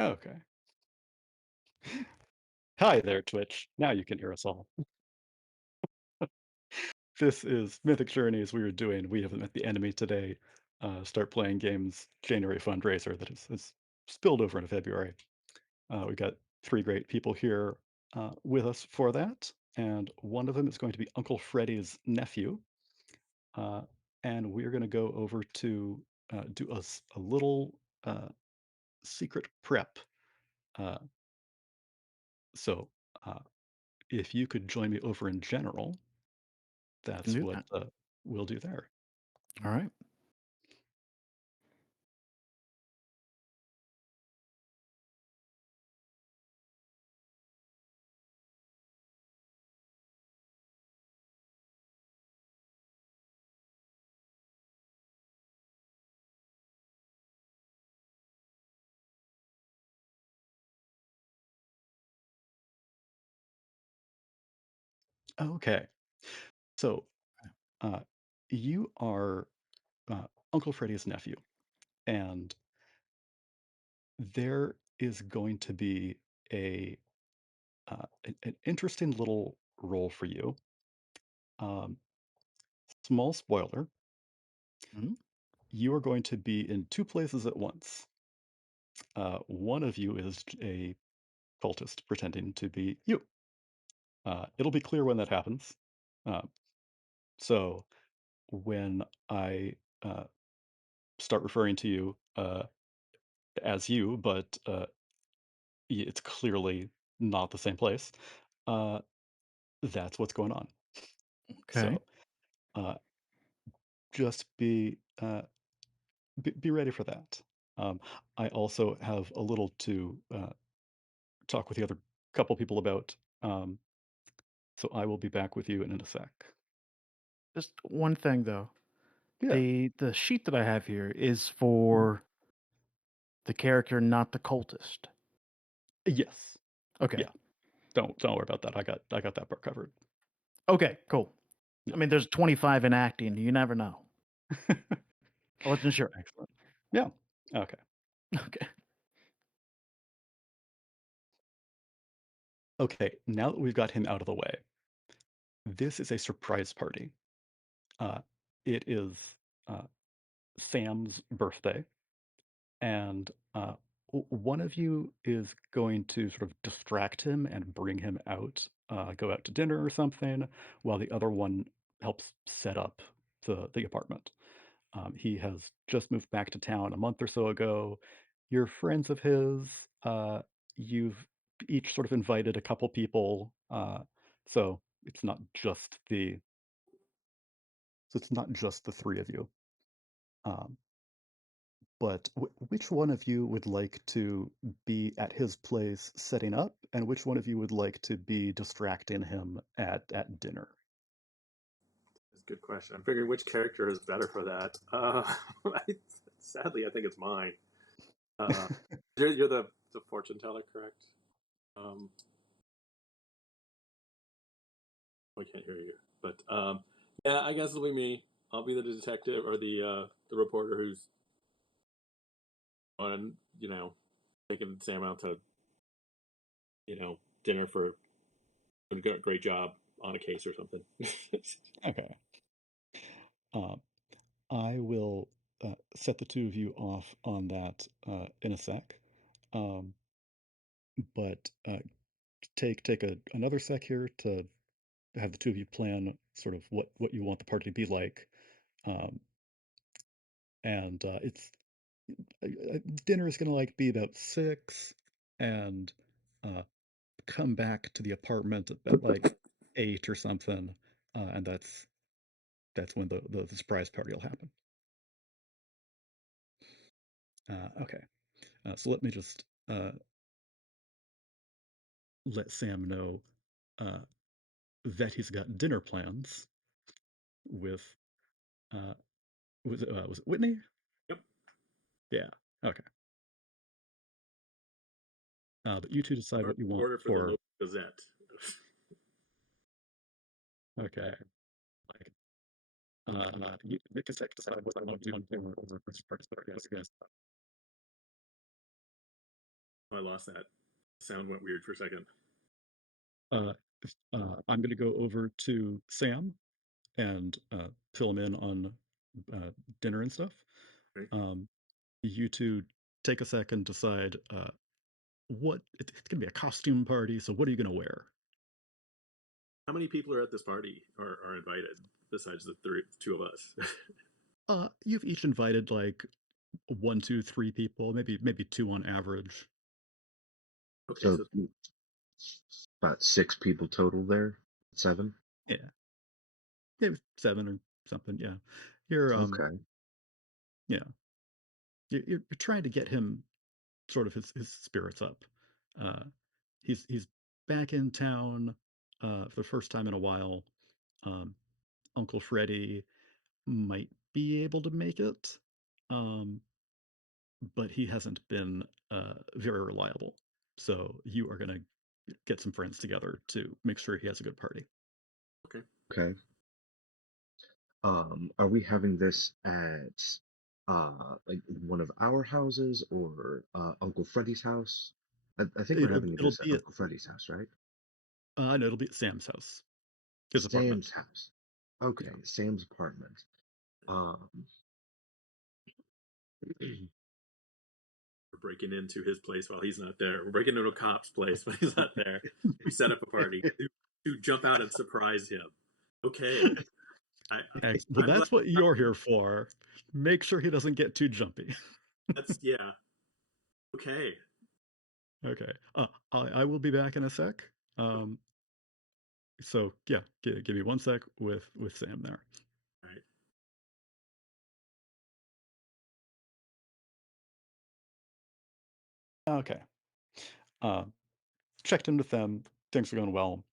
Okay. Hi there, Twitch. Now you can hear us all. This is Mythic Journeys. We haven't met the enemy today. Start playing games January fundraiser that is spilled over into February. We've got three great people here with us for that, and one of them is going to be Uncle Freddy's nephew. Uh, and we're going to go over to do a little secret prep. Uh, so, if you could join me over in general, Can that's do what that. we'll do there. All right. Okay. So, uh, you are Uncle Freddy's nephew, and there is going to be a an interesting little role for you. Um, Small spoiler: Mhm. you are going to be in two places at once. One of you is a cultist pretending to be you. It'll be clear when that happens. Uh, so, when I start referring to you as you, but it's clearly not the same place. Uh, that's what's going on. Okay. So, uh, just be ready for that. Um, I also have a little to talk with the other couple people about. Um, so I will be back with you in a sec. Just one thing though. Yeah. The sheet that I have here is Mhm. for the character, not the cultist. Yes. Okay. Yeah. Don't worry about that. I got that part covered. Okay, cool. I Yeah. mean, there's 25 in acting. You never know. I wasn't sure. Excellent. Yeah. Okay. Okay. Okay. Now that we've got him out of the way, this is a surprise party. Uh, it is uh, Sam's birthday, and one of you is going to sort of distract him and bring him out, go out to dinner or something, while the other one helps set up the apartment. He has just moved back to town a month or so ago. You're friends of his. You've each sort of invited a couple people, so it's not just the three of you. Um, But which one of you would like to be at his place setting up, and which one of you would like to be distracting him at dinner? That's a good question. I'm figuring which character is better for that. Sadly, I think it's mine. Uh, you're the fortune teller, correct? Um, I can't hear you, but yeah, I guess it'll be me. I'll be the detective or the reporter who's on, taking Sam out to dinner for a great job on a case or something. Okay. Um, I will set the two of you off on that in a sec. Um, but take another sec here to have the two of you plan sort of what you want the party to be like. Um, and it's dinner is gonna like be about 6, and uh, come back to the apartment at like 8 or something, and that's when the surprise party will happen. Okay, so let me just let Sam know uh, that he's got dinner plans with uh, was it Whitney? Yep. Yeah. Okay. But you two decide Our what you want reporter for the for. local Gazette. Okay. Like you can decide what I want to do over this party. Yes, yes. Oh, I lost that. Sound went weird for a second. Uh, I'm going to go over to Sam and fill him in on dinner and stuff. Right? Um, you two take a second, decide it's going to be a costume party. So what are you going to wear? How many people are at this party or are invited besides the two of us? You've each invited like one, two, three people, maybe two on average. Okay, So so about 6 people total there. 7. Yeah, maybe seven or something. Yeah, you're Okay. yeah, you're trying to get him sort of his spirits up. Uh, he's back in town for the first time in a while. Um, Uncle Freddy might be able to make it, um, but he hasn't been very reliable. So you are going to get some friends together to make sure he has a good party. okay. Okay. Are we having this at like one of our houses or Uncle Freddy's house? I think we're having It'll this at be at Uncle Freddy's house, right? no, it'll be at Sam's house, his apartment. Sam's house. Yeah. Okay, Sam's apartment. Um, We're breaking into his place while he's not there. We're breaking into a cop's place when he's not there. We set up a party to jump out and surprise him. Okay. Well, I'm glad that's what you're here for. Make sure he doesn't get too jumpy. that's, yeah. Okay. Okay. I will be back in a sec. So yeah, give me one sec with Sam there. All right. Okay. Checked in with them. Things are going well.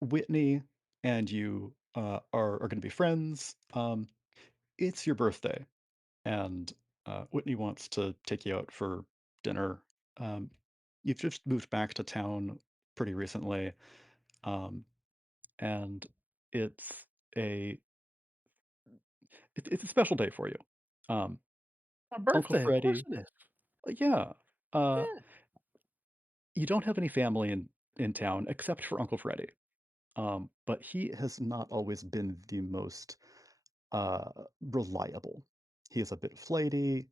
Whitney and you are going to be friends. It's your birthday, and Whitney wants to take you out for dinner. Um, you've just moved back to town pretty recently, um, and it's a it's a special day for you. Um, My Uncle birthday, of course Freddy, it is. yeah. Uh, Yeah. you don't have any family in town except for Uncle Freddy, but he has not always been the most uh, reliable. He is a bit flighty.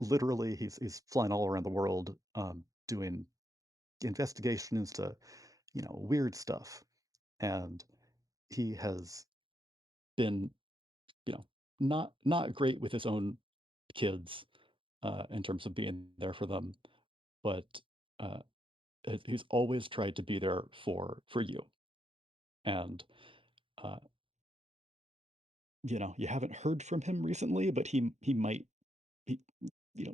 Literally, he's flying all around the world doing investigations to weird stuff, and he has been you know not great with his own kids in terms of being there for them, but uh, he's always tried to be there for you, and uh, you haven't heard from him recently, but he might he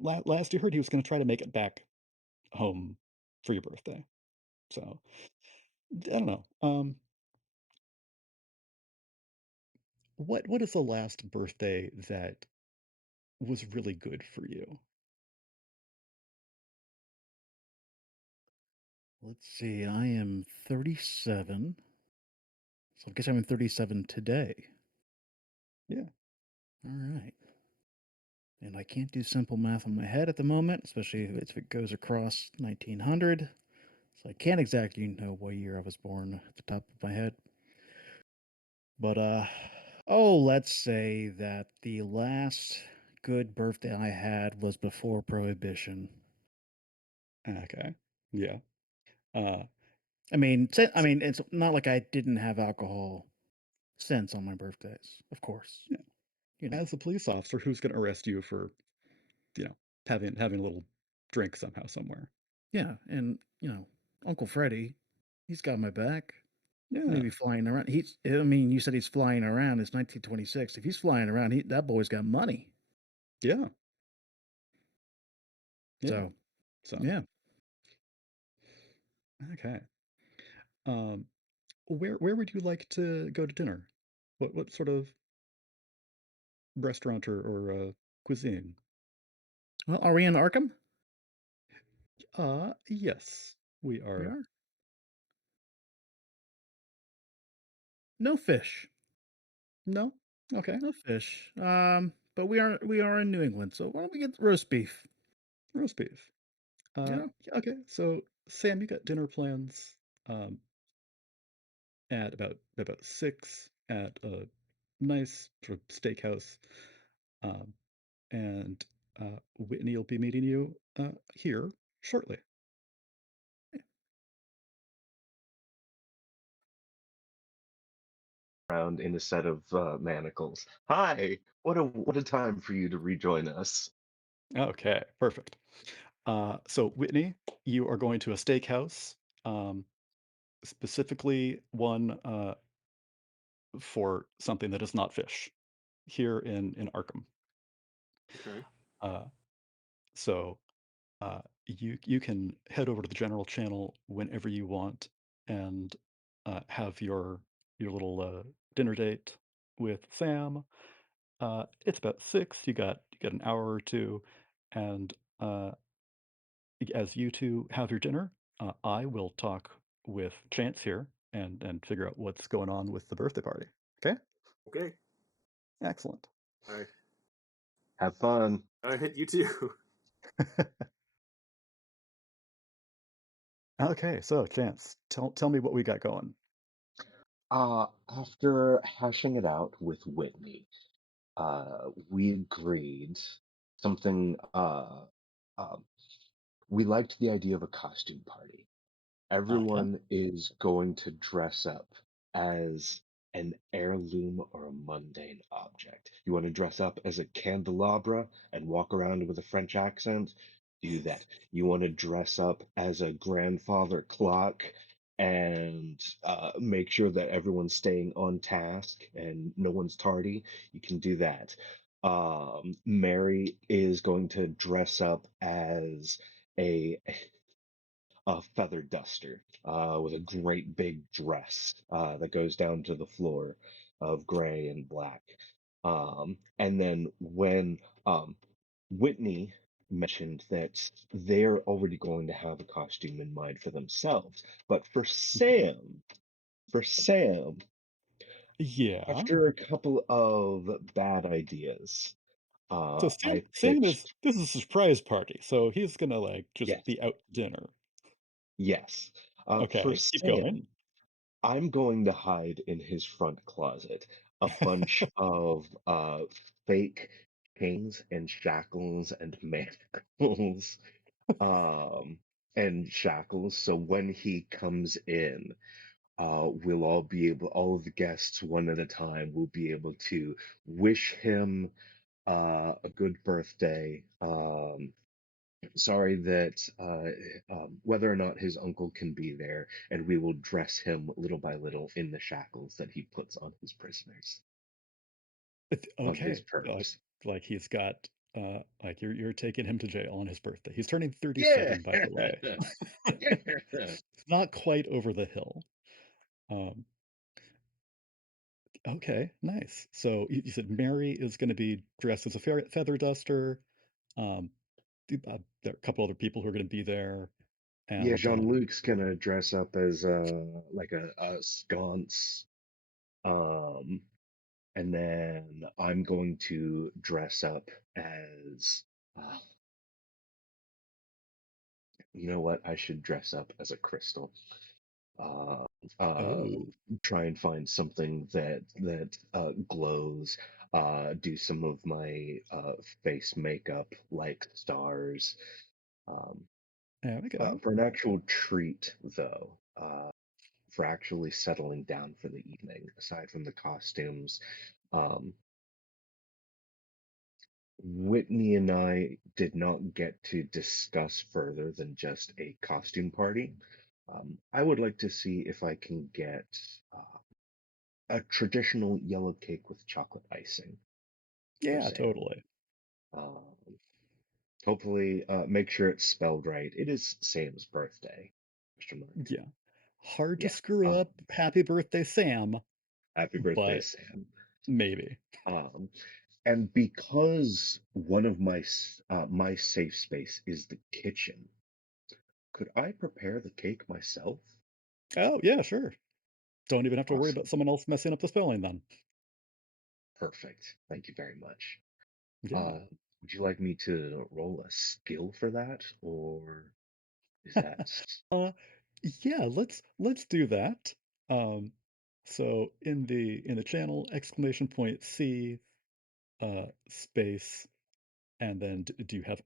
last you heard he was going to try to make it back home for your birthday. So I don't know. What is the last birthday that was really good for you? Let's see. I am 37. So I guess I'm 37 today. Yeah. All right. And I can't do simple math in my head at the moment, especially if it goes across 1900. So I can't exactly know what year I was born at the top of my head. But let's say that the last good birthday I had was before Prohibition. Okay. Yeah. Uh, I so, mean, it's not like I didn't have alcohol since on my birthdays, of course. yeah. You know. As a police officer, who's going to arrest you for you know having a little drink somehow somewhere? Yeah, and Uncle Freddy, he's got my back. Yeah. Maybe flying around. I mean, you said he's flying around. It's 1926. If he's flying around, that boy's got money. Yeah. Yeah. So, So yeah. okay. Um, where would you like to go to dinner? What sort of restaurant or cuisine? Well, are we in Arkham? Yes, we We are. are. No fish. No? Okay. No fish. But we are in New England, so why don't we get roast beef? Roast beef. Yeah. Yeah, okay. So, Sam, you got dinner plans at about 6 at a nice sort of steakhouse, um, and Whitney will be meeting you here shortly. Around in a set of manacles. Hi, what a time for you to rejoin us. Okay, perfect. So, Whitney, you are going to a steakhouse, um, specifically one for something that is not fish here in Arkham. Okay. Uh, so you can head over to the general channel whenever you want and have your little dinner date with Sam. It's about 6. You got an hour or two, and uh, as you two have your dinner, I will talk with Chance here and figure out what's going on with the birthday party. Okay, Okay. excellent. I Have fun. I hit you too. Okay, so Chance, tell me what we got going. After hashing it out with Whitney, we agreed something. Um, we liked the idea of a costume party. Yeah. Everyone is going to dress up as an heirloom or a mundane object. You want to dress up as a candelabra and walk around with a French accent? Do that. You want to dress up as a grandfather clock and make sure that everyone's staying on task and no one's tardy? You can do that. Mary is going to dress up as a feather duster with a great big dress that goes down to the floor of gray and black. And then when Whitney mentioned that they're already going to have a costume in mind for themselves, but for Sam, Yeah. after a couple of bad ideas, So I Sam is pitched this is a surprise party, so he's gonna like just yes, be out to dinner. yes. For Okay, keep going. Sam, I'm going to hide in his front closet a bunch of fake chains and shackles and manacles um and shackles so when he comes in we'll all of the guests one at a time will be able to wish him a good birthday. Sorry that whether or not his uncle can be there, and we will dress him little by little in the shackles that he puts on his prisoners, on his Okay, perps. like he's got like you're taking him to jail on his birthday. He's turning Yeah. 37, by the way. Not quite over the hill. Um, okay, nice. So you said Mary is going to be dressed as a feather duster. Um, there are a couple other people who are going to be there, Yeah, and Jean-Luc's gonna dress up as like a sconce. Um, and then I'm going to dress up as uh, you know what? I should dress up as a crystal. uh, uh, oh, Try and find something that glows. Do some of my face makeup like stars. Um, there we go. for an actual treat, though, for actually settling down for the evening, aside from the costumes, um, Whitney and I did not get to discuss further than just a costume party. I would like to see if I can get uh, a traditional yellow cake with chocolate icing for Yeah, Sam. totally. Um, Hopefully, make sure it's spelled right. It is Sam's birthday. Question mark. Yeah. Hard to Yeah. screw up. Happy birthday, Sam, Happy birthday, but Sam. maybe. Um, and because one of my safe space is the kitchen, could I prepare the cake myself? Oh, yeah, sure. Don't even have to worry Awesome. about someone else messing up the spelling then. Perfect. Thank you very much. Yeah. Uh, Would you like me to roll a skill for that, or is that Uh, yeah, let's do that. Um, so in the channel, exclamation point C, space, and then do you have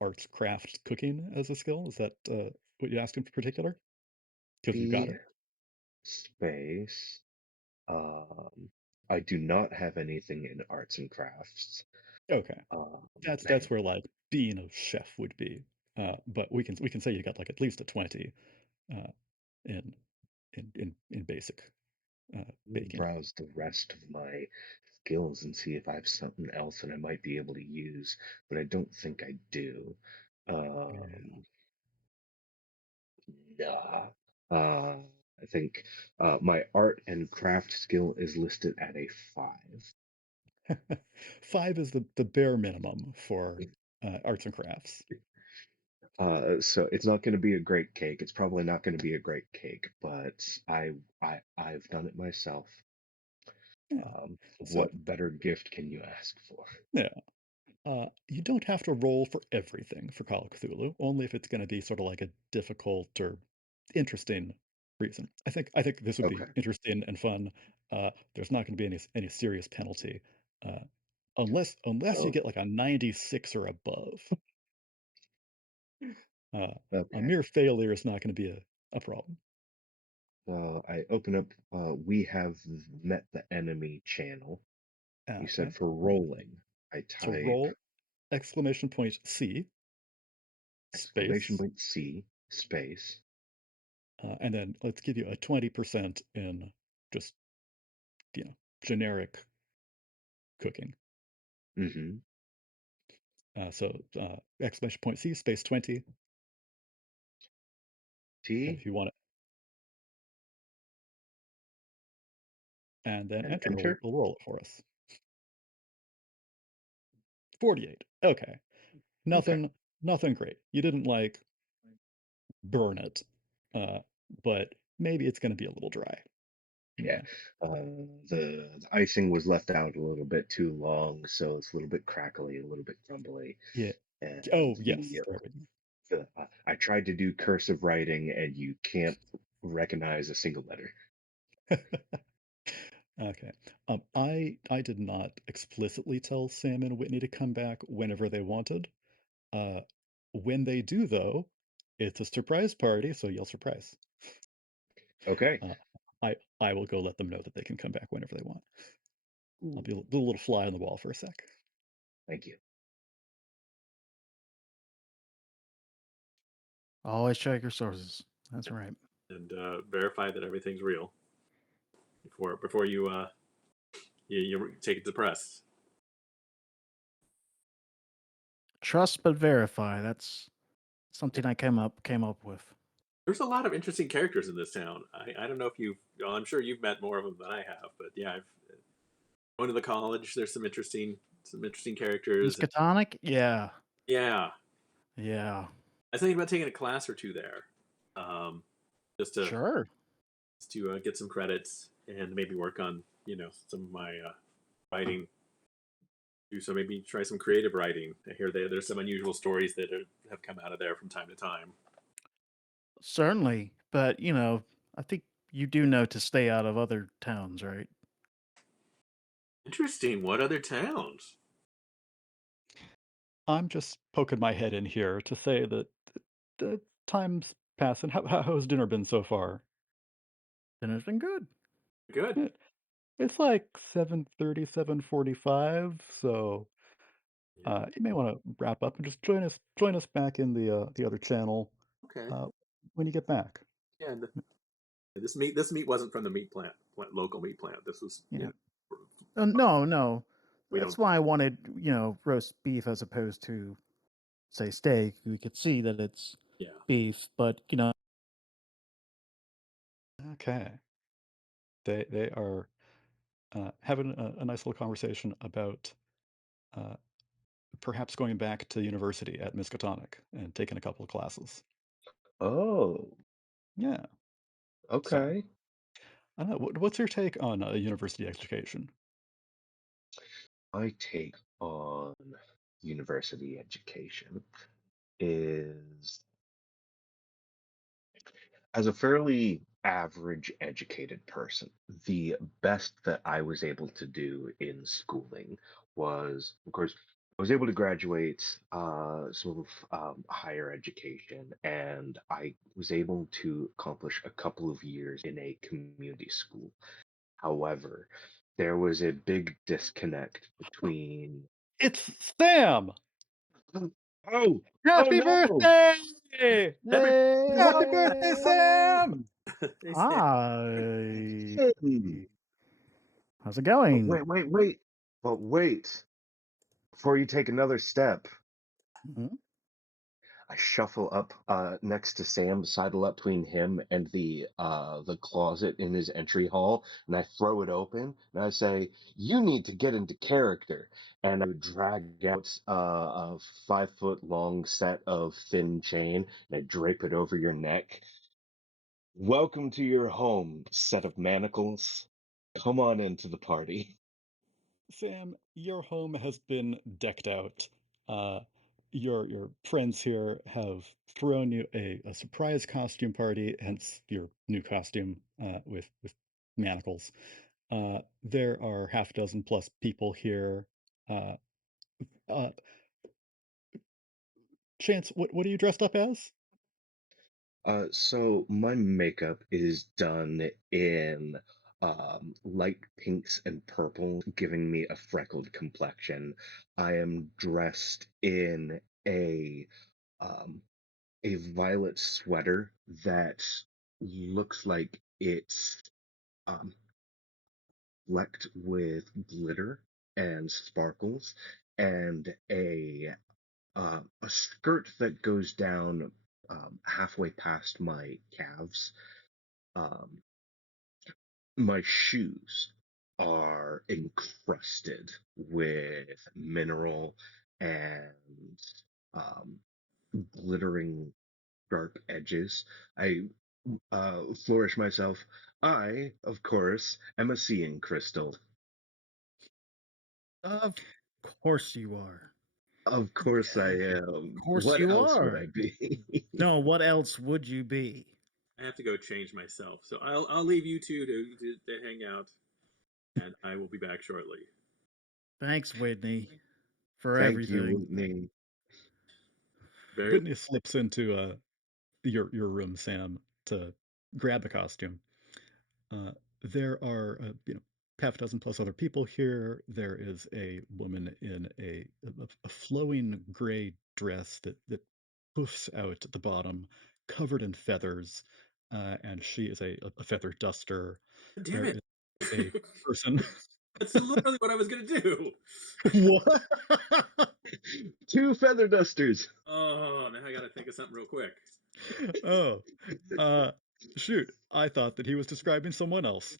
arts, crafts, cooking as a skill? Is that what you asked in particular? Because we've got P it. space? Um, I do not have anything in arts and crafts. Okay, Um, that's where like being a chef would be. But we can say you got like at least a 20 uh, in in basic baking. browse the rest of my skills and see if I have something else that I might be able to use, but I don't think I do. Yeah. Um, nah. I think my art and craft skill is listed at a 5. 5 is the bare minimum for arts and crafts. So it's not going to be a great cake. It's probably not going to be a great cake, but I've done it myself. Yeah. So What better gift can you ask for? yeah. You don't have to roll for everything for Call of Cthulhu, only if it's going to be sort of like a difficult or interesting reason. I think this would be Okay. interesting and fun. There's not going to be any serious penalty, uh, unless you Oh, get like a 96 or above. Uh, a okay. mere failure is not going to be a problem. So I open up, we have met the enemy channel. You said Okay, for rolling, I so type roll exclamation point C exclamation space, point C space. and then let's give you a 20% in just generic cooking. Mm-hmm. Exclamation point C space 20. And T if you want it, and then and enter, enter. it'll roll it for us. 48. Okay. Okay. Nothing great. You didn't like burn it, uh, but maybe it's going to be a little dry. Yeah. Yeah. The icing was left out a little bit too long, so it's a little bit crackly, a little bit crumbly. Yeah. And Oh, yes. There we I tried to do cursive writing, and you can't recognize a single letter. go. Okay. I did not explicitly tell Sam and Whitney to come back whenever they wanted. Uh, when they do, though, it's a surprise party, so you'll surprise. Okay. Uh, I will go let them know that they can come back whenever they want. I'll Ooh, be a little fly on the wall for a sec. thank you. Always check your sources. That's right. And verify that everything's real before you you take it to press. Trust but verify. That's something I came up with. There's a lot of interesting characters in this town. I don't know if you've. Well, I'm sure you've met more of them than I have, but yeah, I've going to the college. There's some interesting characters, and Miskatonic? Yeah. yeah, Yeah. I was thinking about taking a class or two there, um, just to Sure. get some credits and maybe work on some of my writing. Do so maybe try some creative writing. I hear there's some unusual stories that have come out of there from time to time. Certainly. But, I think you do know to stay out of other towns, right? Interesting. What other towns? I'm just poking my head in here to say that the time's passing. How's dinner been so far? Dinner's been good. Good. It, it's like 7:30, 7:45, so Yeah. you may want to wrap up and just join us back in the other channel Okay. uh, when you get back. Yeah. And this meat wasn't from the local meat plant. This was Yeah. know No, no. we That's don't. why I wanted, roast beef as opposed to, say, steak. We could see that it's Yeah. beef, but, Okay. They are having a nice little conversation about uh, perhaps going back to university at Miskatonic and taking a couple of classes. Oh, Yeah. So okay. I don't know. What's your take on university education? My take on. university education is, as a fairly average educated person, the best that I was able to do in schooling was, of course, I was able to graduate some of higher education, and I was able to accomplish a couple of years in a community school. However, there was a big disconnect between. It's Sam! Oh, oh Happy no! birthday! Happy Happy birthday, No! Sam! birthday, Sam. Hi. Hey! How's it But going? wait. But wait. Before you take another step, Mhm. I shuffle up next to Sam, sidle up between him and the closet in his entry hall, and I throw it open, and I say, "You need to get into character." And I would drag out a 5 foot long set of thin chain, and I drape it over your neck. Welcome to your home, set of manacles. Come on into the party. Sam, your home has been decked out. Uh, your friends here have thrown you a surprise costume party, hence your new costume with manacles. There are half a dozen plus people here. Uh, uh, Chance, what are you dressed up as? So my makeup is done in light pinks and purple, giving me a freckled complexion. I am dressed in um, a violet sweater that looks like it's um, flecked with glitter and sparkles, and a skirt that goes down halfway past my calves. Um, my shoes are encrusted with mineral and um, glittering sharp edges. I flourish myself. I, of course, am a seeing crystal. Of course you are. Of course I am. Of course What you else would I are. be? No, what else would you be? I have to go change myself, so I'll leave you two to hang out, and I will be back shortly. Thanks, Whitney, for Thank you, everything. Whitney. Very Whitney slips into your room, Sam, to grab the costume. Uh, there are, half a dozen plus other people here. There is a woman in a flowing gray dress that poofs out at the bottom, covered in feathers, and she is a feather duster. damn There it. is a person. That's literally what I was gonna do. What? Two feather dusters. Oh, now I gotta think of something real quick. Oh, uh, shoot! I thought that he was describing someone else.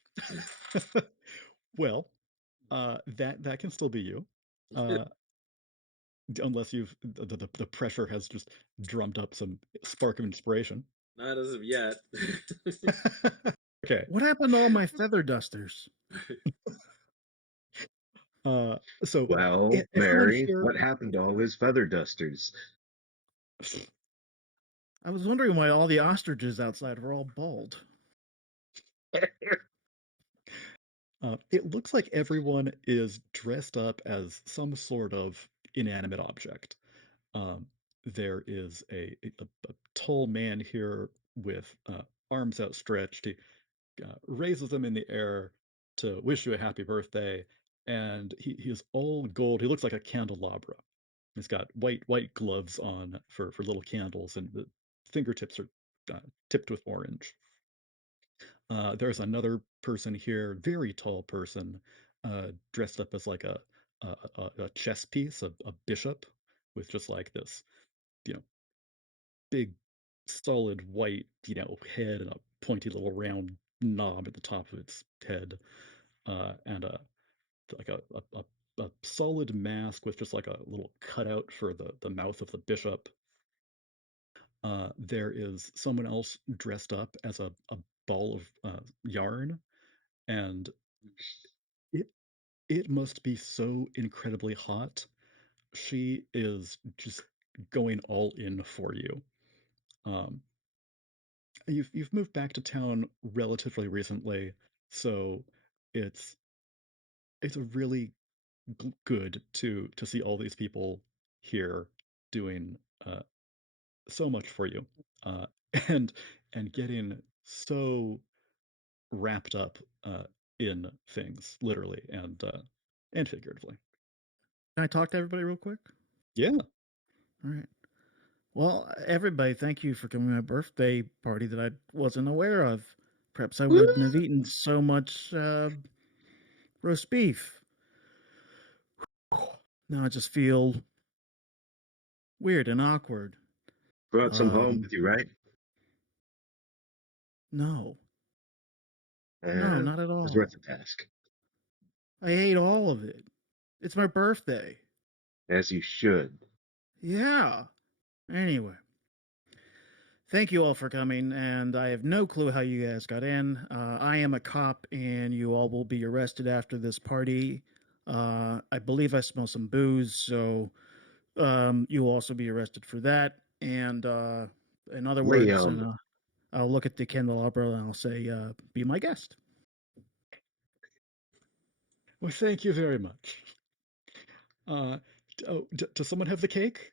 Well, that can still be you. Uh, Unless the pressure has just drummed up some spark of inspiration. Not as of yet. Okay, What happened to all my feather dusters? so Well, everyone Mary, here, what happened to all his feather dusters? I was wondering why all the ostriches outside are all bald. it looks like everyone is dressed up as some sort of inanimate object. Um, there is a tall man here with arms outstretched. He raises them in the air to wish you a happy birthday, and he is all gold. He looks like a candelabra. He's got white gloves on for little candles, and the fingertips are tipped with orange. There's another person here, very tall person, dressed up as like a chess piece, a bishop, with just like this, you know, big, solid white, head and a pointy little round knob at the top of its head, and like a solid mask with just like a little cutout for the mouth of the bishop. There is someone else dressed up as a ball of yarn, and it it must be so incredibly hot she is just going all in for you. Um, you've moved back to town relatively recently, so it's it's really good to see all these people here doing so much for you, uh, and and getting so wrapped up in things, literally and figuratively. Can I talk to everybody real quick? Yeah. All right. Well, everybody, thank you for coming to my birthday party that I wasn't aware of. Perhaps I wouldn't have eaten so much roast beef. Now I just feel weird and awkward. Brought some home Um, with you, right? no, no, It not at was worth all. the task, I ate all of it. It's my birthday. as you should. Yeah. Anyway, thank you all for coming, and I have no clue how you guys got in. I am a cop, and you all will be arrested after this party. I believe I smell some booze, so you'll also be arrested for that. And in other words, Liam, I'll look at the candelabra and I'll say, "Be my guest." Well, thank you very much. Does someone have the cake?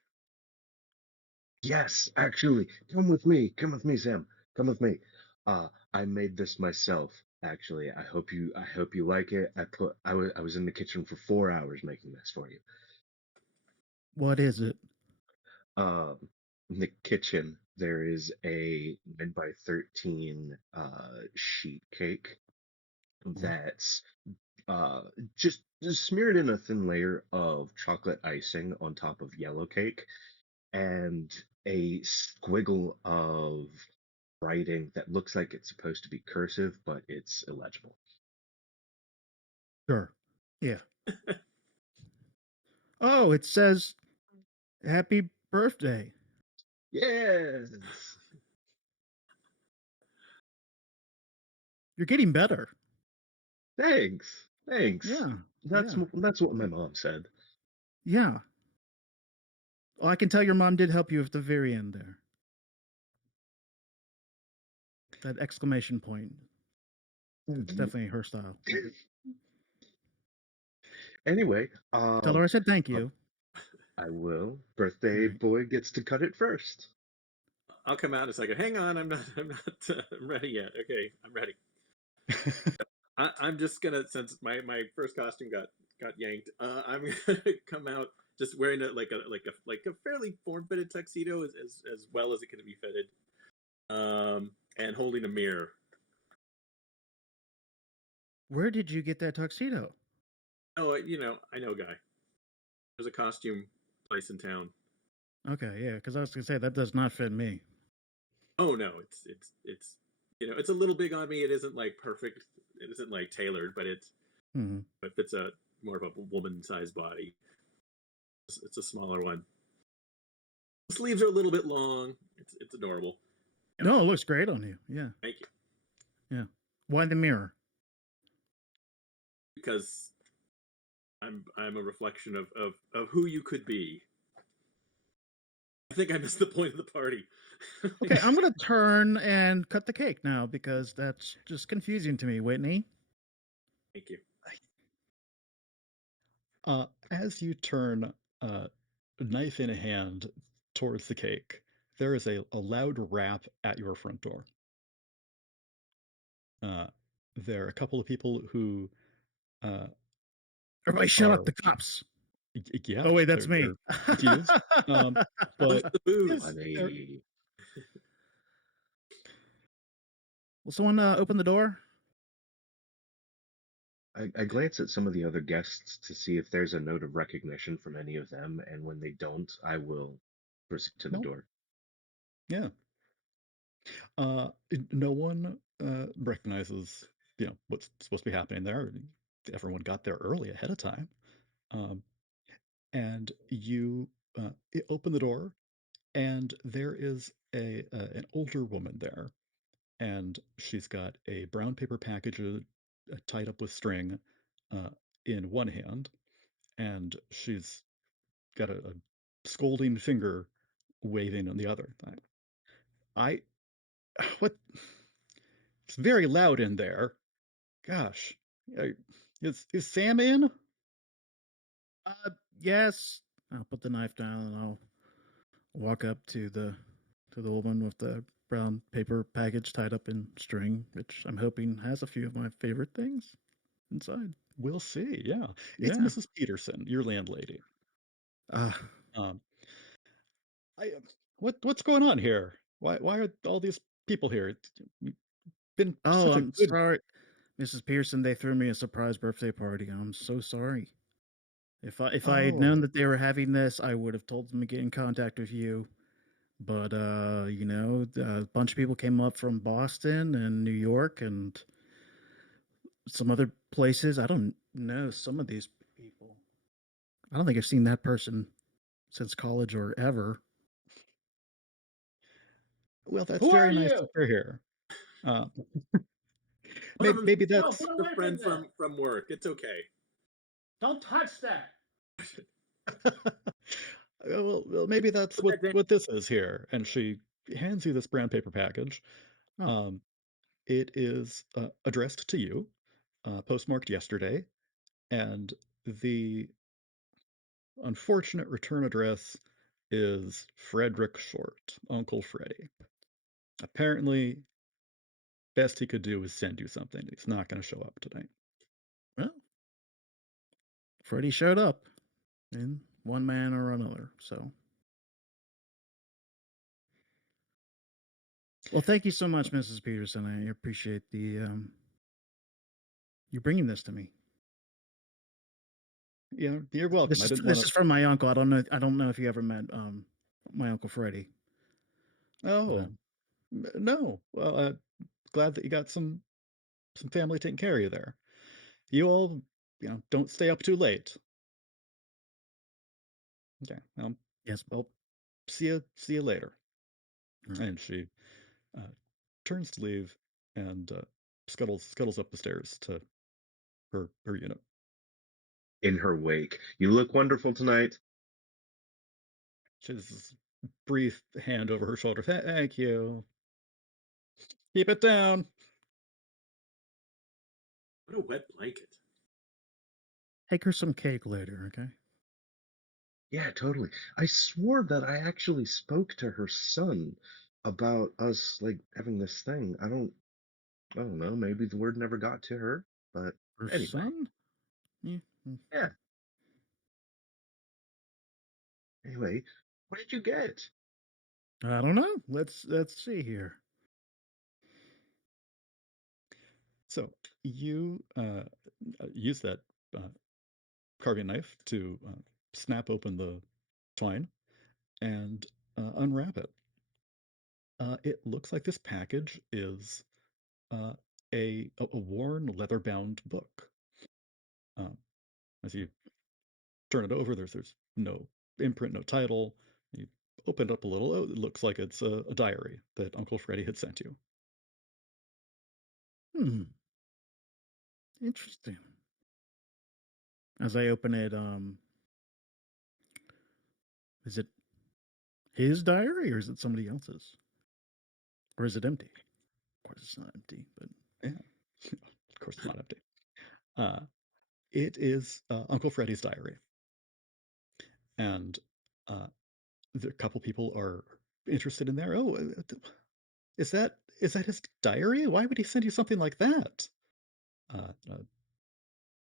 yes, actually, come with me. Come with me, Sam. Come with me. I made this myself. Actually, I hope you like it. I was in the kitchen for 4 hours making this for you. What is it? Um, in the kitchen, there is a 9 by 13 sheet cake What? that's uh, just smeared in a thin layer of chocolate icing on top of yellow cake, and a squiggle of writing that looks like it's supposed to be cursive, but it's illegible. Sure. Yeah. Oh, it says "Happy Birthday." Yes. You're getting better. Thanks. Thanks. Yeah. That's Yeah. that's what my mom said. Yeah. Well, I can tell your mom did help you at the very end there. That exclamation point. It's definitely her style. Anyway, Tell her I said thank uh, you. I will. All Birthday right. boy gets to cut it first. I'll come out in a second. Hang on, I'm not ready yet. Okay, I'm ready. I'm just gonna, since my first costume got yanked. I'm gonna come out just wearing a fairly form fitted tuxedo as well as it can be fitted, and holding a mirror. Where did you get that tuxedo? Oh, I know a guy. There's a costume place in town. Okay, yeah, because I was gonna say that does not fit me. Oh no, it's it's a little big on me. It isn't like perfect. It isn't like tailored, but Hmm. it fits a more of a woman sized body. It's a smaller one. The sleeves are a little bit long. It's adorable. Yeah, No, it looks great on you. Yeah, thank you. yeah. Why the mirror? Because I'm a reflection of who you could be. I think I missed the point of the party. Okay, I'm gonna turn and cut the cake now because that's just confusing to me, Whitney. Thank you. As you turn, knife in hand, towards the cake, there is a loud rap at your front door. Uh, there are a couple of people who uh, Everybody, shut up! are The cops. yeah, Oh wait, that's they're me. confused. How's But the yeah, booze? they're Funny. Will someone open the door? I glance at some of the other guests to see if there's a note of recognition from any of them, and when they don't, I will proceed to the no, door. yeah. No one recognizes, what's supposed to be happening there. Everyone got there early ahead of time. Um, and you open the door, and there is an older woman there, and she's got a brown paper package tied up with string uh, in one hand, and she's got a scolding finger waving on the other. I what? It's very loud in there. Gosh, uh, is Sam in? Uh, yes. I'll put the knife down and I'll walk up to the woman with the brown paper package tied up in string, which I'm hoping has a few of my favorite things inside. We'll see. Yeah, it's Yeah. Mrs. Peterson, your landlady. Uh, Um, I what's going on here? Why are all these people here? You've been oh, such a I'm good. sorry, Mrs. Pearson. They threw me a surprise birthday party. I'm so sorry. If I had known Oh, that they were having this, I would have told them to get in contact with you. But a bunch of people came up from Boston and New York and some other places. I don't know some of these people. I don't think I've seen that person since college or ever. well, that's Who are very nice to you? hear. Uh, One of maybe, them, maybe No, that's get a away from friend there. from work. It's okay. Don't touch that. well, maybe that's Put that down. what this is here. And she hands you this brown paper package. Oh, Um, it is addressed to you, postmarked yesterday, and the unfortunate return address is Frederick Short, Uncle Freddy. Apparently, best he could do is send you something. He's not going to show up tonight. well, Freddie showed up in one man or another. So, well, thank you so much, Mrs. Peterson. I appreciate the you bringing this to me. You're welcome. I didn't want This to. is from my uncle. I don't know if you ever met my uncle Freddie, but Oh, no. Well, glad that you got some family taking care of you there. You all, don't stay up too late. Okay. yes. I'll see you later. Right. And she uh, turns to leave and scuttles up the stairs to her unit. In her wake, you look wonderful tonight. She has this brief hand over her shoulder. Thank you. Keep it down. What a wet blanket. Take her some cake later, okay? Yeah, totally. I swore that I actually spoke to her son about us like having this thing. I don't know, maybe the word never got to her, but Her anyway. son? Yeah. Yeah. Anyway, what did you get? I don't know. Let's see here. So you use that carving knife to snap open the twine and unwrap it. It looks like this package is uh, a worn leather-bound book. Um, as you turn it over, there's no imprint, no title. You open it up a little. Oh, it looks like it's a diary that Uncle Freddy had sent you. Hmm. Interesting. As I open it, is it his diary or is it somebody else's? Or is it empty? Of course, it's not empty, but Yeah, of course, it's not empty. Uh, it is Uncle Freddy's diary, and uh, a couple people are interested in there. Oh, is that his diary? Why would he send you something like that? A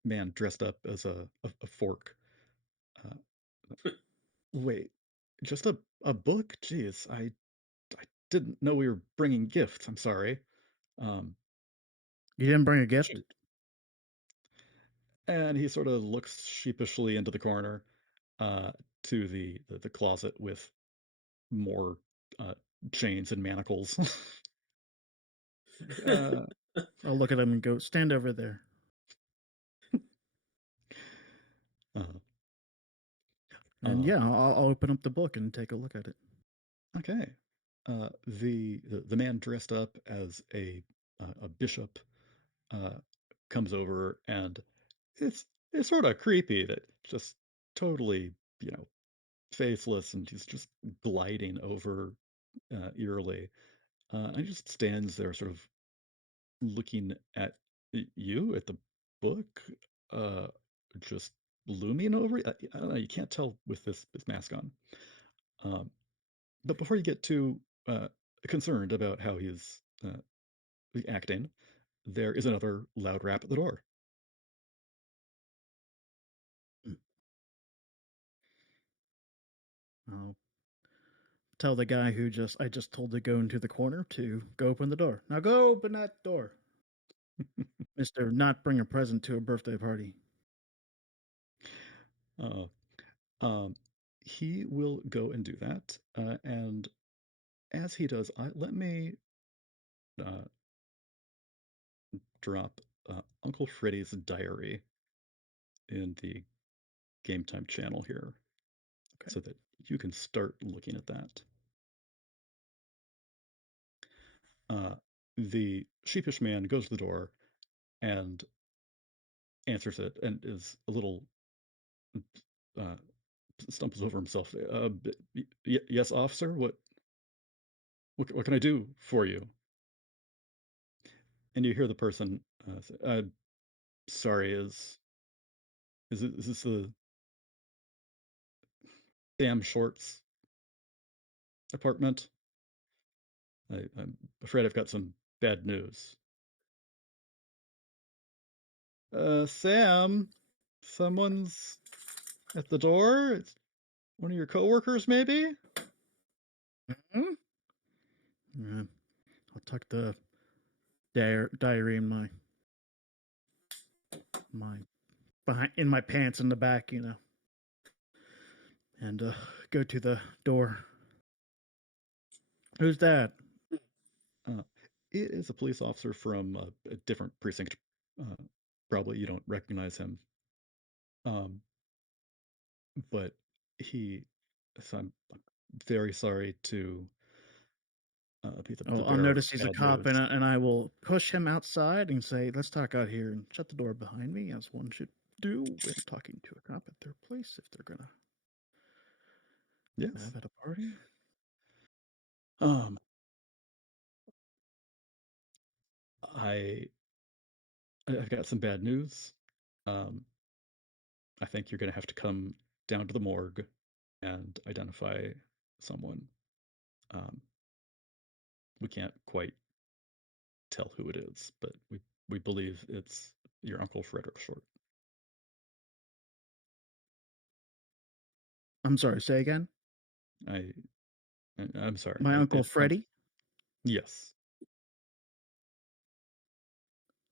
man dressed up as a fork. Uh, wait, just a book? Jeez, I didn't know we were bringing gifts. I'm sorry. Um, you didn't bring a gift? shoot. And he sort of looks sheepishly into the corner uh, to the closet with more uh, chains and manacles. uh, I'll look at him and go, stand over there. uh, And uh, yeah, I'll open up the book and take a look at it. okay. The man dressed up as a bishop uh, comes over, and it's it's sort of creepy that just totally, you know faceless, and he's just gliding over eerily. And he just stands there, sort of looking at you, at the book, uh, just looming over. I don't know. You can't tell with this mask on. Um, but before you get too concerned about how he's acting, there is another loud rap at the door. I'll tell the guy who I just told to go into the corner to go open the door. Now go open that door. Mr. Not bring a present to a birthday party. Uh, um, he will go and do that. And as he does, let me uh, drop Uncle Freddy's diary in the Game Time channel here, Okay. so that you can start looking at that. The sheepish man goes to the door and answers it, and is a little uh, stumbles over himself. Yes, officer. What can I do for you? And you hear the person say, "Sorry, is this the Sam Short's apartment? I'm afraid I've got some bad news." Sam, someone's at the door. It's one of your coworkers, maybe? Hmm? Yeah. I'll tuck the diary in my behind in my pants in the back, and go to the door. Who's that? Uh, it is a police officer from a different precinct. Uh, Probably you don't recognize him. Um, but he, so I'm very sorry to be the I'll bearer of notice he's a bad cop, news. and I will push him outside and say, "Let's talk out here," and shut the door behind me, as one should do when talking to a cop at their place if they're gonna Yes. have at a party. Um, I I've got some bad news. Um, I think you're going to have to come down to the morgue and identify someone. Um, we can't quite tell who it is, but we believe it's your Uncle Frederick Short. I'm sorry. Say again. I I'm sorry. My Uncle It sounds Freddy. yes,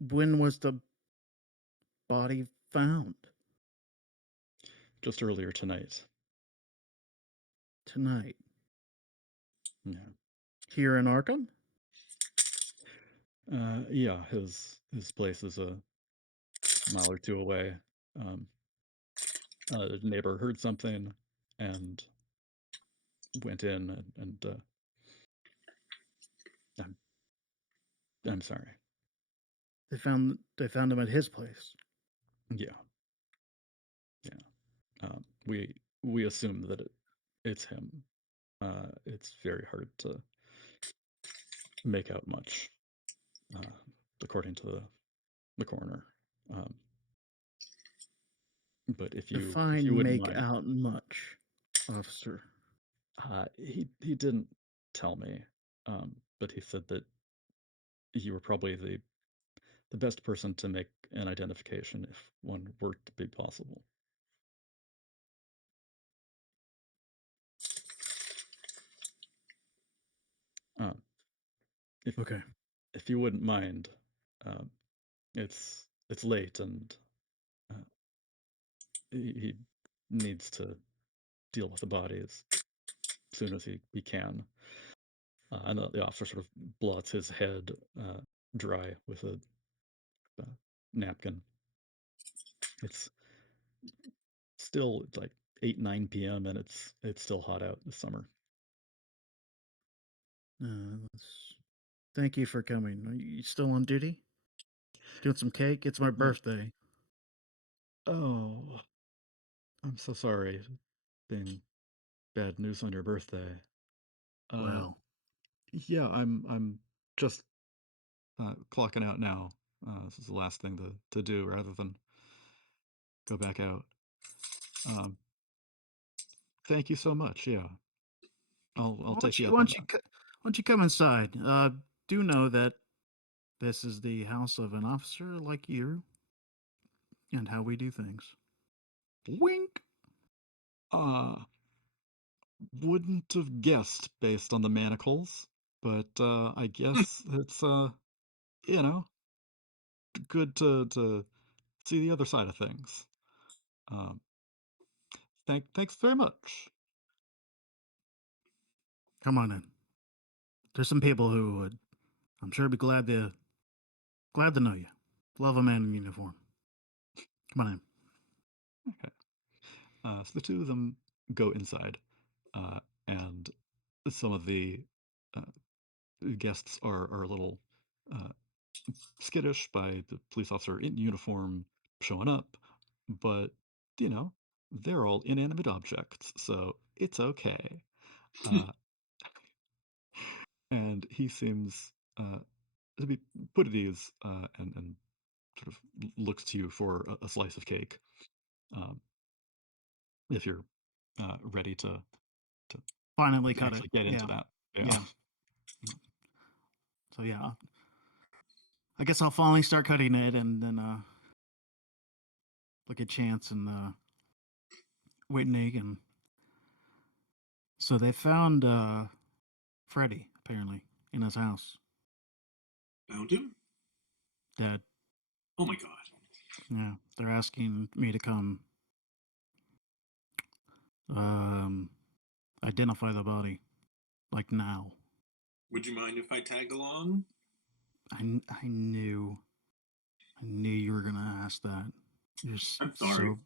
When was the body found? just earlier tonight. Tonight. Yeah. Here in Arkham? Yeah, his place is a mile or two away. Um, a neighbor heard something and went in, and I'm I'm sorry. They found him at his place. Yeah, yeah. We assume that it's him. It's very hard to make out much, uh, according to the coroner. Um, but if you Define wouldn't make mind, out much, officer. he didn't tell me, but he said that you were probably the best person to make an identification if one were to be possible. Um, if Okay. if you wouldn't mind, um, it's late, and uh, he needs to deal with the body as soon as he can. And the officer sort of blots his head dry with a napkin. It's still like 8, 9 p.m., and it's still hot out this summer. Thank you for coming. Are you still on duty? Doing some cake? It's my Uh, birthday. oh, I'm so sorry. Being bad news on your birthday. Uh, Well, yeah, I'm just clocking out now. This is the last thing to do rather than go back out. Um, thank you so much. Yeah, I'll take you up on that. why don't you come inside? Do know that this is the house of an officer like you, and how we do things. Wink. Uh, wouldn't have guessed based on the manacles, but I guess it's you know, good to see the other side of things. Um, thanks very much. Come on in. There's some people who would, I'm sure, be glad to know you. Love a man in uniform. Come on in. Okay. So the two of them go inside, and some of the uh, guests are a little uh, skittish by the police officer in uniform showing up, but you know they're all inanimate objects, so it's okay. Uh, and he seems to be put at ease and sort of looks to you for a slice of cake um, if you're ready to Finally cut it. actually get into Yeah. that. Yeah. Yeah. So yeah, I guess I'll finally start cutting it, and then look at Chance and Whitney, and so they found Freddy apparently in his house, Found him? dead. Oh my god. Yeah, they're asking me to come um identify the body, like now. Would you mind if I tag along? I knew you were gonna ask that. I'm sorry. So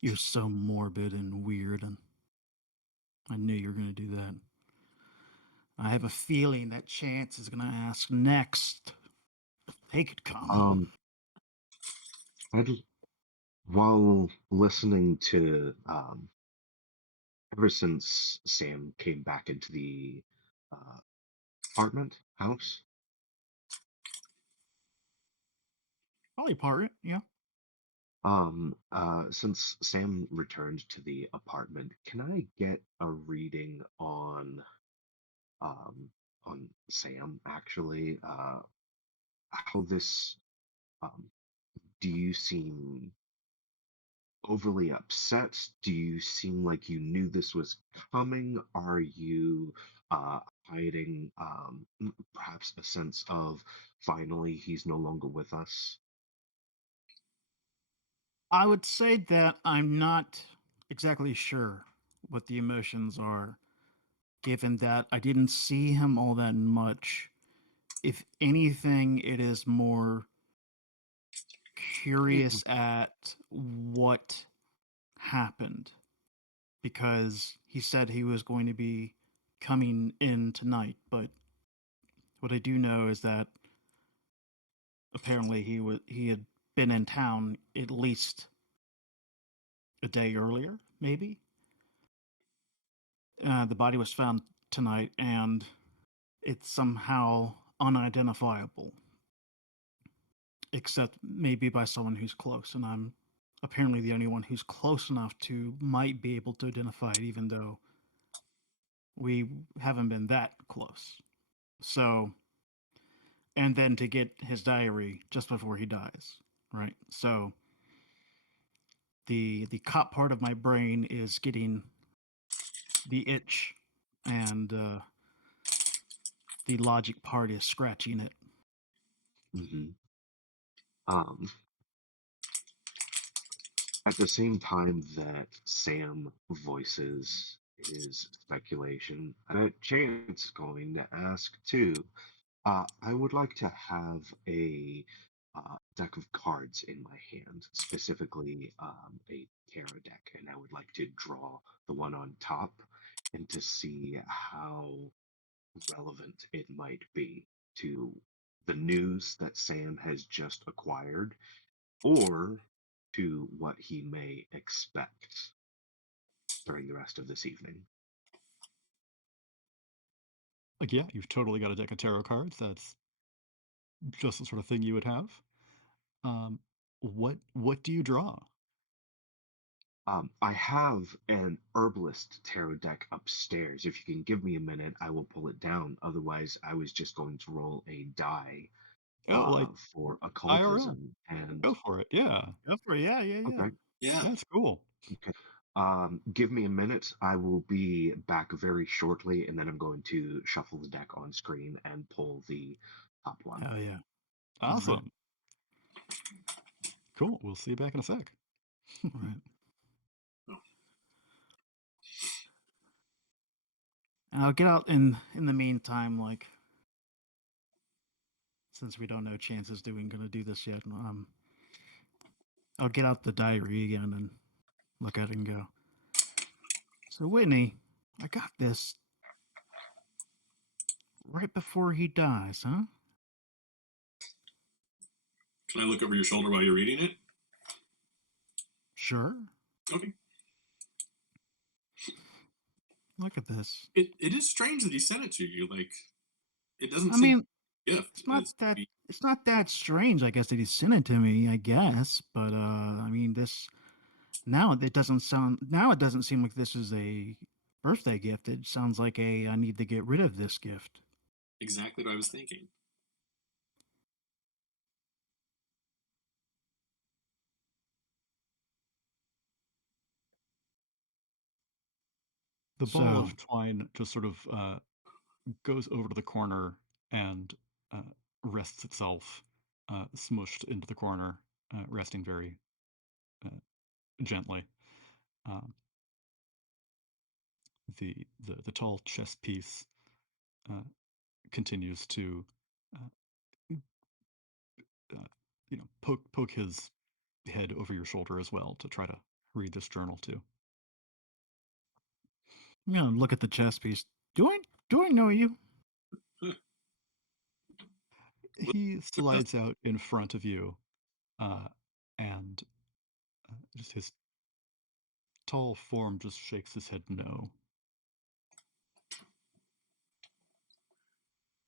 you're so morbid and weird, and I knew you were gonna do that. I have a feeling that Chance is gonna ask next if they could come. Um, I'd, while listening to ever since Sam came back into the uh, apartment house, Probably part, yeah. since Sam returned to the apartment, can I get a reading um on Sam actually? How this um do you seem overly upset? Do you seem like you knew this was coming? Are you hiding perhaps a sense of finally he's no longer with us? I would say that I'm not exactly sure what the emotions are, given that I didn't see him all that much. If anything, it is more curious at what happened, because he said he was going to be coming in tonight, but what I do know is that apparently he had been in town at least a day earlier, maybe. The body was found tonight, and it's somehow unidentifiable, except maybe by someone who's close. And I'm apparently the only one who's close enough to might be able to identify it, even though we haven't been that close. So, and then to get his diary just before he dies, right? So the cop part of my brain is getting the itch, and the logic part is scratching it. Hmm. Um, at the same time that Sam voices his speculation, Chance is going to ask too. I would like to have a deck of cards in my hand, specifically a tarot deck, and I would like to draw the one on top and to see how relevant it might be to the news that Sam has just acquired or to what he may expect during the rest of this evening. like, yeah, you've totally got a deck of tarot cards. That's just the sort of thing you would have. Um, what do you draw? I have an herbalist tarot deck upstairs. If you can give me a minute, I will pull it down. Otherwise, I was just going to roll a die Oh, like for IRL. occultism. And Go for it. Yeah, Go for it. Yeah, yeah, yeah. okay, Yeah. that's cool. okay. Give me a minute. I will be back very shortly, and then I'm going to shuffle the deck on screen and pull the top one. Hell yeah. All right. Awesome. Cool. We'll see you back in a sec. All right. Oh. And I'll get out in the meantime, like, since we don't know chances doing gonna do this yet, I'll get out the diary again and look at it and go. So Whitney, I got this right before he dies, huh? Can I look over your shoulder while you're reading it? Sure. Okay. Look at this. It is strange that he sent it to you. Like, it doesn't I seem mean, a gift. it's not that strange, I guess, that he sent it to me, I guess. But I mean, it doesn't seem like this is a birthday gift. It sounds like I need to get rid of this gift. exactly what I was thinking. The ball So of twine just sort of goes over to the corner and uh, rests itself, smushed into the corner, resting very uh, gently. Um, the tall chess piece uh, continues to uh, uh, poke his head over your shoulder as well to try to read this journal too. I'm gonna look at the chess piece. Do I know you? He slides out in front of you, and just his tall form just shakes his head no.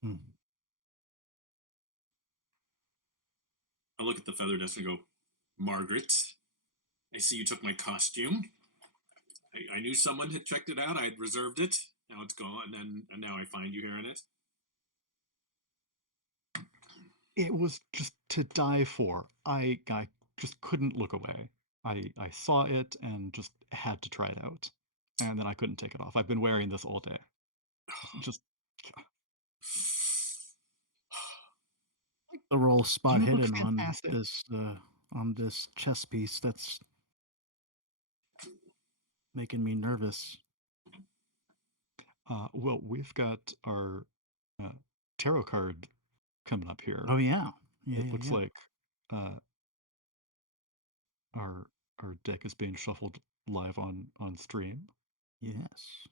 Hmm. I look at the feather dust and go, Margaret, I see you took my costume. I knew someone had checked it out. I had reserved it. Now it's gone, and now I find you here in it. It was just to die for. I just couldn't look away. I saw it and just had to try it out. And then I couldn't take it off. I've been wearing this all day. Just The roll spot you look hidden fantastic. on this chess piece. That's making me nervous. Well, we've got our uh, tarot card coming up here. Oh yeah, yeah, It yeah, looks yeah. like uh, our deck is being shuffled live on stream. Yes.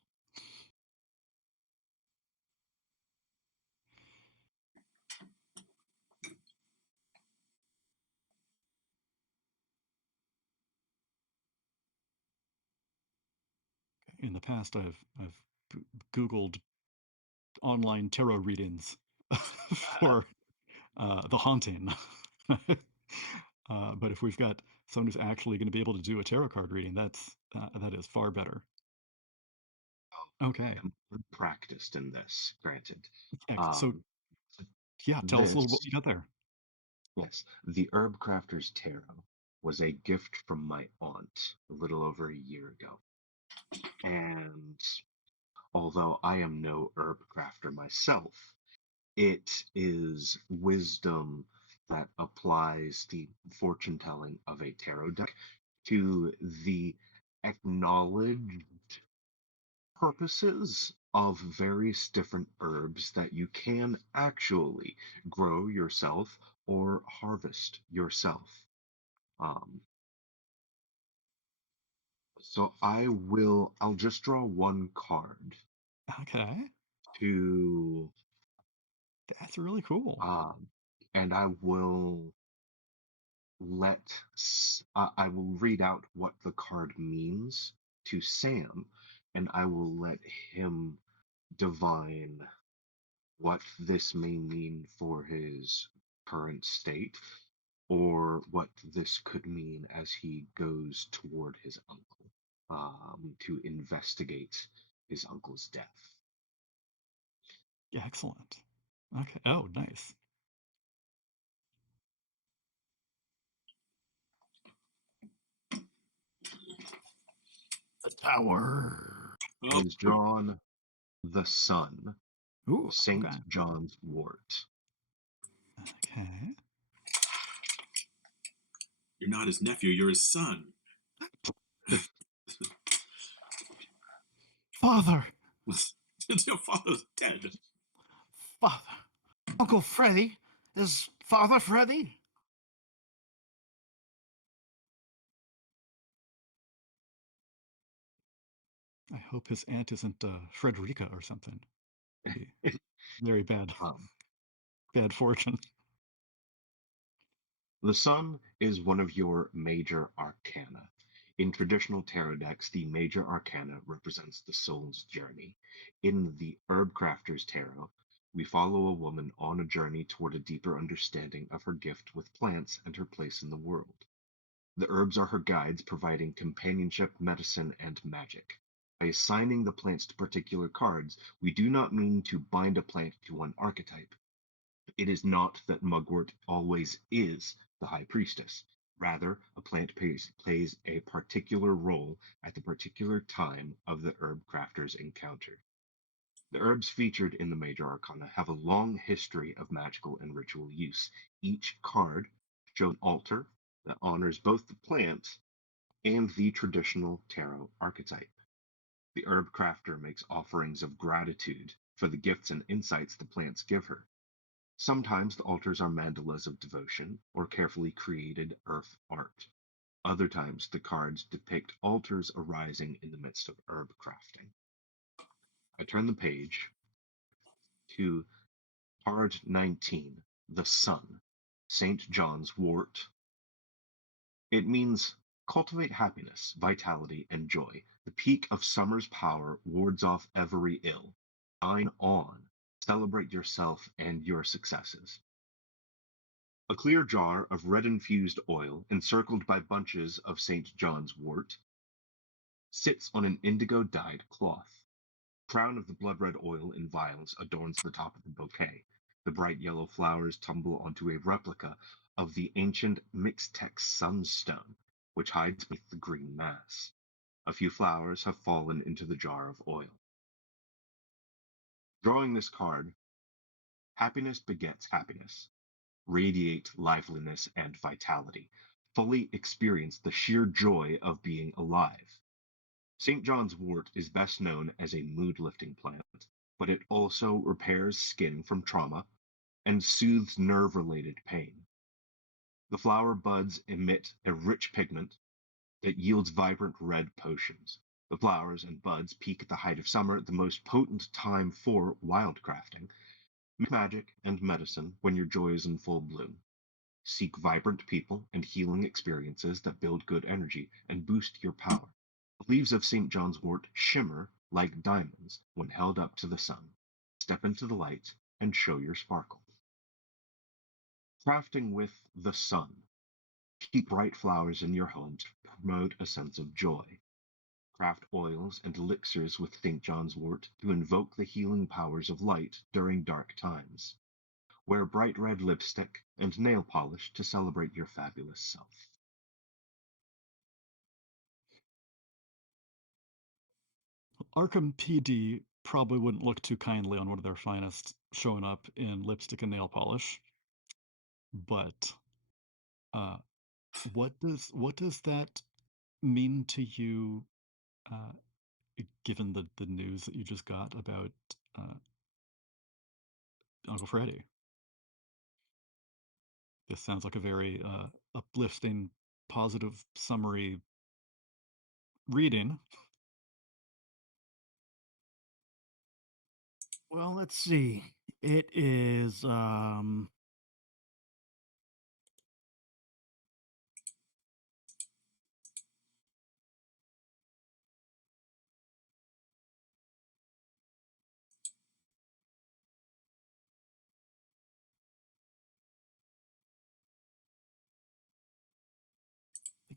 In the past, I've Googled online tarot readings for the haunting. But if we've got someone who's actually going to be able to do a tarot card reading, that is far better. Okay. I'm unpracticed in this, granted. So Um, yeah, tell us a little what this, you got there. yes, the Herb Crafter's Tarot was a gift from my aunt a little over a year ago. And although I am no herb crafter myself, it is wisdom that applies the fortune telling of a tarot deck to the acknowledged purposes of various different herbs that you can actually grow yourself or harvest yourself. Um, I'll just draw one card Okay, to, that's really cool. and I will read out what the card means to Sam, and I will let him divine what this may mean for his current state, or what this could mean as he goes toward his uncle to investigate his uncle's death. Excellent. Okay. Oh, nice. The tower. Oh, Is John the son Ooh, of St. okay. John's Wort? Okay. you're not his nephew, you're his son. Father! Your father's dead. Father. Uncle Freddy? Is Father Freddy? I hope his aunt isn't Frederica or something. Be very bad, Um, bad fortune. The sun is one of your major arcana. In traditional tarot decks, the major arcana represents the soul's journey. In the Herb Crafter's Tarot, we follow a woman on a journey toward a deeper understanding of her gift with plants and her place in the world. The herbs are her guides, providing companionship, medicine, and magic. By assigning the plants to particular cards, we do not mean to bind a plant to one archetype. It is not that Mugwort always is the High Priestess. Rather, a plant plays a particular role at the particular time of the herb crafter's encounter. The herbs featured in the Major Arcana have a long history of magical and ritual use. Each card shows an altar that honors both the plant and the traditional tarot archetype. The herb crafter makes offerings of gratitude for the gifts and insights the plants give her. Sometimes the altars are mandalas of devotion or carefully created earth art. Other times the cards depict altars arising in the midst of herb crafting. I turn the page to card 19, the Sun, St. John's Wort. It means cultivate happiness, vitality, and joy. The peak of summer's power wards off every ill. Shine on. Celebrate yourself and your successes. A clear jar of red-infused oil, encircled by bunches of St. John's wort, sits on an indigo-dyed cloth. The crown of the blood-red oil in vials adorns the top of the bouquet. The bright yellow flowers tumble onto a replica of the ancient Mixtec sunstone, which hides beneath the green mass. A few flowers have fallen into the jar of oil. Drawing this card, happiness begets happiness. Radiate liveliness and vitality. Fully experience the sheer joy of being alive. St. John's wort is best known as a mood-lifting plant, but it also repairs skin from trauma and soothes nerve-related pain. The flower buds emit a rich pigment that yields vibrant red potions. The flowers and buds peak at the height of summer, the most potent time for wildcrafting. Make magic and medicine when your joy is in full bloom. Seek vibrant people and healing experiences that build good energy and boost your power. The leaves of St. John's wort shimmer like diamonds when held up to the sun. Step into the light and show your sparkle. Crafting with the sun. Keep bright flowers in your home to promote a sense of joy. Craft oils and elixirs with St. John's wort to invoke the healing powers of light during dark times. Wear bright red lipstick and nail polish to celebrate your fabulous self. Arkham PD probably wouldn't look too kindly on one of their finest showing up in lipstick and nail polish. But uh, what does that mean to you, uh, given the news that you just got about uh, Uncle Freddy? This sounds like a very uplifting, positive summary reading. Well, let's see. It is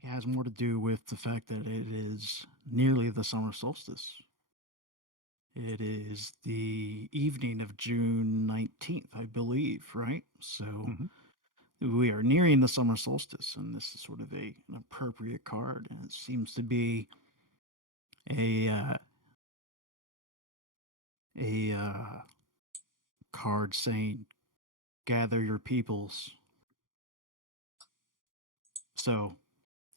has more to do with the fact that it is nearly the summer solstice. It is the evening of June 19th, I believe, right? So Mhm. we are nearing the summer solstice, and this is sort of an appropriate card. And it seems to be a a card saying, "Gather your peoples." So,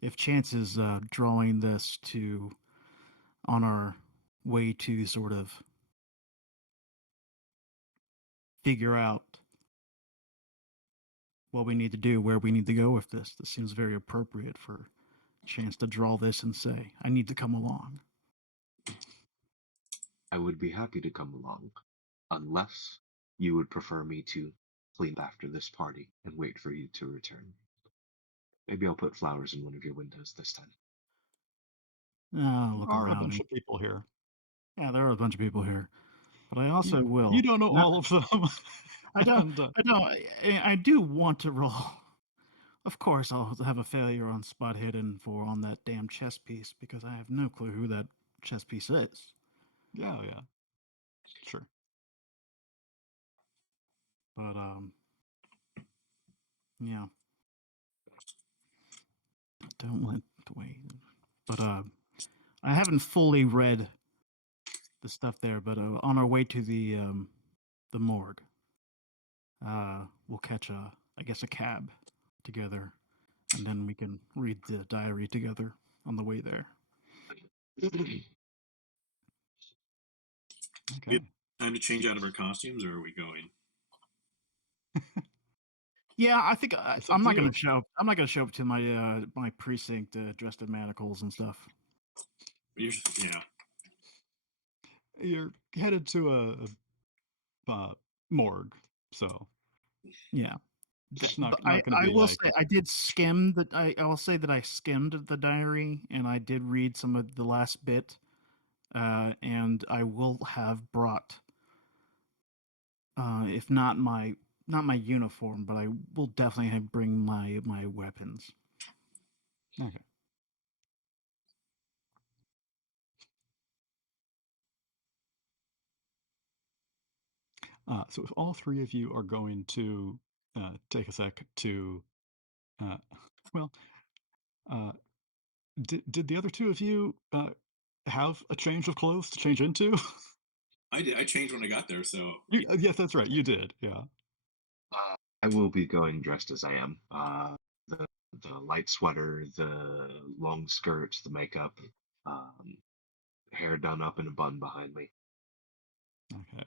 if Chance is drawing this to on our way to sort of figure out what we need to do, where we need to go with this seems very appropriate for Chance to draw this and say, "I need to come along." I would be happy to come along, unless you would prefer me to clean up after this party and wait for you to return. Maybe I'll put flowers in one of your windows this time. I'll There look are a around, bunch and of people here. yeah, there are a bunch of people here, but I You also you will don't know not. all of them. I don't. And, I don't. I do want to roll. Of course, I'll have a failure on spot hidden for on that damn chess piece because I have no clue who that chess piece is. yeah, sure. But yeah, don't want to wait. But I haven't fully read the stuff there. But on our way to the morgue, we'll catch I guess, a cab together, and then we can read the diary together on the way there. We have Okay. time to change out of our costumes, or are we going? Yeah, I think It's up I'm to not you. gonna show. I'm not gonna show up to my precinct dressed in manacles and stuff. Yeah. You're headed to a morgue, so Yeah, it's not I not gonna be will like say I did skim the. I will say that I skimmed the diary and I did read some of the last bit, and I will have brought, if not my uniform, but I will definitely bring my weapons. okay. So if all three of you are going to take a sec to, uh, well, uh, did the other two of you have a change of clothes to change into? I did. I changed when I got there, so Yes, that's right. You did. Yeah. I will be going dressed as I am. The light sweater, the long skirt, the makeup, um, hair done up in a bun behind me. Okay.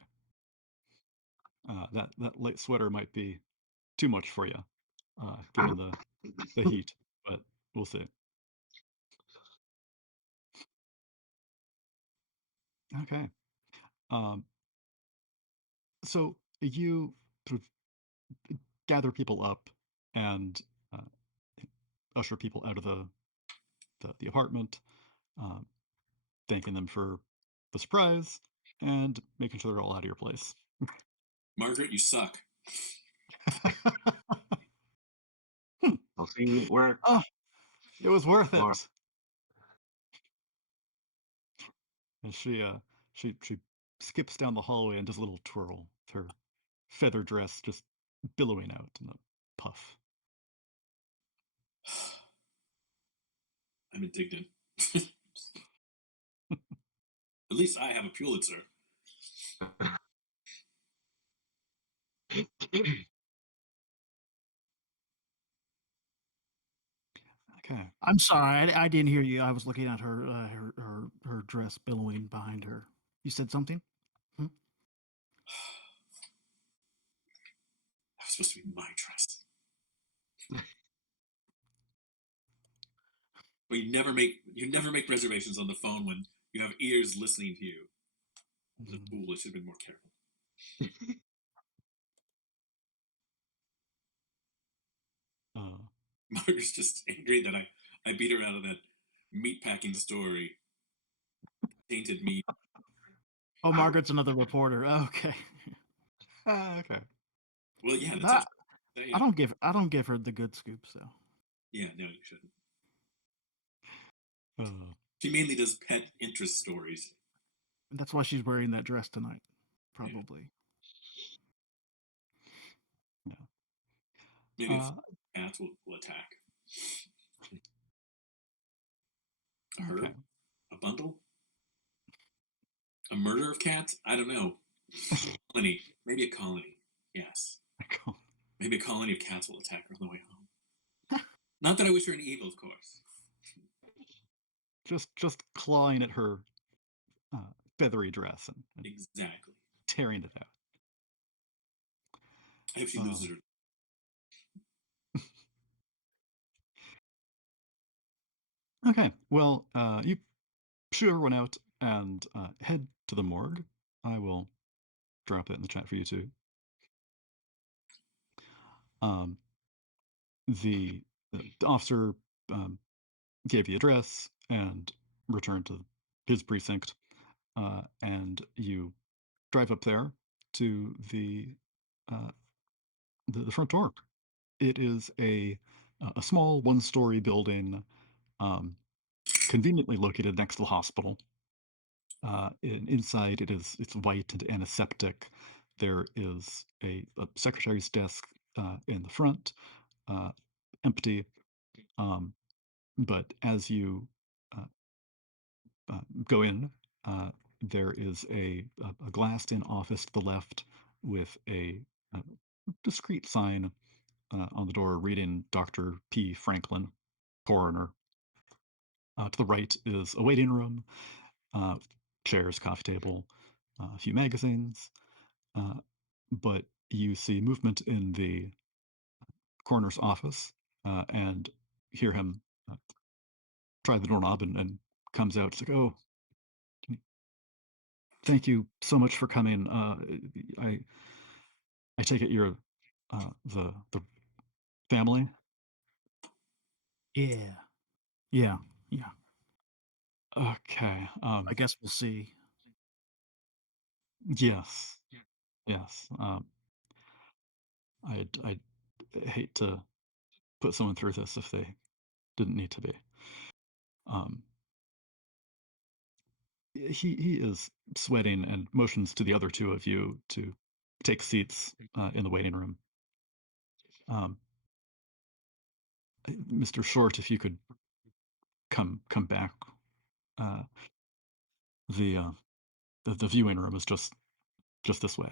That light sweater might be too much for you, given the heat, but we'll see. Okay. Um, so you sort of gather people up and uh, usher people out of the apartment, um, thanking them for the surprise and making sure they're all out of your place. Margaret, you suck. I'll see you at work Oh, it was worth tomorrow. it. And she skips down the hallway and does a little twirl, with her feather dress just billowing out in a puff. I'm indignant. At least I have a Pulitzer. Okay. I'm sorry, I didn't hear you. I was looking at her dress billowing behind her. You said something? Hmm? That was supposed to be my dress. But you never make reservations on the phone when you have ears listening to you. I was a Mhm. fool. I should have been more careful. Uh, Margaret's just angry that I beat her out of that meatpacking story. Tainted meat. Oh, Margaret's another reporter. Okay. okay. Well, yeah, that's That actually I saying. don't give her the good scoop. So Yeah, no, you shouldn't. She mainly does pet interest stories. And that's why she's wearing that dress tonight, probably. Yeah. Maybe cats will attack. A herd? Okay. A bundle? A murder of cats? I don't know. Colony. Maybe a colony. Yes. Maybe a colony of cats will attack her on the way home. Not that I wish her any evil, of course. Just clawing at her feathery dress and Exactly. tearing it out. I hope she loses her. Okay, well, you shoot everyone out and head to the morgue. I will drop it in the chat for you too. The officer gave the address and returned to his precinct, and you drive up there to the front door. It is a small one-story building, conveniently located next to the hospital. Inside, it's white and antiseptic. There is a secretary's desk in the front, empty. But as you go in, there is a glassed-in office to the left with a discreet sign on the door reading Dr. P. Franklin, coroner. To the right is a waiting room, chairs, coffee table, a few magazines, but you see movement in the coroner's office and hear him try the doorknob and comes out. It's like, oh, thank you so much for coming. I take it you're the family. Yeah. Okay. I guess we'll see. Yes. Yes. I'd hate to put someone through this if they didn't need to be. Um, he is sweating and motions to the other two of you to take seats in the waiting room. Mr. Short, if you could come back. Uh, the the viewing room is just this way.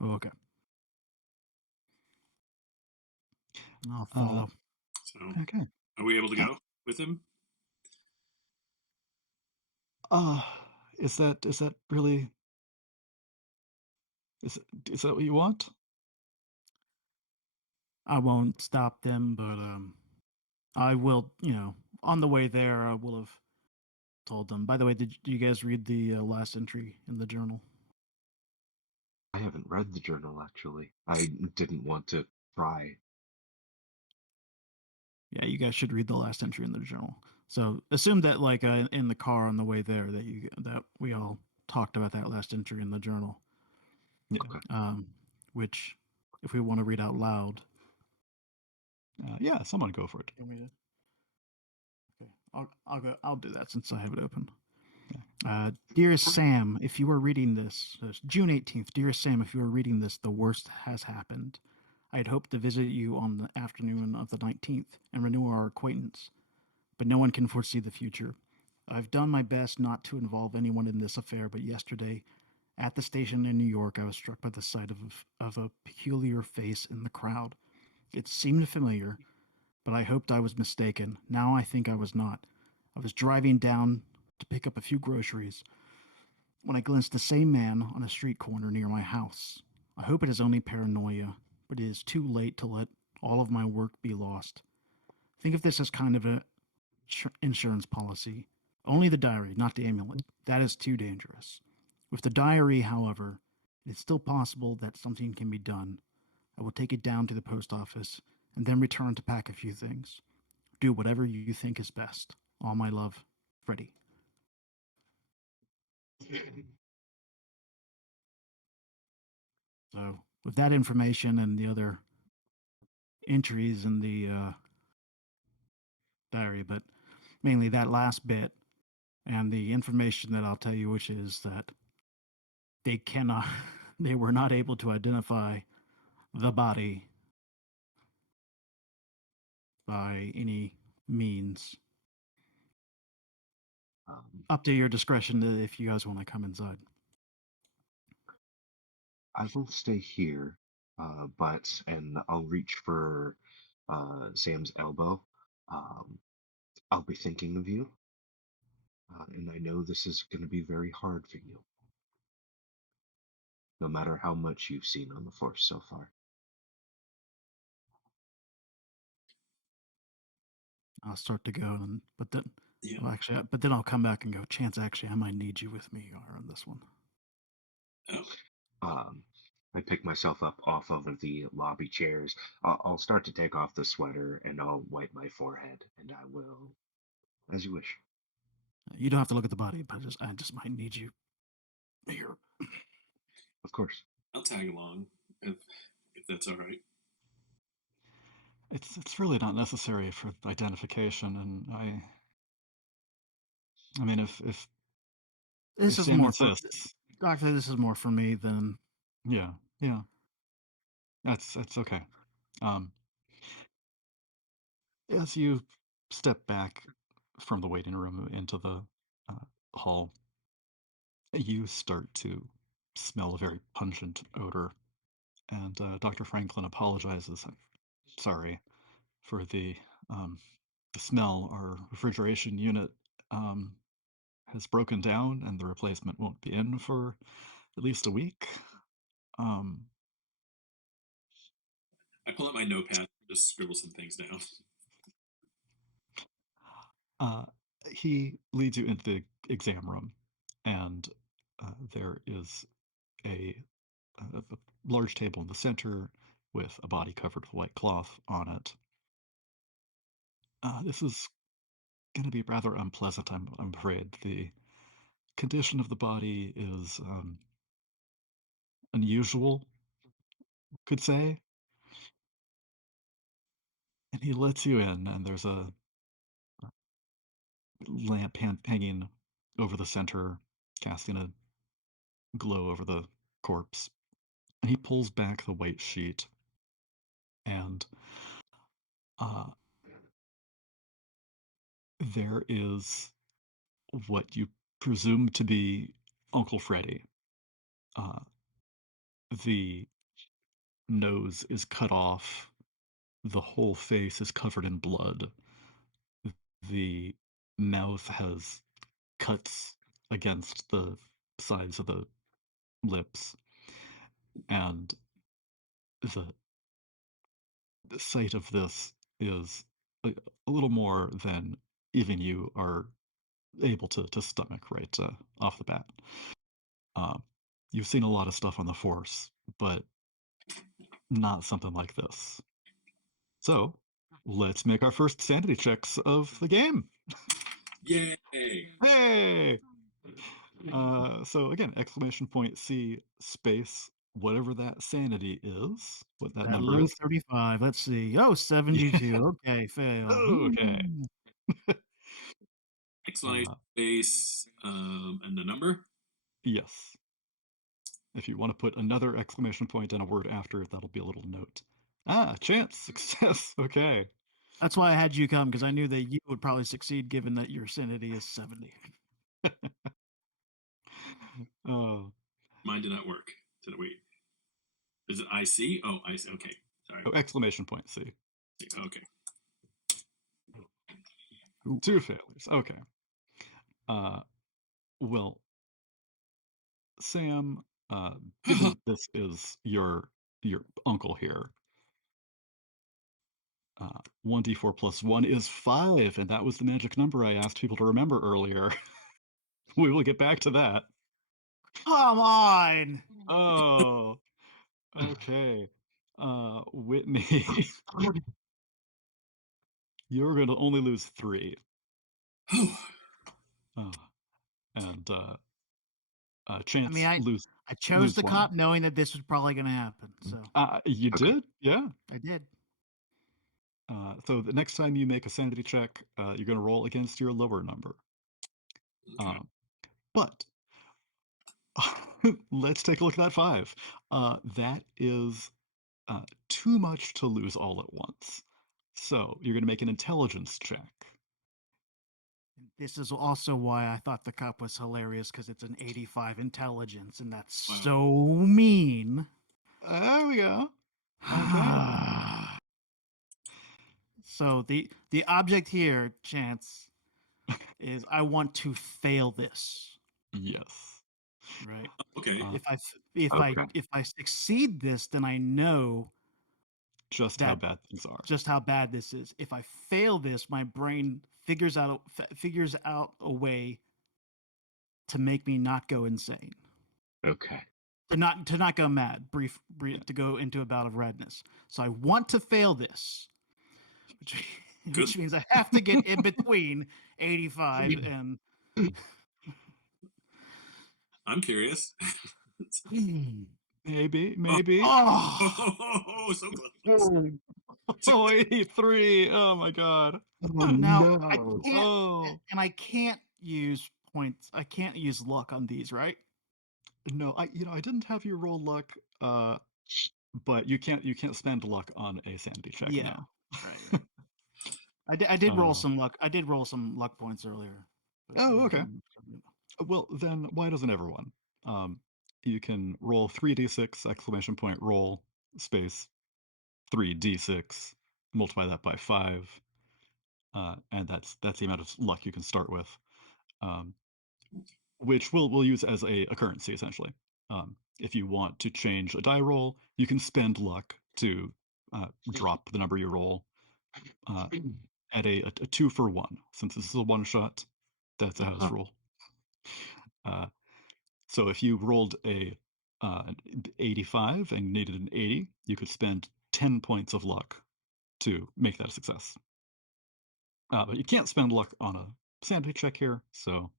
Oh, okay. I'll follow. So, Okay. are we able to go with him? Is that really? Is that what you want? I won't stop them, but I will. On the way there, I will have told them. By the way, did you guys read the last entry in the journal? I haven't read the journal, actually. I didn't want to pry. Yeah, you guys should read the last entry in the journal. So assume that, like, in the car on the way there, that we all talked about that last entry in the journal. Yeah. Okay. Which, if we want to read out loud, yeah, someone go for it. you want me to? Okay, I'll go. I'll do that since I have it open. Dearest Sam, if you are reading this, June 18th, dearest Sam, if you are reading this, the worst has happened. I had hoped to visit you on the afternoon of the 19th and renew our acquaintance, but no one can foresee the future. I've done my best not to involve anyone in this affair, but yesterday, at the station in New York, I was struck by the sight of a peculiar face in the crowd. It seemed familiar, but I hoped I was mistaken. Now I think I was not. I was driving down to pick up a few groceries when I glimpsed the same man on a street corner near my house. I hope it is only paranoia, but it is too late to let all of my work be lost. Think of this as kind of a insurance policy. Only the diary, not the amulet. That is too dangerous. With the diary, however, it is still possible that something can be done. I will take it down to the post office and then return to pack a few things. Do whatever you think is best. All my love, Freddy. So, with that information and the other entries in the diary, but mainly that last bit and the information that I'll tell you, which is that they cannot, they were not able to identify the body by any means. Up to your discretion if you guys want to come inside. I will stay here, and I'll reach for Sam's elbow. I'll be thinking of you, and I know this is going to be very hard for you, no matter how much you've seen on the Force so far. I'll start to go, but then, Yeah. well, actually, but then I'll come back and go. Chance, actually, I might need you with me on this one. Oh. I pick myself up off of the lobby chairs. I'll start to take off the sweater and I'll wipe my forehead, and I will, as you wish. You don't have to look at the body, but I just might need you here. Of course. I'll tag along if that's all right. It's really not necessary for identification, and I mean, if This is Sam more for insists, Doctor. This is more for me than yeah, that's okay. As you step back from the waiting room into the uh, hall, you start to smell a very pungent odor, and Dr. Franklin apologizes. "I'm sorry for the smell. Our refrigeration unit um, has broken down, and the replacement won't be in for at least a week." Um, I pull out my notepad, just scribble some things down. uh, he leads you into the exam room, and there is a, a large table in the center with a body covered with white cloth on it. This is going to be rather unpleasant, I'm afraid. The condition of the body is unusual, could say. And he lets you in, and there's a lamp hanging over the center, casting a glow over the corpse. And he pulls back the white sheet, and uh, there is what you presume to be Uncle Freddy. Uh, the nose is cut off, the whole face is covered in blood, the mouth has cuts against the sides of the lips, and the, the sight of this is a little more than even you are able to stomach right off the bat. Um, you've seen a lot of stuff on the Force, but not something like this. So let's make our first sanity checks of the game. Yay! Hey! So again, exclamation point C space, whatever that sanity is, what that that number low is. 35. Let's see. Oh, 72. Okay, fail. Okay. Exclamation space and the number. Yes. If you want to put another exclamation point and a word after it, that'll be a little note. Chance, success. Okay. That's why I had you come, because I knew that you would probably succeed given that your sanity is 70. Oh, Mine did not work. Did it wait? Is it IC? Oh, IC. Okay. Sorry. exclamation point C. Okay. Ooh. 2 failures. Okay. Well, Sam, given this is your uncle here, 1d4 plus 1 is 5, and that was the magic number I asked people to remember earlier. We will get back to that. Come on! Oh, okay. Whitney, you're going to only lose 3. And Chance, I chose lose the 1. cop knowing that this was probably going to happen. So You Okay. did? Yeah. I did. So the next time you make a sanity check, you're going to roll against your lower number. Okay. But let's take a look at that 5. That is too much to lose all at once. So you're going to make an intelligence check. This is also why I thought the cup was hilarious, because it's an 85 intelligence, and that's Wow. so mean. There we go. Okay. So the object here, Chance, is I want to fail this. Yes. Right. Okay. If I succeed this, then I know Just how bad things are. just how bad this is. If I fail this, my brain figures out a way to make me not go insane. Okay. To not go mad, to go into a bout of redness. So I want to fail this, which means I have to get in between 85 and. I'm curious. Maybe. Oh, So close. Oh, 83. Oh my god. now I No. can't, and I can't use points. I can't use luck on these, right? No, I didn't have you roll luck, but you can't spend luck on a sanity check. Yeah, No. right. I did roll some luck. I did roll some luck points earlier. Oh, okay. Well, then why doesn't everyone? You can roll 3d6 exclamation point roll space 3d6, multiply that by 5, and that's the amount of luck you can start with, which we'll use as a currency essentially. If you want to change a die roll, you can spend luck to drop the number you roll at a 2 for 1. Since this is a one shot, that's a house rule. So if you rolled an 85 and needed an 80, you could spend 10 points of luck to make that a success. But you can't spend luck on a sanity check here, so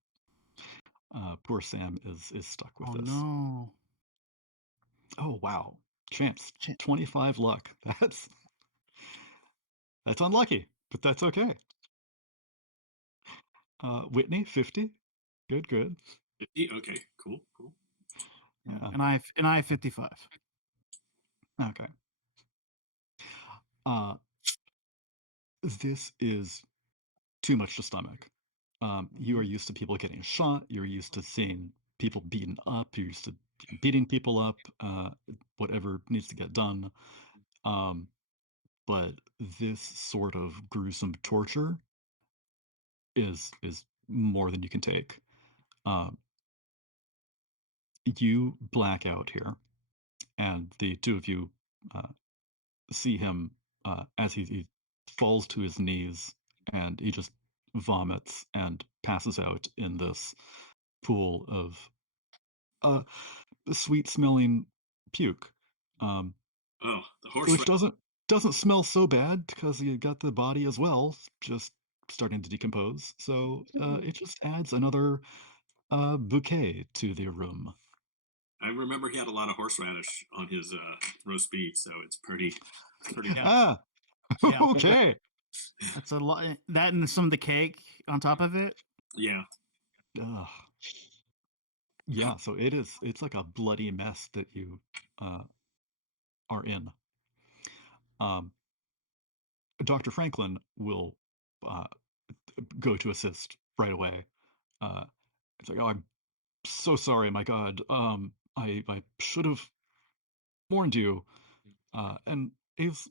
poor Sam is stuck with this. No. Oh wow, Chance, 25 luck. That's unlucky, but that's okay. Whitney, 50. Good. 50? Okay, cool. Yeah, and I have 55. Okay. This is too much to stomach. You are used to people getting shot. You're used to seeing people beaten up. You're used to beating people up. Whatever needs to get done. But this sort of gruesome torture is more than you can take. You black out here, and the two of you see him as he falls to his knees, and he just vomits and passes out in this pool of sweet smelling puke, Oh, the horse. which doesn't smell so bad because you got the body as well, just starting to decompose. So it just adds another bouquet to the room. I remember he had a lot of horseradish on his roast beef, so it's pretty. Yeah. Yeah. Okay. That's a lot. That and some of the cake on top of it. Yeah. Yeah, so it's like a bloody mess that you are in. Dr. Franklin will go to assist right away. It's like, oh, I'm so sorry, my God. I should have warned you. And he's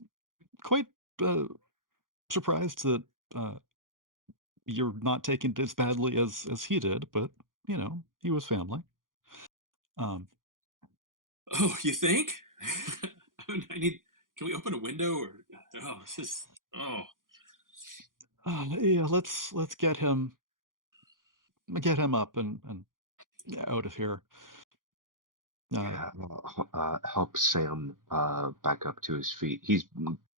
quite surprised that you're not taking it as badly as he did, but he was family. Oh, you think? I need. Can we open a window or? Oh, this is. Oh. Yeah, let's get him up and out of here. Yeah, help Sam back up to his feet. He's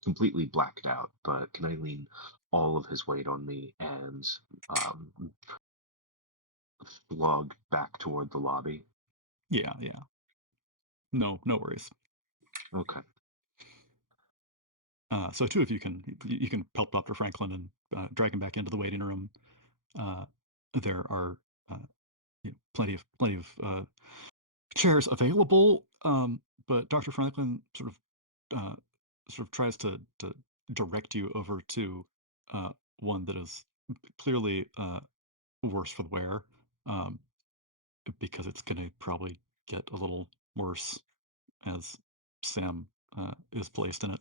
completely blacked out, but can I lean all of his weight on me and flog back toward the lobby? Yeah. No worries. Okay. So two of you can help Dr. Franklin and drag him back into the waiting room. There are plenty of chairs available, but Dr. Franklin sort of tries to direct you over to one that is clearly worse for the wear, um, because it's going to probably get a little worse as Sam is placed in it.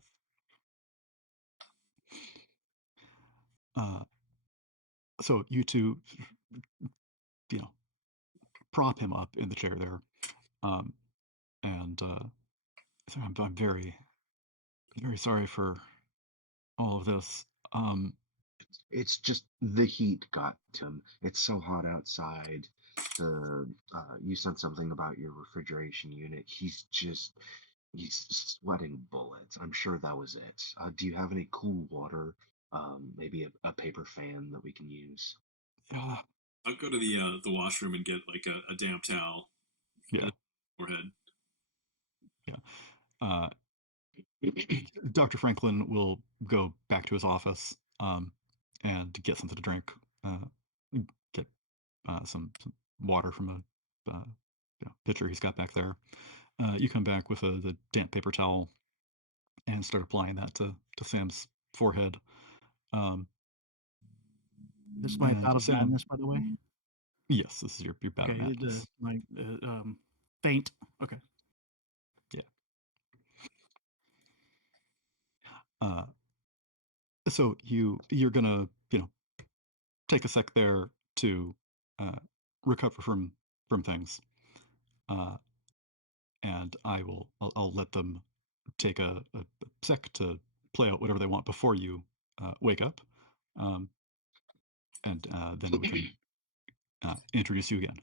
Uh, so you two, you know, prop him up in the chair there, um, and so I'm very sorry for all of this. It's just the heat got to him. It's so hot outside. You said something about your refrigeration unit. He's sweating bullets. I'm sure that was it. Do you have any cool water? Maybe a paper fan that we can use. Yeah, I'll go to the washroom and get like a damp towel yeah, and a forehead. yeah. Uh, Dr. Franklin will go back to his office and get something to drink. Get some water from a pitcher he's got back there. You come back with the damp paper towel and start applying that to Sam's forehead. Um, This is my and bout of Sam, madness, by the way. yes, this is your bout of Okay, madness. my faint. Okay. Yeah. Uh, so you're gonna take a sec there to uh, recover from things, uh, and I'll let them take a sec to play out whatever they want before you wake up, um, and then we can introduce you again.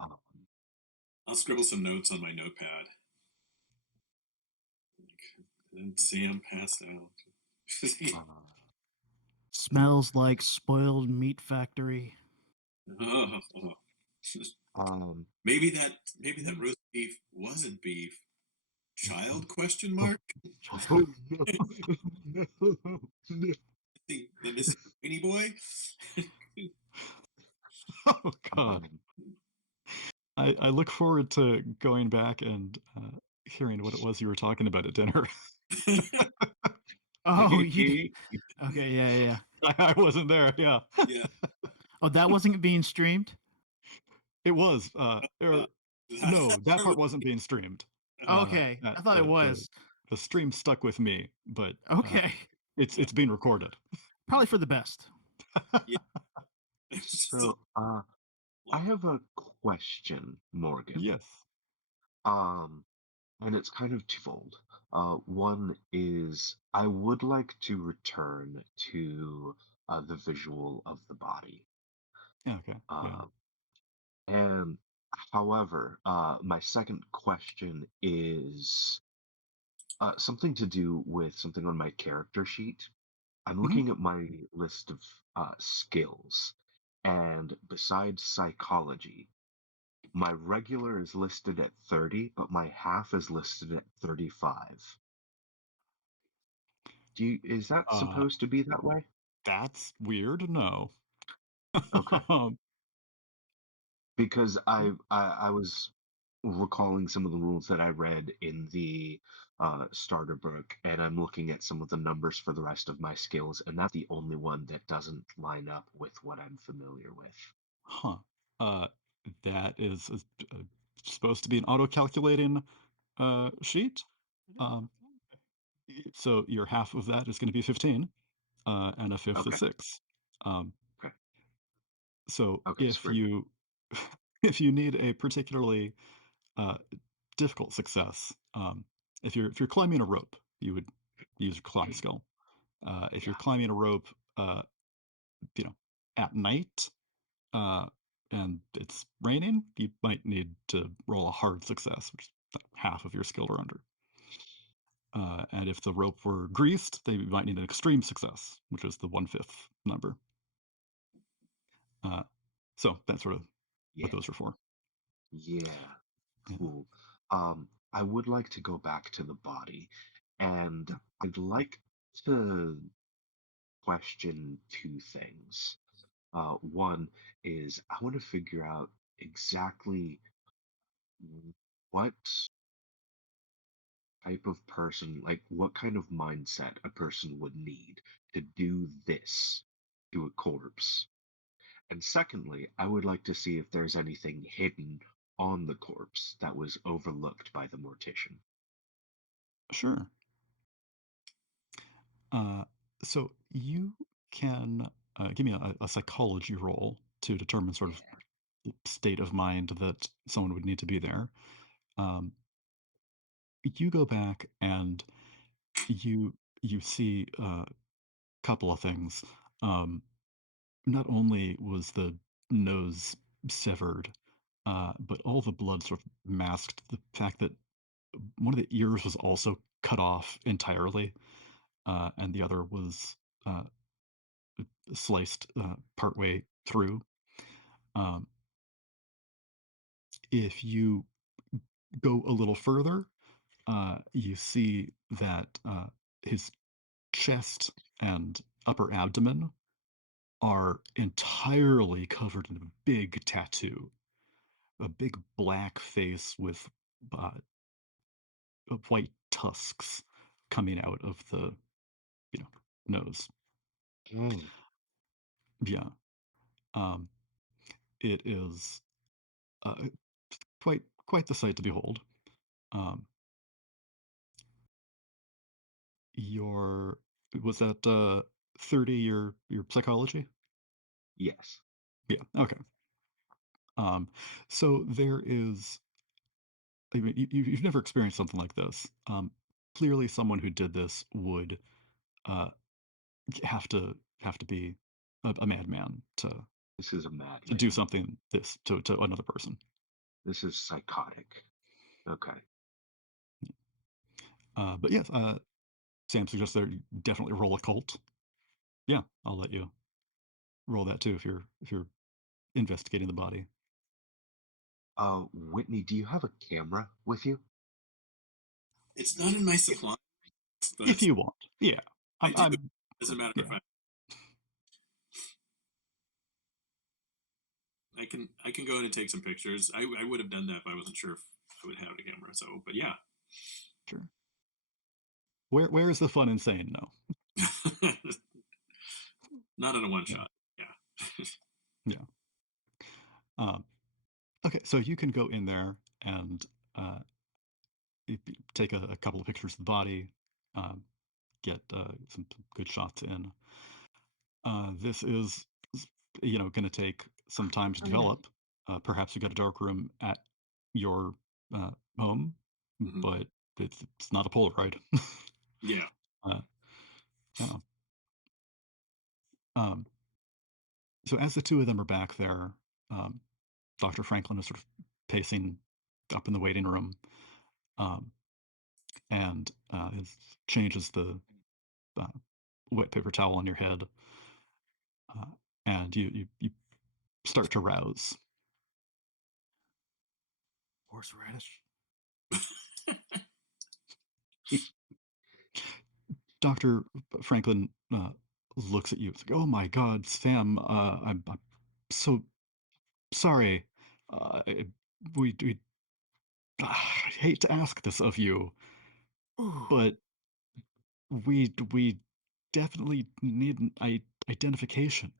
Um, I'll scribble some notes on my notepad. And Sam passed out. uh, Smells like spoiled meat factory. Oh. um, Maybe that roast beef wasn't beef. Child question oh, mark? oh no, no, no. The missing Weenie boy? Oh God, Um, I look forward to going back and hearing what it was you were talking about at dinner. Oh, you. Okay, yeah. I wasn't there. Yeah, Yeah. Oh, that wasn't being streamed. it was. Uh, No, that part part wasn't being streamed. Okay, I thought it The was. the stream stuck with me, but Okay, it's being recorded. probably for the best. yeah. It's just so, I have a question, Morgan. Yes. Um, and it's kind of twofold. One is I would like to return to the visual of the body. Yeah, okay. Yeah. Uh, and however, my second question is something to do with something on my character sheet. I'm Mhm. looking at my list of skills, and besides psychology, my regular is listed at 30, but my half is listed at 35. Is that Uh, supposed to be that way? that's weird. No. Okay. Um, Because I was recalling some of the rules that I read in the starter book, and I'm looking at some of the numbers for the rest of my skills, and that's the only one that doesn't line up with what I'm familiar with. huh. Uh, that is supposed to be an auto-calculating sheet. Um, so your half of that is going to be 15, and a fifth is Okay. 6. Um, Okay. so Okay. if Sweet. you if you need a particularly uh, difficult success, if you're climbing a rope, you would use your climb skill. If you're Yeah. climbing a rope, uh, you know, at night, uh, and it's raining, you might need to roll a hard success, which is like half of your skill or under. And if the rope were greased, they might need an extreme success, which is the 1/5 number. Uh, so that's sort of what Yeah. those are for. Yeah. Yeah. Cool. I would like to go back to the body. and I'd like to question two things. One is I want to figure out exactly what type of person, like what kind of mindset a person would need to do this to a corpse. And secondly, I would like to see if there's anything hidden on the corpse that was overlooked by the mortician. Sure. Uh, so you can give me a psychology roll to determine sort of state of mind that someone would need to be there. Um, you go back and you see a couple of things. Um, Not only was the nose severed, but all the blood sort of masked the fact that one of the ears was also cut off entirely, and the other was uh, sliced partway through. Um, if you go a little further, you see that his chest and upper abdomen are entirely covered in a big tattoo, a big black face with uh, white tusks coming out of the you know nose. Oh, Yeah, um, it is quite the sight to behold. Um, your was that 30 your psychology? yes. Yeah. Okay. So there is. I mean, you've never experienced something like this. Clearly, someone who did this would uh, have to be a madman This is a to do madman. something this to another person. This is psychotic. Okay. But yes, Sam suggests there you definitely roll a cult. Yeah, I'll let you roll that too if you're investigating the body. Whitney, do you have a camera with you? It's not in my supply, If but you want, yeah. I do. I'm As a matter of yeah, fact, I can go in and take some pictures. I would have done that if I wasn't sure if I would have a camera. So, but yeah, sure. Where is the fun in saying no? not in a one Yeah, shot. Yeah. yeah. Um, okay, so you can go in there and uh, take a couple of pictures of the body, um, get some good shots in. This is, going to take some time to develop. Perhaps you got a dark room at your home, Hmm. but it's not a Polaroid. Yeah. uh, yeah. Um, so as the two of them are back there, um, Dr. Franklin is sort of pacing up in the waiting room, um, and changes the uh, wet paper towel on your head, uh, and you start to rouse. Horseradish. Dr. Franklin looks at you. It's like, oh my God, Sam, I'm so sorry. Uh, we I hate to ask this of you, Ooh. but we definitely need an identification.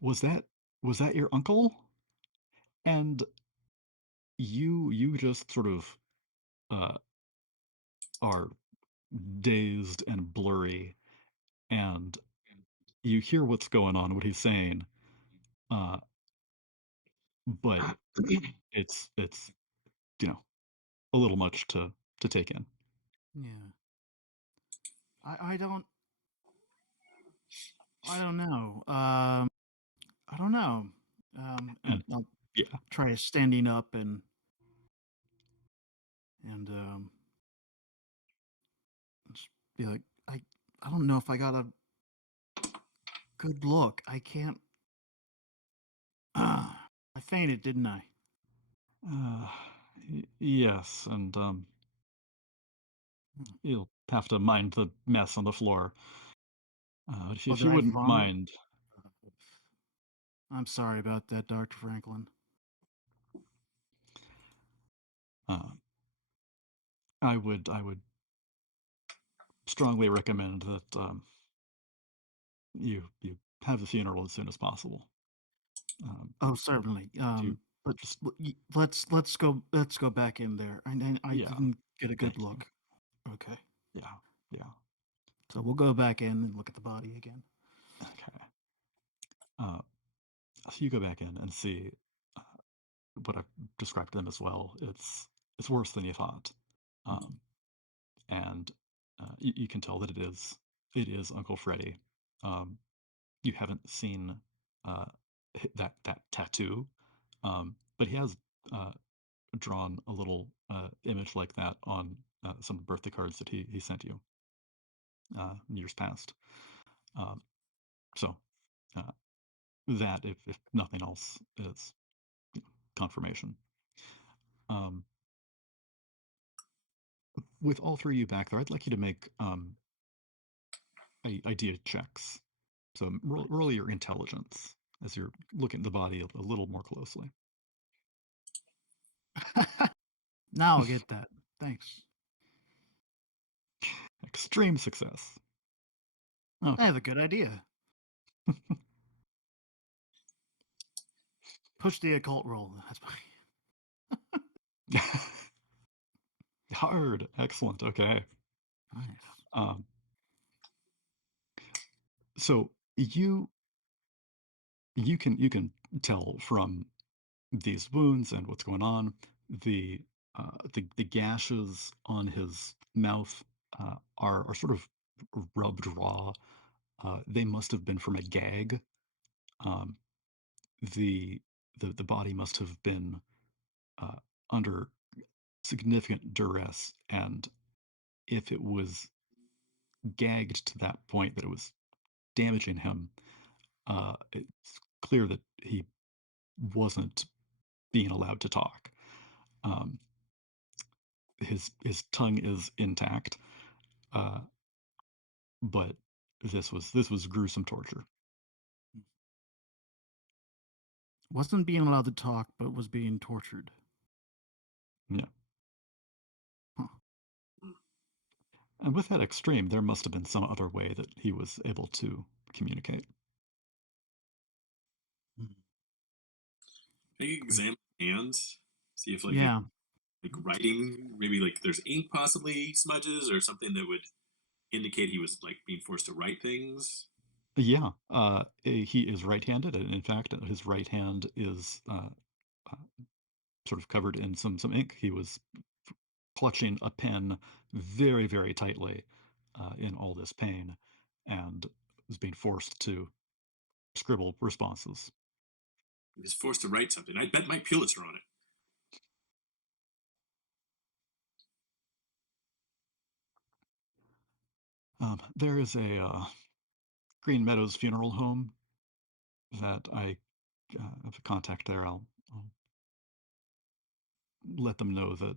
Was that was that your uncle? And you just sort of uh, are dazed and blurry, and you hear what's going on, what he's saying, uh, but it's a little much to take in. Yeah. I don't know. I don't know. And And I'll yeah, try standing up and just be like, I don't know if I got a good look. I can't. I fainted, didn't I? yes, and You'll have to mind the mess on the floor. Oh, If did you I wouldn't vomit? mind, I'm sorry about that, Dr. Franklin. uh, I would strongly recommend that you have the funeral as soon as possible. Um, Oh, certainly. you But just let's go back in there. I yeah, didn't get a good thank you. look. Okay, Yeah, yeah. so we'll go back in and look at the body again. Okay. Uh, so you go back in and see uh, what I've described to them as well. It's worse than you thought, Mm. um, and you can tell that it is Uncle Freddy. Um, you haven't seen uh, that tattoo, but he has uh, drawn a little image like that on some birthday cards that he sent you in years past. Um, so uh, that, if nothing else, is confirmation. Um, with all three of you back there, I'd like you to make idea checks. So roll your intelligence as you're looking at the body a little more closely. Now I'll get that. Thanks. Extreme success. I Okay. have a good idea. Push the occult roll. That's my Hard. Excellent. Okay. nice. Um, so you can tell from these wounds and what's going on, the gashes on his mouth are sort of rubbed raw. They must have been from a gag. Um, the the body must have been uh, under significant duress, and if it was gagged to that point that it was damaging him, it's clear that he wasn't being allowed to talk. Um, his tongue is intact, uh, but this was gruesome torture. Wasn't being allowed to talk, but was being tortured. Yeah, Huh. and with that extreme, there must have been some other way that he was able to communicate. Mm. Maybe Wait. examine hands, see if like Yeah. writing, maybe like there's ink possibly smudges or something that would indicate he was like being forced to write things. Yeah, he is right-handed, and in fact, his right hand is uh, sort of covered in some ink. He was clutching a pen very, very tightly in all this pain, and was being forced to scribble responses. He was forced to write something. I bet Mike Pulitzer on it. There is a Green Meadows funeral home that I have a contact there. I'll let them know that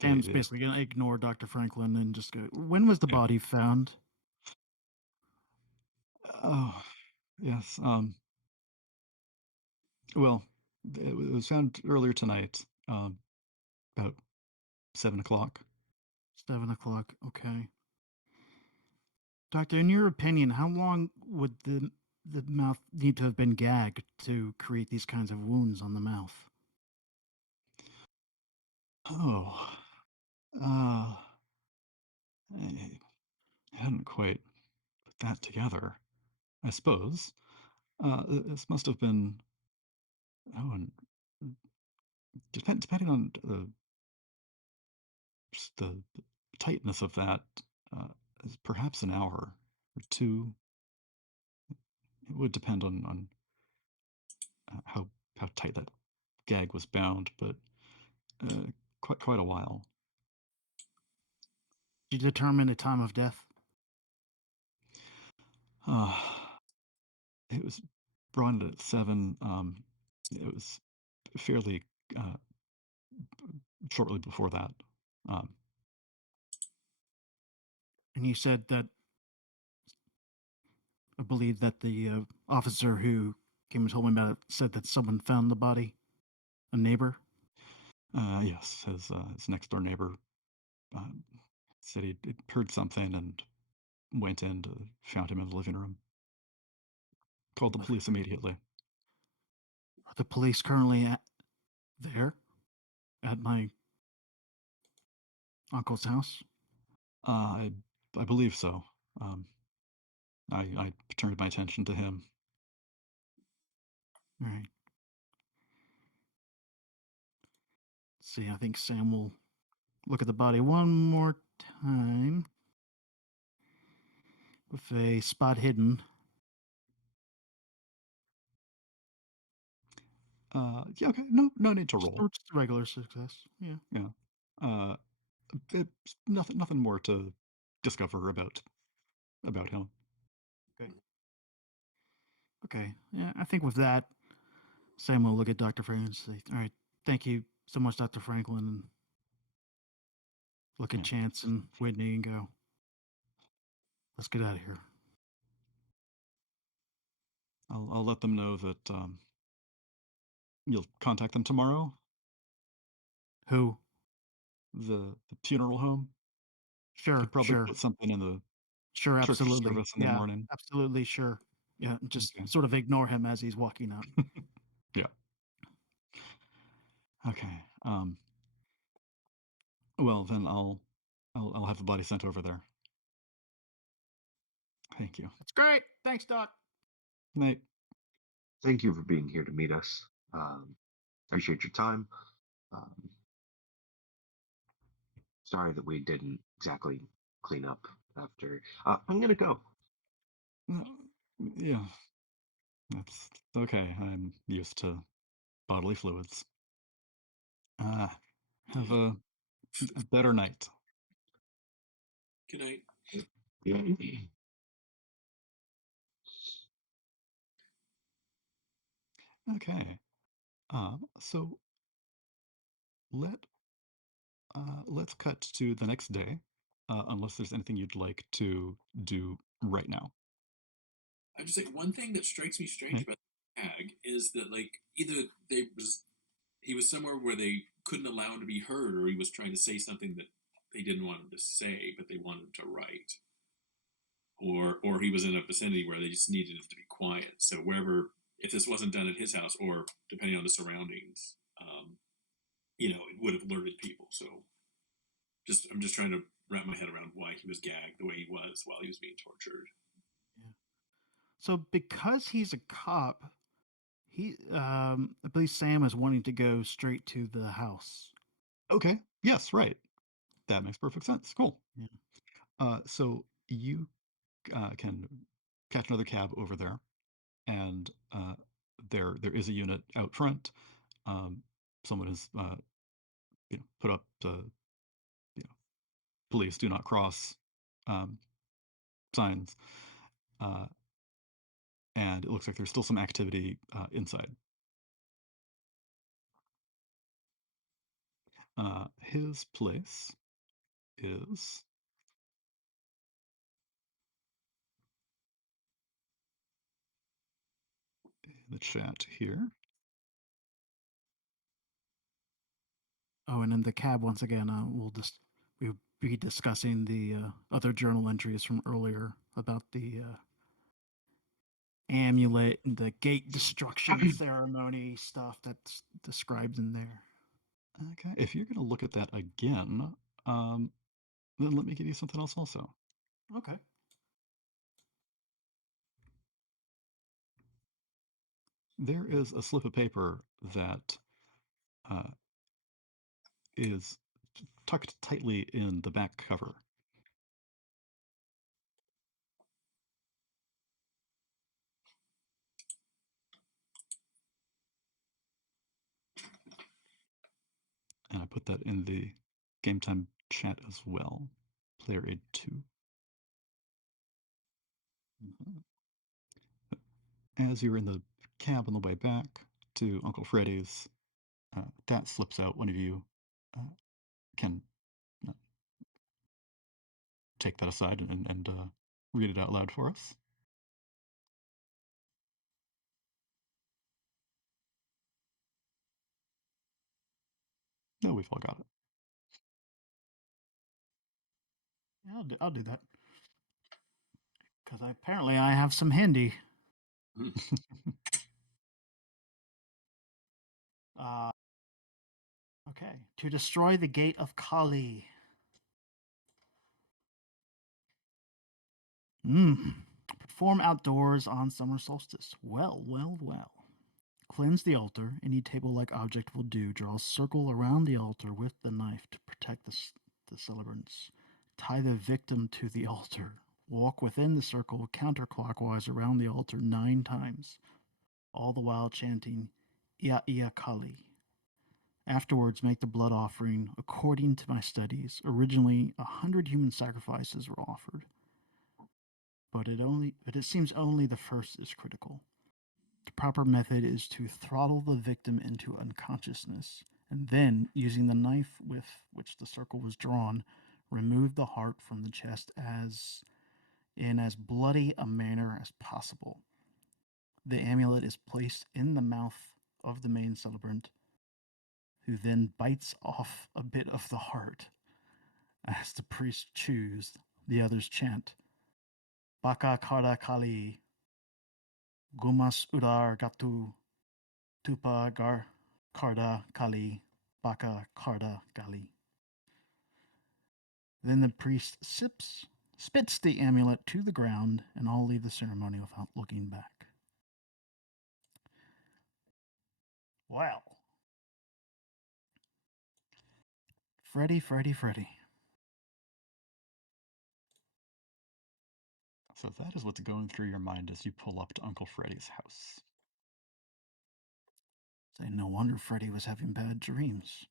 Dan's they basically gonna ignore Dr. Franklin and just go, when was the yeah. body found? Oh, yes. Well, it was found earlier tonight, about 7 o'clock. 7 o'clock. Okay. Doctor, in your opinion, how long would the mouth need to have been gagged to create these kinds of wounds on the mouth? Oh, uh, I hadn't quite put that together. I suppose this must have been. Oh, and depending on just the tightness of that, uh, is perhaps an hour or two. It would depend on how tight that gag was bound, but uh, quite a while. Did you determine the time of death? Uh, it was brought in at 7. It was fairly uh, shortly before that. Um, And you said that I believe that the officer who came and told me about it said that someone found the body, a neighbor. Yes, his next door neighbor uh, said he'd heard something and went in to found him in the living room. Called the police immediately. Are the police currently there at my uncle's house? I believe so. Um, I turned my attention to him. All right. Let's see, I think Sam will look at the body one more time with a spot hidden. Yeah, okay. No need to roll. Just a regular success. Yeah. Yeah. Uh, it's nothing more to discover about him. Okay. Okay. Yeah, I think with that, Sam will look at Dr. Franklin and say, all right, thank you so much, Dr. Franklin. And look at Yeah. Chance and Whitney and go, let's get out of here. I'll let them know that you'll contact them tomorrow. Who? The funeral home. Sure, Could probably sure. put something in the Sure, church absolutely. service in the Yeah, morning. absolutely, sure. Yeah, just Okay. sort of ignore him as he's walking out. Yeah. Okay. Well, then I'll have the body sent over there. Thank you. That's great. Thanks, Doc. Night. Thank you for being here to meet us. Appreciate your time. Um, Sorry that we didn't exactly clean up after. I'm gonna go. Yeah, that's okay. I'm used to bodily fluids. Have a better night. Good night. Okay. So let let's cut to the next day, unless there's anything you'd like to do right now. I'm just like one thing that strikes me strange Okay. about the tag is that like either he was somewhere where they couldn't allow him to be heard, or he was trying to say something that they didn't want him to say, but they wanted him to write, or he was in a vicinity where they just needed him to be quiet. So wherever, if this wasn't done at his house, or depending on the surroundings, it would have alerted people. So I'm just trying to wrap my head around why he was gagged the way he was while he was being tortured. Yeah. So because he's a cop, I believe Sam is wanting to go straight to the house. Okay. Yes. Right. That makes perfect sense. Cool. Yeah. So you can catch another cab over there, and there is a unit out front. Um, Someone has put up police do not cross um, signs, uh, and it looks like there's still some activity inside. His place is in the chat here. Oh, and in the cab once again, we'll be discussing the other journal entries from earlier about the amulet and the gate destruction ceremony stuff that's described in there. Okay, if you're going to look at that again, then let me give you something else also. Okay. There is a slip of paper that uh, is tucked tightly in the back cover. And I put that in the game time chat as well. Player aid 2. Mhm. As you're in the cab on the way back to Uncle Freddy's, that slips out. One of you can take that aside and read it out loud for us? No, we've all got it. Yeah, I'll do that. Because apparently I have some Hindi. Okay. To destroy the gate of Kali. Perform outdoors on summer solstice. Well. Cleanse the altar. Any table-like object will do. Draw a circle around the altar with the knife to protect the celebrants. Tie the victim to the altar. Walk within the circle counterclockwise around the altar 9 times, all the while chanting Ia Ia Kali. Afterwards, make the blood offering. According to my studies, originally 100 human sacrifices were offered, but it seems only the first is critical. The proper method is to throttle the victim into unconsciousness, and then, using the knife with which the circle was drawn, remove the heart from the chest in as bloody a manner as possible. The amulet is placed in the mouth of the main celebrant, who then bites off a bit of the heart. As the priest chews, the others chant, Baka Karda Kali, Gumas Udar Gatu, Tupa Gar Karda Kali, Baka Karda Kali. Then the priest spits the amulet to the ground, and all leave the ceremony without looking back. Wow. Freddy. So that is what's going through your mind as you pull up to Uncle Freddy's house. Say, no wonder Freddy was having bad dreams.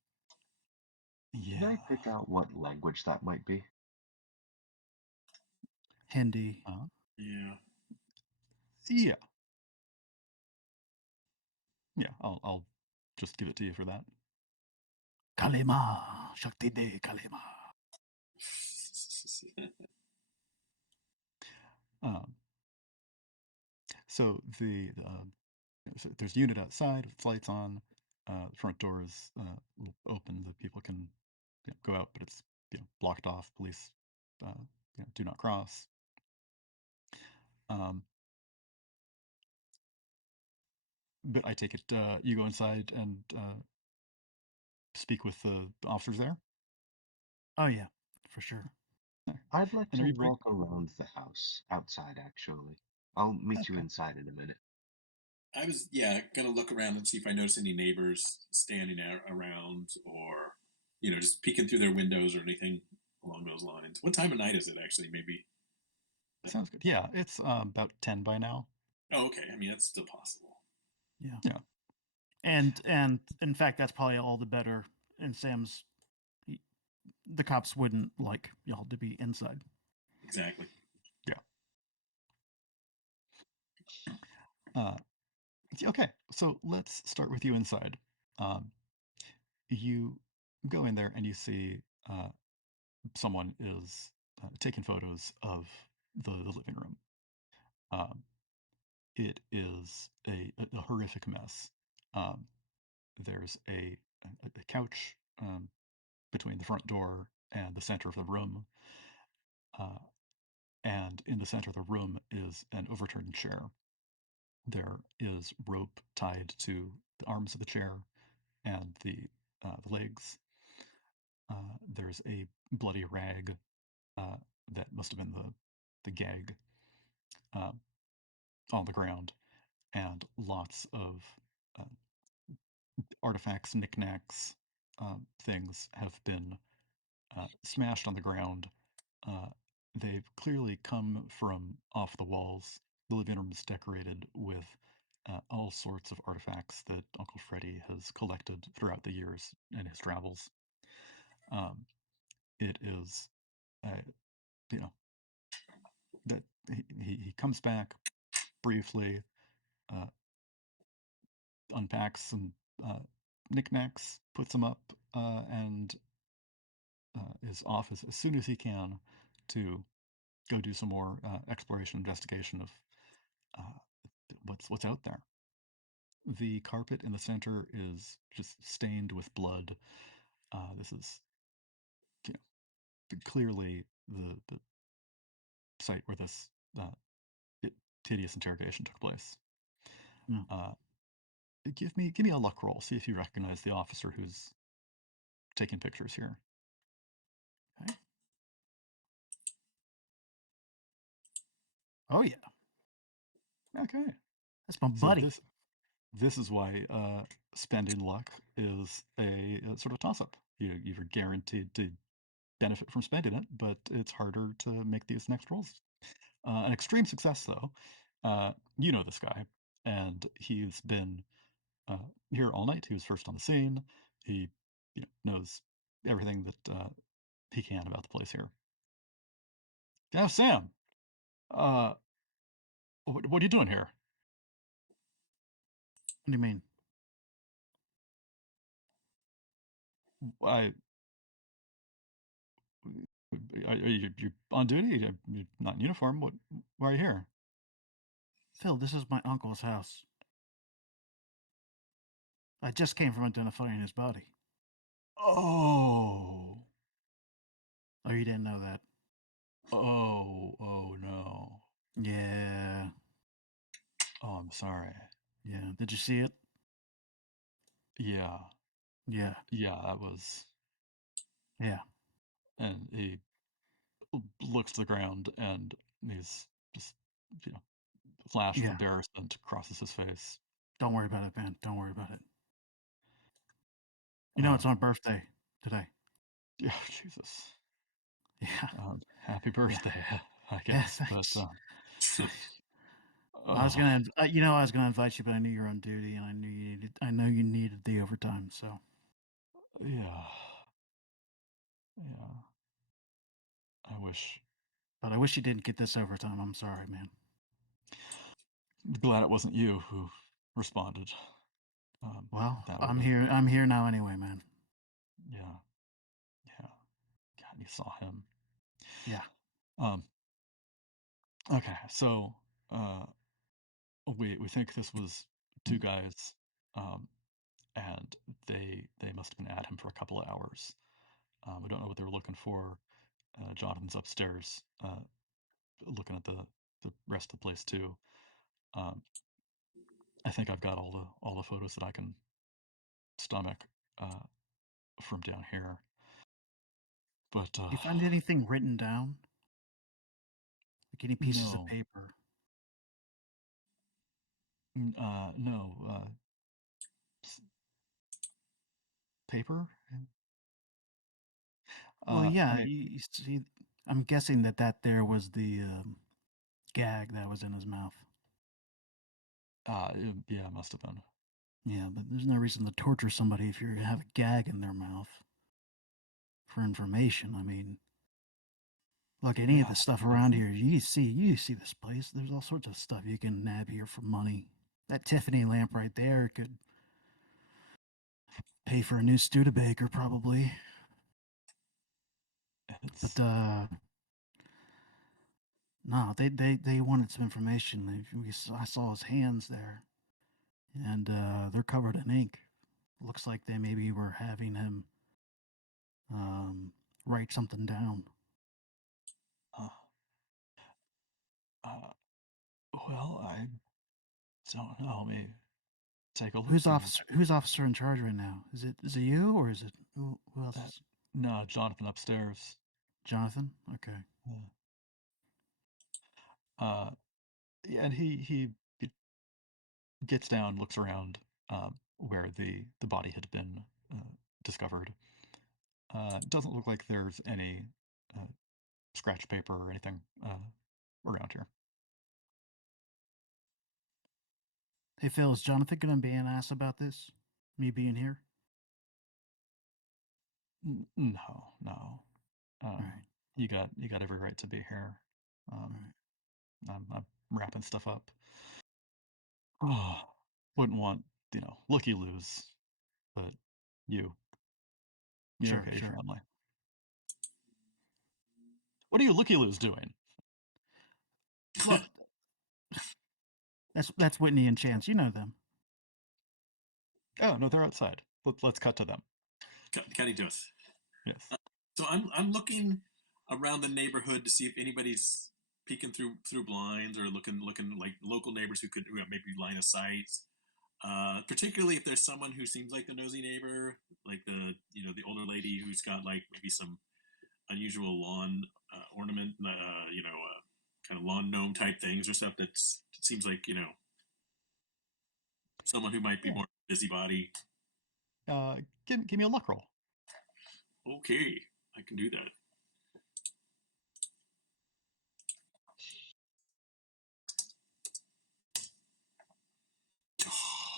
Yeah. Can I pick out what language that might be? Hindi. Yeah. Yeah. Yeah, I'll just give it to you for that. Kalima. Shakti De Kalima. So so there's a unit outside with lights on. The front door is open. The people can go out, but it's blocked off. Police do not cross. But I take it you go inside and speak with the officers there. Oh, yeah, for sure. I'd like And to are you walk around the house, outside actually. I'll meet you Okay. inside in a minute. I was gonna look around and see if I notice any neighbors standing around, or just peeking through their windows or anything along those lines. What time of night is it actually? Maybe. Sounds good. Yeah, it's about 10 by now. Oh, okay. I mean, that's still possible. Yeah. Yeah. And in fact, that's probably all the better. And the cops wouldn't like y'all to be inside. Exactly. Yeah. Okay, so let's start with you inside. You go in there and you see someone is taking photos of the living room. It is a horrific mess. Um, there's a couch between the front door and the center of the room. And in the center of the room is an overturned chair. There is rope tied to the arms of the chair and the legs. There's a bloody rag that must have been the gag uh, on the ground, and lots of uh, artifacts, knickknacks, things have been smashed on the ground. Uh, they've clearly come from off the walls. The living room is decorated with all sorts of artifacts that Uncle Freddy has collected throughout the years in his travels. It is, you know, that he comes back briefly, uh, unpacks some uh, knickknacks, puts them up, and is off as soon as he can. to go do some more exploration, investigation of what's out there. The carpet in the center is just stained with blood. This is, you know, clearly the site where this tedious interrogation took place. Yeah. Give me a luck roll. See if you recognize the officer who's taking pictures here. Okay. Oh yeah, Okay. that's my So buddy. this is why spending luck is a sort of toss-up. You're guaranteed to benefit from spending it, but it's harder to make these next rolls. An extreme success, though. You know this guy, and he's been here all night. He was first on the scene. He, knows everything that he can about the place here. Yeah, Sam. Uh, what are you doing here? What do you mean? I you're on duty? You're not in uniform. Why are you here? Phil, this is my uncle's house. I just came from identifying his body. Oh, Oh, you didn't know that? oh no. Yeah. Oh, I'm sorry. Yeah. Did you see it? Yeah, Yeah. yeah, that was. Yeah. And he looks to the ground, and he's just, flash of Yeah. embarrassment crosses his face. Don't worry about it, man. Don't worry about it. Uh, It's my birthday today. yeah, Jesus. Yeah. Happy Yeah. birthday, I Yeah. guess. But Thanks. I was oh, gonna, I was gonna invite you, but I knew you were on duty, and I know you needed the overtime. So, yeah, yeah. I wish. but I wish you didn't get this overtime. I'm sorry, man. Glad it wasn't you who responded. Well, That would have I'm been. here. I'm here now, anyway, man. Yeah, yeah. God, you saw him. Yeah. Um. Okay, so uh, we think this was two guys. Um, and they must have been at him for a couple of hours. We don't know what they were looking for. Jonathan's upstairs, looking at the rest of the place too. Um, I think I've got all the photos that I can stomach uh, from down here. But You find anything written down? Like any pieces of no, paper? no paper. Well, I yeah. mean, You see, I'm guessing that there was the gag that was in his mouth. yeah, it must have been. Yeah, but there's no reason to torture somebody if you have a gag in their mouth for information. I mean, look, any of Yeah, the stuff I around think. here, you see this place. There's all sorts of stuff you can nab here for money. That Tiffany lamp right there could pay for a new Studebaker, probably. It's But no, they wanted some information. I saw his hands there, and they're covered in ink. Looks like they maybe were having him um, write something down. uh, uh, well, I don't know. Let me take a look and. Who's officer in charge right now? Is it you, or is it who else Uh, is no, Jonathan upstairs. Jonathan? Okay. Uh, uh, yeah, and he gets down, looks around where the body had been discovered. It doesn't look like there's any uh, scratch paper or anything around here. Hey Phil, is Jonathan gonna be an ass about this? Me being here? No, no. All right. You got every right to be here. All Um, right. I'm wrapping stuff up. Oh, wouldn't want looky lose, but you you're Sure, okay, your sure. family. What are you looky-loos doing? Look, that's Whitney and Chance. You know them. Oh, no, they're outside. Let's cut to them. Cutting to us. Yes. So I'm looking around the neighborhood to see if anybody's peeking through blinds or looking like local neighbors who have maybe line of sight. Particularly if there's someone who seems like the nosy neighbor, like the the older lady who's got like maybe some unusual lawn ornament, kind of lawn gnome type things or stuff. It seems like someone who might be Yeah. more busybody. Give me a luck roll. Okay, I can do that.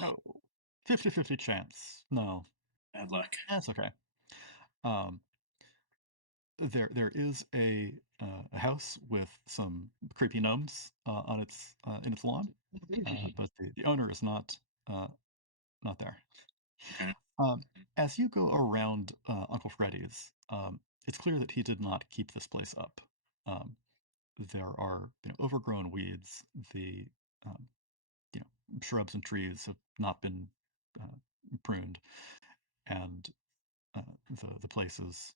No, 50-50 chance. No, Bad luck. that's okay. Um, there is a house with some creepy gnomes on its in its lawn, but the owner is not there. Okay. Um, as you go around Uncle Freddy's, it's clear that he did not keep this place up. Um, there are overgrown weeds. The um, shrubs and trees have not been uh, pruned, and the place is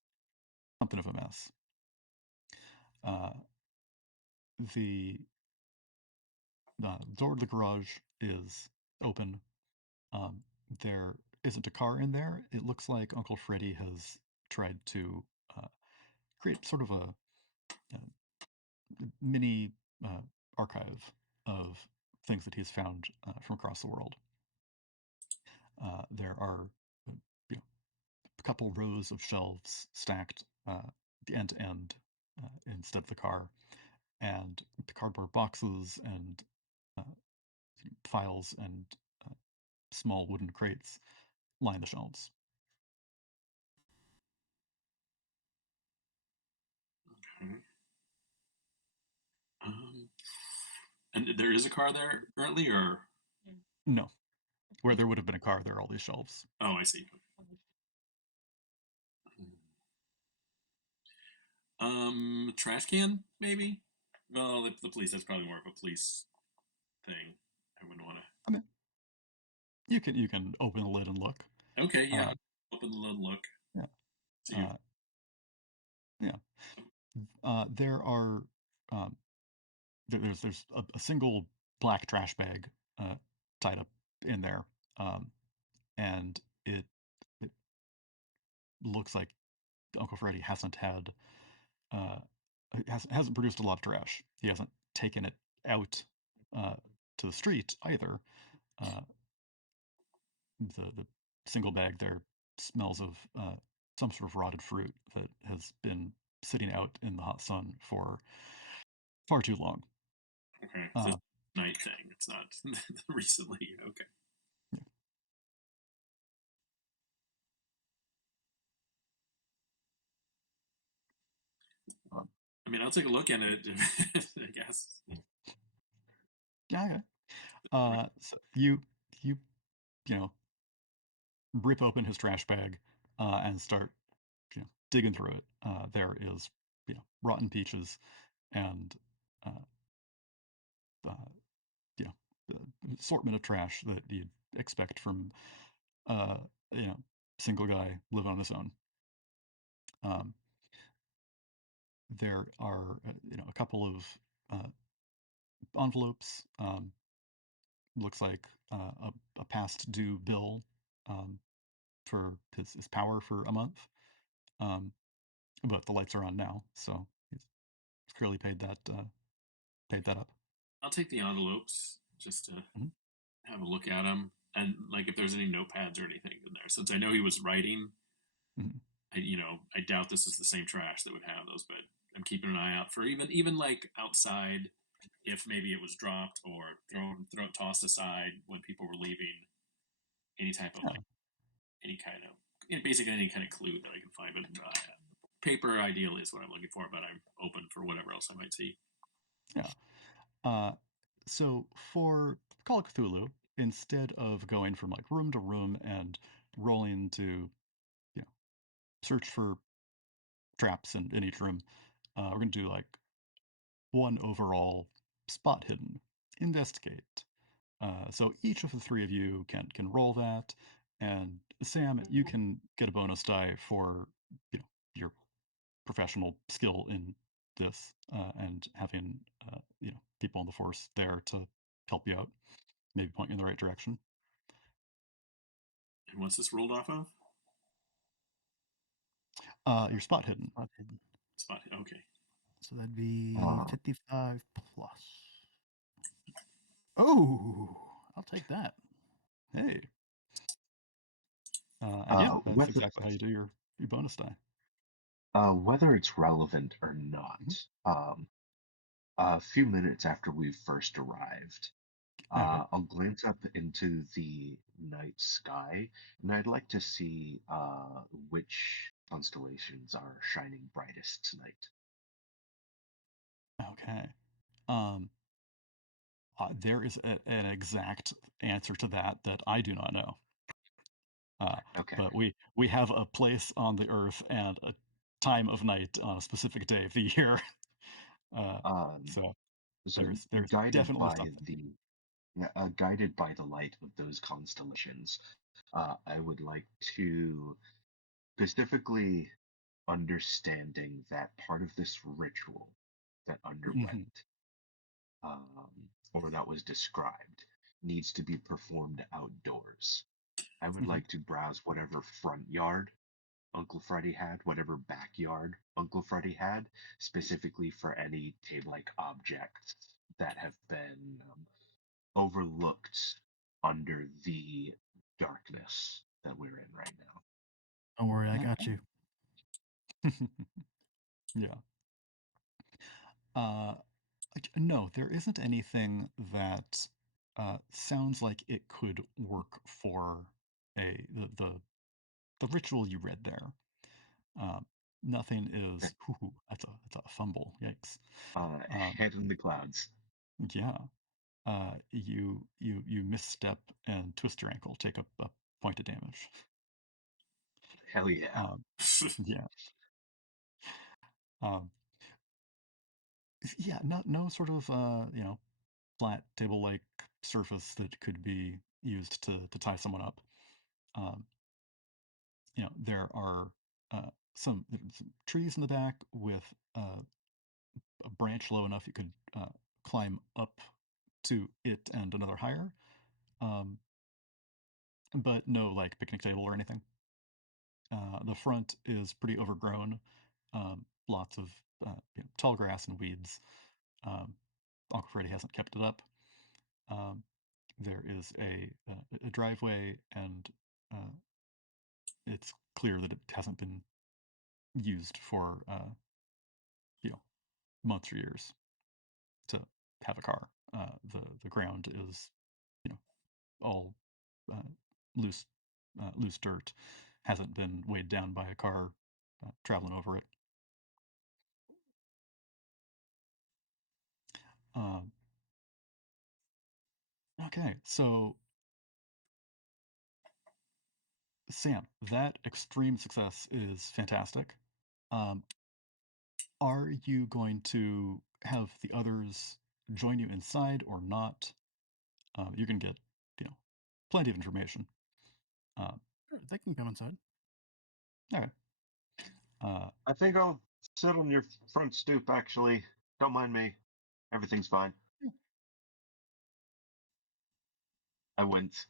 something of a mess. Uh, the door to the garage is open. There isn't a car in there. It looks like Uncle Freddy has tried to uh, create sort of a mini uh, archive of things that he's found from across the world. There are a couple rows of shelves stacked end to end instead of the car, and the cardboard boxes and uh, files and uh, small wooden crates line the shelves. Okay. Um, and there is a car there currently, or No, where there would have been a car, there are all these shelves. oh, I see. Trash can maybe. Well, the police. That's probably more of a police thing. I wouldn't want to. I mean, you can open the lid and look. Okay, yeah. Uh, Open the lid, look. yeah, See. uh, yeah. There are um, there's a single black trash bag tied up in there, um, and it looks like Uncle Freddy hasn't had uh, hasn't produced a lot of trash. He hasn't taken it out uh, to the street either. Uh, the single bag there smells of some sort of rotted fruit that has been sitting out in the hot sun for far too long. Okay, so Uh, it's a night thing. It's not recently. Okay. um, I mean, I'll take a look at it. I guess. yeah, okay. So you you know rip open his trash bag and start digging through it. There is rotten peaches and uh, uh, yeah, the assortment of trash that you'd expect from uh, you know single guy living on his own. Um, there are a couple of uh, envelopes. Looks like a past due bill um, for his power for a month. Um, but the lights are on now, so he's clearly paid that up. I'll take the envelopes just to Mhm, have a look at them, and like if there's any notepads or anything in there. Since I know he was writing, mhm. I doubt this is the same trash that would have those, but I'm keeping an eye out for even like outside, if maybe it was dropped or tossed aside when people were leaving. Any type of Yeah, like any kind of basically any kind of clue that I can find. But paper ideally is what I'm looking for, but I'm open for whatever else I might see. yeah. Uh, so for Call of Cthulhu, instead of going from like room to room and rolling to you know search for traps in each room, We're going to do like one overall spot hidden. Investigate. So each of the three of you can roll that, and Sam, you can get a bonus die for your professional skill in this and having people on the force there to help you out, maybe point you in the right direction. And what's this rolled off of? Your spot hidden. Spot hidden. Spot. Okay. So that'd be Uh, 55 plus. Oh, I'll take that. Hey. And yeah, that's whether exactly how you do your bonus die. whether it's relevant or Mhm. not, a few minutes after we first arrived, Okay. I'll glance up into the night sky, and I'd like to see which constellations are shining brightest tonight. Okay. Um, there is an exact answer to that I do not know. Okay. But we have a place on the Earth and a time of night on a specific day of the year. Uh, Um, so so there's guided definitely by something. the guided by the light of those constellations, I would like to specifically understanding that part of this ritual that Mhm, underwent or that was described needs to be performed outdoors. I would mhm. like to browse whatever front yard Uncle Freddy had, whatever backyard Uncle Freddy had, specifically for any table-like objects that have been overlooked under the darkness that we're in right now. Don't worry, I got Okay. you. Yeah. Uh, no, there isn't anything that sounds like it could work for the ritual you read there. Um, Nothing is. That's a fumble. Yikes. Um, Head in the clouds. yeah. You misstep and twist your ankle, take a point of damage. Hell yeah. Um, yeah. Um, yeah. No sort of flat table like surface that could be used to tie someone up. Um, there are some trees in the back with a branch low enough you could climb up to it and another higher, um, but no like picnic table or anything. The front is pretty overgrown, lots of tall grass and weeds. Um, Uncle Freddy hasn't kept it up. Um, there is a driveway, and uh, it's clear that it hasn't been used for you know months or years to have a car. The ground is all uh, loose loose dirt, hasn't been weighed down by a car traveling over it. Um, okay, so Sam, that extreme success is fantastic. Um, are you going to have the others join you inside or not? You can get, you know, plenty of information. Um, Sure, they can come inside. okay. Uh, I think I'll sit on your front stoop, actually. Don't mind me. Everything's fine. I went.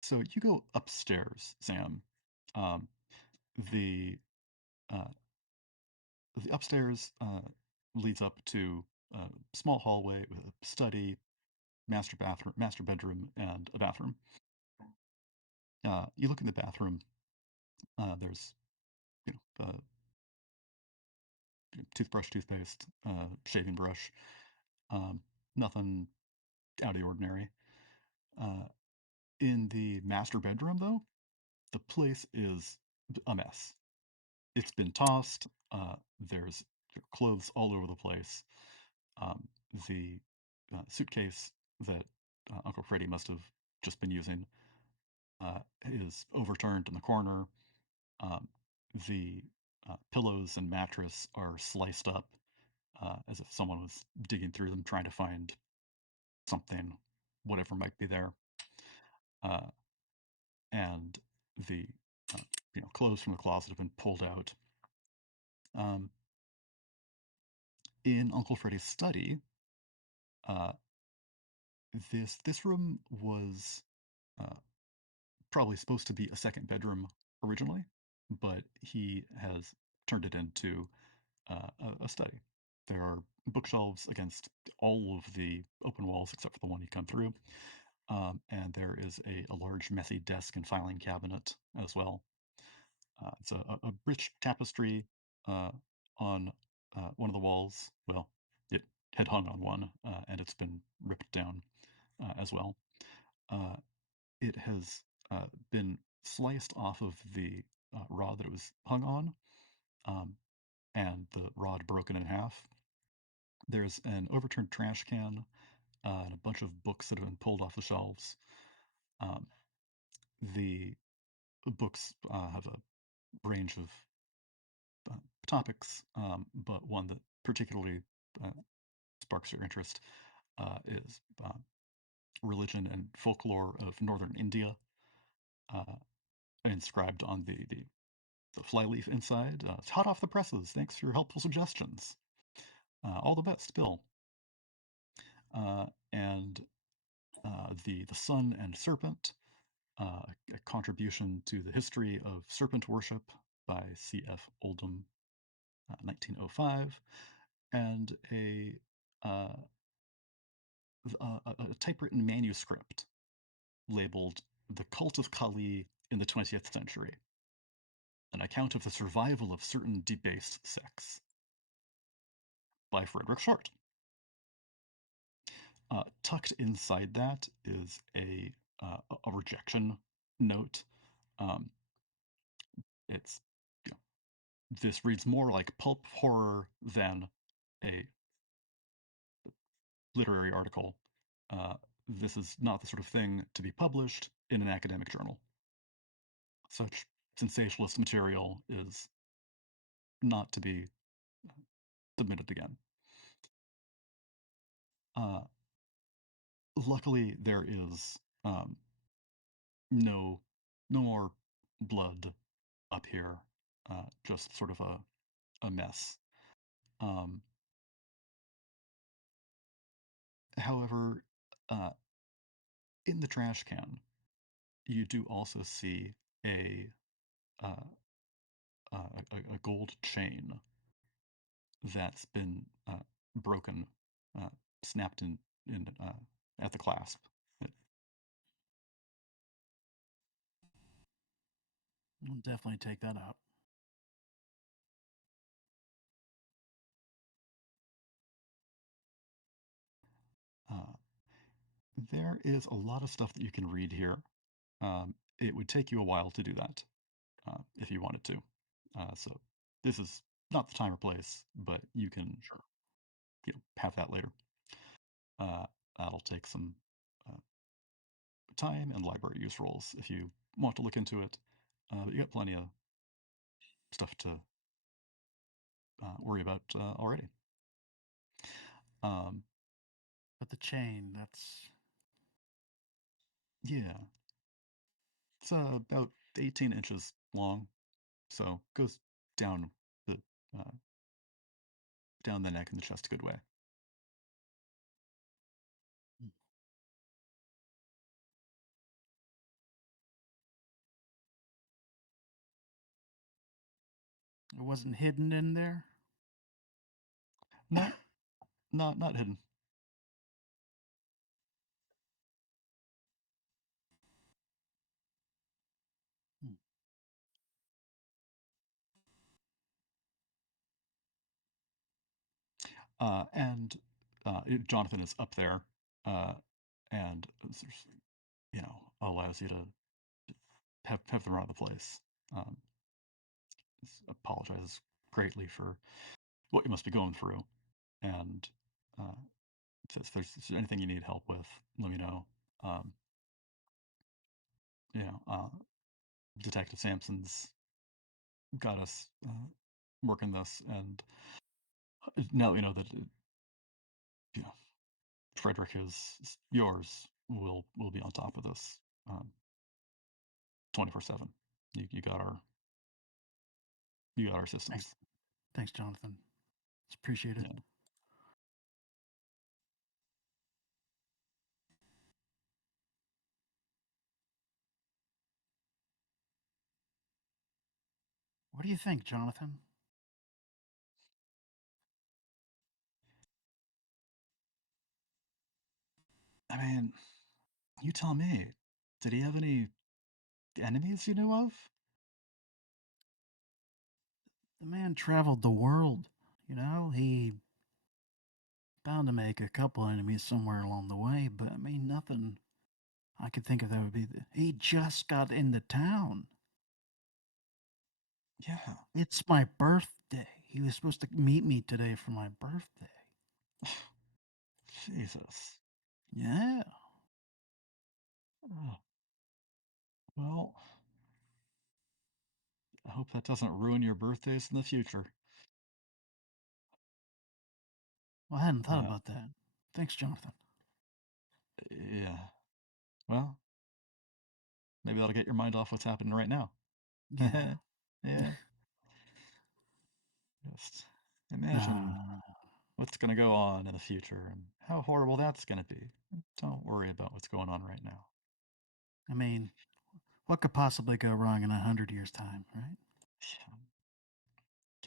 so you go upstairs, Sam. Um, the uh, the upstairs leads up to a small hallway with a study, master bedroom, and a bathroom. You look in the bathroom. There's uh, toothbrush, toothpaste, shaving brush. Um, Nothing out of the ordinary. Uh, in the master bedroom, though, the place is a mess. It's been tossed. There's clothes all over the place. Um, the suitcase that Uncle Freddy must have just been using is overturned in the corner. Um, the pillows and mattress are sliced up as if someone was digging through them trying to find something, whatever might be there. Uh, and the clothes from the closet have been pulled out. Um, in Uncle Freddy's study, uh, this room was uh, probably supposed to be a second bedroom originally, but he has turned it into a study. There are bookshelves against all of the open walls except for the one you come through, and there is a large messy desk and filing cabinet as well. It's a rich tapestry on one of the walls. Well, it had hung on one, and it's been ripped down as well. Uh, it has been sliced off of the rod that it was hung on, um, and the rod broken in half. There's an overturned trash can and a bunch of books that have been pulled off the shelves. Um, the books have a range of topics, but one that particularly uh, sparks your interest is religion and folklore of northern India, uh, inscribed on the flyleaf inside. It's hot off the presses. Thanks for your helpful suggestions. All the best, Bill. And the Sun and Serpent, a contribution to the history of serpent worship by C.F. Oldham, 1905, and uh, a typewritten manuscript labeled "The Cult of Kali in the 20th Century: An Account of the Survival of Certain Debased Sects" by Frederick Short. Tucked inside that is a rejection note. Um, it's you know, this reads more like pulp horror than a literary article. Uh, this is not the sort of thing to be published in an academic journal. Such sensationalist material is not to be submitted again. Uh, Luckily, there is no no more blood up here. Just sort of a mess. Um, However, uh, in the trash can, you do also see a uh, a gold chain that's been broken, uh, snapped in at the clasp. It, I'll definitely take that out. uh, there is a lot of stuff that you can read here. It would take you a while to do that if you wanted to. So this is not the time or place, but you can Sure. have that later. That'll take some uh, time and library use rolls if you want to look into it. But you got plenty of stuff to worry about already. Um, But the chain, that's yeah, it's about 18 inches long, so goes down the uh, down the neck and the chest a good way. hmm, it wasn't hidden in there. No, not hidden. Hmm. And Jonathan is up there, and allows you to have them around the place. Um, Apologizes greatly for what you must be going through, and uh, if there's anything you need help with, let me know. Um, you know, uh, Detective Sampson's got us working this, and now you know that you know Frederick is yours. We'll be on top of this 24/7. You got our Thanks, systems. thanks, Jonathan. It's appreciated. Yeah. What do you think, Jonathan? I mean, you tell me. Did he have any enemies you knew of? The man traveled the world. He bound to make a couple enemies somewhere along the way, but I mean, nothing I could think of that would be. He just got into town. Yeah. It's my birthday. He was supposed to meet me today for my birthday. Jesus. Yeah. Oh, well, I hope that doesn't ruin your birthdays in the future. Well, I hadn't thought Uh, about that. Thanks, Jonathan. yeah. Well, maybe that'll get your mind off what's happening right now. Yeah. Yeah. Just imagine Uh, what's going to go on in the future and how horrible that's going to be. Don't worry about what's going on right now. I mean, what could possibly go wrong in 100 years' time, right?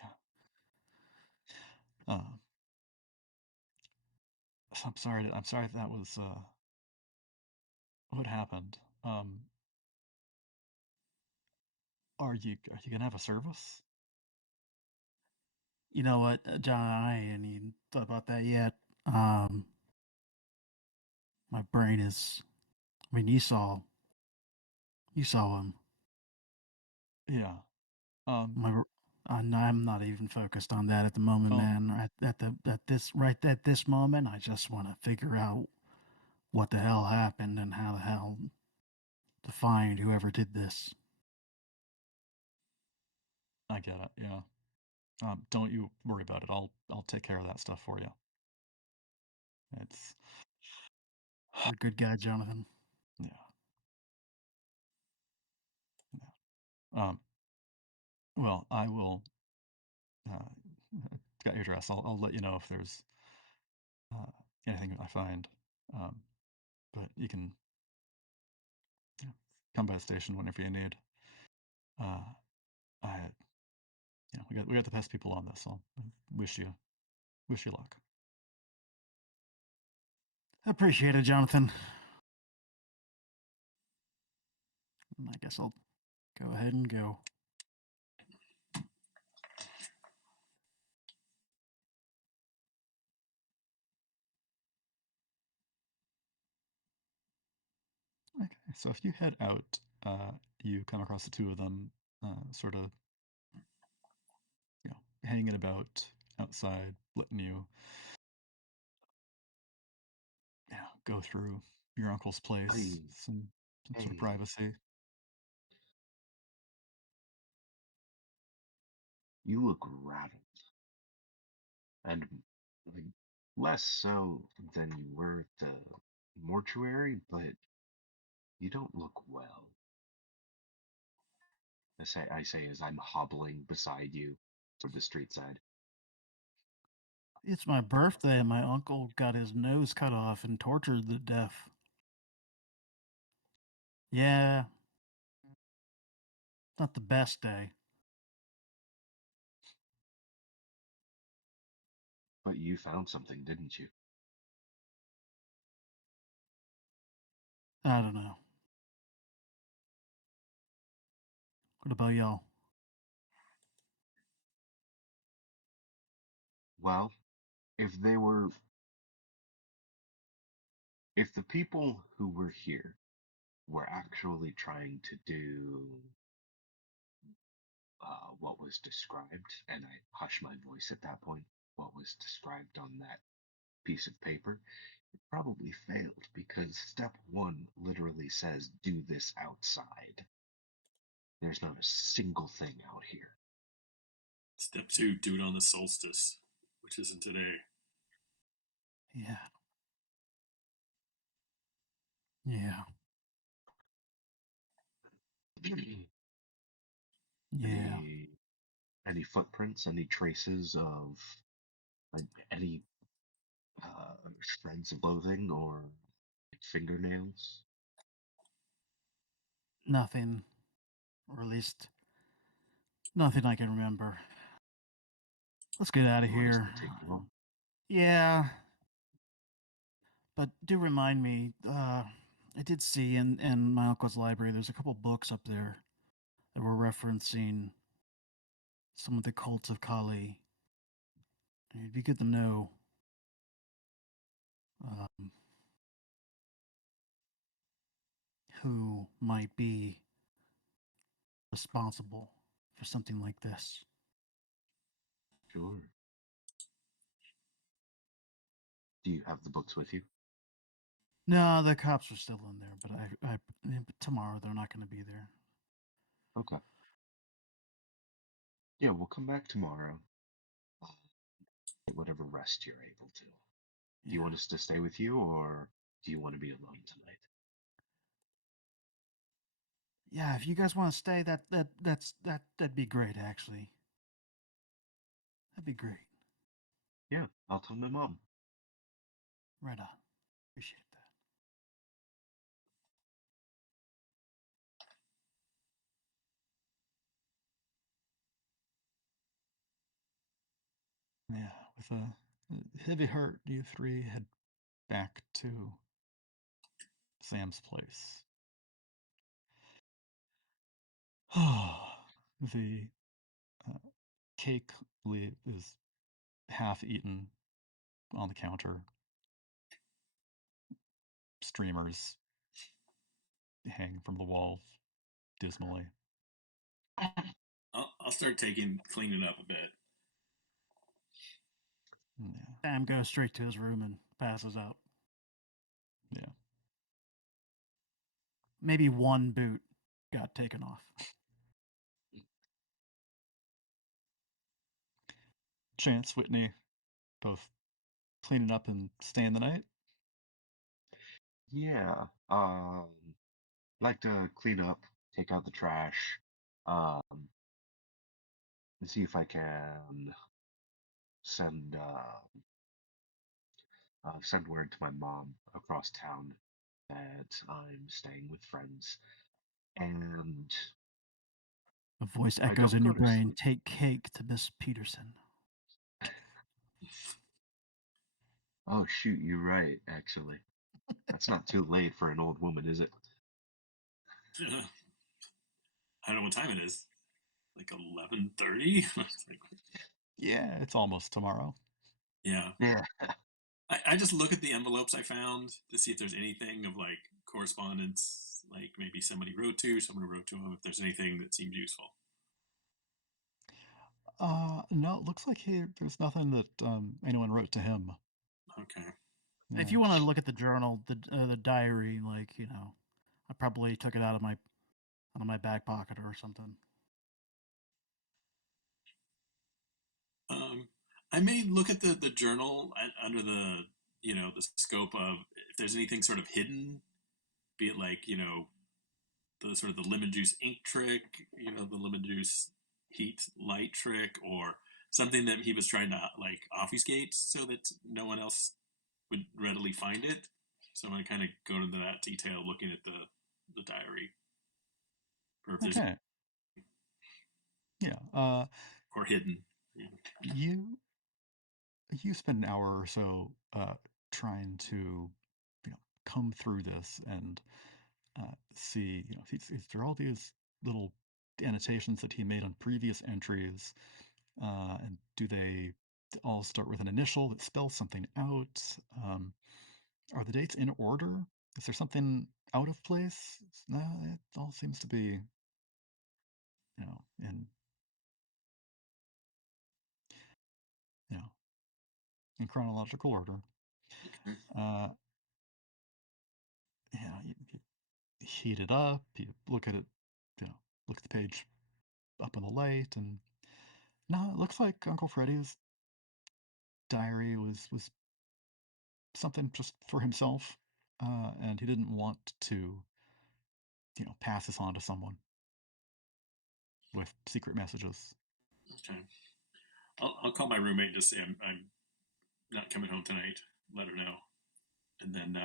Yeah. Uh, I'm sorry. I'm sorry that was what happened. Are you gonna have a service? You know what, John? I ain't even thought about that yet. Um, my brain is. I mean, you saw him. Yeah. Um. My, I'm not even focused on that at the moment, Oh, man. At this moment, I just want to figure out what the hell happened and how the hell to find whoever did this. I get it. Yeah. Don't you worry about it. I'll take care of that stuff for you. It's You're a good guy, Jonathan. yeah. Yeah. Well, I will. Uh, got your address. I'll let you know if there's uh, anything I find. Um, but you can yeah, come by the station whenever you need. Uh, I we got the best people on this. I'll wish you luck. Appreciate it, Jonathan. I guess I'll go ahead and go. Okay, so if you head out, you come across the two of them, sort of, hanging about outside, letting you, go through your uncle's place, Hey, some sort of hey, privacy. you look rattled, and like less so than you were at the mortuary, but you don't look well. I say as I'm hobbling beside you toward the street side. It's my birthday, and my uncle got his nose cut off and tortured to death. Yeah, not the best day. But you found something, didn't you? I don't know. What about y'all? Well, if they were, if the people who were here were actually trying to do what was described, and I hush my voice at that point, what was described on that piece of paper, it probably failed because step one literally says, do this outside. There's not a single thing out here. Step 2, do it on the solstice, which isn't today. Yeah. Yeah. Yeah. Any footprints, any traces of like any shreds of clothing or fingernails? Nothing. Or at least nothing I can remember. Let's get out of You want us here. to take you home? Yeah. But do remind me, I did see in my uncle's library, there's a couple books up there that were referencing some of the cults of Kali. It'd be good to know um, who might be responsible for something like this. Sure. Do you have the books with you? No, the cops are still in there, but tomorrow they're not going to be there. Okay. Yeah, we'll come back tomorrow. Get whatever rest you're able to. Do you Yeah. want us to stay with you, or do you want to be alone tonight? Yeah, if you guys want to stay, that'd be great. Actually, that'd be great. Yeah, I'll tell my mom. Right on. Appreciate that. Yeah, with a heavy heart, you three head back to Sam's place. The cake is half eaten on the counter. Streamers hang from the walls dismally. I'll start cleaning up a bit. Yeah. Sam goes straight to his room and passes out. Yeah. Maybe one boot got taken off. Chance, Whitney, both cleaning up and staying the night. Yeah. Like to clean up, take out the trash, and see if I can send send word to my mom across town that I'm staying with friends. And A voice I echoes don't in go your to brain. sleep. Take cake to Miss Peterson. Oh shoot, you're right, actually. That's not too late for an old woman, is it? I don't know what time it is. Like 11:30. Like, Yeah, it's almost tomorrow. yeah. Yeah. I just look at the envelopes I found to see if there's anything of like correspondence, like maybe someone wrote to him. If there's anything that seems useful. No, it looks like there's nothing that anyone wrote to him. Okay. If Yeah. you want to look at the journal, the diary, like I probably took it out of my back pocket or something. I may look at the journal under the the scope of if there's anything sort of hidden, be it like the sort of the lemon juice ink trick, the lemon juice heat light trick, or something that he was trying to like obfuscate so that no one else would readily find it. So I'm going to kind of go into that detail looking at the diary, or if there's Okay. Yeah. or hidden. Yeah. You you spend an hour or so trying to comb through this and see is there all these little annotations that he made on previous entries, and do they all start with an initial that spells something out? Are the dates in order? Is there something out of place? No, it all seems to be in you know in chronological order. Okay. uh you heat it up, you look at it, look at the page up on the light, and No, it looks like Uncle Freddy's diary was something just for himself, and he didn't want to, pass this on to someone with secret messages. Okay. I'll call my roommate and just say I'm not coming home tonight. Let her know, and then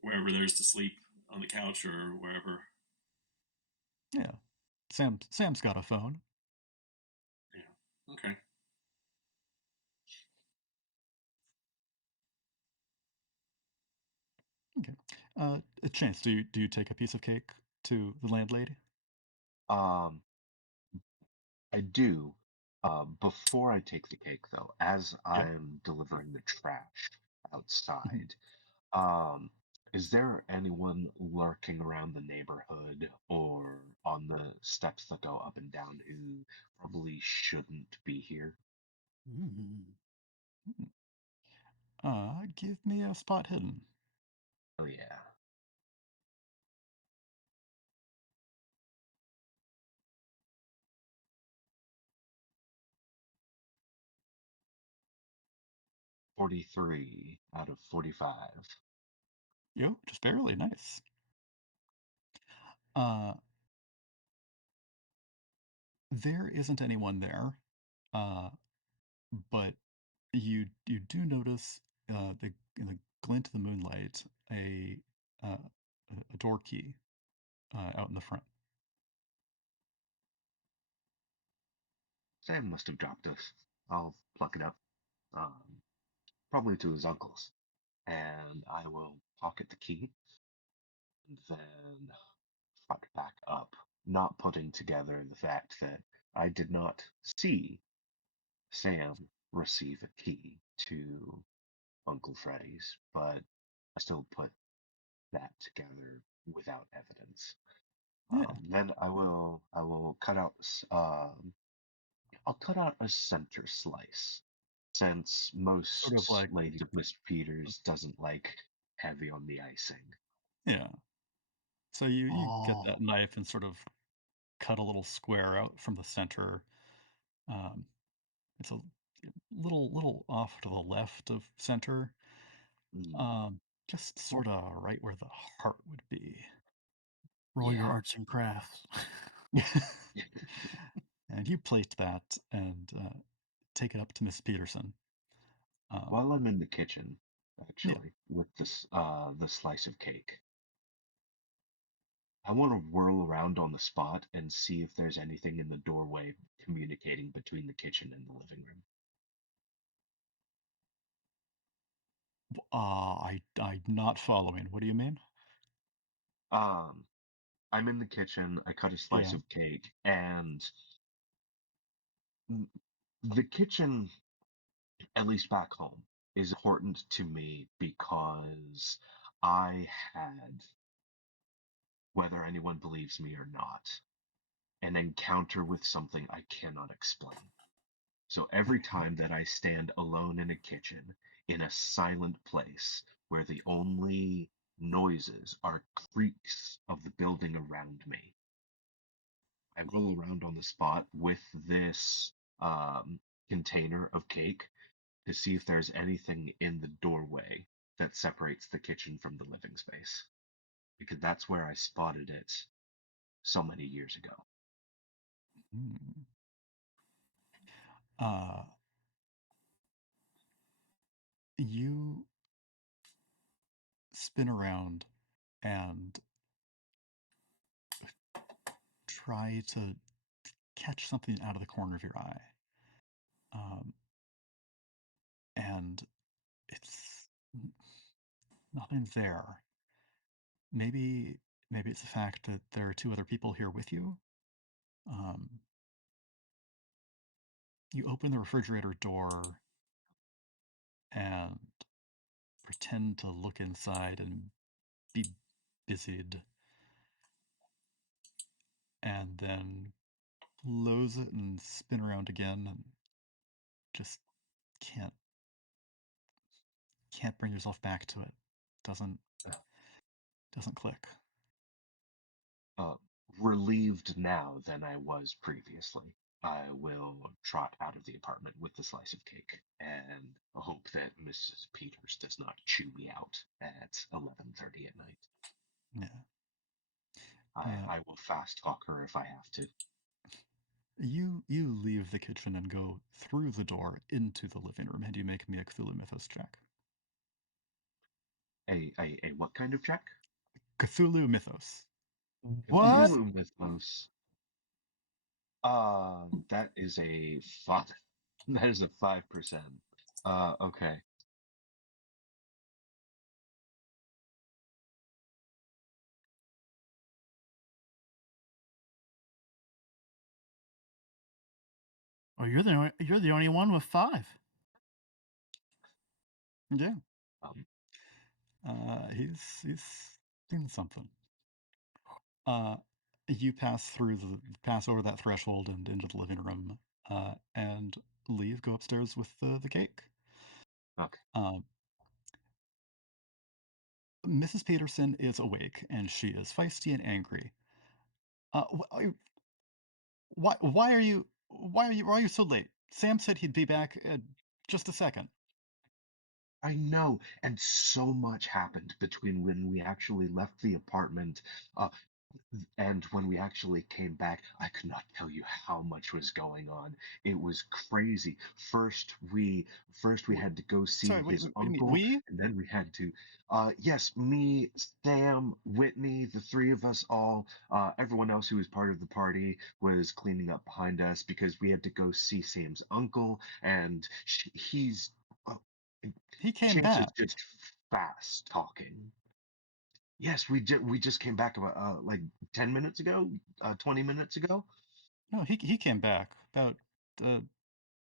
wherever there's to sleep on the couch or wherever. Yeah, Sam's got a phone. Yeah. Okay. Okay. Chance, do you take a piece of cake to the landlady? Um, I do. Before I take the cake, though, as Yeah. I'm delivering the trash outside, um, is there anyone lurking around the neighborhood or on the steps that go up and down who probably shouldn't be here? Mm. Give me a spot hidden. Oh yeah. 43 out of 45. Yo, just barely. Nice. Uh, there isn't anyone there, uh, but you do notice in the glint of the moonlight uh, a door key out in the front. Sam must have dropped us. I'll pluck it up. Um, Probably to his uncle's. And I will pocket the key and then trot back up, not putting together the fact that I did not see Sam receive a key to Uncle Freddy's, but I still put that together without evidence. Yeah, Then I will cut out I'll cut out a center slice, since sort of most like Lady of Miss Peters doesn't like heavy on the icing. yeah. So you get that Oh. knife and sort of cut a little square out from the center. Um, it's a little off to the left of center, Mm, um, just sort of right where the heart would be. Roll your yeah. arts and crafts. And you plate that and take it up to Miss Peterson. Um, While I'm in the kitchen, yeah. actually, with the slice of cake, I want to whirl around on the spot and see if there's anything in the doorway communicating between the kitchen and the living room. I'm not following. What do you mean? Um, I'm in the kitchen, I cut a slice Yeah. of cake, and the kitchen, at least back home, is important to me because I had, whether anyone believes me or not, an encounter with something I cannot explain. So every time that I stand alone in a kitchen, in a silent place, where the only noises are creaks of the building around me, I roll around on the spot with this container of cake to see if there's anything in the doorway that separates the kitchen from the living space. Because that's where I spotted it so many years ago. Hmm. Uh, you spin around and try to catch something out of the corner of your eye. Um, and it's nothing's there. Maybe it's the fact that there are two other people here with you. Um, you open the refrigerator door and pretend to look inside and be busied, and then close it and spin around again and just can't bring yourself back to it. Doesn't doesn't click. Uh, Relieved now than I was previously. I will trot out of the apartment with the slice of cake and hope that Mrs. Peters does not chew me out at 11:30 at night. Yeah. I will fast talk her if I have to. You leave the kitchen and go through the door into the living room, and you make me a Cthulhu Mythos check. A what kind of check? Cthulhu Mythos. What? Cthulhu Mythos. That is a 5. That is a 5%. Okay. Oh, you're the only one with 5. Yeah. Um, He's seen something. You pass over that threshold and into the living room, and leave. Go upstairs with the cake. okay. Mrs. Peterson is awake, and she is feisty and angry. Why are you so late? Sam said he'd be back just a second. I know, and so much happened between when we actually left the apartment, uh, and when we actually came back. I could not tell you how much was going on. It was crazy. First we W- had to go see Sorry, his what do you mean? uncle, We? and then we had to yes, me, Sam, Whitney, the three of us all, everyone else who was part of the party was cleaning up behind us because we had to go see Sam's uncle, and he's uh, He came Chance is back. just fast talking. Yes, we just came back about like 10 minutes ago, 20 minutes ago. No, he came back about uh,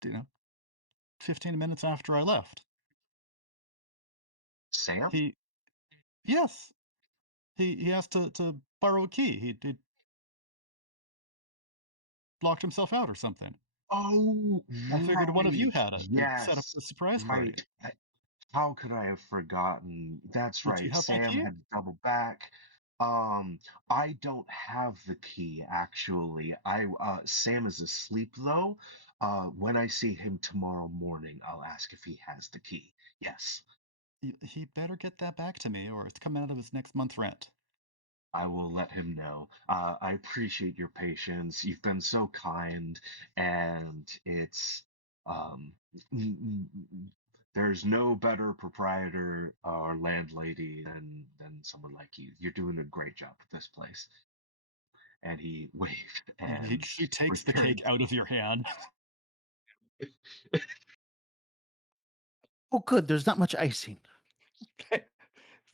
you know 15 minutes after I left. Sam? He Yes, he asked to borrow a key. He locked himself out or something. Oh, I figured one of you right. had it. We'd set up Yes, a surprise party. right. How could I have forgotten? That's Would you right. have my Sam key? had to double back. I don't have the key actually. Sam is asleep though. When I see him tomorrow morning, I'll ask if he has the key. Yes. He better get that back to me, or it's coming out of his next month's rent. I will let him know. I appreciate your patience. You've been so kind, and it's um, there's no better proprietor or landlady than someone like you. You're doing a great job with this place. And he waved and She takes the cake returned. out of your hand. Oh, good. There's not much icing.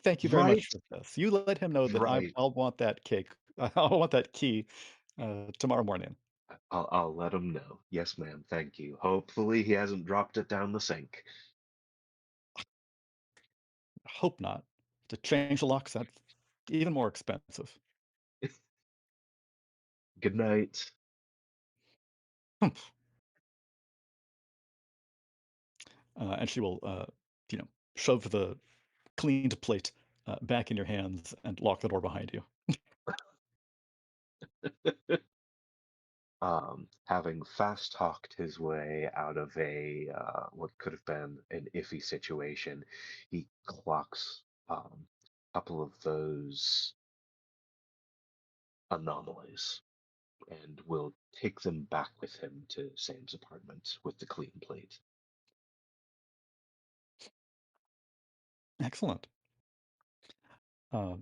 Thank you very much Right, for this. You let him know that right. I'll want that cake. I'll want that key tomorrow morning. I'll let him know. Yes, ma'am. Thank you. Hopefully, he hasn't dropped it down the sink. Hope not. To change the locks, that's even more expensive. Good night. Humph. And she will, shove the cleaned plate back in your hands and lock the door behind you. Having fast talked his way out of a what could have been an iffy situation, he clocks a couple of those anomalies and will take them back with him to Sam's apartment with the clean plate. Excellent. Uh,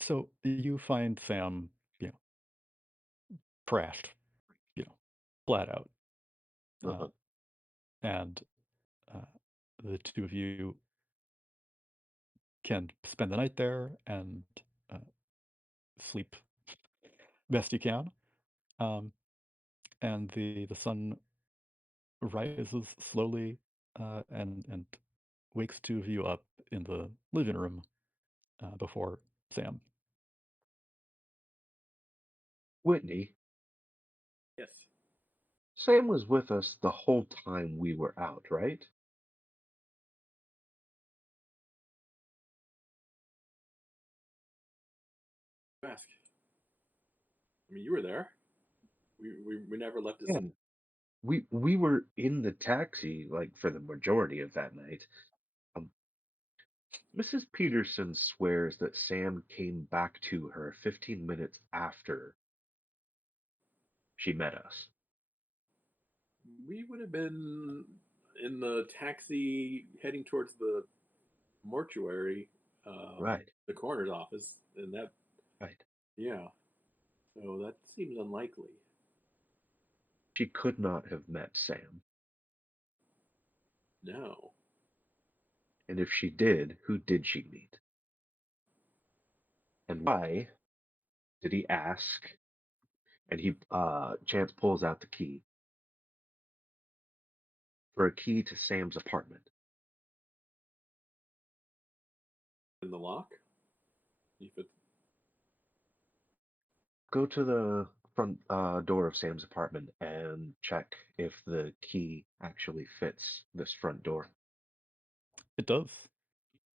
so you find Sam, crashed, you know, flat out, uh, Uh-huh. and uh, the two of you can spend the night there and uh, sleep best you can. Um, and the sun rises slowly and wakes two of you up in the living room before Sam. Whitney, Yes. Sam was with us the whole time we were out, right? You ask. I mean, you were there. We never left his. And we were in the taxi like for the majority of that night. Um, Mrs. Peterson swears that Sam came back to her 15 minutes after she met us. We would have been in the taxi heading towards the mortuary, Right, the coroner's office, and that, right. yeah. So that seems unlikely. She could not have met Sam. No. And if she did, who did she meet? And why did he ask? And Chance pulls out the key for a key to Sam's apartment. In the lock? If it, Go to the front door of Sam's apartment and check if the key actually fits this front door. It does.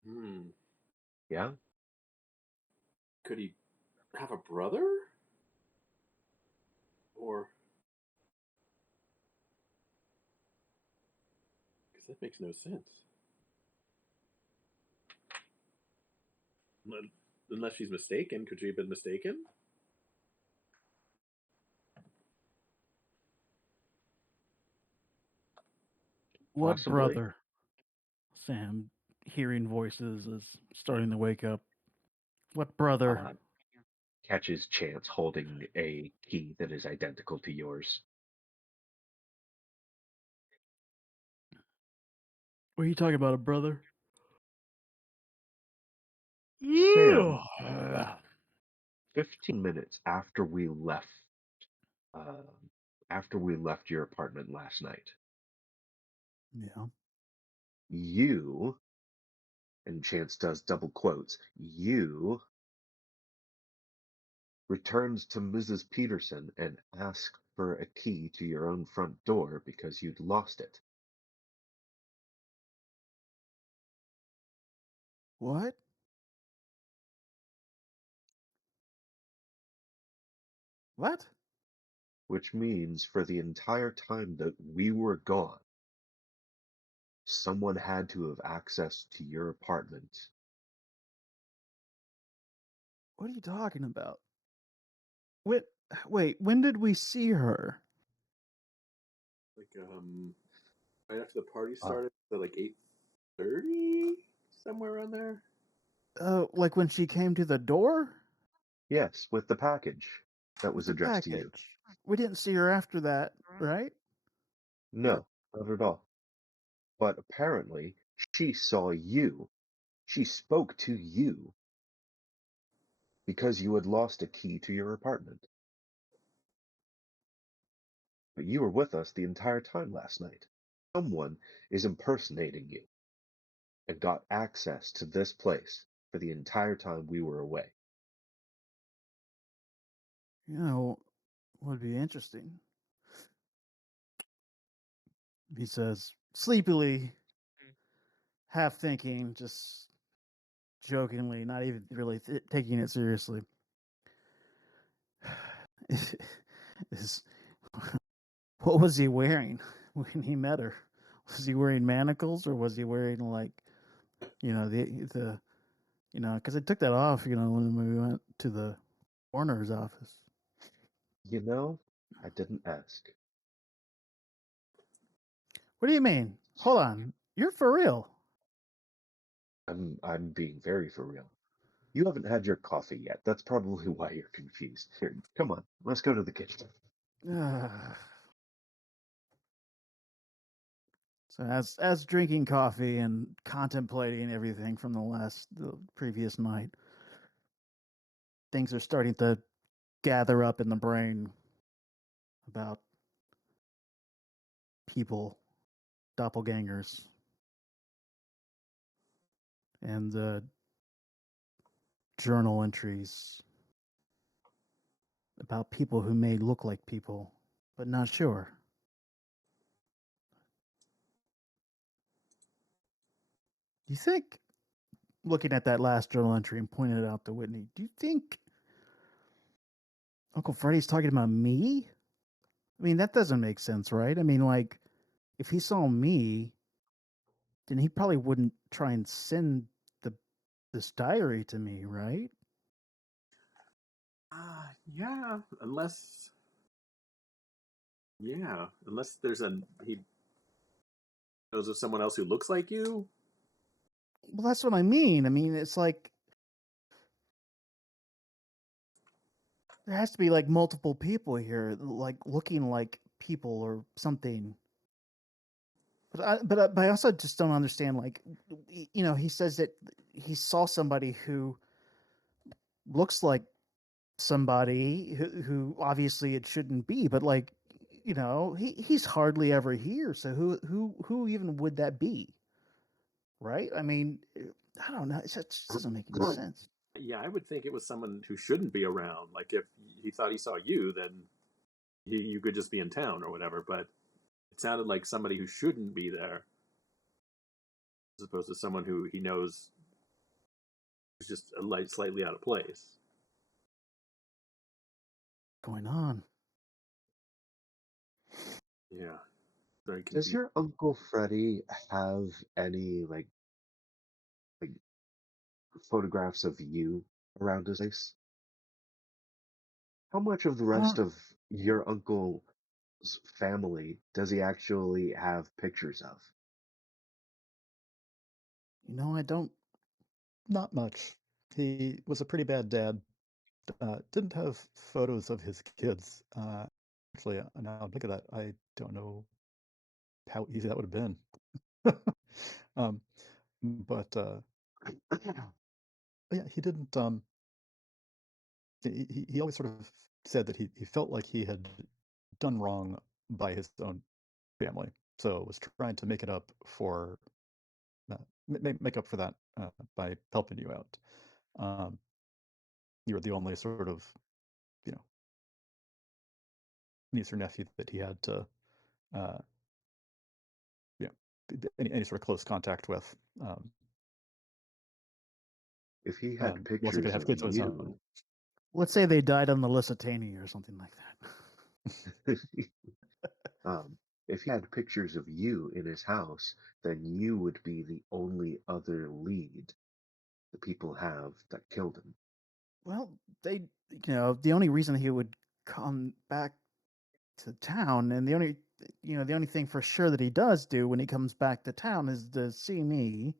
hmm. Yeah? Could he have a brother? Or. Because that makes no sense. Unless she's mistaken. Could she have been mistaken? What Possibly. brother? Sam, hearing voices, is starting to wake up. What brother? Uh, Catches Chance holding a key that is identical to yours. What are you talking about, a brother? Sam, Yeah. 15 minutes uh, after we left your apartment last night, Yeah. you, and Chance does double quotes, you returned to Mrs. Peterson and asked for a key to your own front door because you'd lost it. What? What? Which means for the entire time that we were gone, someone had to have access to your apartment. What are you talking about? Wait, when did we see her? Like, right after the party Uh, started, so like 8:30, somewhere around there. Like when she came to the door yes, with the package that with was the addressed to you. package. We didn't see her after that, right? What? No, not at all. But apparently, she saw you. She spoke to you because you had lost a key to your apartment. But you were with us the entire time last night. Someone is impersonating you and got access to this place for the entire time we were away. You know, would be interesting. He says sleepily, half thinking, just jokingly, not even really taking it seriously. Is what was he wearing when he met her? Was he wearing manacles or was he wearing like the because I took that off when we went to the coroner's office. You know, I didn't ask. What do you mean? Hold on, you're for real? I'm being very for real. You haven't had your coffee yet. That's probably why you're confused. Here, come on, let's go to the kitchen. So as drinking coffee and contemplating everything from the previous night, things are starting to gather up in the brain about people, doppelgangers, and the journal entries about people who may look like people, but not sure. Do you think, looking at that last journal entry and pointing it out to Whitney, do you think Uncle Freddy's talking about me? I mean, that doesn't make sense, right? I mean, like, if he saw me, then he probably wouldn't try and send the this diary to me, right? Yeah, unless there's he knows of someone else who looks like you. Well, that's what I mean. I mean, it's like there has to be like multiple people here, like looking like people or something. But I also just don't understand. Like, you know, he says that he saw somebody who looks like somebody who obviously it shouldn't be, but like, you know, he's hardly ever here. So who even would that be, right? I mean, I don't know. It just doesn't make any sense. Yeah, I would think it was someone who shouldn't be around. Like if he thought he saw you, then you could just be in town or whatever. But it sounded like somebody who shouldn't be there, as opposed to someone who he knows is just a light slightly out of place. Going on. Yeah, very Does confused. your Uncle Freddy have any like photographs of you around his place? How much of the Uh, rest of your uncle's family does he actually have pictures of? you know, I don't. Not much. He was a pretty bad dad. Didn't have photos of his kids. Actually, now I'm thinking of that, I don't know how easy that would have been. um, but yeah, he didn't. He always sort of said that he felt like he had done wrong by his own family, so was trying to make it up for make up for that by helping you out. Um, you were the only sort of you know niece or nephew that he had to uh, you know any sort of close contact with, If he had and wasn't going pictures to have of kids of his own. you, Let's say they died on the Lusitania or something like that. um, if he had pictures of you in his house, then you would be the only other lead the people have that killed him. Well, they, you know, the only reason he would come back to town, and the only, you know, the only thing for sure that he does do when he comes back to town is to see me.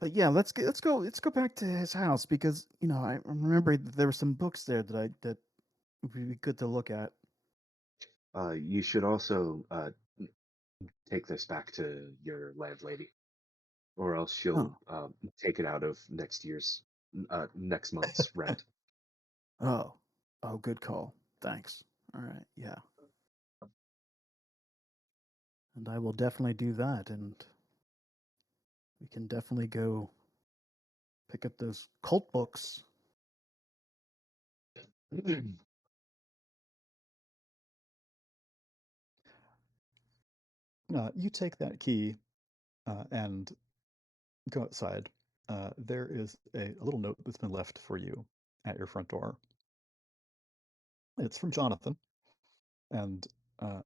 But yeah, let's go back to his house because you know I remember that there were some books there that would be good to look at. You should also take this back to your landlady, or else she'll Oh, take it out of next month's rent. oh, oh, good call. Thanks. All right, yeah, and I will definitely do that, and we can definitely go pick up those cult books. You take that key and go outside. There is a little note that's been left for you at your front door. It's from Jonathan, and uh,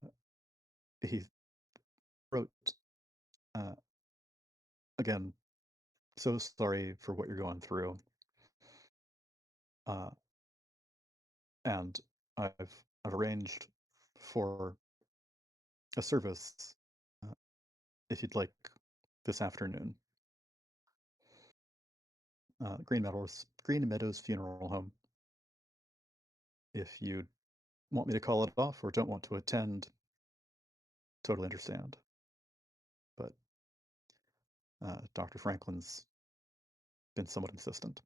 he wrote, uh, again, so sorry for what you're going through. Uh, and I've arranged for a service uh, if you'd like this afternoon. Green Meadows Funeral Home. If you want me to call it off or don't want to attend, totally understand. But Dr. Franklin's been somewhat insistent.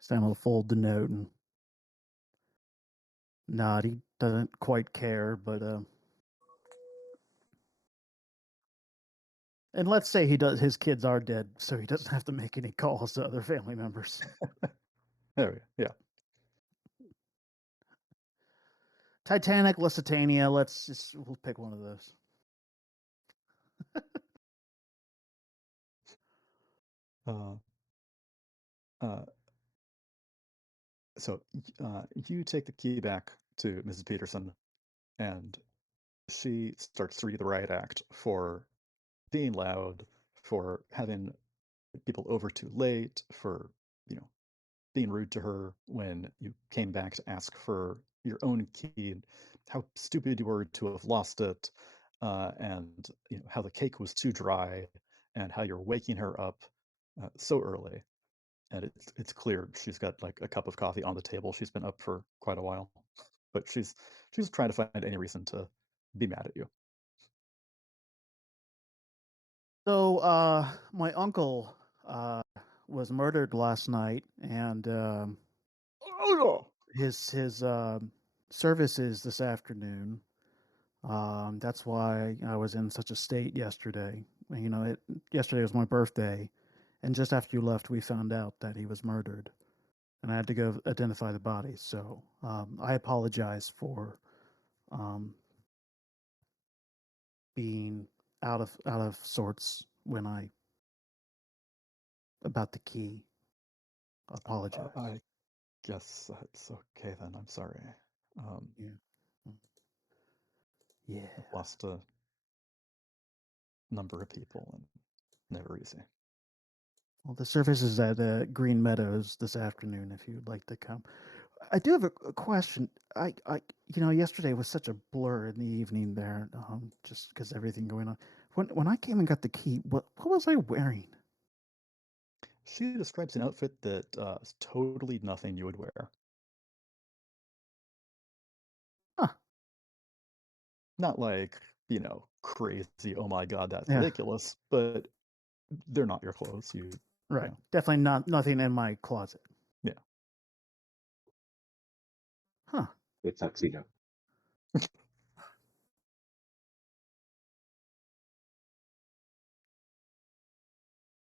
Sam will fold the note and nod. He doesn't quite care, but and let's say he does. His kids are dead, so he doesn't have to make any calls to other family members. There we go. Yeah. Titanic, Lusitania. We'll pick one of those. Uh, uh, So you take the key back to Mrs. Peterson, and she starts to read the riot act for being loud, for having people over too late, for you know being rude to her when you came back to ask for your own key, and how stupid you were to have lost it, and how the cake was too dry, and how you're waking her up so early. And it's clear she's got like a cup of coffee on the table. She's been up for quite a while, but she's trying to find any reason to be mad at you. So, my uncle uh, was murdered last night, and Oh his services this afternoon. That's why I was in such a state yesterday. Yesterday was my birthday, and just after you left, we found out that he was murdered, and I had to go identify the body. So, I apologize for um, being out of sorts when I about the key. I apologize. I guess that's okay then. I'm sorry. Um, Yeah. Yeah. I've lost a number of people, and never easy. Well, the service is at Green Meadows this afternoon. If you'd like to come, I do have a question. Yesterday was such a blur in the evening there, just because everything going on. When I came and got the key, what was I wearing? She describes an outfit that is totally nothing you would wear. Huh. Not like, crazy, oh my God, that's Yeah. ridiculous, but they're not your clothes. Right. Definitely not nothing in my closet. Yeah. Huh. It's tuxedo.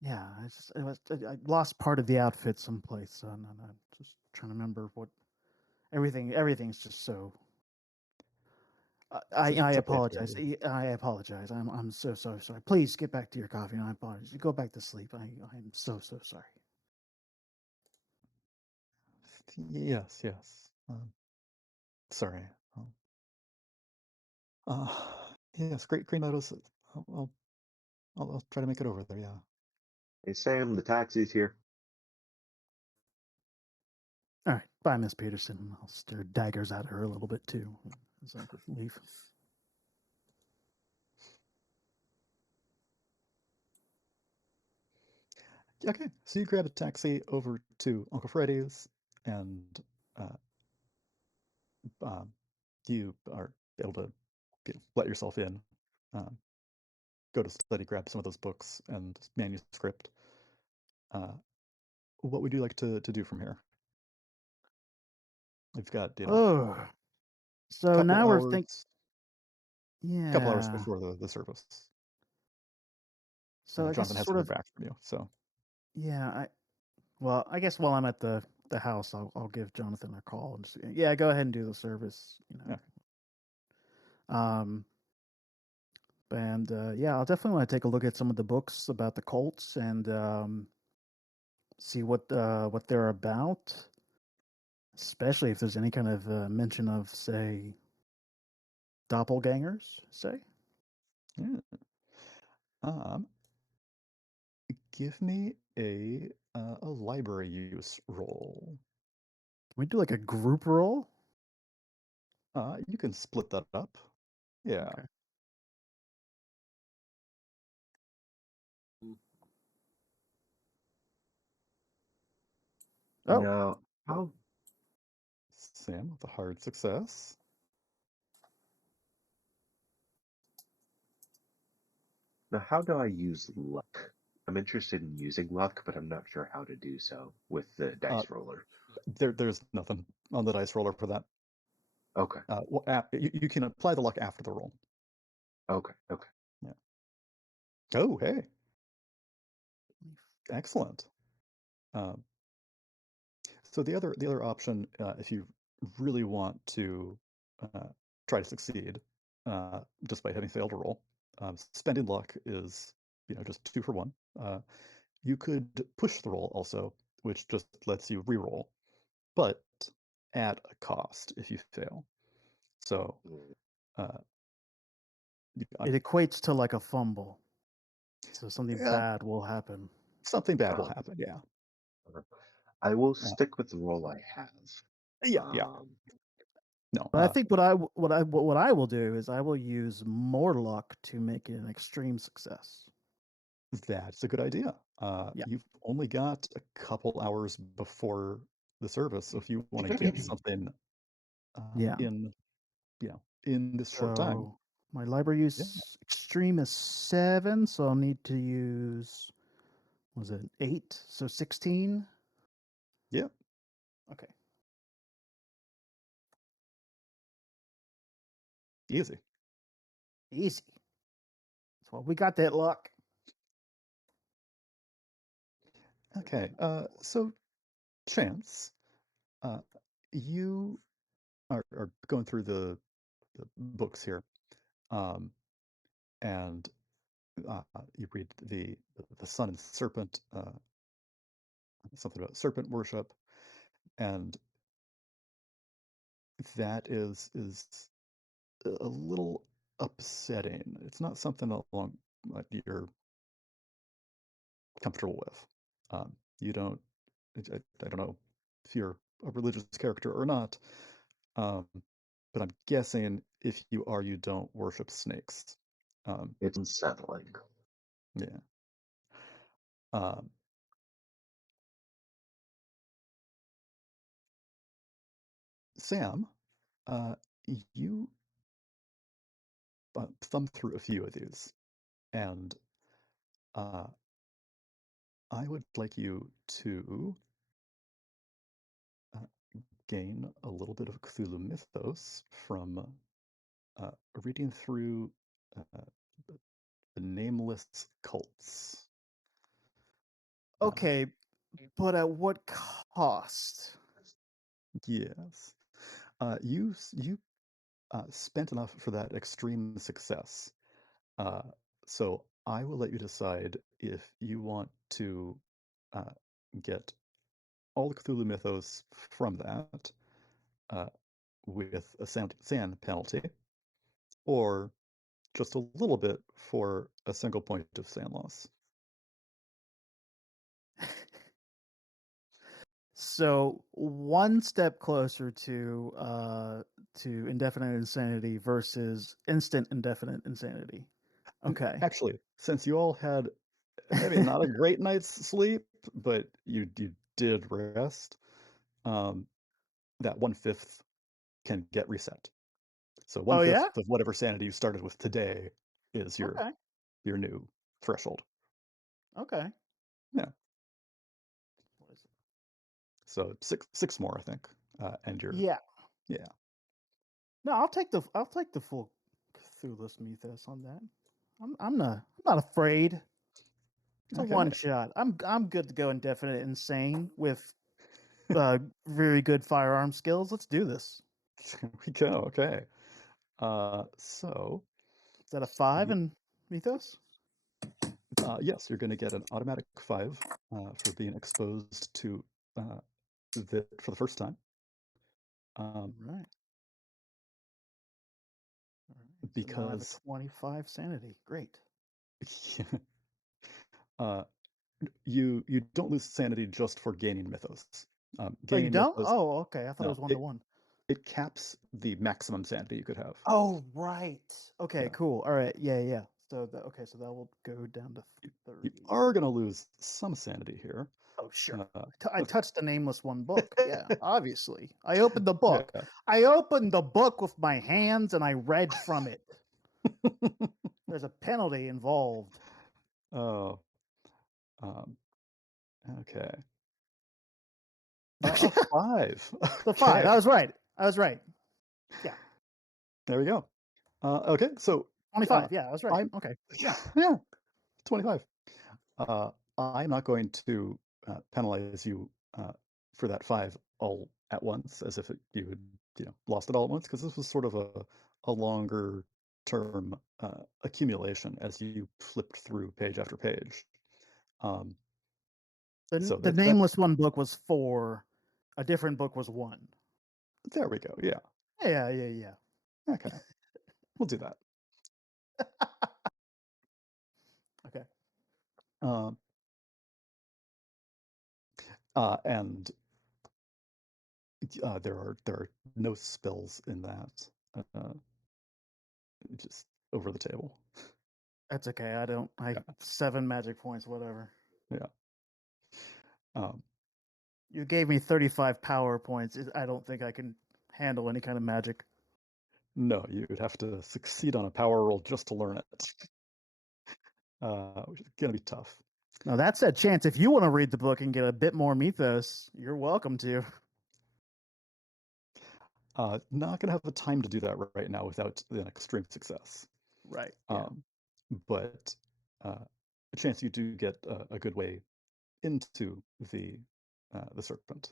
Yeah. I lost part of the outfit someplace, and I'm just trying to remember what everything's just so. I It's okay, apologize. Freddy. I apologize. I'm so sorry. Please get back to your coffee. And I apologize. You go back to sleep. I'm so sorry. Yes, yes. Sorry. Yes, Great Green Meadows. I'll, I'll, I'll try to make it over there. Yeah. Hey, Sam, the taxi's here. All right. Bye, Miss Peterson. I'll stare daggers at her a little bit too as I leave. Okay. So you grab a taxi over to Uncle Freddy's, and uh, um, you are able to let yourself in. Um, Go to study, grab some of those books and manuscript. Uh, what would you like to do from here? We've got, Oh, so couple now we're hours, couple hours yeah. before the service. So I guess Jonathan hasn't sort heard of, back from you, so yeah. I guess while I'm at the house, I'll give Jonathan a call and just, yeah, go ahead and do the service. yeah. Um, and yeah, I'll definitely want to take a look at some of the books about the cults and see what they're about, especially if there's any kind of mention of, say, doppelgangers. Say, Yeah. Um, Give me a library use roll. can we do like a group roll? You can split that up. Yeah. Okay. Oh, Now, how Sam with a hard success. how do I use luck? I'm interested in using luck, but I'm not sure how to do so with the Uh, dice roller. there's nothing on the dice roller for that. Okay, You can apply the luck after the roll. okay. Yeah. Oh, hey, excellent. Um, so the other option, if you really want to uh, try to succeed, despite having failed a roll, spending luck is just 2 for 1. You could push the roll also, which just lets you re-roll. but at a cost if you fail. So uh, It equates to like a fumble. So something yeah, bad will happen. something bad will happen. Yeah. I will Uh, stick with the role I have. yeah. No. But I think what I will do is I will use more luck to make it an extreme success. That's a good idea. Yeah. You've only got a couple hours before the service, so if you want to get something Yeah. in, in this short time, So my library yeah, use extreme is 7, so I'll need to use, was it 8? So 16? yeah, Okay. easy. Easy. Well, we got that luck. Okay. So Chance, uh, you are going through the books here, um, and you read the Sun and Serpent, something about serpent worship, and that is a little upsetting. It's not something along what you're comfortable with. You don't. I don't know if you're a religious character or not, um, but I'm guessing if you are, you don't worship snakes. It's unsettling. Yeah. Um, Sam, uh, you thumb through a few of these, and uh, I would like you to uh, gain a little bit of Cthulhu mythos from reading through the nameless cults. Uh, Okay, but at what cost? yes, you spent enough for that extreme success. Uh, so I will let you decide if you want to uh, get all the Cthulhu mythos from that uh, with a sand penalty, or just a little bit for a single point of sand loss. So one step closer to indefinite insanity versus instant indefinite insanity. Okay. Actually, since you all had maybe not a great night's sleep, but you did rest, um, that 1/5 can get reset. So one Oh yeah? fifth of whatever sanity you started with today is Okay. your new threshold. Okay. Yeah. What is it? So six more, I think, and you're Yeah. yeah. No, I'll take the full Cthulhu's Mythos on that. I'm not afraid. It's a Okay. one shot. I'm good to go indefinite insane with very good firearm skills. Let's do this. There we go. Okay. So Is that a 5 y- in Mythos? yes, you're going to get an automatic 5 for being exposed to uh, for the first time. Um, Right. All right. So now I have a because 25 sanity. Great. uh, you don't lose sanity just for gaining mythos. Oh, you Gaining don't? mythos, Oh, okay. I thought it no, was 1-to-1. it caps the maximum sanity you could have. Oh, right. Okay, Yeah, cool. All right. Yeah, yeah. So okay, so that will go down to you 30. are going to lose some sanity here. Oh, sure. Uh, I touched the nameless one book. Yeah, obviously. I opened the yeah. book. I opened the book with my hands and I read from it. There's a penalty involved. Oh, um, okay. A So 5. 5. Okay, I was right. I was right. Yeah. there we go. Okay, so 25. Yeah, I was right. I'm Okay. Yeah. yeah, 25. I'm not going to penalize you for that 5 all at once, as if you had lost it all at once, because this was sort of a longer term accumulation as you flipped through page after page. Um, so The that nameless one book was 4. A different book was 1. There we go. Yeah. Yeah. Okay. We'll do that. Okay. And there are no spells in that. Just over the table. That's okay. I don't. I Yeah. 7 magic points, whatever. Yeah. You gave me 35 power points. I don't think I can handle any kind of magic. No, you'd have to succeed on a power roll just to learn it. Which is gonna be tough. Now that said, Chance, if you want to read the book and get a bit more mythos, you're welcome to. Not gonna have the time to do that right now without an extreme success. Right. Yeah. But a chance you do get a good way into the serpent,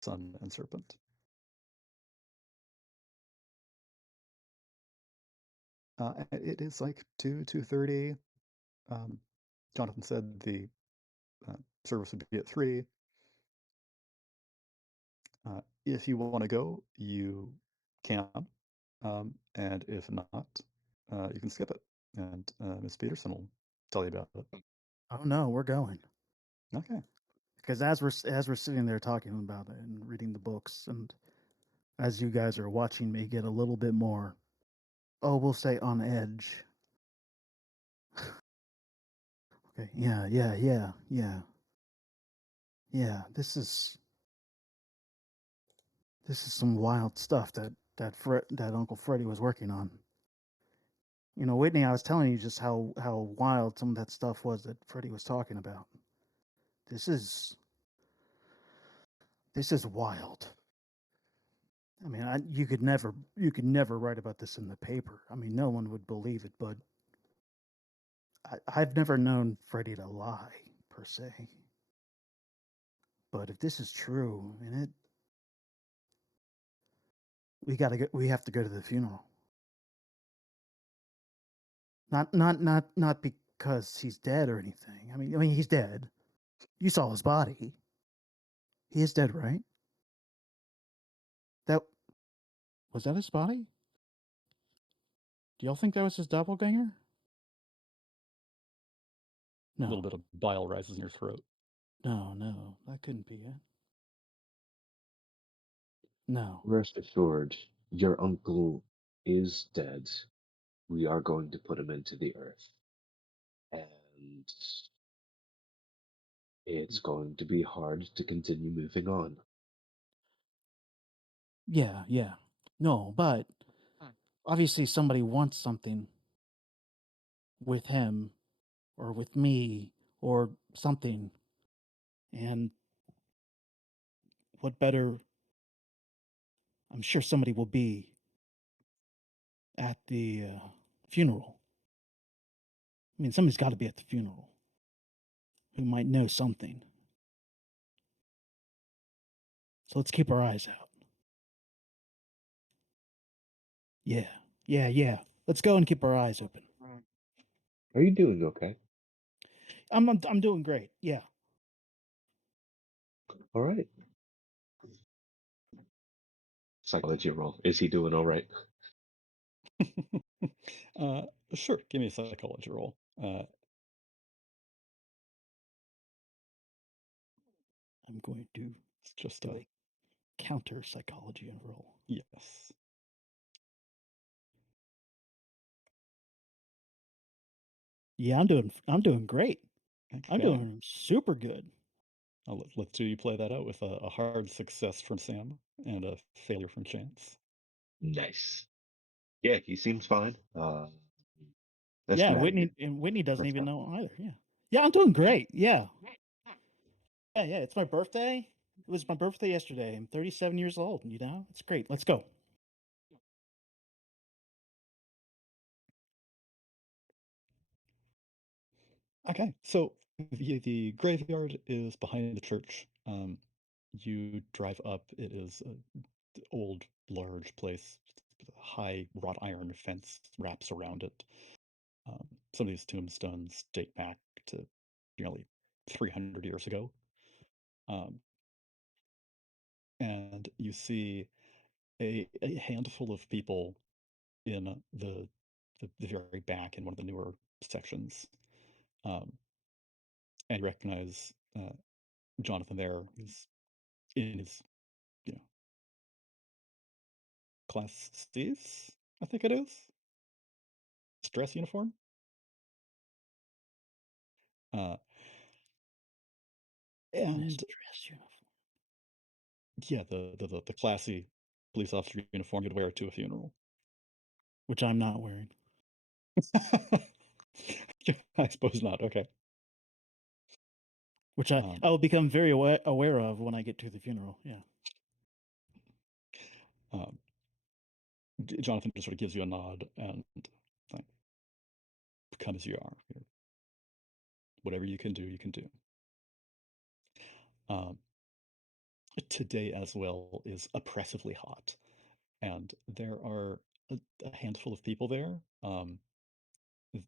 sun and serpent. It is like 2:30. Jonathan said the service would be at 3. If you want to go, you can, and if not, you can skip it, and Miss Peterson will tell you about it. Oh no, we're going. Okay. Because as we're sitting there talking about it and reading the books, and as you guys are watching me get a little bit more, we'll say on edge. Okay. Yeah. This is some wild stuff that Uncle Freddy was working on. You know, Whitney, I was telling you just how wild some of that stuff was that Freddy was talking about. This is wild. I mean, you could never write about this in the paper. I mean, no one would believe it, but I've never known Freddy to lie per se. But if this is true, and we have to go to the funeral. Not because he's dead or anything. I mean he's dead. You saw his body. He is dead, right? That was that his body? Do y'all think that was his doppelganger? A little No, bit of bile rises in your throat. no, that couldn't be it. No. Rest assured, your uncle is dead. We are going to put him into the earth. And it's going to be hard to continue moving on. Yeah. No, but obviously somebody wants something with him or with me or something. And what better? I'm sure somebody will be at the funeral. I mean, somebody's got to be at the funeral who might know something. So let's keep our eyes out. Yeah. Let's go and keep our eyes open. Are you doing okay? I'm doing great. Yeah. All right. Psychology roll. Is he doing all right? uh, sure, give me a psychology roll. I'm going to It's just do a counter psychology roll. yes. Yeah, I'm doing great. I'm Okay. doing super good. Let's do you play that out with a hard success from Sam and a failure from Chance. Nice. Yeah, he seems fine. That's Yeah, good. Whitney doesn't That's even fine. know either. Yeah. Yeah, I'm doing great. Yeah. Yeah, it's my birthday. It was my birthday yesterday. I'm 37 years old, you know? It's great. Let's go. Okay, so the graveyard is behind the church. You drive up. It is an old, large place. A high wrought iron fence wraps around it. Some of these tombstones date back to nearly 300 years ago. Um, and you see a handful of people in the very back in one of the newer sections. Um, and you recognize Jonathan there. He's in his, you know, class C's, I think it is, dress uniform. Uh, Nice and dress uniform. yeah, the classy police officer uniform you'd wear to a funeral. Which I'm not wearing. I suppose not. Okay. Which I Um, will become very aware of when I get to the funeral. Yeah. um, Jonathan just sort of gives you a nod and like, come as you are. Whatever you can do, you can do. Um, Today as well is oppressively hot, and there are a handful of people there.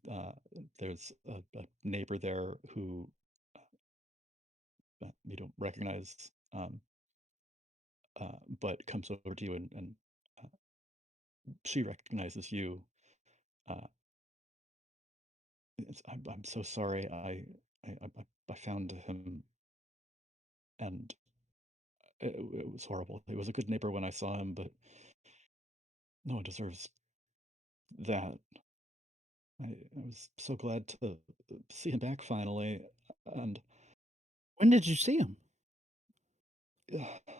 Uh, there's a neighbor there who you don't recognize, but comes over to you and uh, she recognizes you. Uh, I'm so sorry. I found him and it was horrible. He was a good neighbor when I saw him, but no one deserves that. I was so glad to see him back finally, and When did you see him?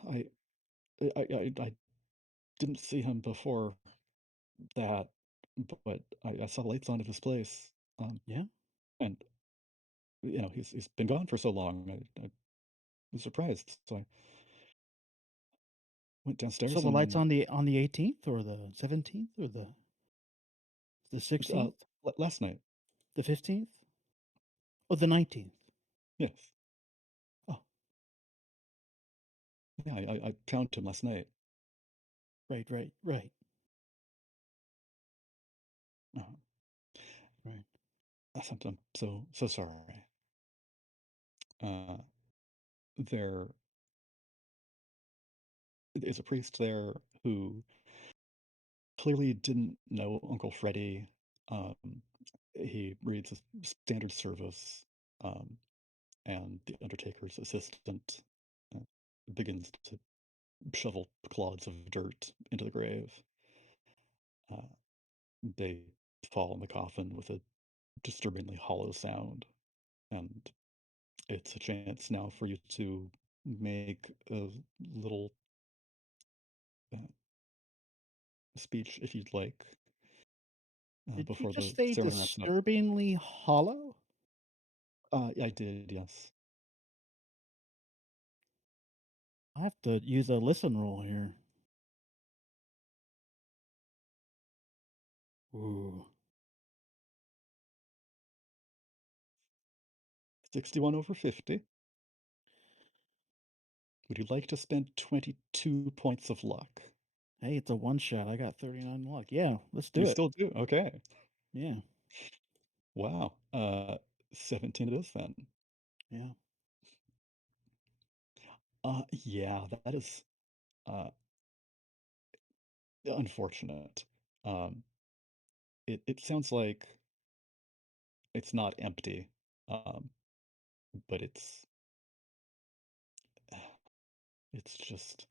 I I didn't see him before that, but I saw lights on at his place, Yeah. and he's been gone for so long. I was surprised, so I went So downstairs the lights and on the 18th or the 17th or the uh, 16th, last night. the 15th, or the 19th? Yes, Oh, yeah, I found him last night. right. Uh, Right. I'm so sorry. Uh, there is a priest there who clearly didn't know Uncle Freddy. Um, he reads a standard service, um, and the Undertaker's assistant uh, begins to shovel clods of dirt into the grave. Uh, they fall in the coffin with a disturbingly hollow sound, and it's a chance now for you to make a little uh, speech if you'd like Did you before just the say ceremony wraps up. disturbingly hollow? I did, yes. I have to use a listen roll here. Ooh. 61 over 50. Would you like to spend 22 points of luck? Hey, it's a one shot. I got 39 luck. Yeah, let's do You it. still do? Okay. Yeah. Wow. 17 it is then. Yeah. Yeah, that is uh unfortunate. Um, it sounds like it's not empty, um, but it's just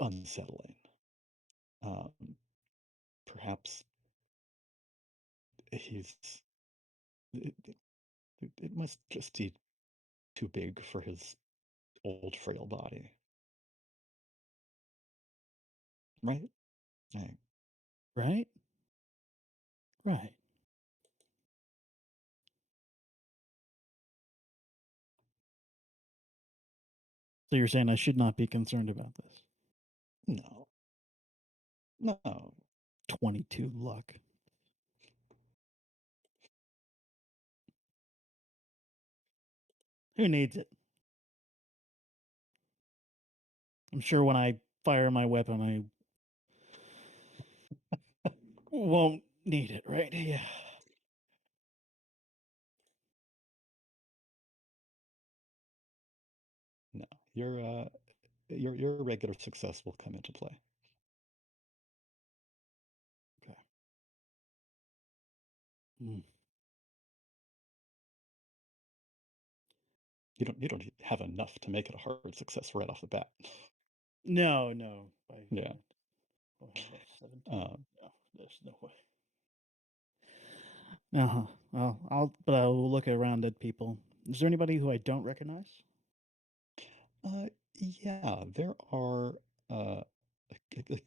unsettling. Um, Perhaps he's it, it must just be too big for his old frail body, right? Right. Right? Right. So you're saying I should not be concerned about this? No, no. 22 luck. Who needs it? I'm sure when I fire my weapon, I won't need it, right? Yeah. your regular success will come into play. Okay. Mm. You don't have enough to make it a hard success right off the bat. No, no. Yeah. Oh, how about 17? Um, No, there's no way. Uh-huh. Well, I will look around at people. Is there anybody who I don't recognize? yeah, there are a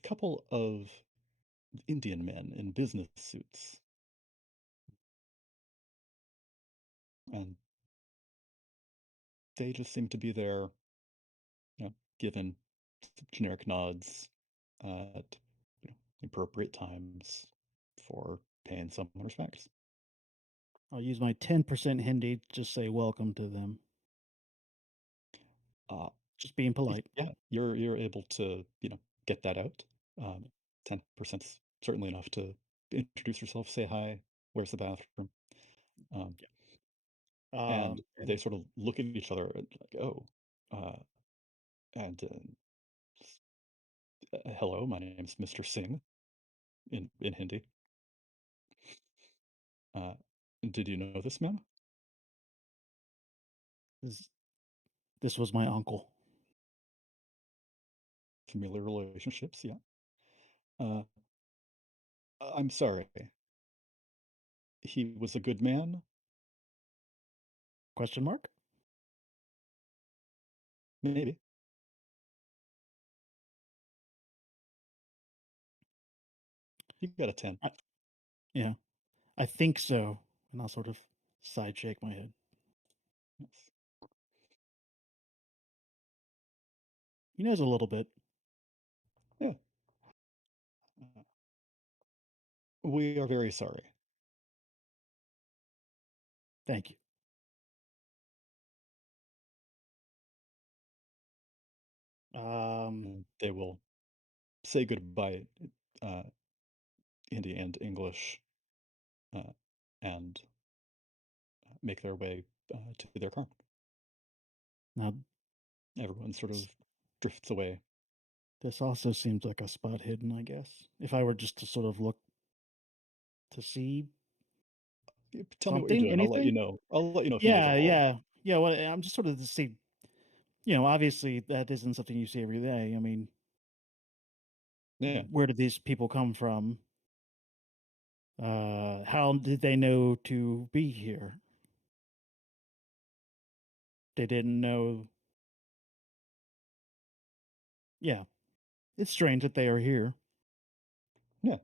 couple of Indian men in business suits, and they just seem to be there, given generic nods at appropriate times for paying some respects. I'll use my 10% Hindi to just say welcome to them. Uh, Just being polite. yeah, you're able to get that out. 10% certainly enough to introduce yourself, say hi, where's the bathroom, um, Yeah. and they And sort of look at each other and like, oh, uh, and hello, my name's Mr. Singh in Hindi. Uh, did you know this man? this this was my uncle. Familiar relationships, yeah. Uh, I'm sorry. He was a good man? Question mark? Maybe. You got a 10. I, yeah, I think so. And I'll sort of side shake my head. Yes. He knows a little bit. Yeah. Uh, we are very sorry. Thank you. Um, And they will say goodbye, uh, Hindi and English, uh, and make their way to their car. Now, Everyone sort s- of drifts away. this also seems like a spot hidden, I guess. If I were just to sort of look to see Tell me what you're doing. I'll let you anything? know. I'll let you know if you need Yeah, help. yeah. Yeah, well, I'm just sort of to see, obviously that isn't something you see every day. I mean, Yeah, where did these people come from? How did they know to be here? They didn't know. Yeah, it's strange that they are here. yeah.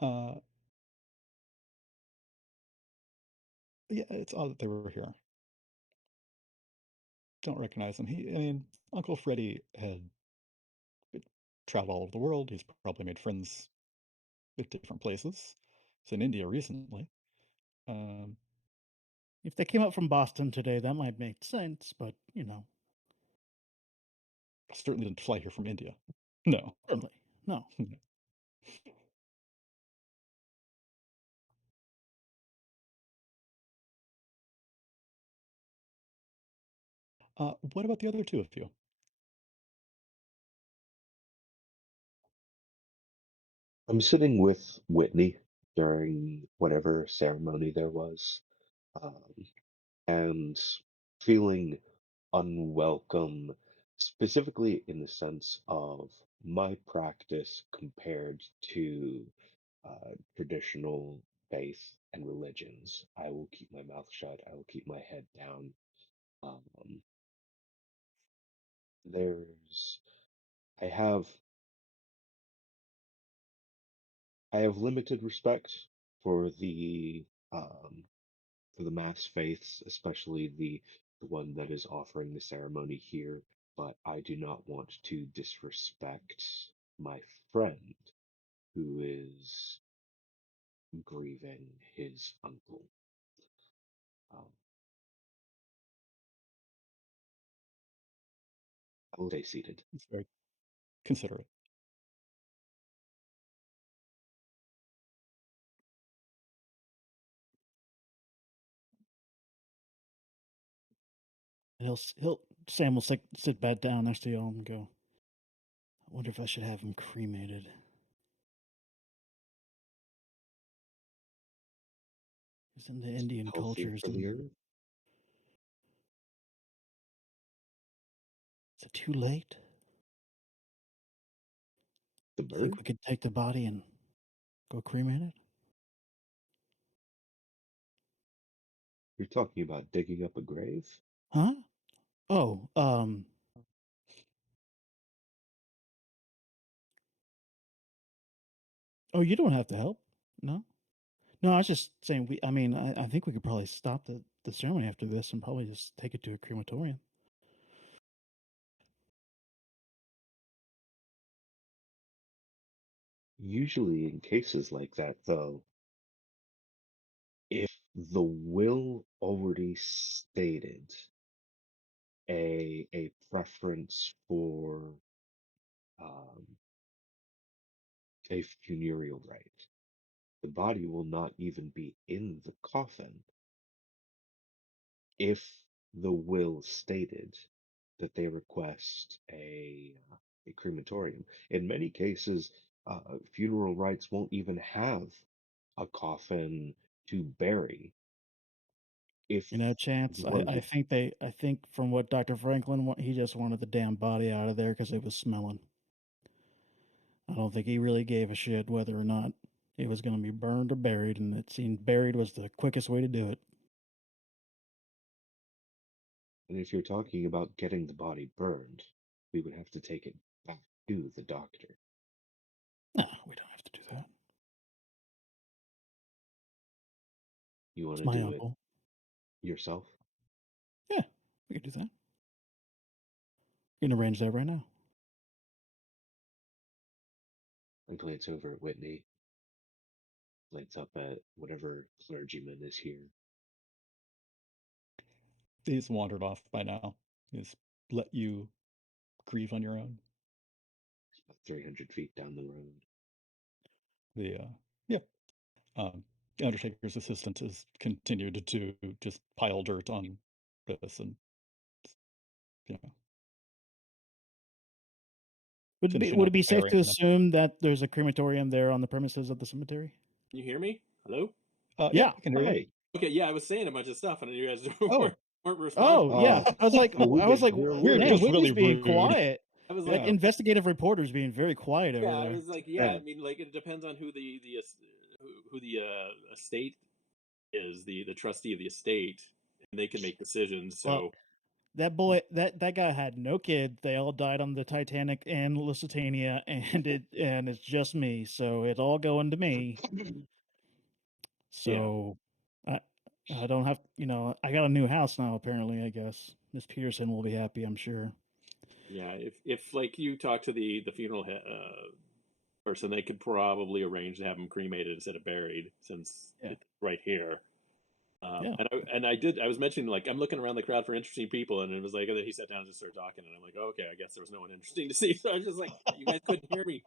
Uh, yeah, it's odd that they were here. Don't recognize him. I mean, Uncle Freddy had traveled all over the world. He's probably made friends at different places. He's in India recently. Um, If they came up from Boston today, that might make sense, but, certainly didn't fly here from India. No. certainly. No. What about the other two of you? I'm sitting with Whitney during whatever ceremony there was, um, and feeling unwelcome, specifically in the sense of my practice compared to traditional faith and religions. I will keep my mouth shut. I will keep my head down. Um, there's, I have, I have limited respect for the mass faiths, especially the one that is offering the ceremony here. But I do not want to disrespect my friend who is grieving his uncle. Um, I will stay seated. It's very considerate. And Sam will sit back down next to y'all and go, I wonder if I should have him cremated. Because in the Indian Healthier cultures, for the earth. is it too late? The You think bird? we could take the body and go cremate it? You're talking about digging up a grave? Huh? Oh, oh, you don't have to help. No? No, I was just saying I mean, I think we could probably stop the ceremony after this and probably just take it to a crematorium. Usually, in cases like that, though, if the will already stated a preference for um, a funereal rite, the body will not even be in the coffin if the will stated that they request a crematorium. In many cases, funeral rites won't even have a coffin to bury. If You know, Chance, you wanted to, I think from what Dr. Franklin he just wanted the damn body out of there because it was smelling. I don't think he really gave a shit whether or not it was going to be burned or buried, and it seemed buried was the quickest way to do it. and if you're talking about getting the body burned, we would have to take it back to the doctor. No, we don't have to do that. You want It's to my do it uncle. yourself? Yeah, we could do that. We can arrange that right now. I glance over at Whitney, glance up at whatever clergyman is here. He's wandered off by now. He's let you grieve on your own. It's about 300 feet down the road. Yeah. The Undertaker's assistant has continued to just pile dirt on this, and you know, finishing Would it up be safe airing to them. assume that there's a crematorium there on the premises of the cemetery? Can you hear me? Hello? Yeah, Yeah. I can hear you. Hey, Okay, yeah, I was saying a bunch of stuff, and you guys Oh, weren't responding. Oh, yeah. oh, I was like, well, we I was didn't like, hear a we're man, word. just really Whitney's being rude. quiet. I was Like like, Yeah. investigative reporters being very quiet over yeah, I there. was like, yeah. Yeah. I mean, like, it depends on who the estate is, the trustee of the estate, and they can make decisions. Well, So that guy had no kid. They all died on the Titanic and Lusitania, and it's just me. So it's all going to me. yeah, So I I don't have I got a new house now. Apparently, I guess Miss Peterson will be happy. I'm sure. yeah. If like you talk to the funeral person, they could probably arrange to have him cremated instead of buried, since Yeah. it's right here. Yeah. I was mentioning, like, I'm looking around the crowd for interesting people, and it was like, and then he sat down and just started talking, and I'm like, oh, okay, I guess there was no one interesting to see. So I was just like, you guys couldn't hear me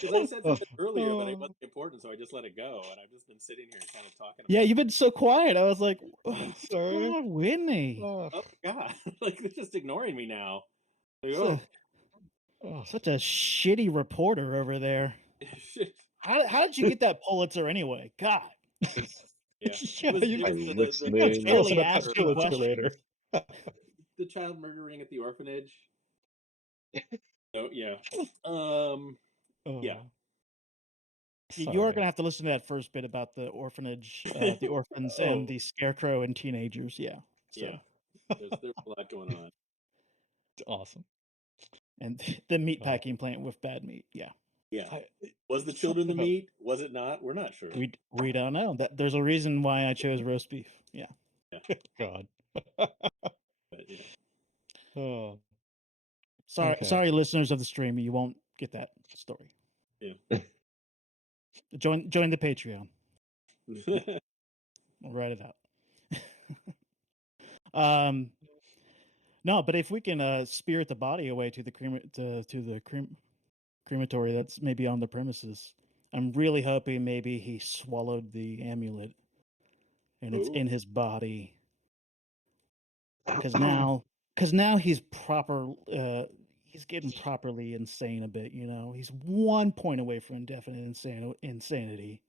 because I said something earlier, but it Oh, wasn't important, so I just let it go, and I've just been sitting here kind of talking Yeah, about, you've been so quiet. I was like, what's going sorry. on, Whitney? Oh, oh my god, like they're just ignoring me now. Like, So, oh oh. such a shitty reporter over there. shit, How did you get that Pulitzer anyway? God, yeah. Yeah, It By was you know, it's listening. tell us barely about that asking Pulitzer later. questions. the child murdering at the orphanage. Oh yeah, yeah. Oh, You are sorry. gonna have to listen to that first bit about the orphanage, the orphans, and Oh, the scarecrow and teenagers. Yeah. Yeah, So, there's a lot going on. awesome. and the meat Uh, packing plant with bad meat. Yeah. Yeah. I, Was the children something the about meat? Was it not? We're not sure. We don't know. That there's a reason why I chose roast beef. Yeah. Yeah, God. but yeah. Oh, Sorry, okay. listeners of the stream, you won't get that story. Yeah. Join the Patreon. We'll write it out. No, but if we can spirit the body away to the crematory that's maybe on the premises, I'm really hoping maybe he swallowed the amulet and it's Oh, in his body. Because now because now he's proper. He's getting properly insane a bit. He's 1 point away from indefinite insanity.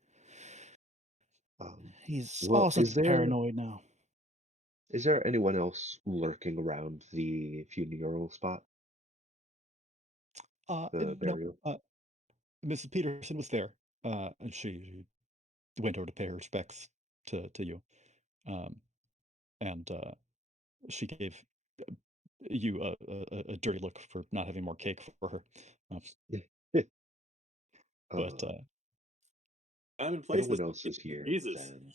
He's all Well, sorts of paranoid now. is there anyone else lurking around the funeral spot, the No, burial? Mrs. Peterson was there, and she went over to pay her respects to you, um, and she gave you a dirty look for not having more cake for her. Uh, but Uh, I'm in if no places one to else is here, Jesus. then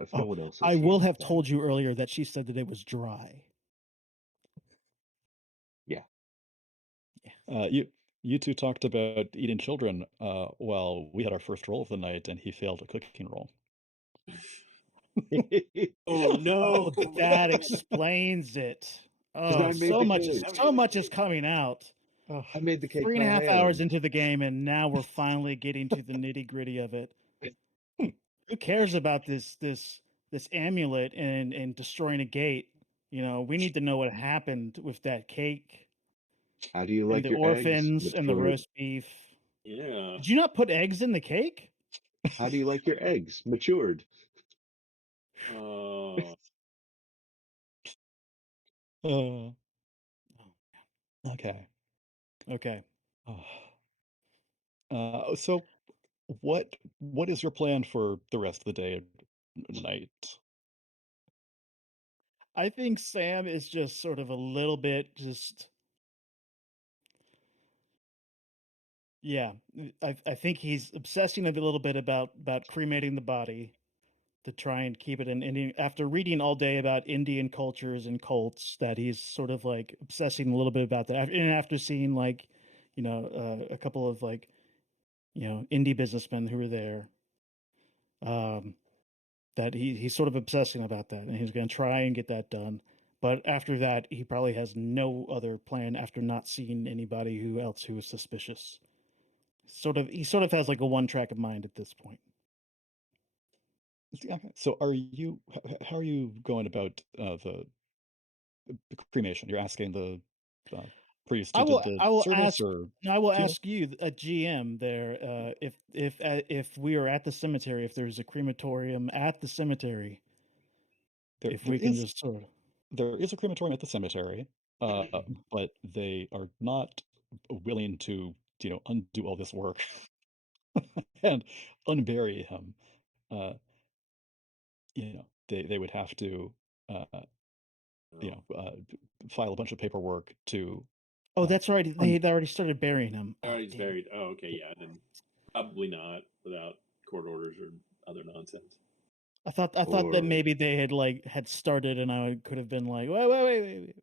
if no Oh, one else is I will here, have then told you earlier that she said that it was dry. yeah. you two talked about eating children while we had our first roll of the night, and he failed a cooking roll. Oh no! Oh, that explains it. Because Oh, I made the cake. so much is coming out. Oh, I made the cake Three and by a half hours hand. into the game, and now we're finally getting to the nitty gritty of it. Who cares about this amulet and destroying a gate? We need to know what happened with that cake How do you and like the your eggs orphans and the matured? roast beef. Yeah. Did you not put eggs in the cake? How do you like your eggs matured? Oh. uh, okay. Okay. Uh, so what is your plan for the rest of the day and night? I think Sam is just sort of a little bit just yeah. I think he's obsessing a little bit about cremating the body to try and keep it in Indian after reading all day about Indian cultures and cults that he's sort of like obsessing a little bit about that. And after seeing like, a couple of like, indie businessmen who were there, um, that he's sort of obsessing about that and he's going to try and get that done. But after that, he probably has no other plan after not seeing anybody who is suspicious. He sort of has like a one track of mind at this point. Okay. So how are you going about the cremation? You're asking the priest I who did will the I will service, ask or I will funeral? ask you, a GM there, if we are at the cemetery, if there's a crematorium at the cemetery, There if there we can is just sort of there is a crematorium at the cemetery, but they are not willing to, undo all this work and unbury him. Uh, they would have to, uh, you No. know, uh, file a bunch of paperwork to, Oh, uh, that's right. They un had already started burying him. Oh, Already damn it. buried. Oh, okay, yeah. Then probably not without court orders or other nonsense. I thought that Or maybe they had started and I could have been like, wait.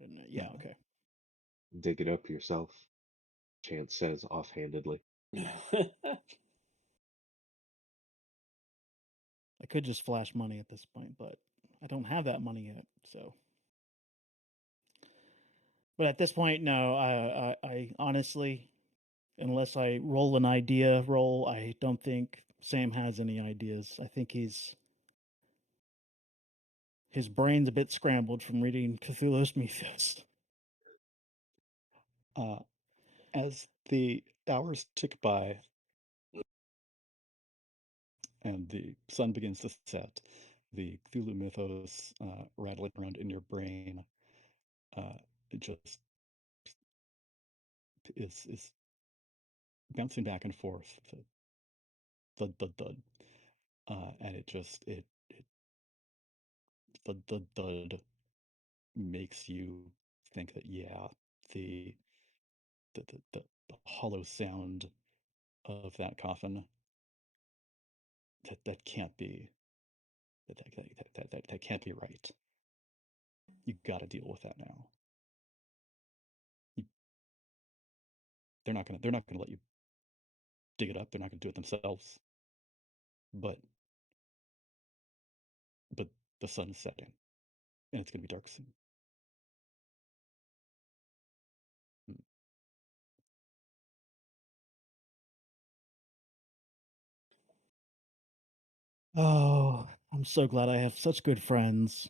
And, yeah, no. okay. dig it up yourself, Chance says offhandedly. I could just flash money at this point, but I don't have that money yet, so. But at this point, no, I honestly, unless I roll an idea roll, I don't think Sam has any ideas. I think his brain's a bit scrambled from reading Cthulhu's Mythos. Uh, as the hours tick by and the sun begins to set, the Cthulhu mythos rattling around in your brain, it just is bouncing back and forth, thud thud thud, and it thud thud thud makes you think that, yeah, the the hollow sound of that coffin, that can't be, that can't be right. You got to deal with that now. You, they're not gonna let you dig it up. They're not gonna do it themselves. But but the sun is setting, and it's gonna be dark soon. Mm. Oh, I'm so glad I have such good friends.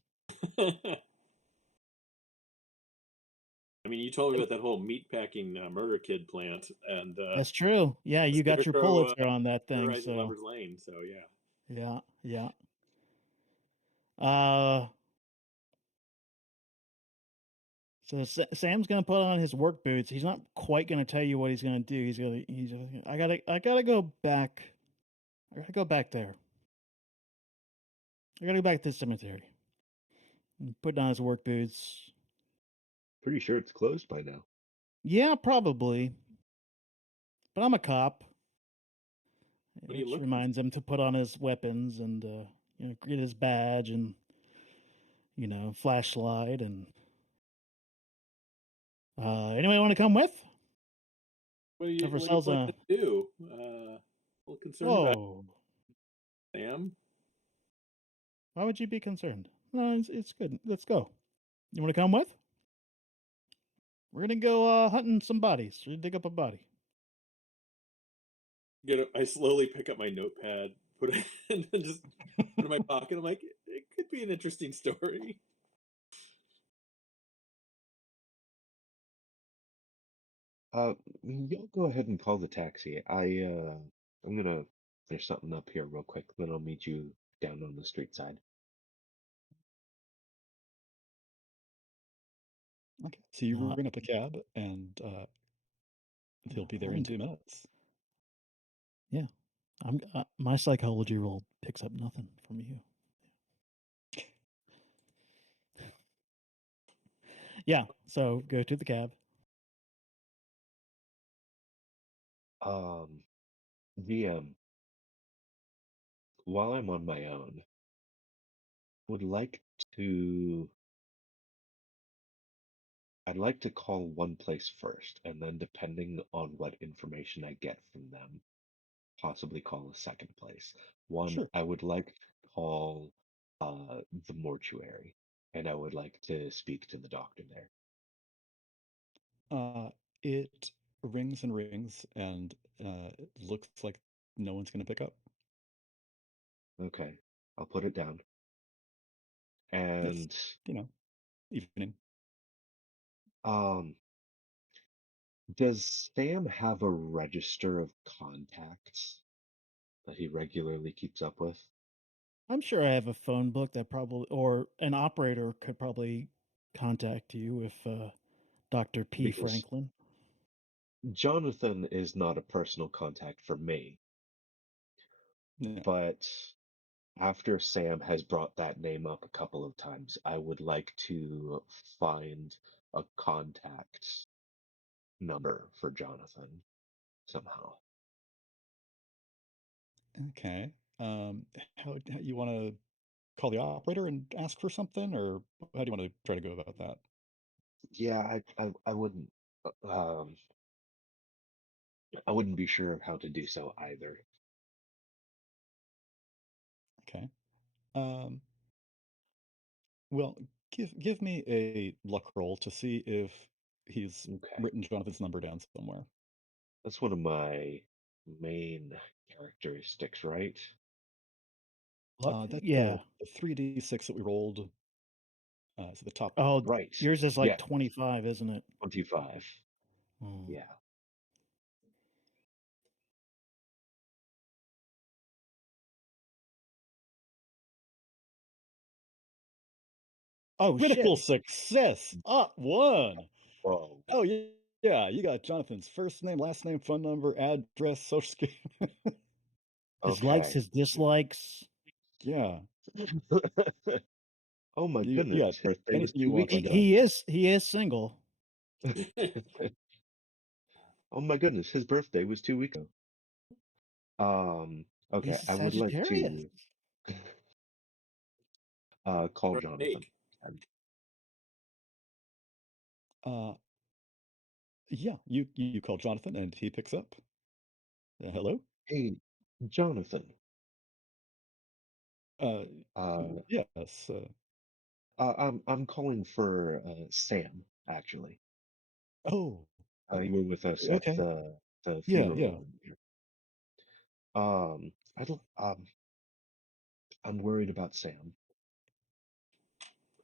I mean, you told me about that whole meatpacking murder kid plant, and That's true. Yeah, you let's give got it your a go. Pulitzer on that thing, Terrorizing so Lover's Lane. So yeah, yeah, yeah. Uh, so Sam's gonna put on his work boots. He's not quite gonna tell you what he's gonna do. I gotta go back. I gotta go back there. I gotta go back to the cemetery. And put on his work boots. Pretty sure it's closed by now. Yeah, probably. But I'm a cop, what are you which looking for? reminds him to put on his weapons and get his badge and flashlight and anybody want to come with? What are you Eversel's planning a to do? A little concerned about whoa. Sam. Why would you be concerned? No, it's good. Let's go. You want to come with? We're gonna go hunting some bodies. We're gonna dig up a body. I slowly pick up my notepad, put it, and then just put it in my pocket. I'm like, it could be an interesting story. Y'all go ahead and call the taxi. I'm gonna finish something up here real quick, then I'll meet you down on the street side. Okay. So you Uh, ring up a cab, and they'll be there in I'm 2 minutes. yeah. I'm my psychology roll picks up nothing from you. Yeah. So go to the cab. Um, DM, while I'm on my own, would like to I'd like to call one place first, and then depending on what information I get from them, possibly call a second place. One, Sure. I would like to call the mortuary, and I would like to speak to the doctor there. Uh, it rings and rings, and it looks like no one's going to pick up. Okay, I'll put it down. It's, And you know, evening. um, does Sam have a register of contacts that he regularly keeps up with? I'm sure I have a phone book that probably, or an operator could probably contact you if Dr. P. Because Franklin. Jonathan is not a personal contact for me, Yeah. but after Sam has brought that name up a couple of times, I would like to find a contact number for Jonathan somehow. Okay. How you want to call the operator and ask for something, or how do you want to try to go about that? Yeah, I wouldn't um I wouldn't be sure of how to do so either. Okay. Um, well, give me a luck roll to see if he's Okay. written Jonathan's number down somewhere. That's one of my main characteristics, right? Luck? That's Yeah. the 3d6 that we rolled. So the top Oh, number. Right. yours is like Yeah, 25, isn't it? 25. Hmm. Yeah. Oh, Critical shit. success. One. Whoa. Oh yeah, yeah. You got Jonathan's first name, last name, phone number, address, social security. His likes, Okay. his dislikes. Yeah. Oh my You got goodness. Birthday was anything you 2 weeks want He, on John. he is he is single. Oh my goodness, his birthday was 2 weeks ago. Okay, He's a I would like Sagittarius. to call Or Jonathan. Jake. Uh, yeah. You call Jonathan, and he picks up. Hello. Hey, Jonathan. Uh, Uh, yes. I'm calling for Sam, actually. Oh. You were with us at Okay. the Yeah. Yeah. funeral. I don't I'm worried about Sam.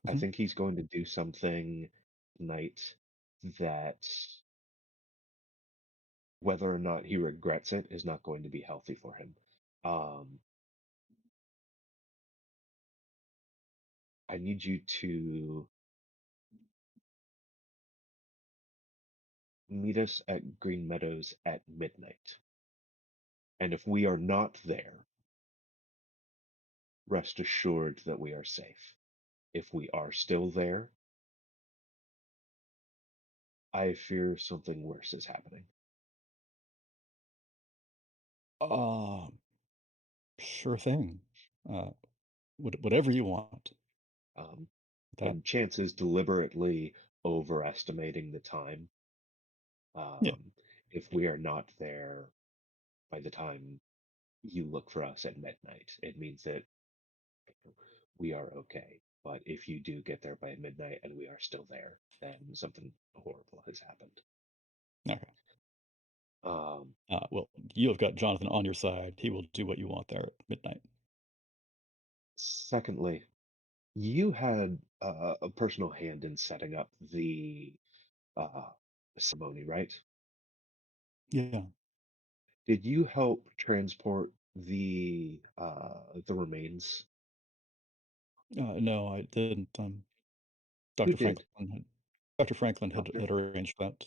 I Mhm. think he's going to do something tonight that, whether or not he regrets it, is not going to be healthy for him. Um, I need you to meet us at Green Meadows at midnight. And if we are not there, rest assured that we are safe. If we are still there, I fear something worse is happening. Um, sure thing. Uh, whatever you want. Um, That and Chance is deliberately overestimating the time. yeah, Um, if we are not there by the time you look for us at midnight, it means that we are okay. But if you do get there by midnight and we are still there, then something horrible has happened. okay. Um, Well, you have got Jonathan on your side. He will do what you want there at midnight. Secondly, you had a personal hand in setting up the uh, ceremony, right? Yeah. Did you help transport the remains? No, I didn't. Who Dr. did? Franklin had Dr. Franklin Doctor? had arranged that.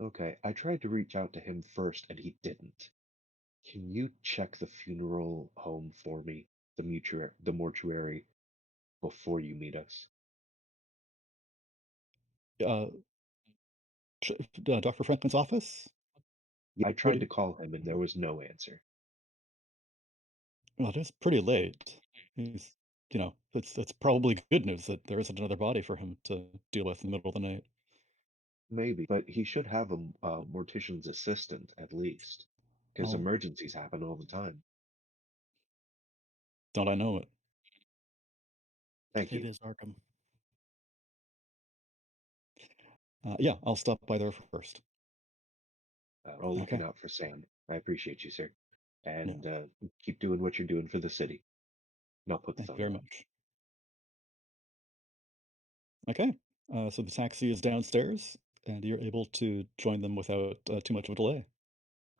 Okay, I tried to reach out to him first and he didn't. Can you check the funeral home for me, the mortuary, before you meet us? Uh, Dr. Franklin's office? Yeah, I What tried do to you, call him and there was no answer. well, it is pretty late. He's, it's probably good news that there isn't another body for him to deal with in the middle of the night. Maybe, but he should have a mortician's assistant at least, because Oh, emergencies happen all the time. don't I know it? Thank It you. is Arkham. Yeah, I'll stop by there first. All looking Okay. out for Sam. I appreciate you, sir. Yeah. And keep doing what you're doing for the city. And I'll put the Thank you phone very down. much. Okay. So the taxi is downstairs, and you're able to join them without too much of a delay.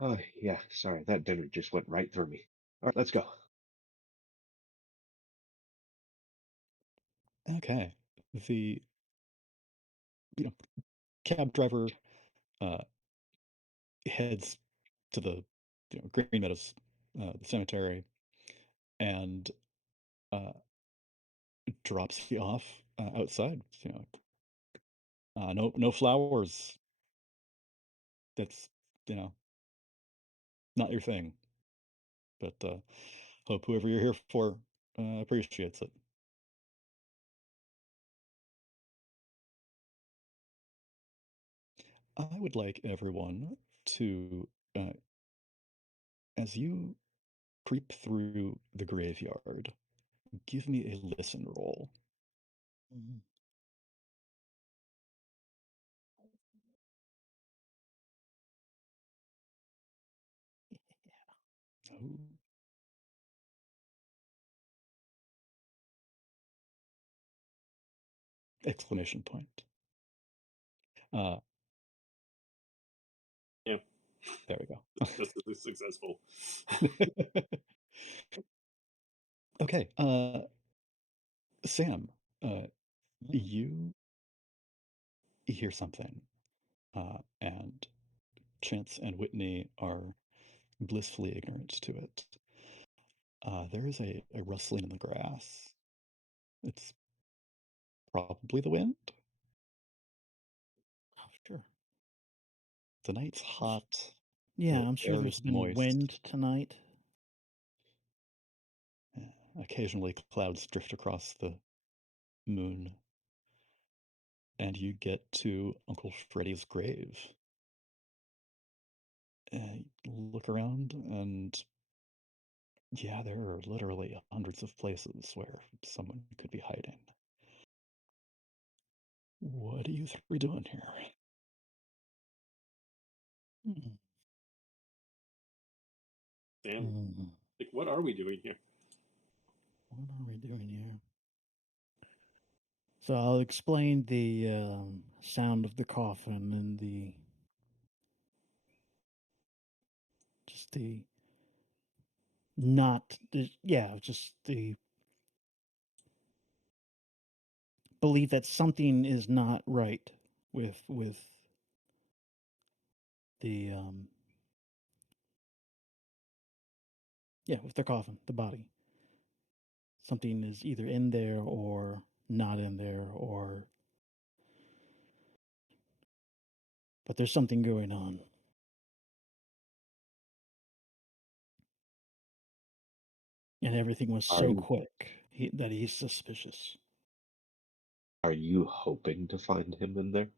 Oh, yeah, sorry, that dinner just went right through me. All right, let's go. Okay. The you know, cab driver uh, heads to the Green Meadows, the cemetery, and uh, drops you off outside. No flowers. That's you know not your thing. But hope whoever you're here for appreciates it. I would like everyone to, as you creep through the graveyard, give me a listen roll. Mhm. Oh, exclamation point. Uh, Yeah, there we go. this is successful. Okay, Sam, uh, Mhm. you hear something, and Chance and Whitney are blissfully ignorant to it. There is a rustling in the grass. It's probably the wind. Oh, sure. The night's hot. Yeah, The I'm sure air there's is been moist. wind tonight. Occasionally, clouds drift across the moon, and you get to Uncle Freddy's grave. Look around, and yeah, there are literally hundreds of places where someone could be hiding. What are you three doing here? Mhm. Damn, Mhm. like what are we doing here? What are we doing here? So I'll explain the sound of the coffin and just the not the yeah, just the belief that something is not right with the with the coffin, the body. Something is either in there or not in there, or but there's something going on. And everything was Are so you quick that he's suspicious. are you hoping to find him in there?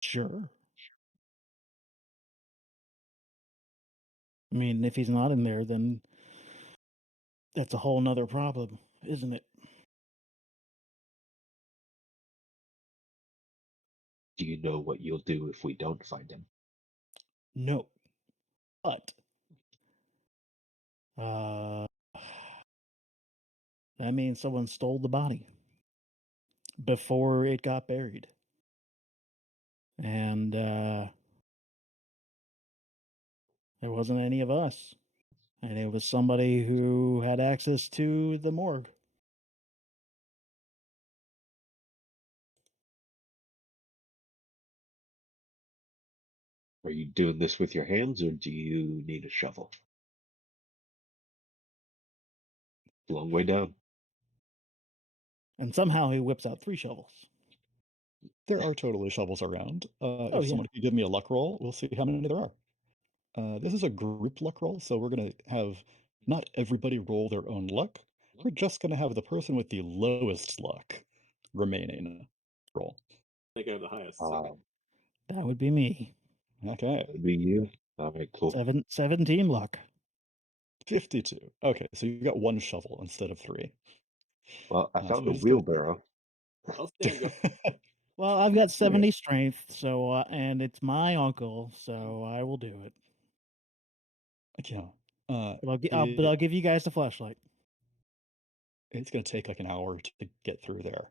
Sure. I mean, if he's not in there, then that's a whole nother problem, isn't it? Do you know what you'll do if we don't find him? No. But uh that means someone stole the body before it got buried. And it wasn't any of us. And it was somebody who had access to the morgue. Are you doing this with your hands or do you need a shovel? Long way down. And somehow he whips out 3 shovels. There are totally shovels around. Oh, If yeah. someone could give me a luck roll, we'll see how many there are. This is a group luck roll, so we're going to have not everybody roll their own luck. We're just going to have the person with the lowest luck remaining roll. I think I have the highest. Uh, So. That would be me. Okay, maybe you. All right, cool. 17 luck. 52. Okay, so you got 1 shovel instead of 3. Well, I So found we're a just going wheelbarrow. I'll stand go. to. Well, I've got Okay. 70 strength, so and it's my uncle, so I will do it. Yeah. Uh, But I'll it, give you guys the flashlight. it's going to take like an hour to get through there.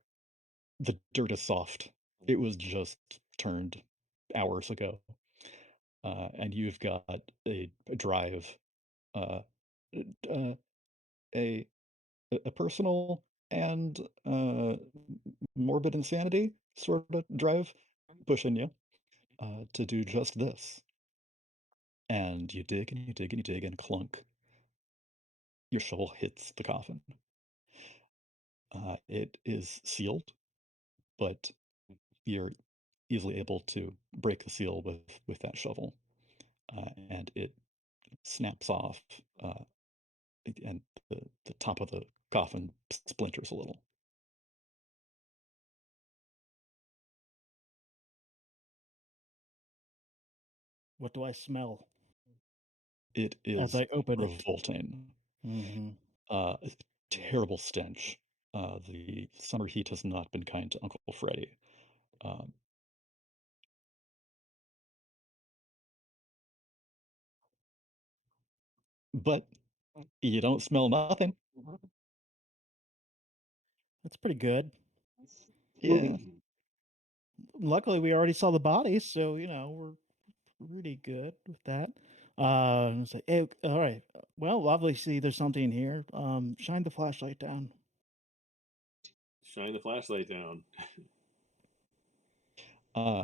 The dirt is soft. It was just turned hours ago. And you've got a drive, uh, uh, a a personal and morbid insanity sort of drive pushing you to do just this. And you dig and you dig and you dig and clunk. Your shovel hits the coffin. It is sealed, but you're easily able to break the seal with that shovel, and it snaps off, and the top of the coffin splinters a little. What do I smell It as is I open it? revolting. Mhm. A terrible stench. The summer heat has not been kind to Uncle Freddy. Um, but you don't smell nothing. That's pretty good. Yeah. Luckily, we already saw the bodies, so we're pretty good with that. It's like, hey, all right. Well, obviously, there's something here. Shine the flashlight down. Shine the flashlight down. Uh,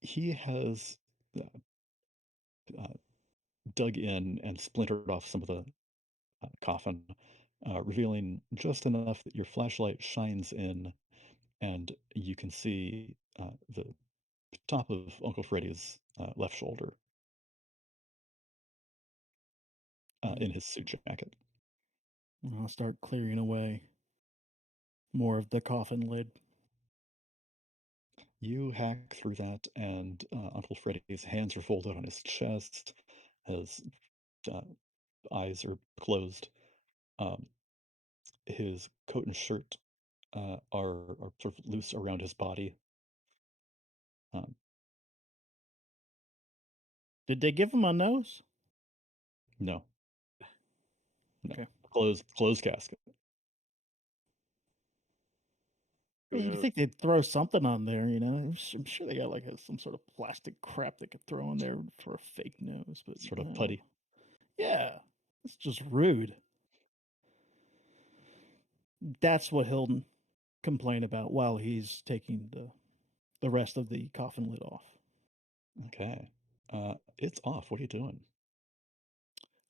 he has uh, uh, dug in and splintered off some of the coffin, revealing just enough that your flashlight shines in, and you can see the top of Uncle Freddy's left shoulder in Mm. his suit jacket. And I'll start clearing away more of the coffin lid. You hack through that, and Uncle Freddy's hands are folded on his chest. His uh, eyes are closed. Um, his coat and shirt are sort of loose around his body. Um, Did they give him a nose? no, no, Okay. closed casket. Who You'd knows? think they'd throw something on there, you know? I'm sure they got like some sort of plastic crap they could throw in there for a fake nose, but Sort of no. putty. Yeah, it's just rude. That's what he'll complain about while he's taking the rest of the coffin lid off. Okay. It's off. What are you doing?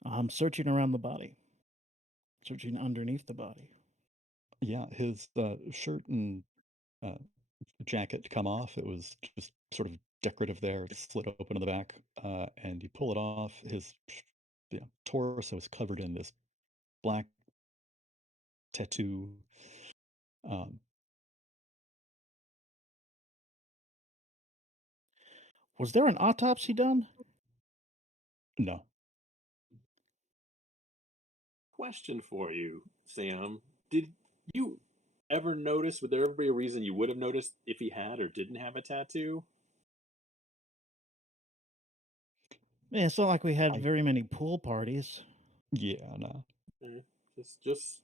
I'm searching around the body, searching underneath the body. Yeah, his shirt and uh, jacket come off. It was just sort of decorative there. It's slit open in the back, and you pull it off. His torso is covered in this black tattoo. Um, Was there an autopsy done? no, Question for you, Sam. Did you ever notice, would there ever be a reason you would have noticed if he had or didn't have a tattoo? Yeah, it's not like we had I very many pool parties. yeah, no. Eh, just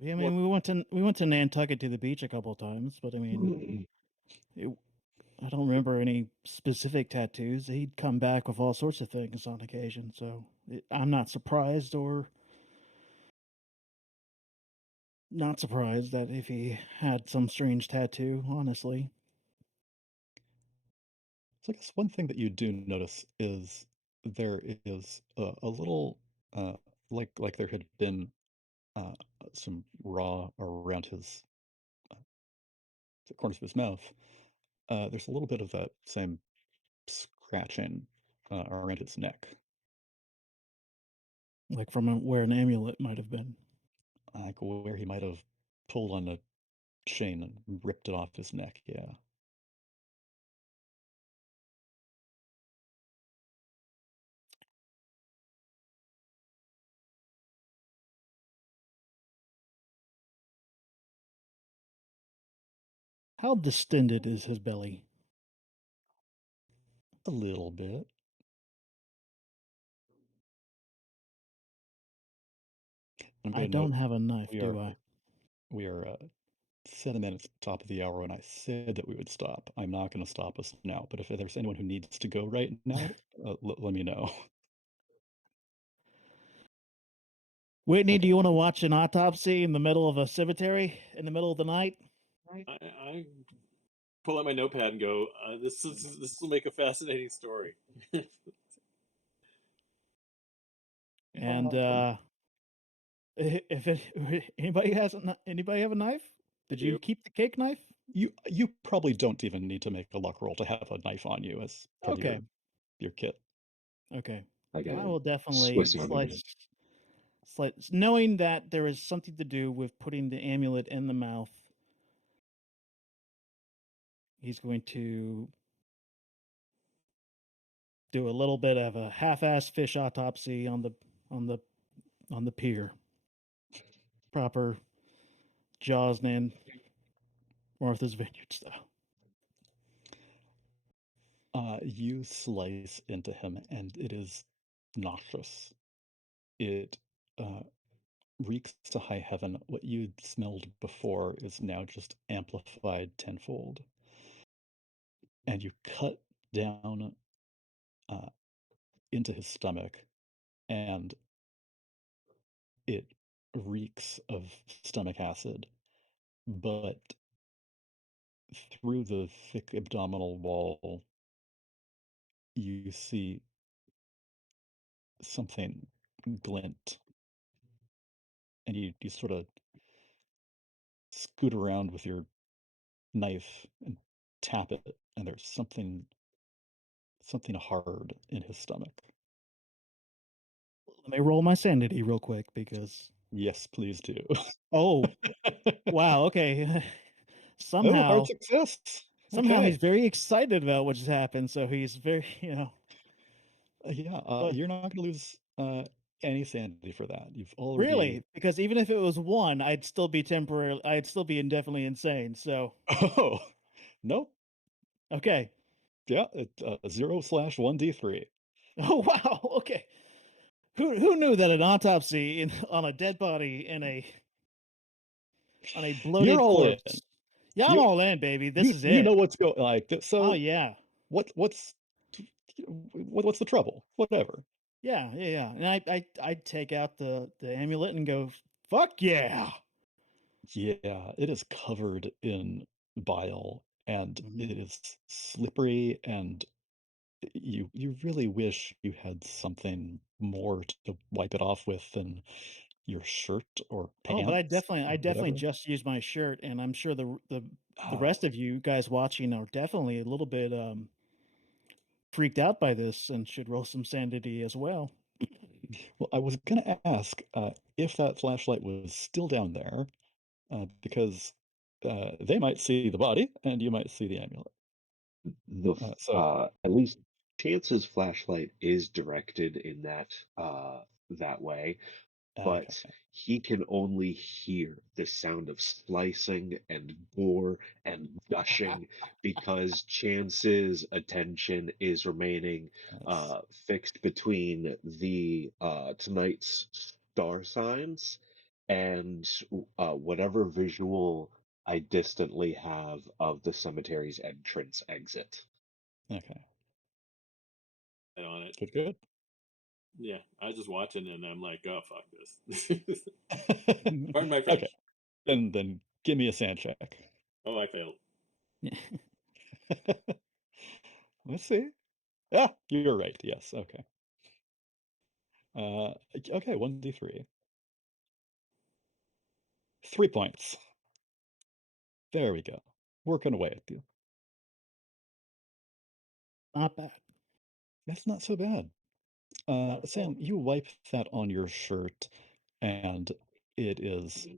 Yeah, I what mean, we went to Nantucket to the beach a couple times, but I mean, it, I don't remember any specific tattoos. He'd come back with all sorts of things on occasion, so I'm not surprised or not surprised that if he had some strange tattoo, honestly. So I guess one thing that you do notice is there is a little like there had been uh, some raw around his the corners of his mouth. There's a little bit of that same scratching around his neck, Like from where an amulet might have been. like where he might have pulled on a chain and ripped it off his neck. Yeah. How distended is his belly? A little bit. I'm I going to don't note have a knife, we do are I? we are 7 minutes top of the hour, and I said that we would stop. I'm not going to stop us now. But if there's anyone who needs to go right now, let me know. Whitney, do Okay. you want to watch an autopsy in the middle of a cemetery in the middle of the night? I pull out my notepad and go, this will make a fascinating story. And if anybody anybody have a knife? I Did you do. keep the cake knife? You probably don't even need to make a luck roll to have a knife on you as part of Okay, your kit. okay. I got I a will definitely Swiss Army knife. slice, knowing that there is something to do with putting the amulet in the mouth. He's going to do a little bit of a half-ass fish autopsy on the on the pier. Proper Jaws and Martha's Vineyard style. You slice into him, and it is nauseous. It reeks to high heaven. What you smelled before is now just amplified tenfold. And you cut down uh, into his stomach, and it reeks of stomach acid. But through the thick abdominal wall, you see something glint, and you sort of scoot around with your knife and tap it, and there's something hard in his stomach. Let me roll my sanity real quick because Yes, please do. oh wow, okay. Oh, hard somehow success. somehow he's Okay. very excited about what just happened, so he's very Yeah, but you're not gonna lose any sanity for that. You've already really, because even if it was one, I'd still be indefinitely insane. So oh, nope. okay. Yeah, it's 0/1d3. Oh wow, okay. Who knew that an autopsy on a dead body in a on a You're bloated all in. corpse Yeah, I'm You all in, baby. This is you know it. what's going like Oh so yeah. what's what's the trouble? Whatever. Yeah, yeah, yeah. And I'd take out the amulet and go, fuck yeah. Yeah, it is covered in bile and Mhm. it is slippery and you really wish you had something more to wipe it off with than your shirt or Oh, but pants I or definitely whatever. just used my shirt, and I'm sure the rest Oh, of you guys watching are definitely a little bit freaked out by this and should roll some sanity as well. well, I was gonna ask if that flashlight was still down there, because they might see the body and you might see the amulet. So, At least Chance's flashlight is directed in that way, okay, but he can only hear the sound of splicing and gore and gushing because Chance's attention is remaining yes, fixed between the tonight's star signs and whatever visual I distantly have of the cemetery's entrance exit. okay, Head on it. good, good. Yeah, I was just watching and I'm like, oh fuck this. Pardon my Okay, French. then give me a sand check. Oh, I failed. Let's see. Yeah, you're right. Yes. Okay. Okay. 1d3. 3 points. There we go. Working away at you. Not bad. That's not so bad. Not at Sam, all. you wipe that on your shirt, and it is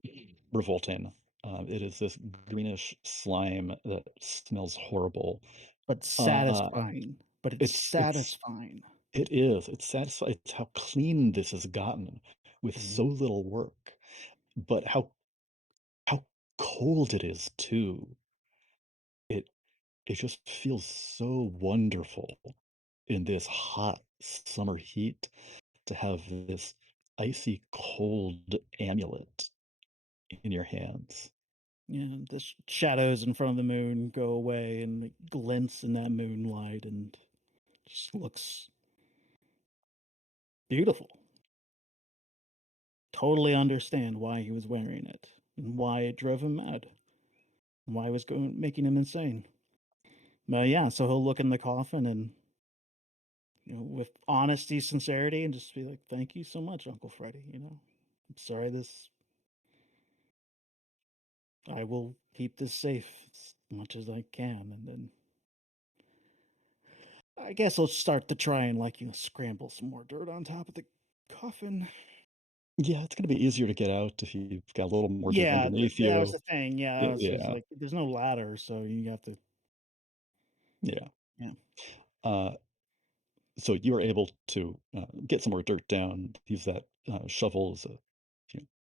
revolting. It is this greenish slime that smells horrible. But Uh, satisfying. But it's it's satisfying. it is. It's satisfying. It's how clean this has gotten with so Mhm. little work, but how cold it is too. It it just feels so wonderful in this hot summer heat to have this icy cold amulet in your hands. Yeah, the shadows in front of the moon go away and it glints in that moonlight and just looks beautiful. Totally understand why he was wearing it and why it drove him mad and why it was going making him insane. But yeah, so he'll look in the coffin and with honesty, sincerity, and just be like, "Thank you so much, Uncle Freddy." I'm sorry this. I will keep this safe as much as I can, and then I guess I'll start to try and scramble some more dirt on top of the coffin. Yeah, it's gonna be easier to get out if you've got a little more dirt Yeah, underneath that was you. the thing. Yeah, that was just Yeah, like there's no ladder, so you have to. yeah. Yeah, Uh, so you are able to get some more dirt down, use that shovel as a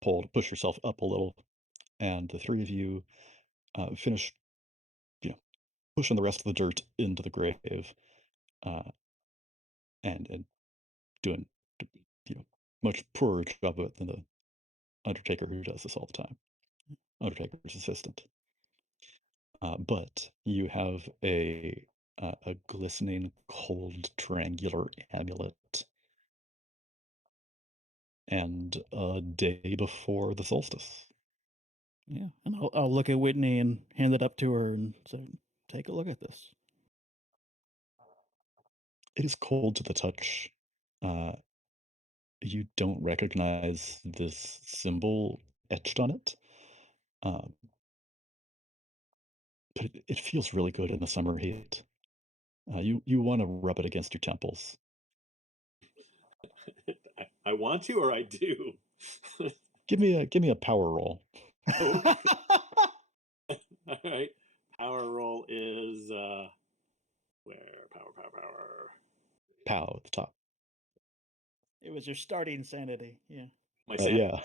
pole to push yourself up a little, and the three of you finish you know, pushing the rest of the dirt into the grave, uh, and doing you know much poorer job of it than the Undertaker who does this all the time. Undertaker's assistant. But you have a glistening, cold, triangular amulet, and a day before the solstice. yeah. And I'll look at Whitney and hand it up to her and say, "Take a look at this." It is cold to the touch. Uh, you don't recognize this symbol etched on it, um, but it feels really good in the summer heat. You want to rub it against your temples. I want to or I do. Give me a power roll. Okay. All right. Power roll is where power. Pow at the top. It was your starting sanity. Yeah. My sand. Yeah,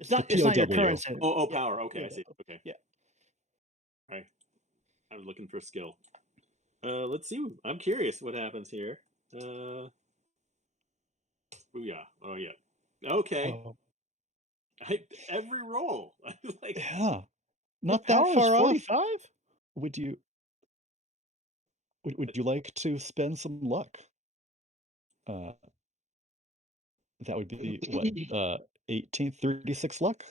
It's the not it's not your current POW. sanity. Oh, Yeah. power. Okay, I see. POW. Okay. Yeah. All right. I was looking for a skill. Let's see. I'm curious what happens here. Booyah. Oh yeah. Okay. Oh, Every roll. I was like, yeah. Not that power was far off. 45? Would you like to spend some luck? Uh, that would be what? 1836 luck?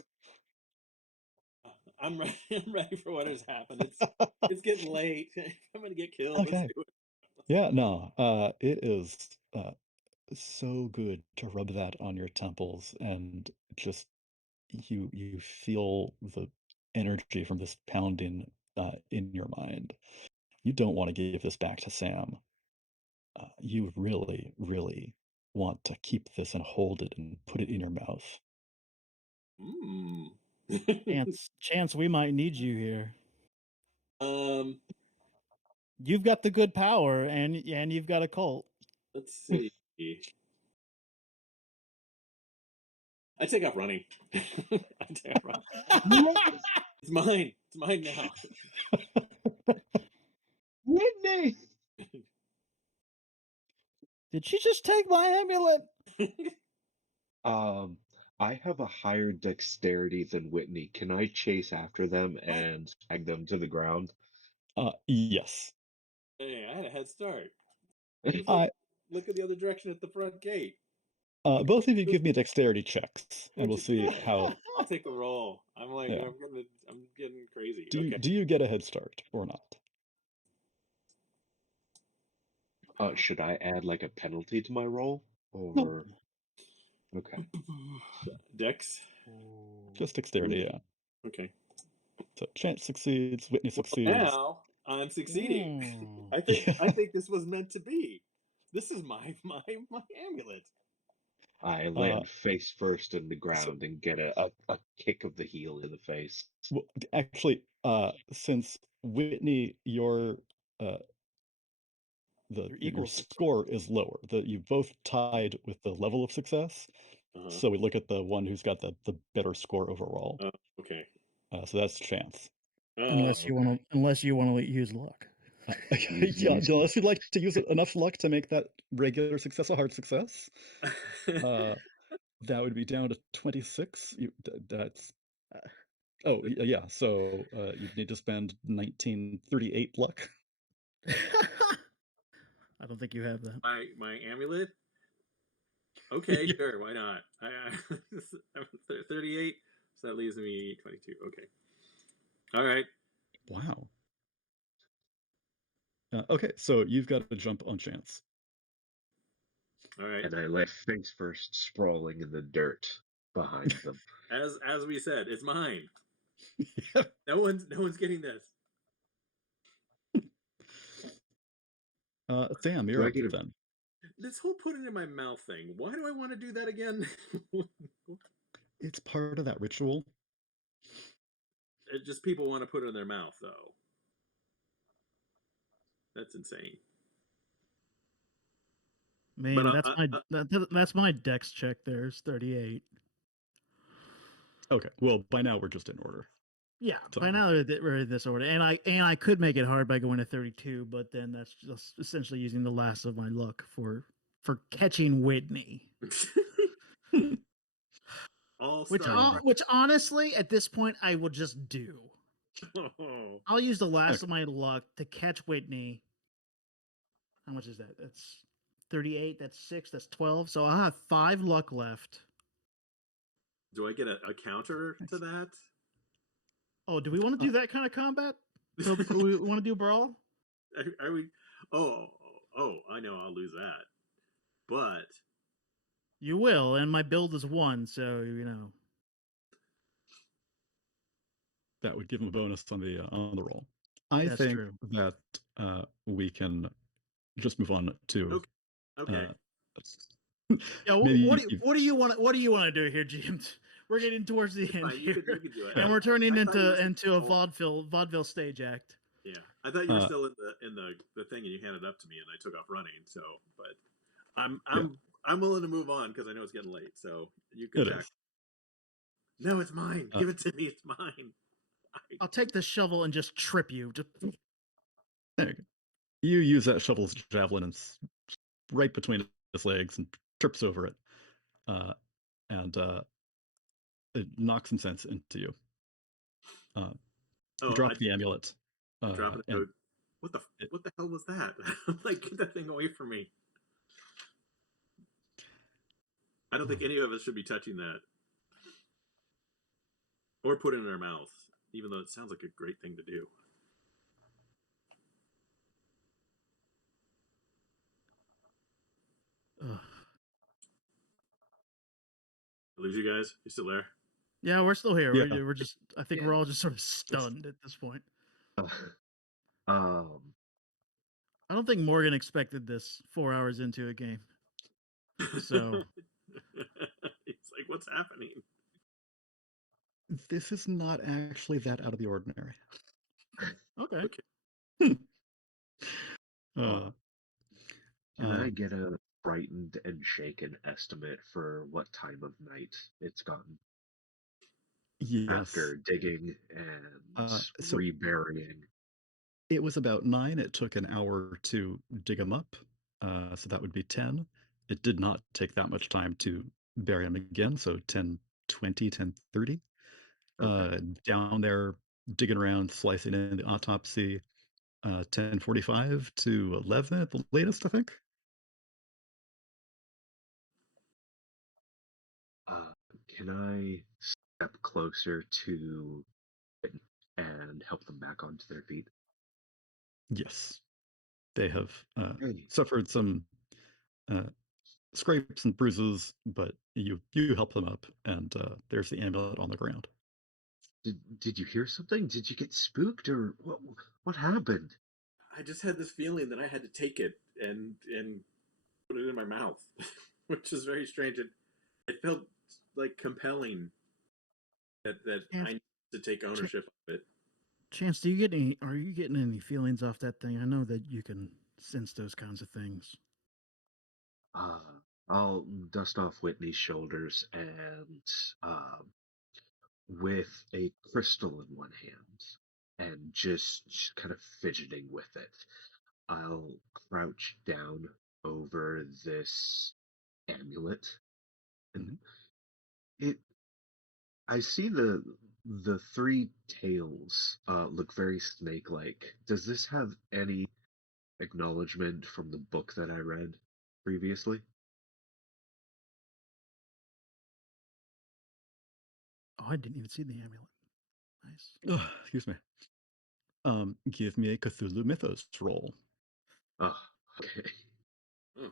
I'm ready. I'm ready for what has happened. It's getting late. I'm gonna get killed. Let's Okay. do it. Yeah, no. It is so good to rub that on your temples and just you feel the energy from this pounding in your mind. You don't want to give this back to Sam. You really, really want to keep this and hold it and put it in your mouth. Mm. Chance, we might need you here. um. You've got the good power, and you've got a cult. Let's see. I take up running. I take up running. It's mine. It's mine now. Whitney! Did she just take my amulet? I have a higher dexterity than Whitney. Can I chase after them and tag them to the ground? Yes. Hey, I had a head start. I Look at the other direction at the front gate. both of you give me dexterity checks, and we'll see how. I'll take a roll. I'm like, Yeah. I'm getting crazy. Do Okay. you get a head start or not? Should I add like a penalty to my roll? No, Or okay. Dex. just dexterity. Yeah. Okay. So Chance succeeds, Whitney Well, succeeds. now I'm succeeding. Mm. I think this was meant to be. This is my amulet. I Uh, land face first in the so ground and get a kick of the heel in the face. well, actually, since Whitney, your You're your equals. score is lower. You both tied with the level of success. Uh-huh. So we look at the one who's got the better score overall. Okay. So that's Chance. Unless you want to use luck. Yeah, unless you'd like to use enough luck to make that regular success a hard success, that would be down to 26. That's oh yeah. So you'd need to spend 1938 luck. I don't think you have that. my amulet. Okay, Yeah. sure. Why not? I'm 38, so that leaves me 22. Okay. All right. Wow. Okay, so you've got to jump on Chance. All right. And I lay face first, sprawling in the dirt behind them. As we said, it's mine. Yep. No one's getting this. Sam, Do you're I up get a then. This whole put it in my mouth thing. Why do I want to do that again? It's part of that ritual. Just people want to put it in their mouth, though. That's insane. Man, But that's my dex check. There's 38. Okay, well, by now we're just in order. Yeah, So- by now we're in this order, and I could make it hard by going to 32, but then that's just essentially using the last of my luck for catching Whitney. Which honestly, at this point, I will just do. I'll use the last of my luck to catch Whitney. How much is that? That's 38. That's 6. That's 12. So I'll have 5 luck left. Do I get a counter to that? Oh, do we want to do that kind of combat? So we want to do brawl? Are we? Oh, I know I'll lose that. But you will, and my build is 1, so that would give him a bonus on the roll. I think true. that we can just move on to. Okay. Yeah, what do you want? What do you want to do here, Jim? We're getting towards the end here, you could do it. and we're turning into a vaudeville stage act. Yeah, I thought you were still in the thing, and you handed it up to me, and I took off running. So, but I'm willing to move on because I know it's getting late. So you can. It is. No, it's mine. Give it to me. It's mine. I'll take the shovel and just trip you. There you go. You use that shovel's javelin and right between his legs and trips over it, and it knocks some sense into you. Oh, drop the amulet. drop it. And What the it, what the hell was that? Like, get that thing away from me! I don't think any of us should be touching that or put it in our mouth, even though it sounds like a great thing to do. Ugh. I lose you guys? You still there? Yeah, we're still here. Yeah. We're just. I think Yeah. we're all just sort of stunned at this point. Um, I don't think Morgan expected this 4 hours into a game. So It's like, what's happening? This is not actually that out of the ordinary. okay. Uh, can I um, get a frightened and shaken estimate for what time of night it's gotten yes. after digging and So reburying? it was about 9. It took an hour to dig them up. So that would be 10. It did not take that much time to bury them again. So 10:20, 10:30. Okay. Down there, digging around, slicing in the autopsy. 10:45 to 11 at the latest, I think. Can I step closer to it and help them back onto their feet? Yes, they have Hey, suffered some uh, scrapes and bruises, but you help them up, and there's the amulet on the ground. did you hear something? Did you get spooked or what happened? I just had this feeling that I had to take it and put it in my mouth, which is very strange. It felt like compelling that I need to take ownership of it. Chance, do you get any? Are you getting any feelings off that thing? I know that you can sense those kinds of things. I'll dust off Whitney's shoulders and with a crystal in one hand and just kind of fidgeting with it, I'll crouch down over this amulet and Mhm. it I see the three tails look very snake-like. Does this have any acknowledgement from the book that I read previously? Oh, I didn't even see the amulet. Nice. Excuse me. Give me a Cthulhu Mythos roll. Oh, okay. Hmm.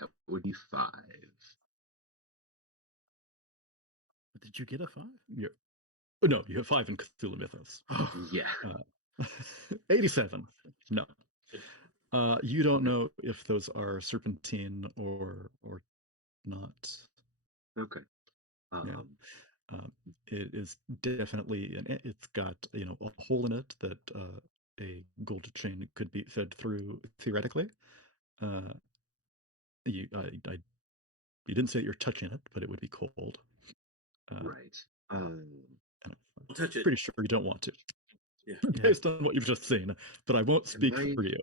That would be 5. Did you get a 5? No, you have 5 in Cthulhu Mythos. Yeah. 87. No. You don't Okay. know if those are serpentine or not. Okay. Yeah. Um, It is definitely, and it's got a hole in it that a gold chain could be fed through theoretically. Uh, you didn't say that you're touching it, but it would be cold. right. And I'm I'll touch it. pretty sure you don't want to, Yeah. based on what you've just seen. But I won't Am speak I for you.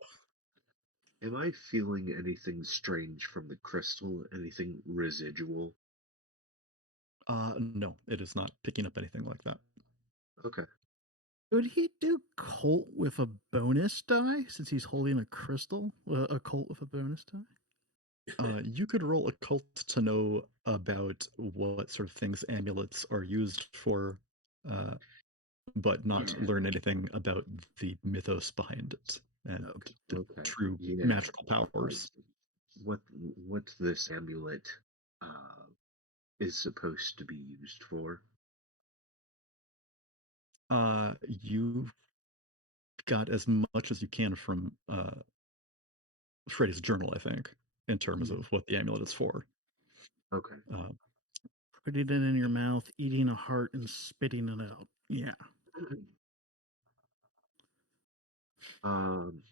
am I feeling anything strange from the crystal? Anything residual? No, it is not picking up anything like that. Okay. Would he do Colt with a bonus die since he's holding a crystal? A Colt with a bonus die? You could roll occult to know about what sort of things amulets are used for, but not Yeah. learn anything about the mythos behind it and Okay. the Okay. true Yeah. magical powers. What this amulet uh is supposed to be used for? You got as much as you can from Freddy's journal, I think, in terms Hmm. of what the amulet is for. Okay. Uh, Putting it in your mouth, eating a heart, and spitting it out. Yeah. Um,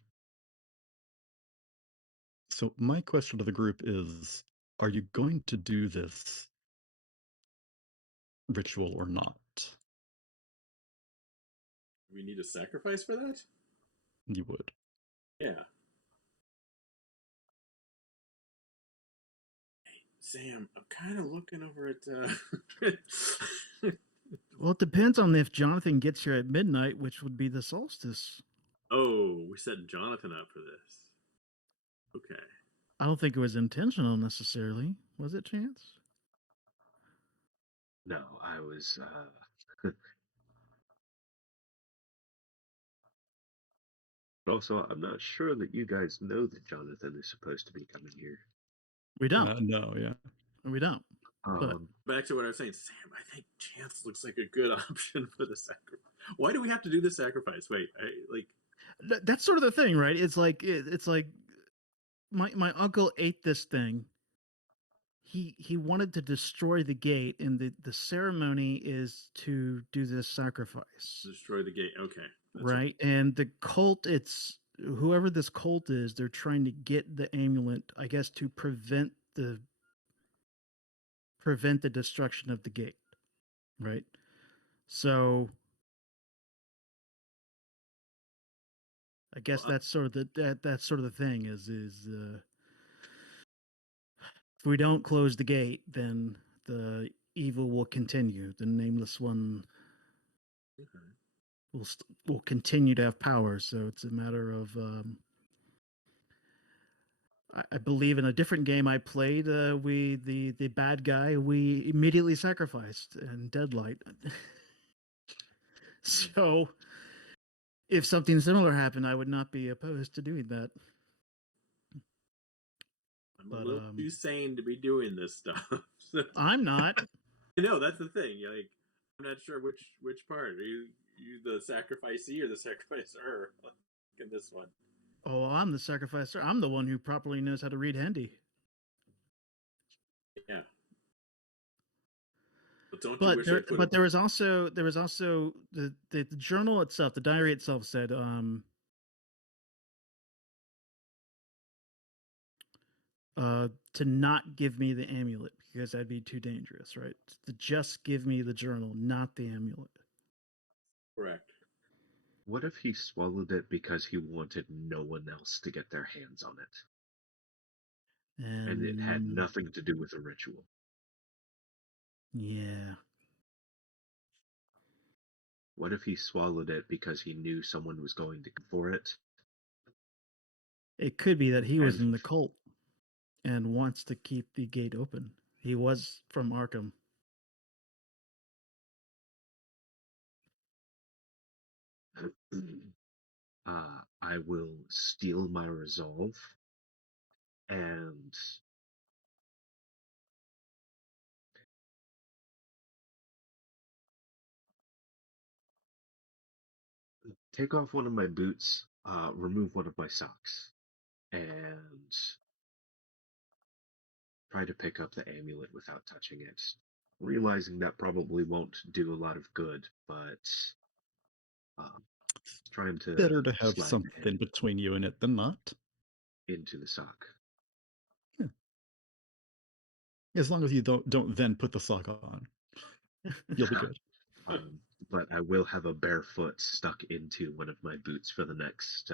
so my question to the group is, are you going to do this ritual or not? We need a sacrifice for that? You would. Yeah. Sam, I'm kind of looking over at. Well, it depends on if Jonathan gets here at midnight, which would be the solstice. Oh, we're setting Jonathan up for this. Okay. I don't think it was intentional necessarily. Was it, Chance? No, I was. But also, I'm not sure that you guys know that Jonathan is supposed to be coming here. We don't. No, yeah. We don't. But Back to what I was saying, Sam, I think Chance looks like a good option for the sacrifice. Why do we have to do the sacrifice? Wait, that's sort of the thing, right? It's like my uncle ate this thing. He wanted to destroy the gate, and the ceremony is to do this sacrifice. Destroy the gate. Okay. Right. And the cult, it's whoever this cult is, they're trying to get the amulet, I guess, to prevent the destruction of the gate. Right. So I guess that's sort of that's sort of the thing is if we don't close the gate, then the evil will continue. The nameless one will continue to have power. So it's a matter of I believe in a different game I played, the bad guy we immediately sacrificed in Deadlight. So if something similar happened, I would not be opposed to doing that. I'm a little too sane to be doing this stuff. I'm not. I know, that's the thing. Like, I'm not sure which part. Are you the sacrificee or the sacrificer in this one? Oh, I'm the sacrificer. I'm the one who properly knows how to read Hindi. Yeah. But don't you wish I put but there was also the journal itself, the diary itself said to not give me the amulet because that'd be too dangerous, right? To just give me the journal, not the amulet. Correct. What if he swallowed it because he wanted no one else to get their hands on it? And it had nothing to do with a ritual. Yeah. What if he swallowed it because he knew someone was going to go for it? It could be that he was in the cult and wants to keep the gate open. He was from Arkham. I will steel my resolve and take off one of my boots, remove one of my socks, and try to pick up the amulet without touching it. Realizing that probably won't do a lot of good, but trying to better to have slide something between you and it than not. Into the sock. Yeah. As long as you don't then put the sock on, you'll be good. But I will have a bare foot stuck into one of my boots for the next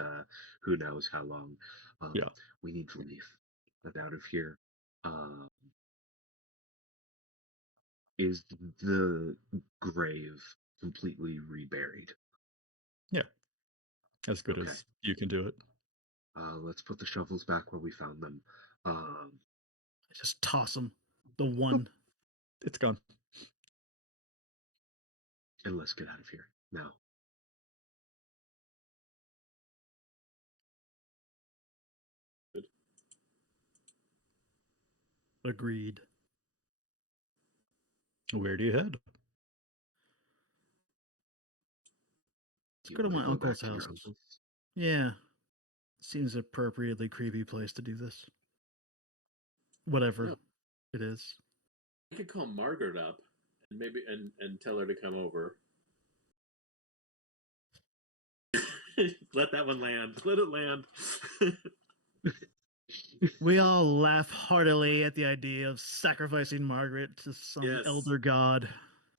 who knows how long. Yeah. We need to leave. Get out of here. Is the grave completely reburied? Yeah. As good as you can do it. Let's put the shovels back where we found them. Just toss them. The one. It's gone. And let's get out of here now. Good. Agreed. Where do you head? Let's go to my uncle's house. Yeah. Seems an appropriately creepy place to do this. Whatever it is. I could call Margaret up and maybe and tell her to come over. Let that one land. Let it land. We all laugh heartily at the idea of sacrificing Margaret to some elder god.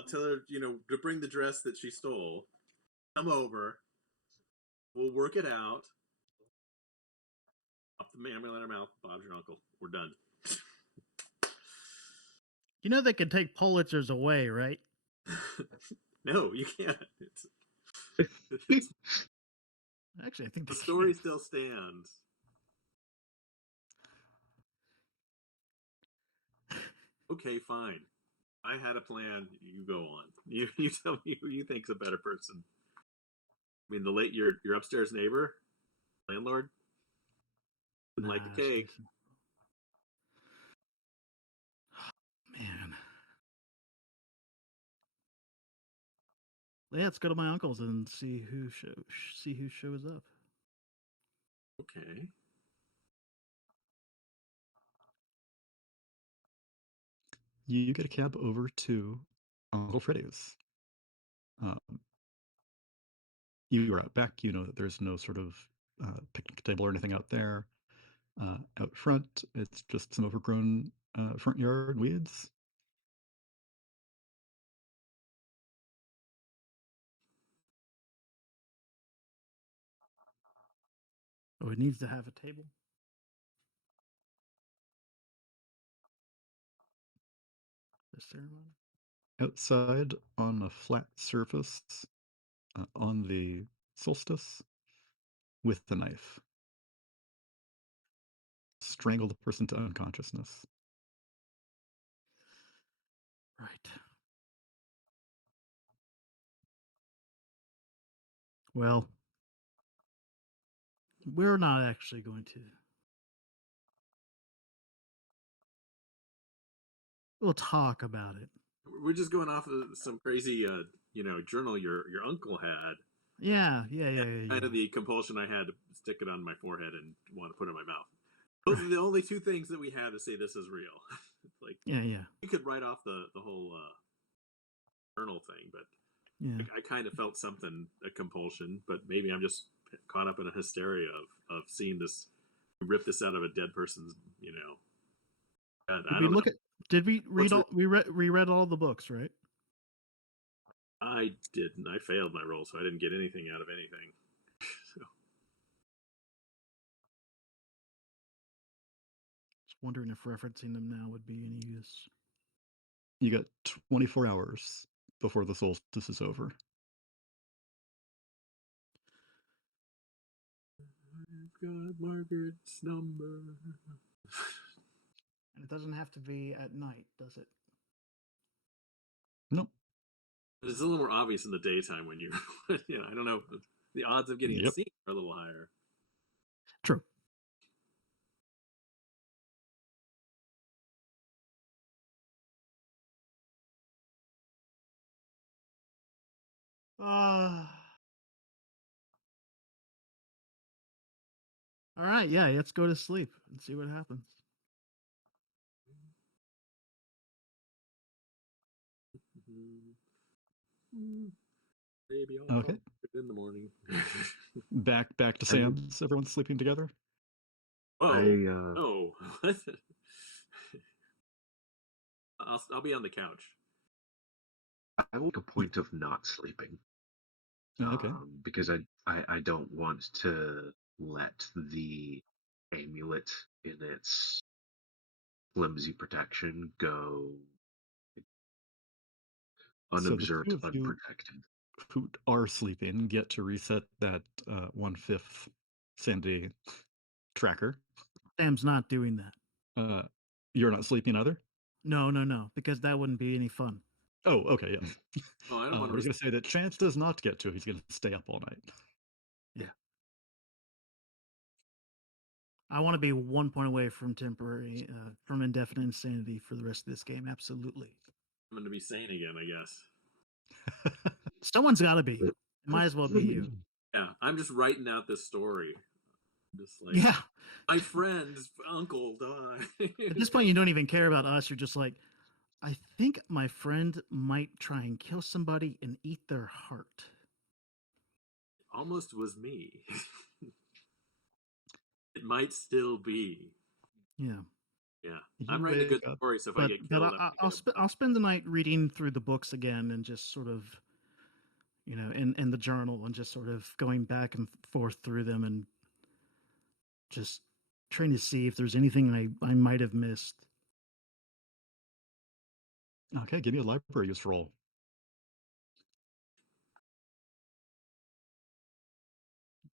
I'll tell her, to bring the dress that she stole. Come over. We'll work it out. Off the amulet in her mouth. Bob's your uncle. We're done. You know they can take Pulitzers away, right? No, you can't. It's, Actually, I think the they story can. still stands. Okay, fine. I had a plan. You go on. You tell me who you think's a better person. I mean, your upstairs neighbor, landlord, didn't like the Nah, cake. man. Yeah, let's go to my uncle's and see who shows up. Okay. You get a cab over to Uncle Freddy's. You are out back. You know that there's no sort of picnic table or anything out there. Out front, it's just some overgrown front yard weeds. Oh, it needs to have a table. The ceremony. Outside on a flat surface on the solstice with the knife. Strangle the person to unconsciousness. Right. Well, we're not actually going to. We'll talk about it. We're just going off of some crazy, journal your uncle had. Yeah. Kind of the compulsion I had to stick it on my forehead and want to put it in my mouth. Those are the only two things that we had to say this is real. Like, Yeah. we could write off the whole journal thing, but Yeah. I kind of felt a compulsion, but maybe I'm just caught up in a hysteria of seeing this, rip this out of a dead person's, head. I don't know. Did we read all? We reread all the books, right? I didn't. I failed my roll, so I didn't get anything out of anything. So. Just wondering if referencing them now would be any use. You got 24 hours before the solstice is over. I've got Margaret's number. And it doesn't have to be at night, does it? Nope. It's a little more obvious in the daytime when you, I don't know. The odds of getting seen are a little higher. True. All right, yeah, let's go to sleep and see what happens. Maybe I'll Okay. call it in the morning. Back to Sam's. Everyone's sleeping together. Oh, what? I'll be on the couch. I will make a point of not sleeping. Okay. Because I don't want to let the amulet in its flimsy protection go unobserved, So the 2 of you unprotected. who are sleeping get to reset that 1/5 sanity tracker. Sam's not doing that. You're not sleeping either? No, because that wouldn't be any fun. Oh, okay, yeah. Oh, I don't want I was going to say that Chance does not get to. He's going to stay up all night. Yeah. I want to be 1 point away from from indefinite insanity for the rest of this game. Absolutely. I'm going to be sane again, I guess. Someone's got to be. It might as well be you. Yeah, I'm just writing out this story. Just like, yeah, my friend's uncle died. At this point, you don't even care about us. You're just like, I think my friend might try and kill somebody and eat their heart. Almost was me. It might still be. Yeah. Yeah, I'm writing a good story, so if I get killed, I'll spend the night reading through the books again and just sort of, in the journal and just sort of going back and forth through them and just trying to see if there's anything I might have missed. Okay, give me a library use roll.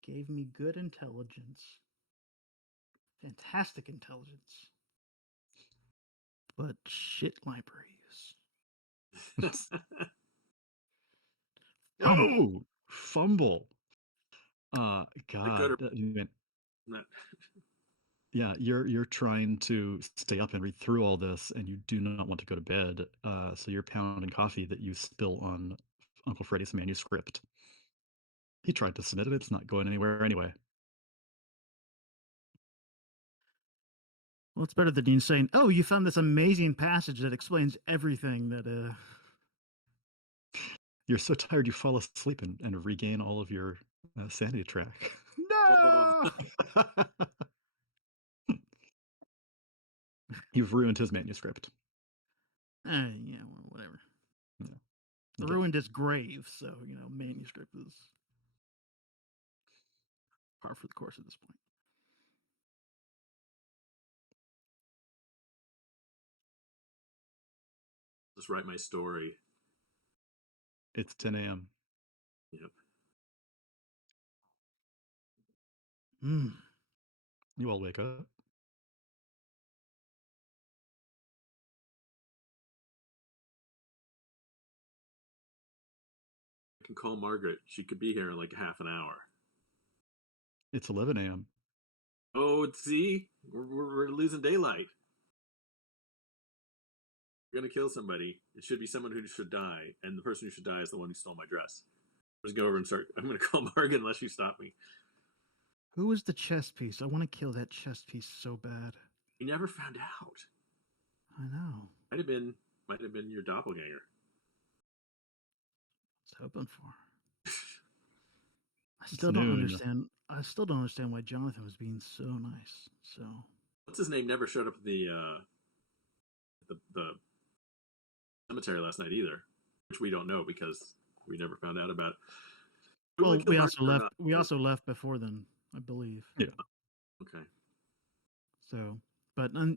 Gave me good intelligence. Fantastic intelligence. But shit library use. Fumble. Oh, fumble. Good or God, man. not. Yeah, you're trying to stay up and read through all this, and you do not want to go to bed. So you're pounding coffee that you spill on Uncle Freddy's manuscript. He tried to submit it; it's not going anywhere anyway. Well, it's better than you saying, "Oh, you found this amazing passage that explains everything." You're so tired you fall asleep and regain all of your sanity track. Oh, No! You've ruined his manuscript. Yeah, well, whatever. Yeah. I Okay. ruined his grave, so manuscript is par for the course at this point. just write my story. It's 10 a.m. Yep. Hmm. You all wake up. I can call Margaret. She could be here in like half an hour. It's 11 a.m. Oh, see, we're losing daylight. You're gonna kill somebody. It should be someone who should die, and the person who should die is the one who stole my dress. Just go over and start. I'm gonna call Margaret unless you stop me. Who was the chess piece? I want to kill that chess piece so bad. You never found out. I know. Might have been your doppelganger. I was hoping for. I It's still don't noon. understand. I still don't understand why Jonathan was being so nice. So What's his name? Never showed up at the cemetery last night either, which we don't know because we never found out about it. We want well, to kill Margaret or not? we also left before then, I believe. Yeah. Okay. So, but you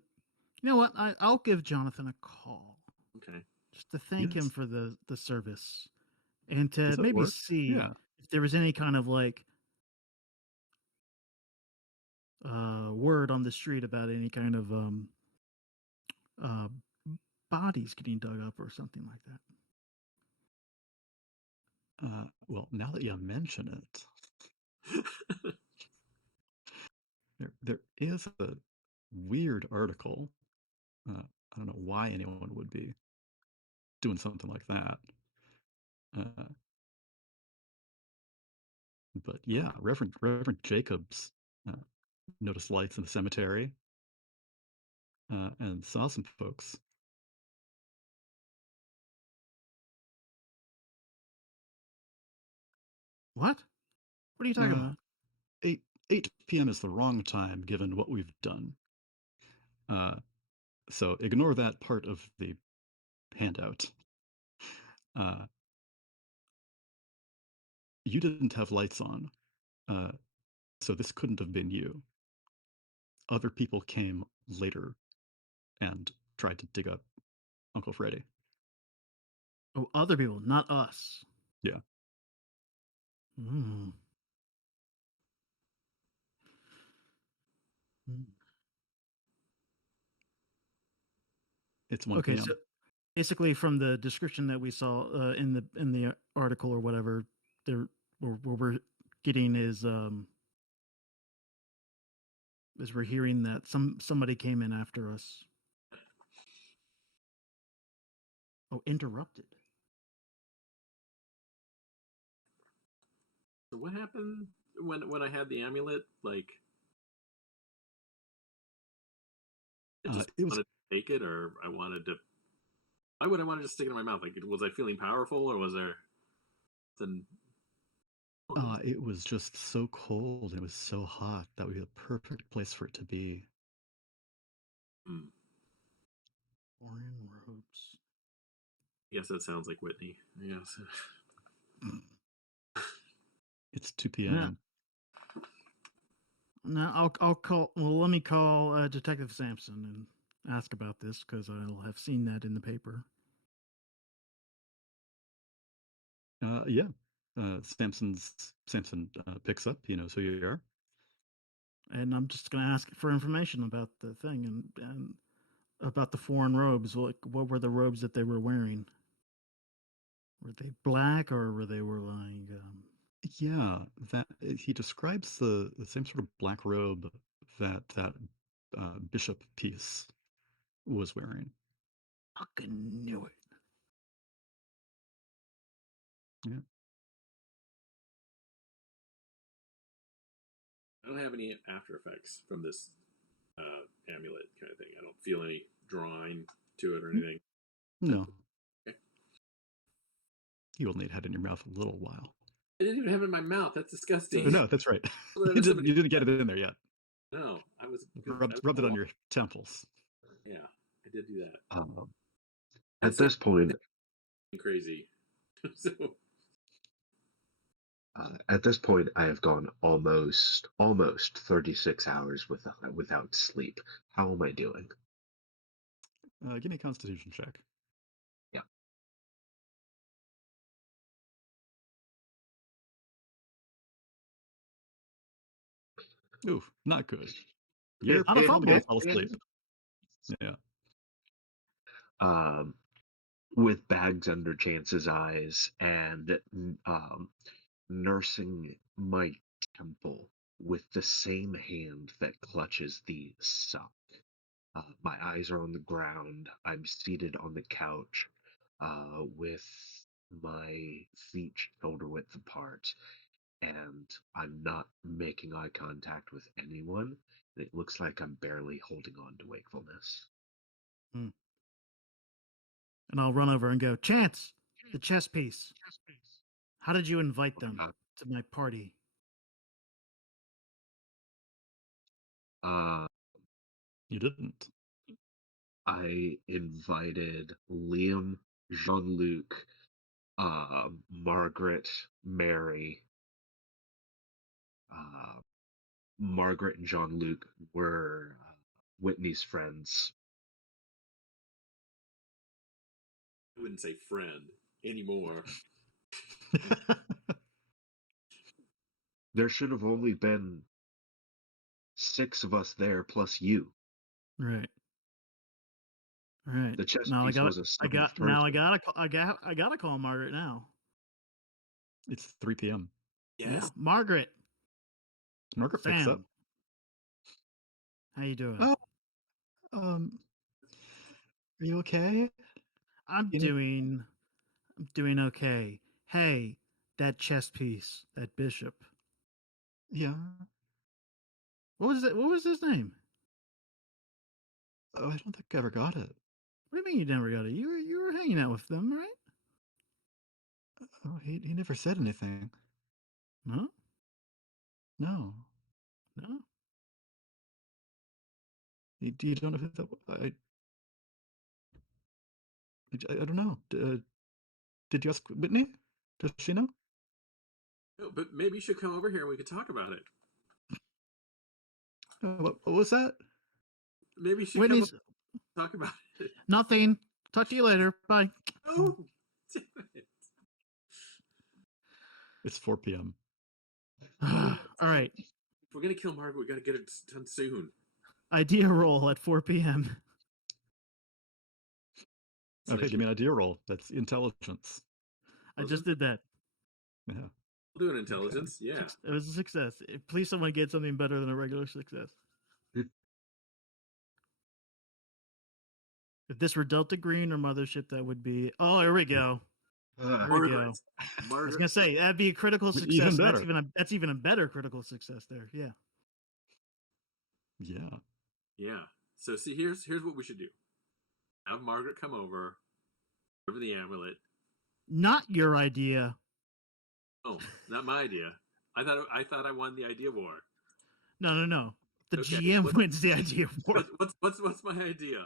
know what? I'll give Jonathan a call Okay. just to thank him Yes. for the service and Does to that maybe work? see Yeah. if there was any kind of word on the street about any kind of uh bodies getting dug up or something like that. Well, now that you mention it, there is a weird article. I don't know why anyone would be doing something like that. Uh, but yeah, Reverend Jacobs uh, noticed lights in the cemetery and saw some folks. What? What are you talking Uh, about? 8 p.m. is the wrong time given what we've done. Uh, so ignore that part of the handout. Uh, you didn't have lights on, uh, so this couldn't have been you. Other people came later and tried to dig up Uncle Freddy. Oh, other people, not us. Yeah, Mm. it's 1 Okay, so p.m. basically, from the description that we saw in the article or whatever, there what we're getting is we're hearing that somebody came in after us. Oh, interrupted. So what happened when I had the amulet? Like, I just It was wanted to take it, or I wanted to. Why would I want to just stick it in my mouth? Like, was I feeling powerful, or was there something? it was just so cold and it was so hot that would be the perfect place for it to be. Hmm. Foreign robes. Yes, that sounds like Whitney. Yes. It's 2 Yeah. p.m. Now I'll call. Well, let me call Detective Sampson and ask about this because I'll have seen that in the paper. Yeah. Samson picks up. He knows who you are. And I'm just going to ask for information about the thing and about the foreign robes. What were the robes that they were wearing? Were they black or were they like? Yeah, that he describes the same sort of black robe that bishop piece was wearing. Fucking knew it. Yeah. I don't have any after effects from this amulet kind of thing. I don't feel any drawing to it or anything. No, Okay. you only had it in your mouth a little while. I didn't even have it in my mouth. That's disgusting. No, that's right. Well, You somebody- didn't get it in there yet. No, I was Rubbed it on your temples. Yeah, I did do that. At this point, crazy. So I have gone almost 36 hours without sleep. How am I doing? Give me a Constitution check. Yeah. Ooh, not good. On a Probably fumble. gonna fall asleep. Yeah. With bags under Chance's eyes and nursing my temple with the same hand that clutches the sock. My eyes are on the ground. I'm seated on the couch with my feet shoulder width apart, and I'm not making eye contact with anyone. It looks like I'm barely holding on to wakefulness. And I'll run over and go, Chance, the chess piece. How did you invite them to my party? You didn't. I invited Liam, Jean-Luc, Margaret, Mary. Margaret and Jean-Luc were Whitney's friends. I wouldn't say friend anymore. There should have only been 6 of us there plus you. Right. Right. The chess Now piece was a seventh person. I gotta call Margaret now. It's 3 p.m. Yes. Yeah. Margaret picks up. How you doing? Oh, are you okay? I'm doing okay. Hey, that chess piece, that bishop. Yeah. What was his name? Oh, I don't think I ever got it. What do you mean you never got it? You were hanging out with them, right? Oh, he never said anything. No? No. No? You don't know who that was? I don't know. Did you ask Whitney? Does she know? No, but maybe you should come over here and we could talk about it. What was that? Maybe you should Whitney's come talk about it. Nothing. Talk to you later. Bye. Oh, damn it. It's 4 p.m. All right. If we're gonna kill Margaret, we gotta get it done soon. Idea roll at 4 p.m. Okay, give me an idea roll. That's intelligence. I just did that. Yeah. We'll do an intelligence. Okay. Yeah. It was a success. Please, someone get something better than a regular success. If this were Delta Green or Mothership, that would be. Oh, here we go. Here we go. I was gonna say that'd be a critical success. Even better. That's even a better critical success there. Yeah. Yeah. Yeah. So see, here's what we should do. Have Margaret come over the amulet. Not your idea. Oh, not my idea. I thought I won the idea war. No. The GM wins the idea war. What's my idea?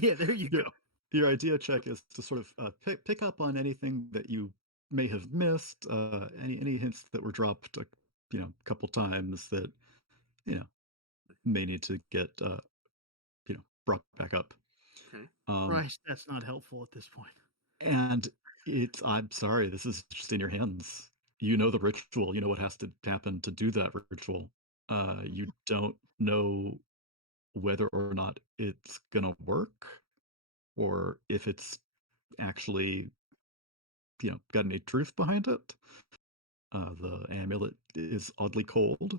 Yeah, there you go. Your idea check is to sort of pick up on anything that you may have missed, any hints that were dropped, a couple times that may need to get brought back up. Okay. Christ, that's not helpful at this point. And I'm sorry, this is just in your hands. You know the ritual, you know what has to happen to do that ritual. You don't know whether or not it's gonna work or if it's actually, got any truth behind it. The amulet is oddly cold.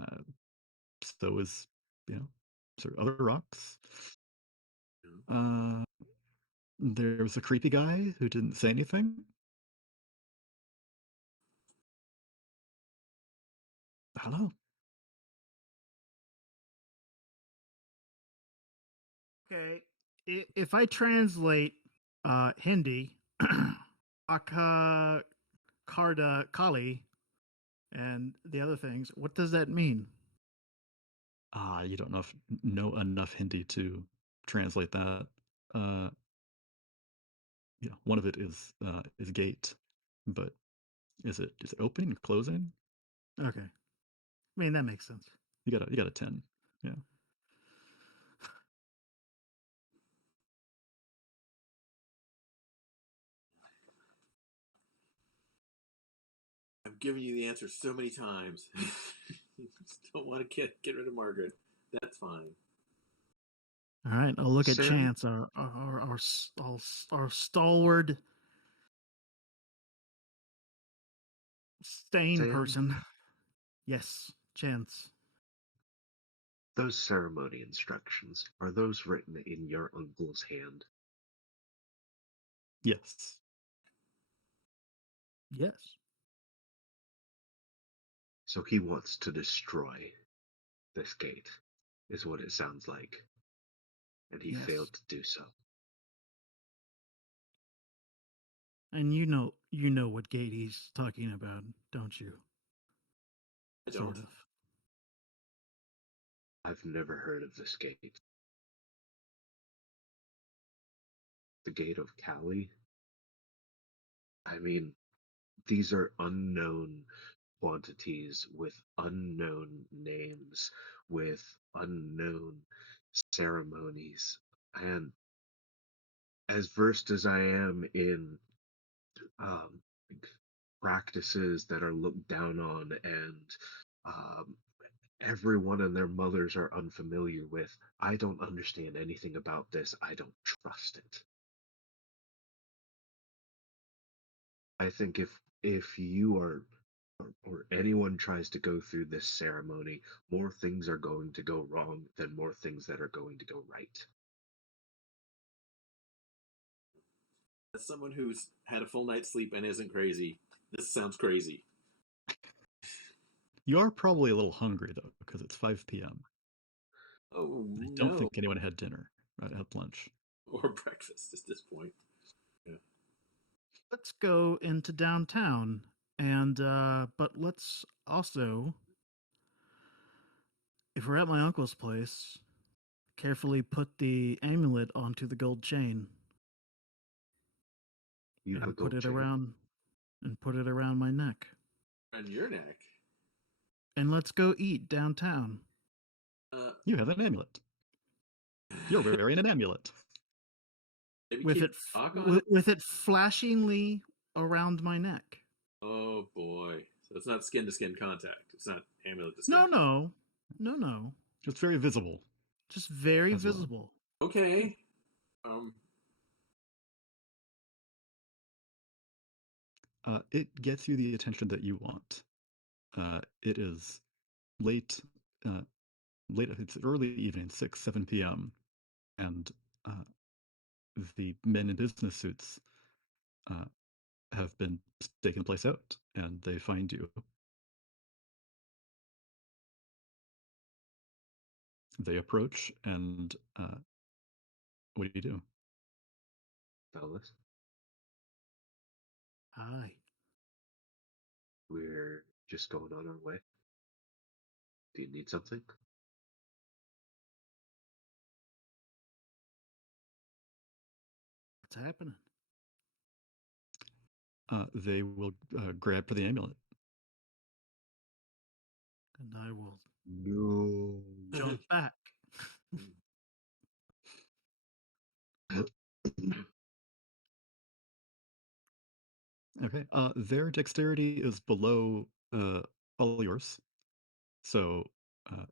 Uh, so is, you know, sort of other rocks. Uh, there was a creepy guy who didn't say anything. I don't know. Okay, if I translate Hindi, Aka Karda Kali, and the other things, what does that mean? You don't know enough Hindi to translate that. Uh, one of it is gate, but is it opening or closing? Okay, I mean that makes sense. You got a 10. Yeah. I've given you the answer so many times. You just don't want to get rid of Margaret. That's fine. All right, I'll look at Sam, Chance, our stalwart stain Sam, person. Yes, Chance. those ceremony instructions, are those written in your uncle's hand? Yes. Yes. So he wants to destroy this gate, is what it sounds like. And he Yes. failed to do so. And you know what gate he's talking about, don't you? I Sort don't. of. I've never heard of this gate. The Gate of Cali? I mean, these are unknown quantities with unknown names, with unknown ceremonies. And as versed as I am in like practices that are looked down on and um, everyone and their mothers are unfamiliar with, I don't understand anything about this. I don't trust it. I think if you are or anyone tries to go through this ceremony, more things are going to go wrong than more things that are going to go right. As someone who's had a full night's sleep and isn't crazy, this sounds crazy. You are probably a little hungry though, because it's 5 p.m. Oh I don't no, think anyone had dinner, at lunch. or breakfast at this point. Yeah. Let's go into downtown, and but let's also, if we're at my uncle's place, carefully put the amulet onto the gold chain You have a and put gold it chain. around my neck. On your neck. And let's go eat downtown Uh, You have an amulet. You're wearing an amulet. maybe with keep it talk on it. with it flashingly around my neck. Oh boy. So it's not skin to skin contact. It's not amulet to No, skin. no, no, no. It's very visible Just very as well. visible. Okay. Um. It gets you the attention that you want. It is late, uh, late. It's early evening, 6, 7 p.m., and uh, the men in business suits uh, have been taking the place out, and they find you. They approach, and what do you do? Fellas, Hi. we're just going on our way. Do you need something? What's happening? They will grab for the amulet. And I will No. jump back. Okay. Their dexterity is below all yours. So, uh,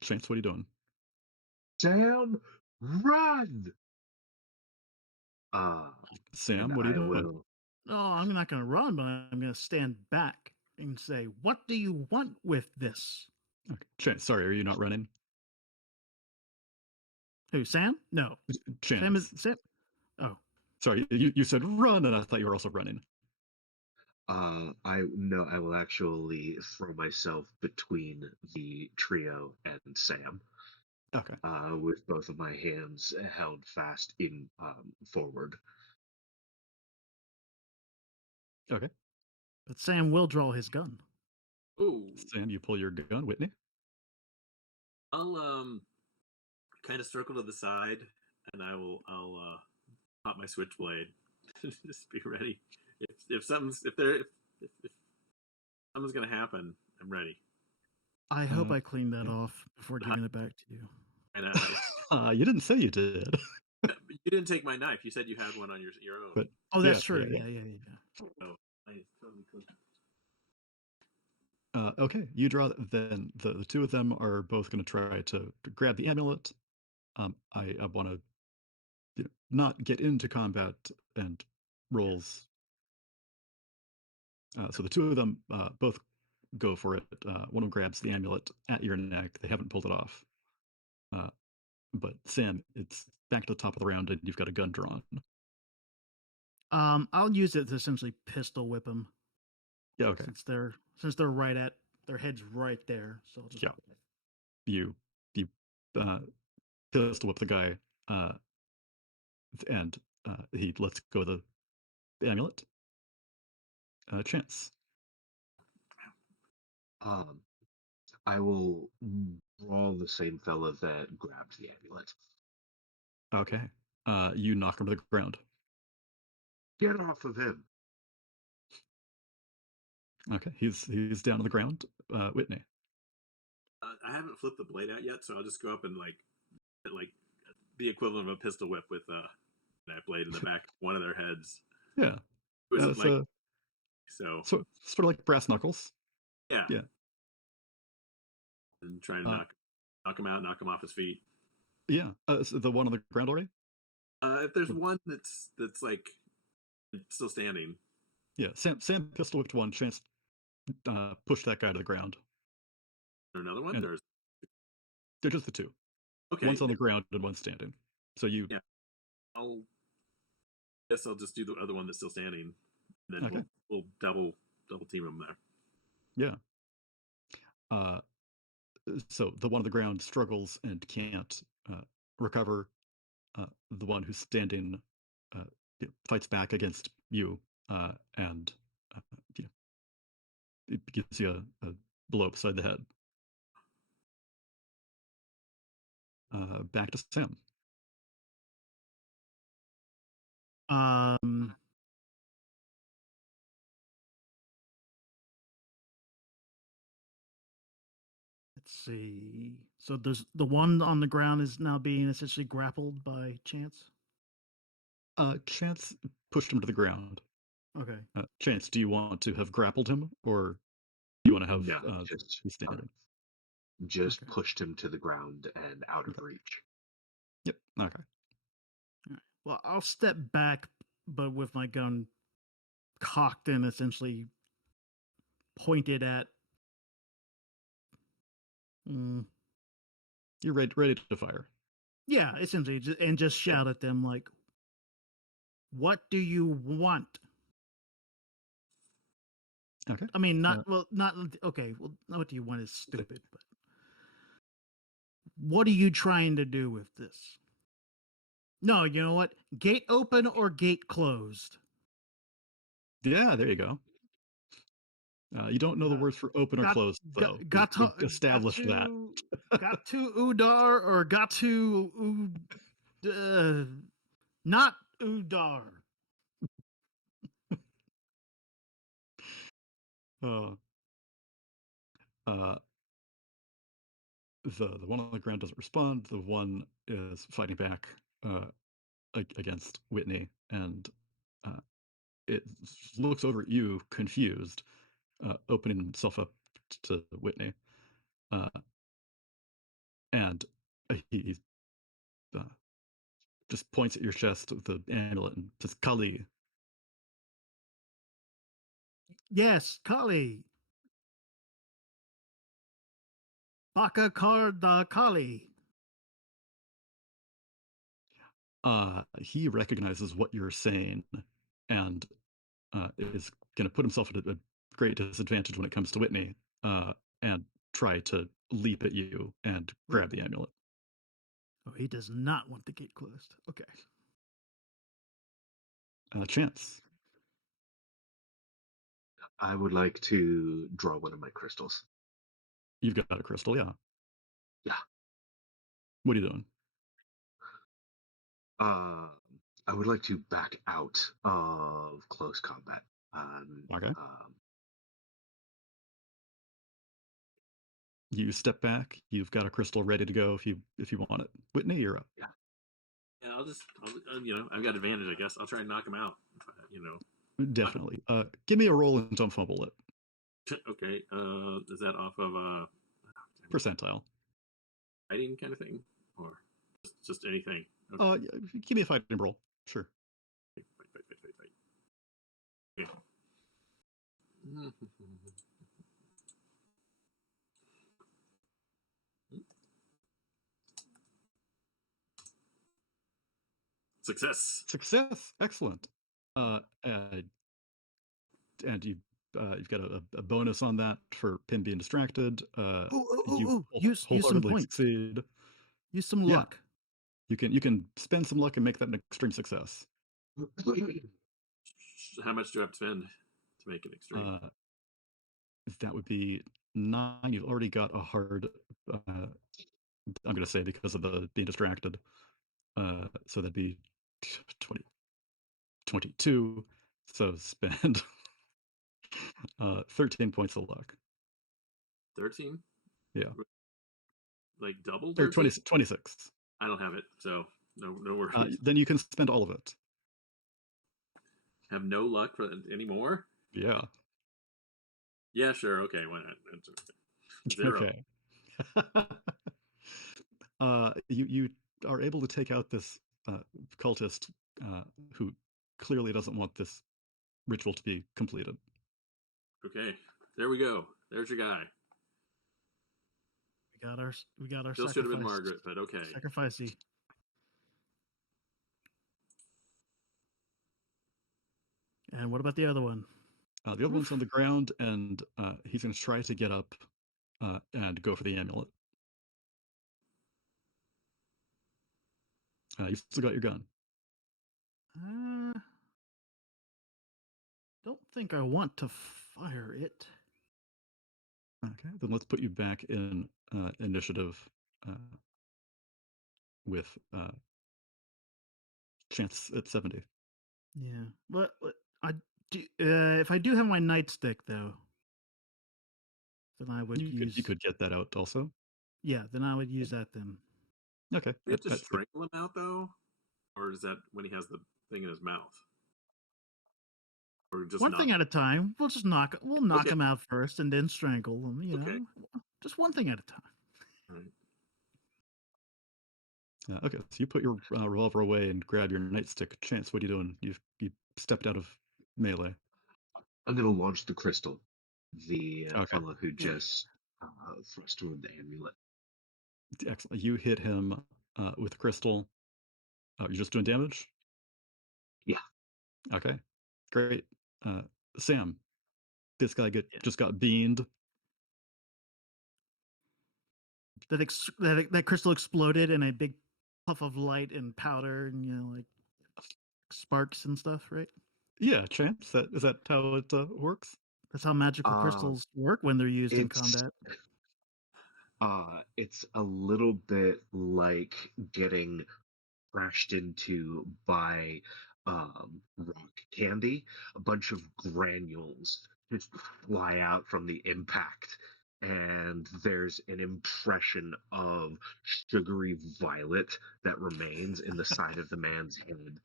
Chance, what are you doing? Sam, run! Uh, and Sam, what are you I doing? will. No, I'm not going to run, but I'm going to stand back and say, "What do you want with this?" Okay. Chance, sorry, are you not running? Who, Sam? No. Sam is Chance. Sam. Oh, Sorry, you said run, and I thought you were also running. I no, I will actually throw myself between the trio and Sam, Okay. with both of my hands held fast in forward. Okay. but Sam will draw his gun. Oh, Sam, you pull your gun. Whitney? I'll kind of circle to the side, and I'll pop my switchblade. Just be ready. If something's if something's gonna happen, I'm ready. I hope Uh, I cleaned that yeah. off before giving it back to you. And You didn't say you did. you didn't take my knife. You said you had one on your own. But Oh, yeah, that's true. yeah, yeah. Yeah. So I totally could. Okay, you draw. Then the two of them are both going to try to grab the amulet. I want to not get into combat and rolls. So the two of them both go for it. One of them grabs the amulet at your neck. They haven't pulled it off. Uh, but Sam, it's back to the top of the round, and you've got a gun drawn. I'll use it to essentially pistol whip them Yeah. Okay. since they're right at their heads right there. So I'll just Yeah. You uh, pistol whip the guy, uh, and he lets go of the amulet. Chance. Um, I will brawl the same fella that grabbed the amulet. Okay. You knock him to the ground. Get off of him! Okay. He's down on the ground. Whitney. I haven't flipped the blade out yet, so I'll just go up and like the equivalent of a pistol whip with that blade in the back of one of their heads. Yeah. It wasn't It's like so. sort of like brass knuckles. Yeah, Yeah. and try and Uh, knock him out, knock him off his feet. yeah. So the one on the ground already. If there's one that's like still standing, Yeah. Sam pistol whipped one. Chance pushed that guy to the ground, or another one, and there's they're just the two. okay. One's on the ground and one's standing. So you. Yeah, I'll guess I'll just do the other one that's still standing, and then Okay. we'll double team them there. Yeah. Uh, so the one on the ground struggles and can't recover. The one who's standing uh, fights back against you, and uh, you know, it gives you a blow upside the head. Back to Sam. Um, let's see. So there's the one on the ground is now being essentially grappled by Chance. Chance pushed him to the ground. Okay. Chance, do you want to have grappled him, or do you want to have No, just he's standing? just Okay. pushed him to the ground and out of Okay. reach. Yep. Okay. All right. Well, I'll step back, but with my gun cocked and essentially pointed at. Mm, You're ready to fire. yeah, essentially, and just Yeah. shout at them like, "What do you want?" Okay. I mean, not okay. Well, what do you want is So- stupid, but what are you trying to do with this? No, you know what? Gate open or gate closed? yeah. There you go. You don't know the Uh, words for open or got closed, got though. got We've to established that. got to Udar or got to not Udar. Uh, uh, the one on the ground doesn't respond. The one is fighting back against Whitney, and uh, it looks over at you, confused, opening himself up to Whitney, uh, and he uh, just points at your chest with the amulet and says, "Kali." Yes, Kali. Baka Karda Kali. He recognizes what you're saying and is going to put himself at a great disadvantage when it comes to Whitney and try to leap at you and grab the amulet. Oh, he does not want the gate closed. Okay. Chance. I would like to draw one of my crystals. You've got a crystal, yeah. Yeah. What are you doing? I would like to back out of close combat. Okay. You step back. You've got a crystal ready to go if you want it. Whitney, you're up. Yeah. Yeah, I've got advantage, I guess. I'll try and knock him out. Definitely. Give me a roll and don't fumble it. Okay. Is that off of Percentile. fighting kind of thing, or just anything? Okay. Give me a fighting roll. Sure. Fight. Okay. Success. Excellent. And you've got a bonus on that for Pim being distracted. You Use some wholeheartedly points. succeed. Use some Yeah. luck. You can spend some luck and make that an extreme success. How much do I have to spend to make it extreme? That would be 9. You've already got a hard. I'm going to say because of the being distracted. So that'd be 20, 22. So spend 13 points of luck. 13? Yeah. Like double Or 13? 26. I don't have it, so no worries. Then you can spend all of it. Have no luck for anymore? Yeah. Yeah, sure. Okay, why not? That's okay. 0. Okay. You are able to take out this cultist who clearly doesn't want this ritual to be completed. Okay, there we go. There's your guy. We got our Still sacrifice. should have been Margaret, but okay. Sacrificey. And what about the other one? The other one's on the ground, and he's going to try to get up and go for the amulet. You've still got your gun. Don't think I want to fire it. Okay, then let's put you back in initiative with chance at 70. Yeah, but I do. If I do have my nightstick, though, then I would use. You could get that out also. Yeah, then I would use that then. Okay. Do you have to strangle him out though, or is that when he has the thing in his mouth? Or just one thing at a time. We'll just knock him out first, and then strangle him. You know, just one thing at a time. Right. Okay, so you put your revolver away and grab your nightstick. Chance, what are you doing? You stepped out of melee. I'm going to launch the crystal. The fellow who just thrust toward the amulet. Excellent. You hit him with the crystal. You're just doing damage? Yeah. Okay. Great. Sam, this guy just got beamed. That crystal exploded in a big puff of light and powder, and like sparks and stuff, right? Yeah, Chance. Is that how it works? That's how magical crystals work when they're used in combat. It's a little bit like getting crashed into by rock candy. A bunch of granules just fly out from the impact, and there's an impression of sugary violet that remains in the side of the man's head.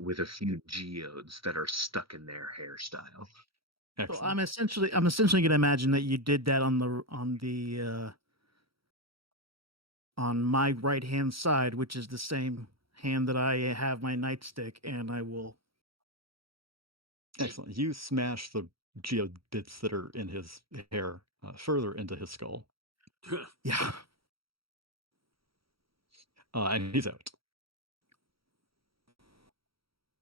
with a few geodes that are stuck in their hairstyle. So Excellent. I'm essentially going to imagine that you did that on my right hand side, which is the same hand that I have my nightstick, and I will. Excellent. You smash the geode bits that are in his hair further into his skull, Yeah. and he's out.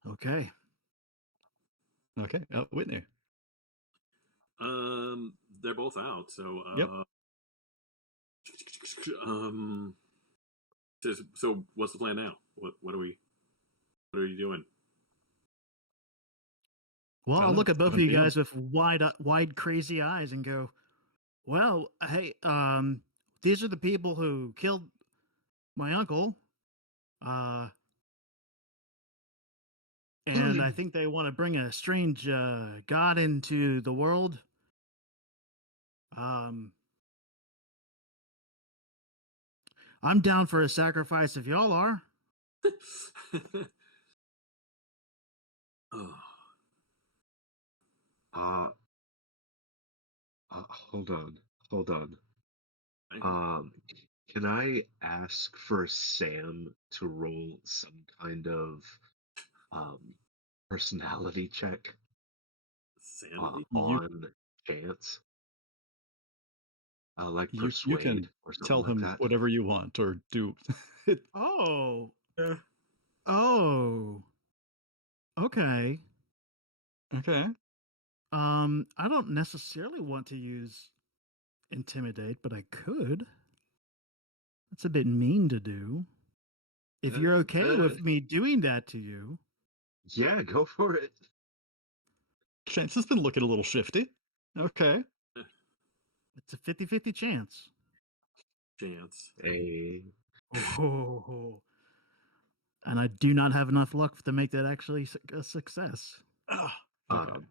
Okay. Okay, Whitney. They're both out. So, Yep. um, so what's the plan now? What are you doing? Well, I I'll don't know. look at both of 7 you p.m. guys with wide, crazy eyes and go, "Well, hey, these are the people who killed my uncle, uh, and I think they want to bring a strange god into the world. Um, I'm down for a sacrifice if y'all are." Oh, Uh, hold on, hold on. I- Um, can I ask for Sam to roll some kind of um, personality check sanity. You on chance, like you persuade can or something tell like him that? whatever you want or do. It, Oh, Yeah. oh, okay. okay. I don't necessarily want to use intimidate, but I could. That's a bit mean to do. If you're Uh, okay uh, with me doing that to you, yeah, go for it. Chance has been looking a little shifty. Okay. it's a 50-50 chance. Chance. A Oh, and I do not have enough luck to make that actually a success. Ah, okay. um,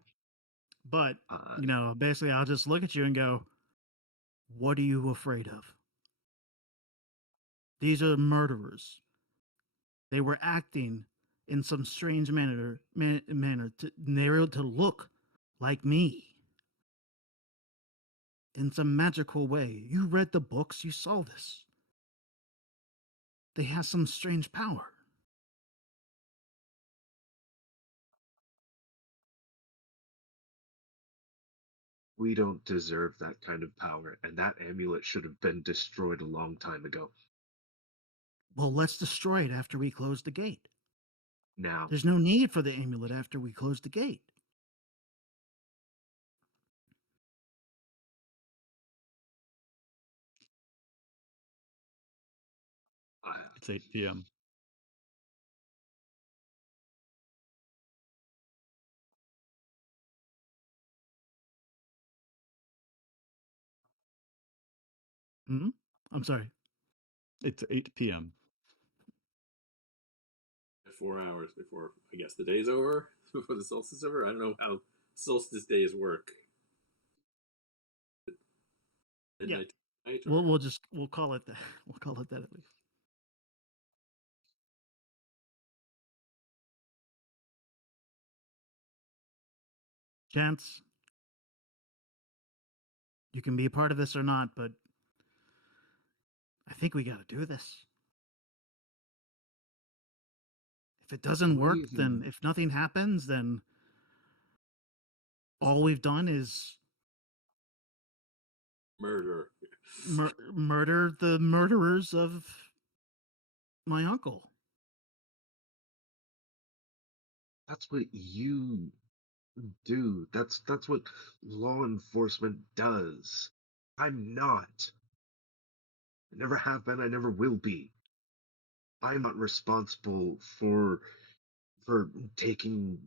But, uh, basically, I'll just look at you and go, "What are you afraid of? These are murderers. They were acting in some strange manner they were to look like me in some magical way. You read the books, you saw this. They have some strange power." we don't deserve that kind of power, and that amulet should have been destroyed a long time ago. Well, let's destroy it after we close the gate. Now, There's no need for the amulet after we close the gate. I, It's 8 p.m. Hmm? I'm sorry. It's 8 p.m. 4 hours before I guess the day's over. Before the solstice is over. I don't know how solstice days work. Yeah. Midnight night We'll or we'll just we'll call it that. We'll call it that at least. Chance, you can be a part of this or not, but I think we got to do this. If it doesn't what do work, you then if nothing happens, then all we've done is murder. murder the murderers of my uncle. That's what you do. That's what law enforcement does. I'm not. I never have been, I never will be. I'm not responsible for taking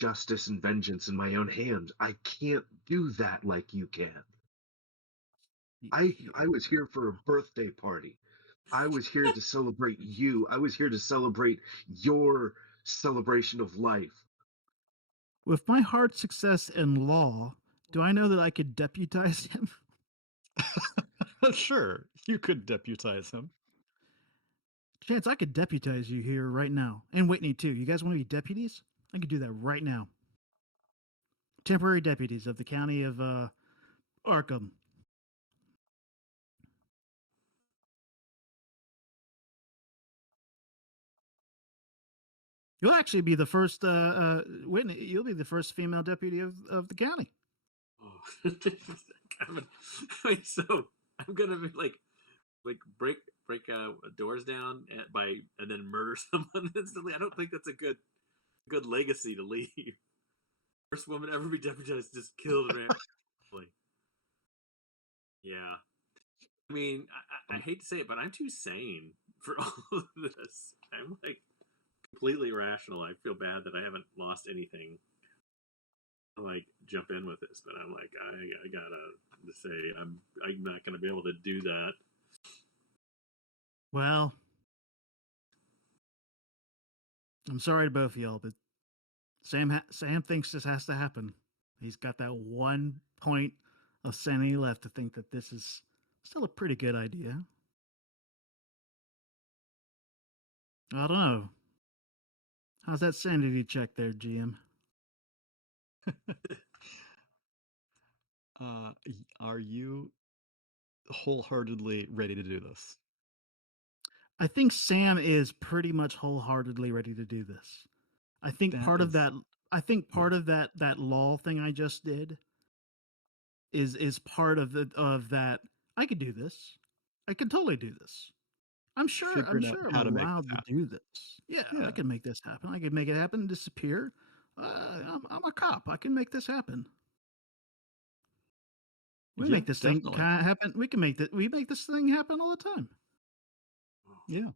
justice and vengeance in my own hands. I can't do that like you can. I was here for a birthday party. I was here to celebrate you. I was here to celebrate your celebration of life. With my hard success in law, do I know that I could deputize him? Sure, you could deputize him. Chance, I could deputize you here right now. And Whitney, too. You guys want to be deputies? I could do that right now. Temporary deputies of the county of Arkham. You'll actually be the first, Whitney, you'll be the first female deputy of the county. Oh. Wait, so I'm gonna be like break doors down and then murder someone instantly. I don't think that's a good legacy to leave. First woman ever be deputized, just killed randomly. Yeah, I mean, I hate to say it, but I'm too sane for all of this. I'm like completely rational. I feel bad that I haven't lost anything to like jump in with this, but I'm like I gotta say I'm not gonna be able to do that. Well, I'm sorry to both of y'all, but Sam thinks this has to happen. He's got that 1 point of sanity left to think that this is still a pretty good idea. I don't know. How's that sanity check there, GM? Are you wholeheartedly ready to do this? I think Sam is pretty much wholeheartedly ready to do this. I think That part of is- that yeah. of that law thing I just did is part of that I could do this. I could totally do this. I'm Figuring out sure I'm how to make this allowed to happen. do this. Yeah, I Yeah. can make this happen. I can make it happen and disappear. I'm a cop. I can make this happen. We Yeah, make this thing definitely. kind of happen. We make this thing happen all the time. Yeah.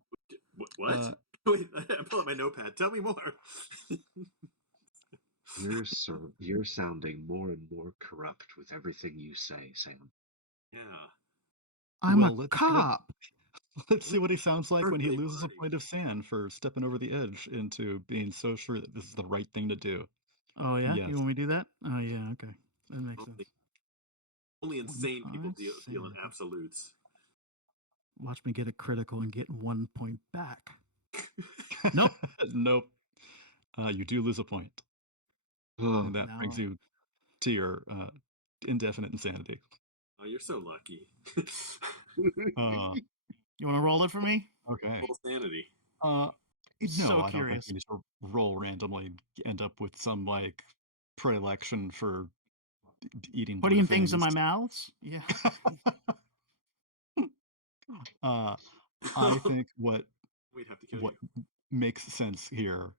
What? Uh, Wait, I pull up my notepad. Tell me more. You're sounding more and more corrupt with everything you say, Sam. Yeah. I'm a well, let's see what cop. let's see what he sounds like when he Birthday loses a party. point of sand for stepping over the edge into being so sure that this is the right thing to do. Oh yeah, Yes. you want me to do that? Oh yeah, okay, that makes sense. Only insane people 25 deal in sanity. absolutes. Watch me get a critical and get 1 point back. Nope. Nope. You do lose a point, and Oh, that brings No. you to your indefinite insanity. Oh, you're so lucky. Uh, You want to roll it for me? okay. Full sanity. Uh, I'm no, so I don't think curious. we need to roll randomly, end up with some like predilection for eating blue Putting things in things. my mouths? Yeah. uh, I think We'd have to kill what you. makes sense here,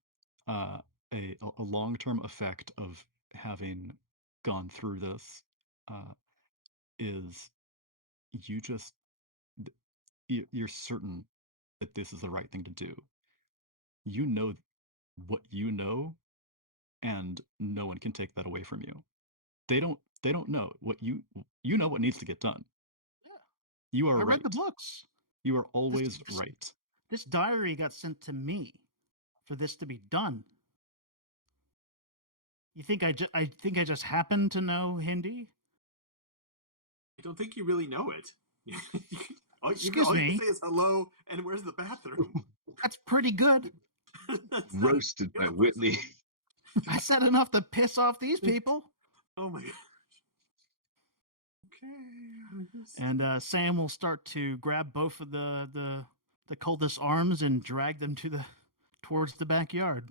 uh, a long-term effect of having gone through this, uh, is you just you're certain that this is the right thing to do. You know what you know, and no one can take that away from you. They don't know what you know what needs to get done. Yeah. You are I read the right. books. You are This, always this right. this diary got sent to me for this to be done. You think I think I just happened to know Hindi? I don't think you really know it. all you Excuse can me. say is hello and where's the bathroom. That's pretty good. That's not roasted by universal. Whitney. I said enough to piss off these people. Oh my gosh. Okay. And Sam will start to grab both of the cultist arms and drag them towards the backyard.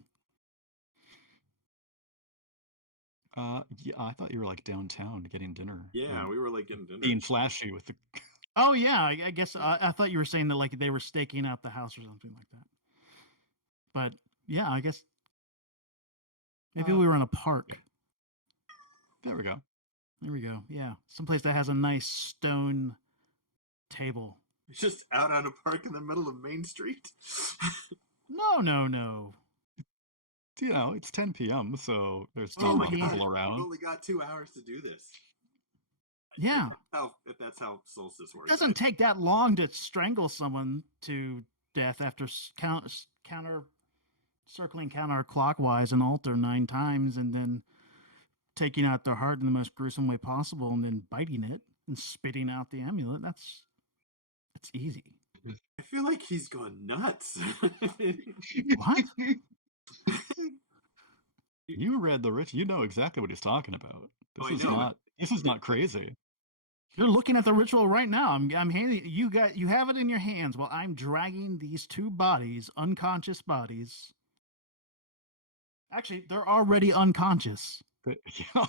Yeah, I thought you were like downtown getting dinner Yeah, and we were like getting dinner. being flashy with the. Oh yeah, I guess I thought you were saying that like they were staking out the house or something like that. But yeah, I guess maybe we were in a park. There we go. There we go. Yeah, someplace that has a nice stone table. It's just out on a park in the middle of Main Street. No. You know, it's 10 p.m., so there's not Oh a my lot of gosh, people we've around. only got 2 hours to do this. Yeah, If that's how solstice it works. doesn't take that long to strangle someone to death after circling counterclockwise an altar 9 times and then taking out their heart in the most gruesome way possible and then biting it and spitting out the amulet. That's easy. I feel like he's gone nuts. What? You read the rich. You know exactly what he's talking about. Oh, This I is know, not. This is not crazy. You're looking at the ritual right now. I'm handing you have it in your hands while I'm dragging these two bodies, unconscious bodies. Actually, they're already unconscious. But, yeah.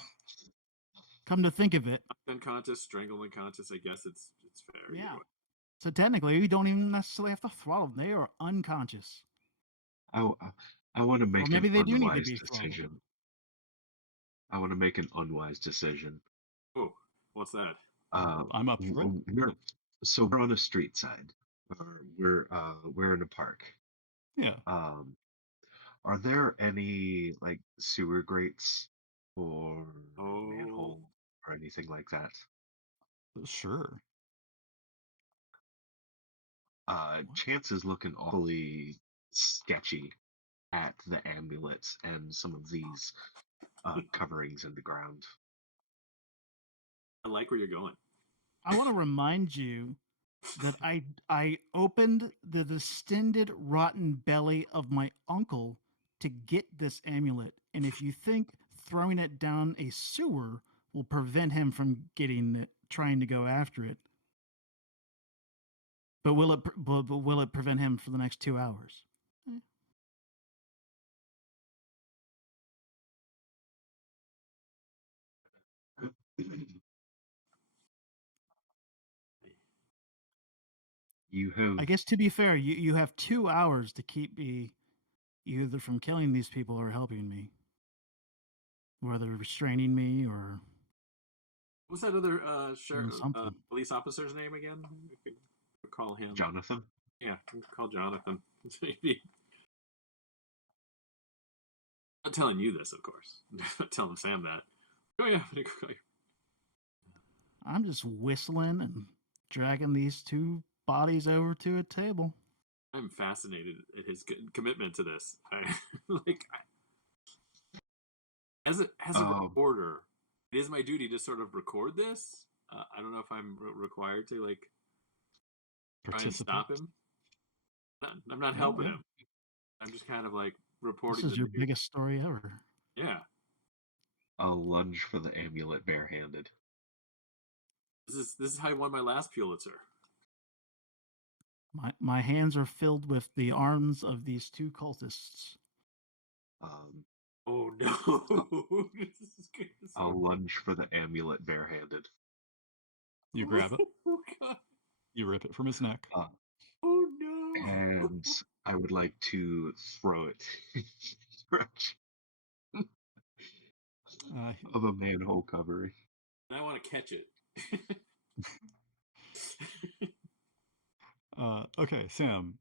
Come to think of it. unconscious, strangled unconscious. I guess it's fair. Yeah. Either way. So technically, we don't even necessarily have to throttle them. They are unconscious. I want to Or make maybe an they do need to unwise be throttled. decision. I want to make an unwise decision. Oh, what's that? I'm up for it. We're on a street side, or we're in a park. Yeah, Are there any like sewer grates or Oh. manhole or anything like that? sure. Chance is looking awfully sketchy at the amulets and some of these coverings in the ground. I like where you're going. I want to remind you that I opened the distended, rotten belly of my uncle to get this amulet, and if you think throwing it down a sewer will prevent him from getting it, trying to go after it, but will it prevent him for the next 2 hours? You have I guess to be fair, you have 2 hours to keep me either from killing these people or helping me, whether restraining me or What's that other doing something. police officer's name again? We could call him Jonathan. Yeah, we could call Jonathan. Maybe. I'm not telling you this, of course. I'm not telling Sam that. Oh yeah, I'm just whistling and dragging these two bodies over to a table. I'm fascinated at his commitment to this. As a reporter, it is my duty to sort of record this. I don't know if I'm required to like try and stop him. I'm not helping him. I'm just kind of like reporting. This is your biggest story ever. Yeah. I'll lunge for the amulet barehanded. This is how I won my last Pulitzer. My hands are filled with the arms of these two cultists. Oh no! I'll lunge for the amulet barehanded. You grab it. Oh god! You rip it from his neck. Oh no! And I would like to throw it of a manhole covering. And I want to catch it. Okay, Sam.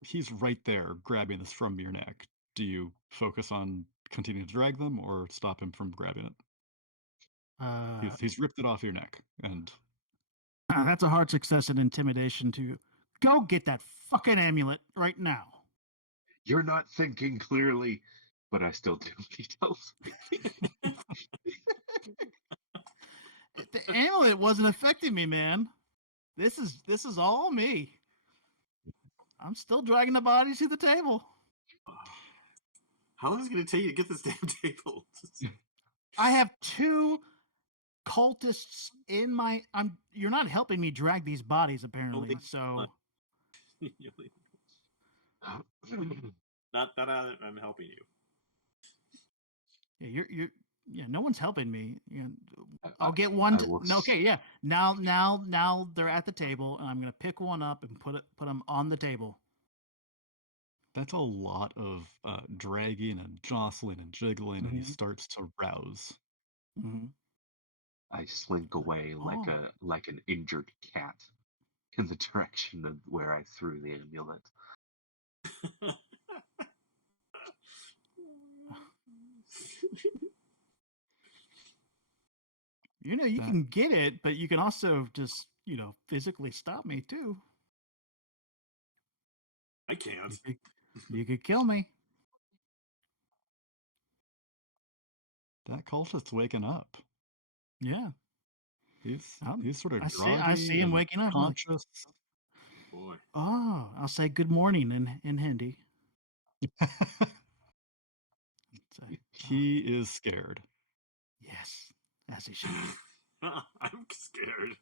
He's right there, grabbing this from your neck. Do you focus on continuing to drag them, or stop him from grabbing it? He's ripped it off your neck, and that's a hard success in intimidation. To go get that fucking amulet right now. You're not thinking clearly, but I still do. He tells me. The amulet wasn't affecting me, man. This is all me. I'm still dragging the bodies to the table. How long is it going to take you to get this damn table? I have two cultists in my. You're not helping me drag these bodies, apparently. So. Not that I'm helping you. Yeah, yeah, no one's helping me. I'll get one. Okay, yeah. Now they're at the table, and I'm gonna pick one up and put them on the table. That's a lot of dragging and jostling and jiggling, and he starts to rouse. I slink away like an injured cat in the direction of where I threw the amulet. You can get it, but you can also just physically stop me too. I can't. You could kill me. That cultist's waking up. Yeah. He's sort of I see him waking up. conscious. boy. Oh, I'll say good morning in Hindi. Say, He is scared. yes, as he should be. I'm scared.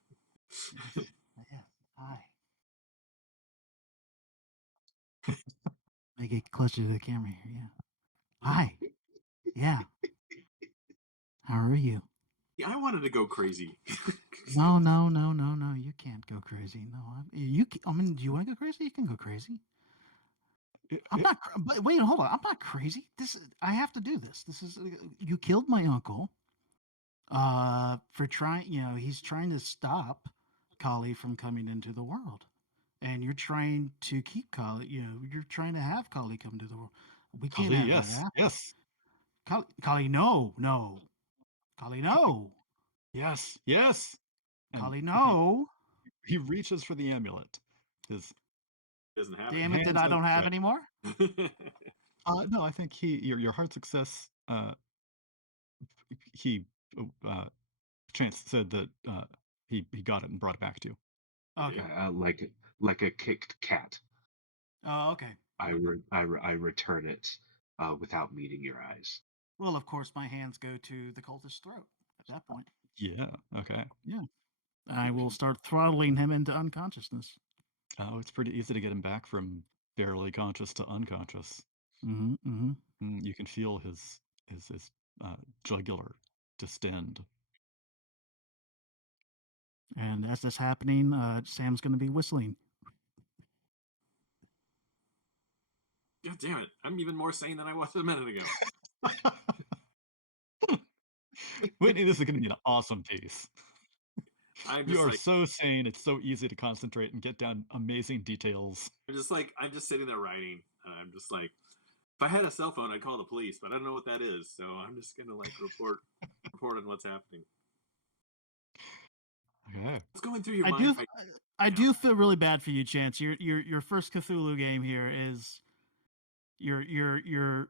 Yes. Yes. Hi. Make it closer to the camera here. Yeah. Hi. Yeah. How are you? Yeah, I wanted to go crazy. No, no, no, no, no. You can't go crazy. No, you. I mean, do you want to go crazy? You can go crazy. I'm not. But wait, hold on. I'm not crazy. I have to do this. This is. You killed my uncle. For trying. He's trying to stop Kali from coming into the world, and you're trying to keep Kali. You're trying to have Kali come to the world. We can't Kali, have that yes, happen. yes, Kali, no, no. Kali, no. yes, yes. And Kali, no. he reaches for the amulet. His Doesn't have Damn it, that hands I don't have outstretched. anymore. No, I think your heart success. He Chance said that he got it and brought it back to you. Okay. Like a kicked cat. Oh, okay. I return it without meeting your eyes. Well, of course, my hands go to the cultist's throat at that point. Yeah. Okay. Yeah. I will start throttling him into unconsciousness. Oh, it's pretty easy to get him back from barely conscious to unconscious. Mm-hmm, mm-hmm. You can feel his jugular distend. And as this happening, Sam's going to be whistling. God damn it! I'm even more sane than I was a minute ago. Whitney, this is going to be an awesome piece. I'm You just are like, so sane. It's so easy to concentrate and get down amazing details. I'm just sitting there writing. I'm just like, if I had a cell phone, I'd call the police, but I don't know what that is, so I'm just gonna like report on what's happening. Okay. What's going through your I mind? do. I do feel really bad for you, Chance. Your first Cthulhu game here is your your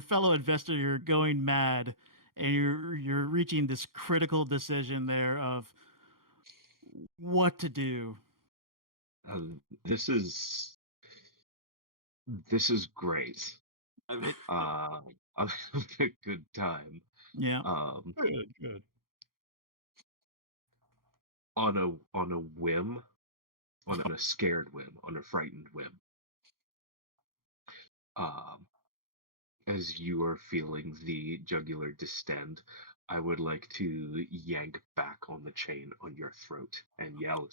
fellow investor. You're going mad, and you're reaching this critical decision there of what to do. This is great. I'm I'm having a good time. Yeah. Good. Good. On a whim, on a scared whim, on a frightened whim. Um, as you are feeling the jugular distend, I would like to yank back on the chain on your throat and yell,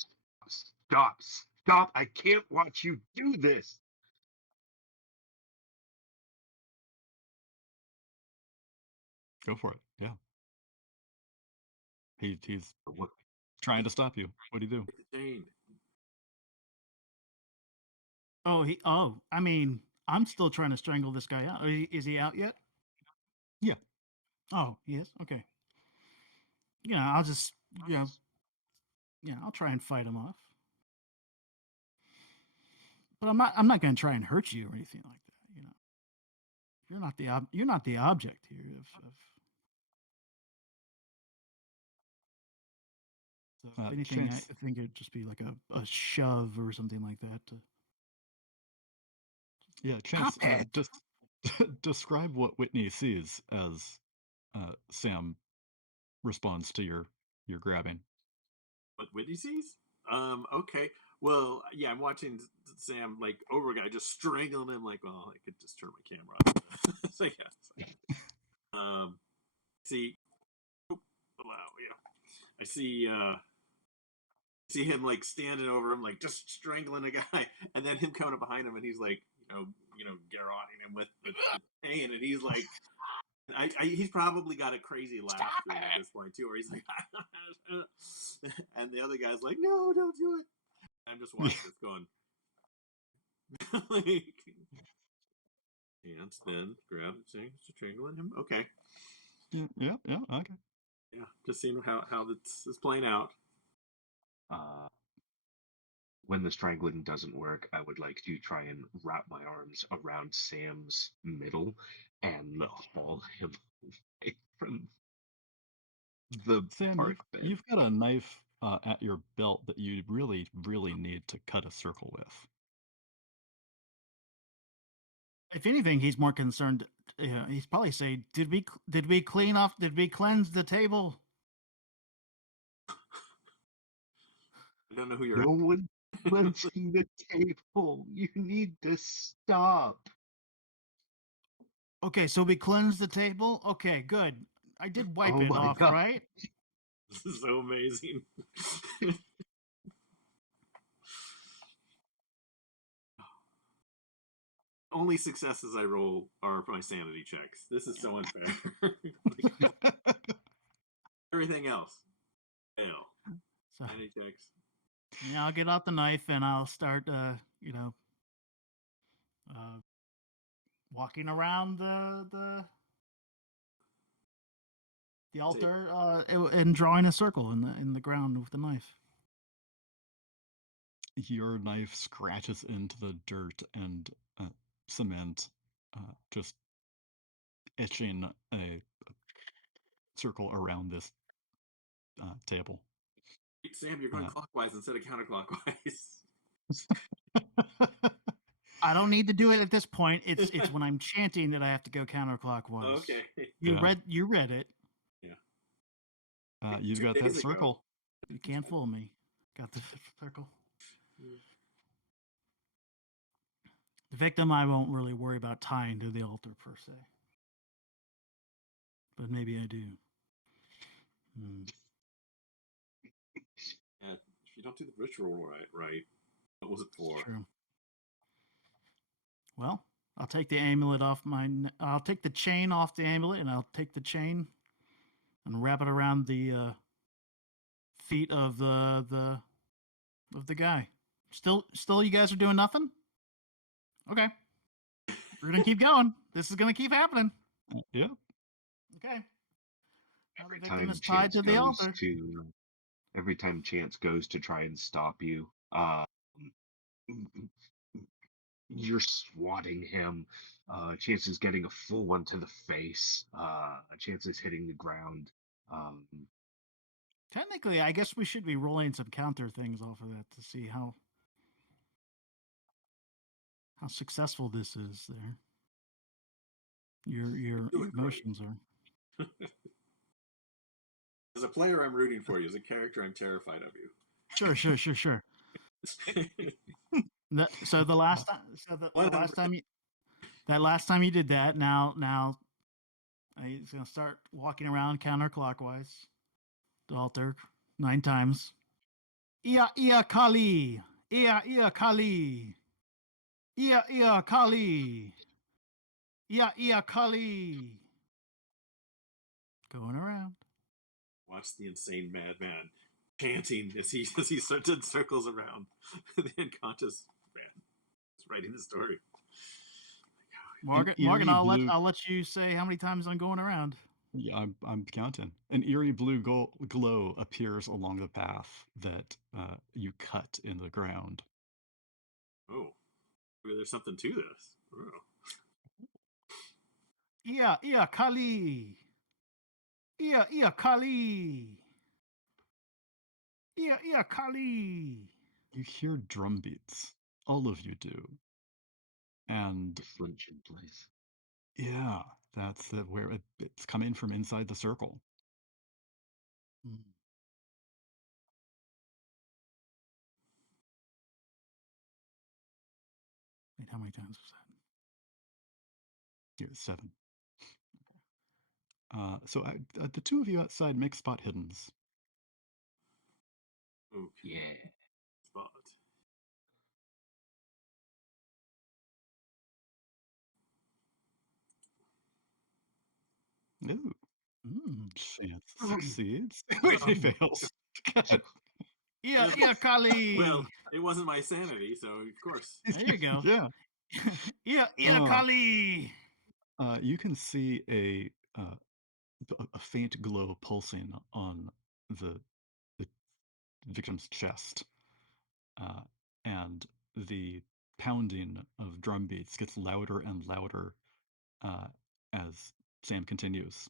"Stop! Stop! I can't watch you do this!" Go for it. Yeah. He's What? trying to stop you. What do you do? the chain. Oh, I mean, I'm still trying to strangle this guy out. Is he out yet? Yeah. Oh, he is. Okay. Yeah, I'll just I'll try and fight him off. But I'm not going to try and hurt you or anything like that. You're not the object here. So if anything, I Chance. think it'd just be like a shove or something like that. Yeah. Chance. Stop it! Just describe what Whitney sees as Sam responds to your grabbing. What Whitney sees? Okay. Well, yeah, I'm watching Sam like over a guy just strangling him. Like, well, I could just turn my camera off. So yeah. See, wow, yeah. I see him like standing over him, like just strangling a guy, and then him coming up behind him, and he's like, garroting him with the chain, and he's like, he's probably got a crazy laugh to him at this point too, where he's like, and the other guy's like, no, don't do it. I'm just watching this going, like, hands then grab the thing, strangling him. Okay, Yeah. Yeah. Yeah. Okay. yeah, just seeing how this is playing out. Uh, when the strangling doesn't work, I would like to try and wrap my arms around Sam's middle and haul him away from the Sam, park bench. you've got a knife at your belt that you really, really need to cut a circle with. If anything, he's more concerned. He's probably saying, "Did we cleanse the table?" I don't know who you're. No one cleansing the table. You need to stop. Okay, so we cleansed the table. Okay, good. I did wipe Oh it my off, God. right? This is so amazing. Only successes I roll are my sanity checks. This is so unfair. Everything else, fail. So Sanity checks. yeah, I'll get out the knife and I'll start, walking around the altar and drawing a circle in the ground with the knife. Your knife scratches into the dirt and cement, just etching a circle around this table. Sam, you're going clockwise instead of counterclockwise. I don't need to do it at this point. It's when I'm chanting that I have to go counterclockwise. Okay. You read it. Yeah. You've 2 got that days ago. circle. You can't fool me. Got the circle. The victim I won't really worry about tying to the altar per se. But maybe I do. Yeah, if you don't do the ritual right, what was it for? True. Well, I'll take the amulet off I'll take the chain off the amulet, and I'll take the chain and wrap it around the feet of the guy. Still, you guys are doing nothing? Okay. We're gonna keep going. This is gonna keep happening. Yeah. Okay. Now the Every victim time is tied to the altar. every time Chance goes to try and stop you, you're swatting him. Chance is getting a full one to the face. Chance is hitting the ground. Technically, I guess we should be rolling some counter things off of that to see how successful this is. There, your emotions are. As a player, I'm rooting for you. As a character, I'm terrified of you. Sure. So the last time, that last time you did that, now he's gonna start walking around counterclockwise the altar 9 times. Ia Kali, Ia Kali, Ia Kali, Ia Kali. Going around. Watch the insane madman chanting as he circles around the unconscious man. He's writing the story. Morgan, I'll let you say how many times I'm going around. Yeah, I'm counting. An eerie blue glow appears along the path that you cut in the ground. Oh, maybe there's something to this. Oh. Ia Kali, Ia Kali, Ia Kali. You hear drum beats. All of you do. And flinch in place. yeah, that's where it's coming from inside the circle. Wait, how many times was that? Here, 7. So the two of you outside make spot hiddens. Okay. Yeah. Spot. Ooh. Chance succeeds. Wait, he fails. Ia Kali. Well, it wasn't my sanity, so of course. There you go. Yeah. Ia Kali. You can see a faint glow pulsing on the victim's chest, and the pounding of drum beats gets louder and louder as Sam continues.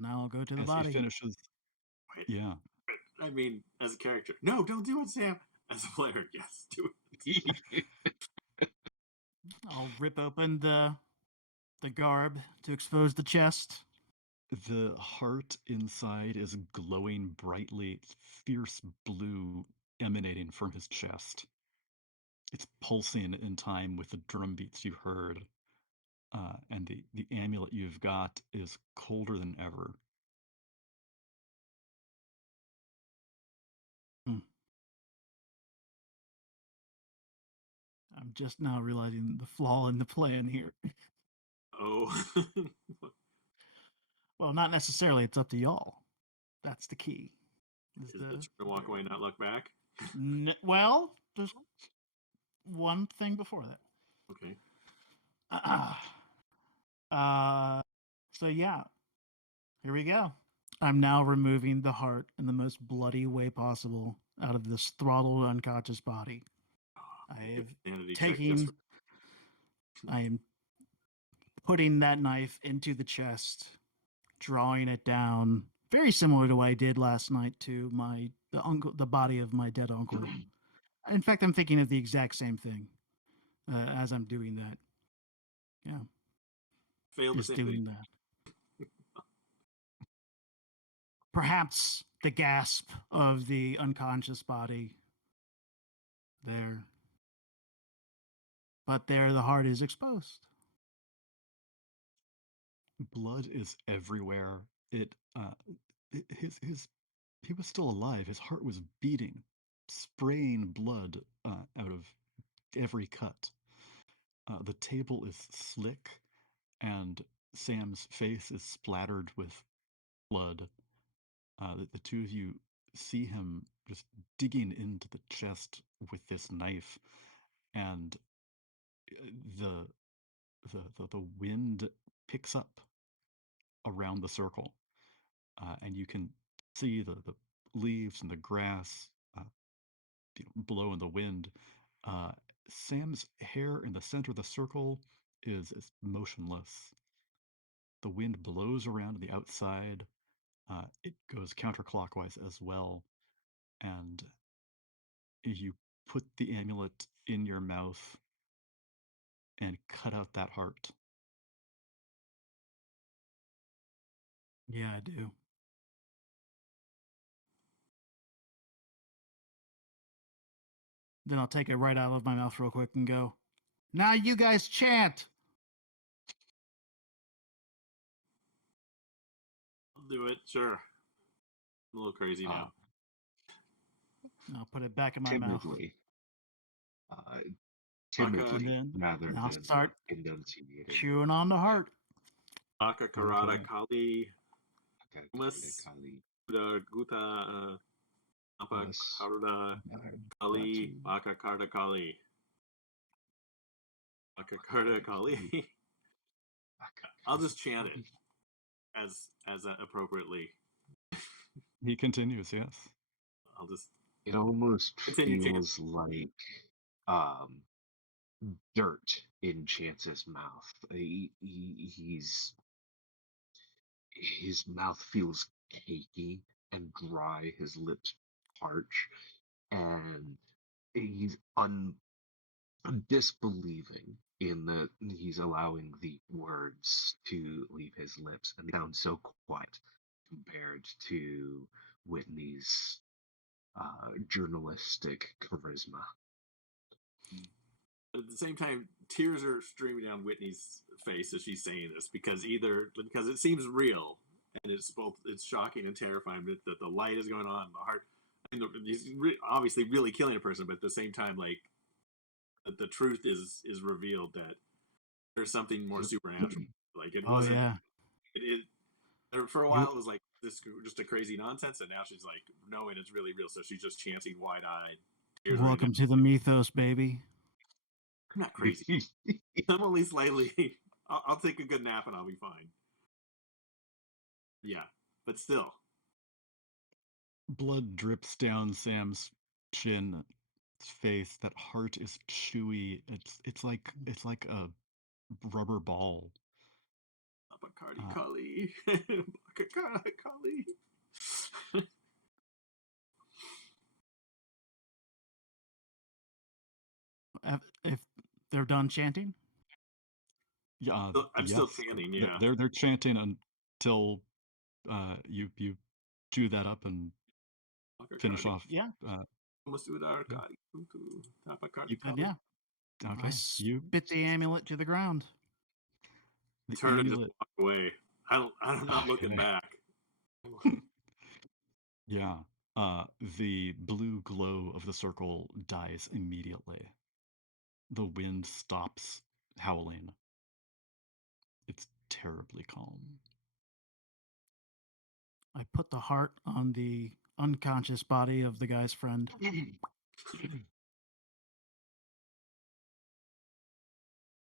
now I'll go to the As body. he finishes, Wait, yeah, I mean, as a character, no, don't do it, Sam. As a player, yes, do it. I'll rip open the garb to expose the chest. the heart inside is glowing brightly, fierce blue emanating from his chest. It's pulsing in time with the drum beats you heard, and the amulet you've got is colder than ever. I'm just now realizing the flaw in the plan here. Oh, Well, not necessarily. It's up to y'all. That's the key. is the to walk away, not look back? Well, there's one thing before that. Okay. So yeah, here we go. I'm now removing the heart in the most bloody way possible out of this throttled, unconscious body. I am putting that knife into the chest, drawing it down, very similar to what I did last night to the body of my dead uncle. In fact, I'm thinking of the exact same thing as I'm doing that. Yeah, Failed doing that. Perhaps the gasp of the unconscious body there. But there the heart is exposed. Blood is everywhere. He was still alive. His heart was beating, spraying blood out of every cut. The table is slick, and Sam's face is splattered with blood. The two of you see him just digging into the chest with this knife, and the the wind picks up around the circle, and you can see the leaves and the grass blow in the wind. Sam's hair in the center of the circle is motionless. The wind blows around the outside. It goes counterclockwise as well, and you put the amulet in your mouth and cut out that heart. Yeah, I do. Then I'll take it right out of my mouth real quick and go, now you guys chant. I'll do it, sure. I'm a little crazy now. I'll put it back in my mouth. Timidly, then rather I'll than start enunciating. chewing on the heart. Aka Karada Okay. Kali, Umas, Guta, Apa Karada Kali, Aka Karda Kali. Aka Karda Kali. I'll just chant it as appropriately. He continues, yes. I'll just. It almost continue feels like dirt in Chance's mouth. His mouth feels cakey and dry. His lips parch, and he's disbelieving in that he's allowing the words to leave his lips, and they sound so quiet compared to Whitney's journalistic charisma. But at the same time, tears are streaming down Whitney's face as she's saying this because it seems real and it's shocking and terrifying that the light is going on, the heart. I mean, he's obviously really killing a person, but at the same time, like the truth is revealed that there's something more supernatural. Like it wasn't. Yeah. It for a while it was like this just a crazy nonsense, and now she's like knowing it's really real, so she's just chanting wide eyed. Welcome to the mythos, baby. I'm not crazy. I'm only slightly. I'll take a good nap and I'll be fine. Yeah, but still. Blood drips down Sam's chin, face. That heart is chewy. It's like a rubber ball. Abacardi Kali. Kali. If they're done chanting? Yeah, I'm still chanting, yeah. They're chanting until you chew that up and finish off. Yeah. Abacardi. Yeah. Okay. I spit the amulet to the ground. The Turn and just amulet. walk away. I'm not looking back. Yeah. The blue glow of the circle dies immediately. The wind stops howling. It's terribly calm. I put the heart on the unconscious body of the guy's friend.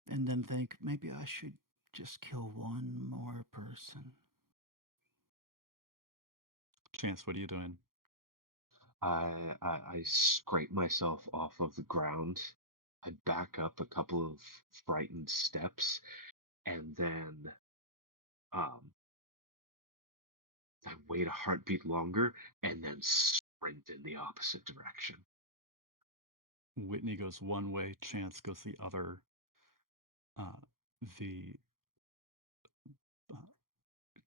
And then think, maybe I should just kill one more person. Chance, what are you doing? I scrape myself off of the ground. I back up a couple of frightened steps, and then I wait a heartbeat longer, and then sprint in the opposite direction. Whitney goes one way, Chance goes the other. The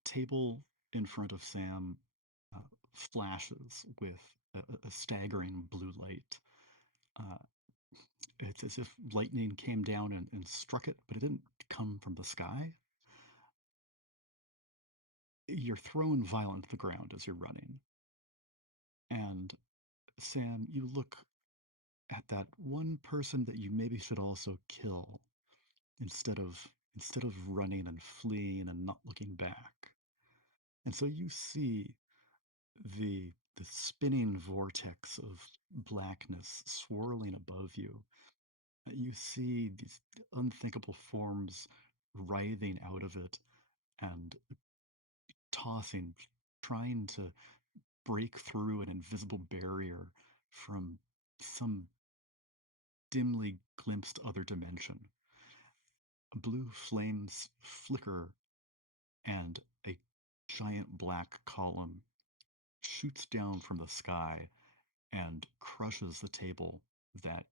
table in front of Sam flashes with a staggering blue light. It's as if lightning came down and struck it, but it didn't come from the sky. You're thrown violent to the ground as you're running. And Sam, you look at that one person that you maybe should also kill instead of running and fleeing and not looking back. And so you see the spinning vortex of blackness swirling above you. You see these unthinkable forms writhing out of it and tossing, trying to break through an invisible barrier from some dimly glimpsed other dimension. Blue flames flicker, and a giant black column shoots down from the sky and crushes the table that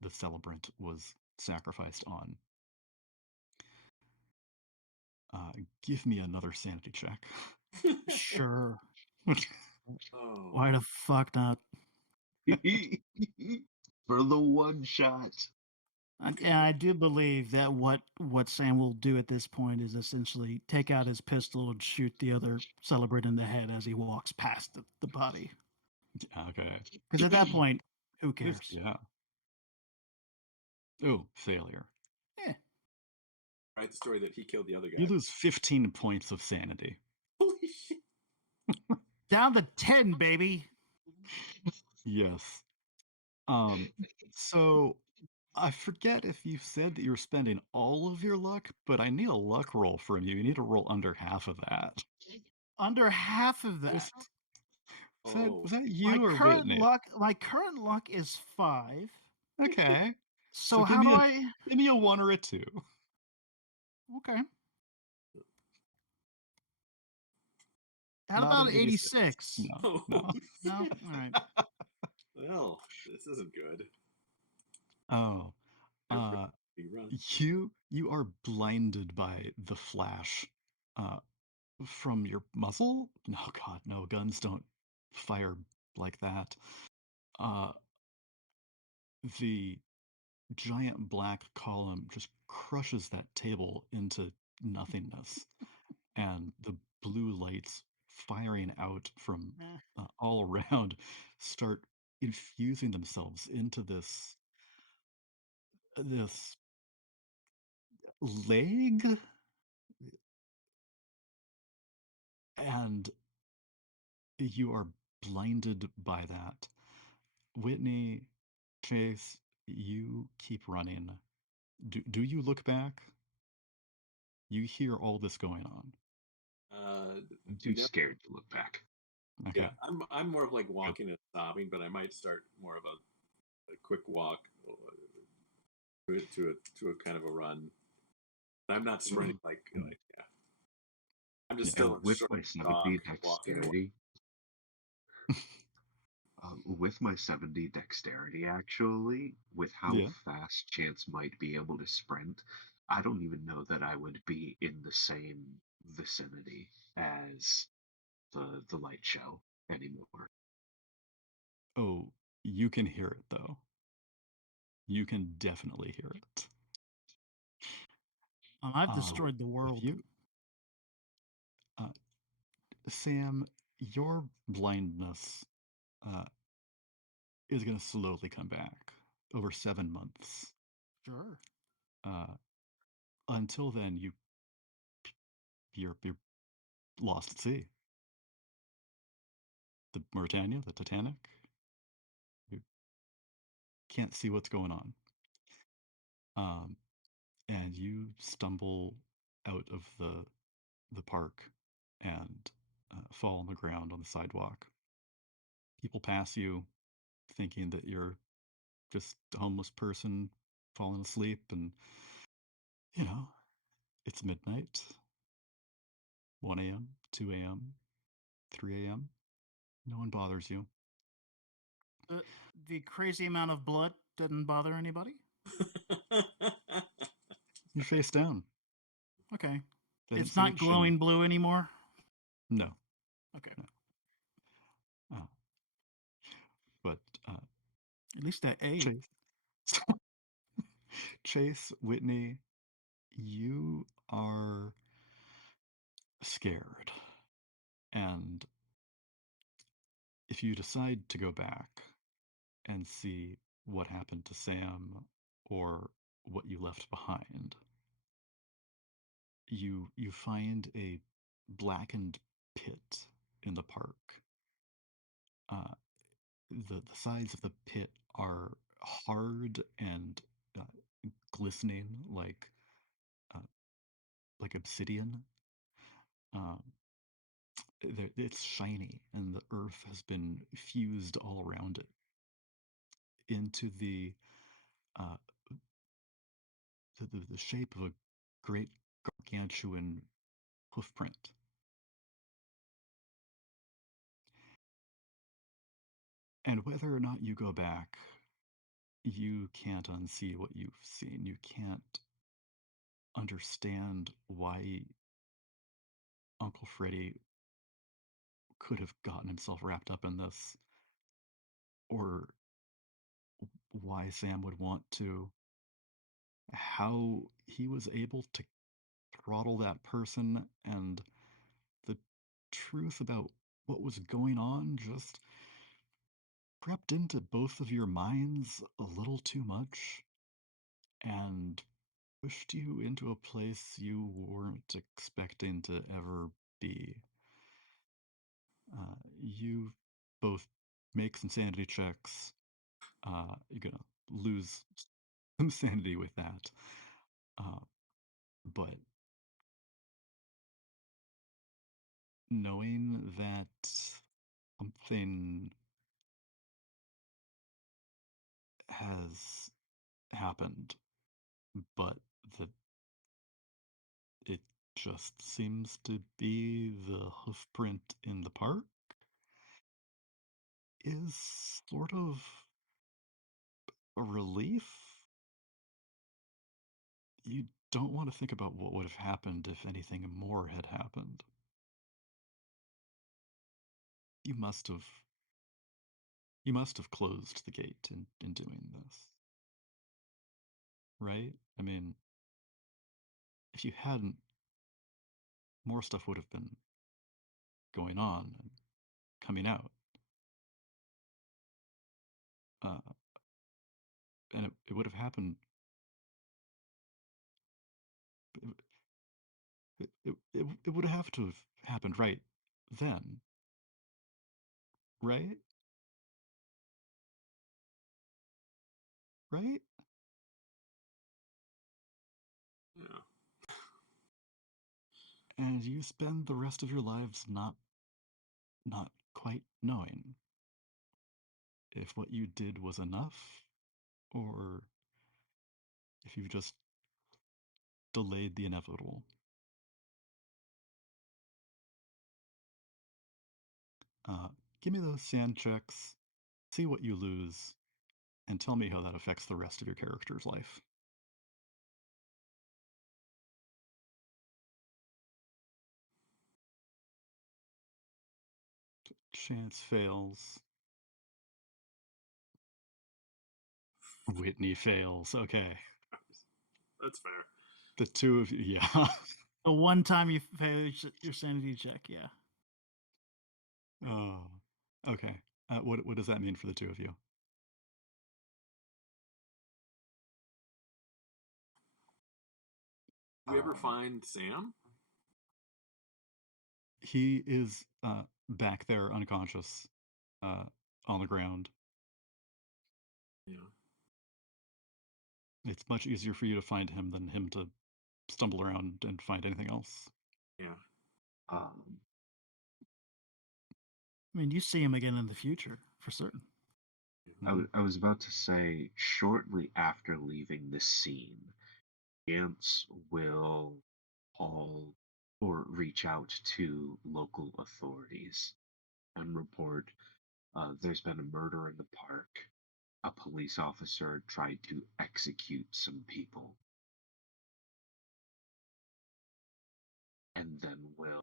the celebrant was sacrificed on. Give me another sanity check. Sure. Oh. Why the fuck not? For the one shot. And I do believe that what Sam will do at this point is essentially take out his pistol and shoot the other celebrant in the head as he walks past the body. Okay. Because at that point, who cares? Yeah. Oh, failure. Yeah. Write the story that he killed the other guy. You lose 15 points of sanity. Holy shit. Down to 10, baby. Yes. So I forget if you said that you were spending all of your luck, but I need a luck roll from you. You need to roll under half of that. Under half of that. Was that you or current Whitney? my current luck is 5. Okay. So give how do me I give me a 1 or a 2. Okay. How Not about an 86? No. No? All right. Well, this isn't good. Oh. Run. You are blinded by the flash from your muzzle? No, God, no. Guns don't fire like that. The giant black column just crushes that table into nothingness, and the blue lights firing out from all around start infusing themselves into this leg, and you are blinded by that. Whitney, Chase, you keep running. Do you look back? You hear all this going on. I'm too scared to look back. Okay. Yeah, I'm more of like walking and stopping, but I might start more of a quick walk to a kind of a run. I'm not sprinting like yeah. I'm just Yeah. still And in with shock my 70 walking away. dexterity, with my 70 dexterity, actually, with how Yeah. fast Chance might be able to sprint, I don't even know that I would be in the same vicinity as the light show anymore. Oh, you can hear it though. You can definitely hear it. I've Um, destroyed the if world. you, uh, Sam, your blindness uh, is going to slowly come back over 7 months. Sure. Uh, until then, you're lost at sea. The Mauritania, the Titanic. You can't see what's going on. Um, and you stumble out of the park and fall on the ground on the sidewalk. People pass you thinking that you're just a homeless person falling asleep, and you know it's midnight, 1 a.m., 2 a.m., 3 a.m. No one bothers you. The crazy amount of blood didn't bother anybody. You're face down. Okay. They didn't It's see not it, and glowing blue anymore. no, Okay. no. Uh, but At least I ate. Chase, Chase, Whitney, you are scared, and if you decide to go back and see what happened to Sam or what you left behind, you find a blackened pit in the park. Uh, the sides of the pit are hard and uh, glistening uh, like obsidian. Um, it's shiny, and the earth has been fused all around it into uh, the shape of a great gargantuan hoofprint. And whether or not you go back, you can't unsee what you've seen. You can't understand why Uncle Freddy could have gotten himself wrapped up in this, or why Sam would want to, how he was able to throttle that person, and the truth about what was going on just crept into both of your minds a little too much and pushed you into a place you weren't expecting to ever be. You both make some sanity checks. You're gonna lose some sanity with that. Uh, but knowing that something has happened, but that it just seems to be the hoof print in the park is sort of a relief. You don't want to think about what would have happened if anything more had happened. You must have you must have closed the gate in doing this, right? I mean, if you hadn't, more stuff would have been going on and coming out. Uh, and it would have happened. It would have to have happened right then, right? Right? Yeah. And you spend the rest of your lives not quite knowing if what you did was enough or if you've just delayed the inevitable. Give me those sand checks, see what you lose, and tell me how that affects the rest of your character's life. Chance fails. Whitney fails. Okay. That's fair. The two of you, yeah. The one time you fail your sanity check, yeah. Oh, okay. What does that mean for the two of you? Did we ever find Sam? He is back there, unconscious, on the ground. Yeah. It's much easier for you to find him than him to stumble around and find anything else. Yeah. Um, I mean, you see him again in the future, for certain. I was about to say, shortly after leaving the scene, Chance will call or reach out to local authorities and report there's been a murder in the park. A police officer tried to execute some people. And then will,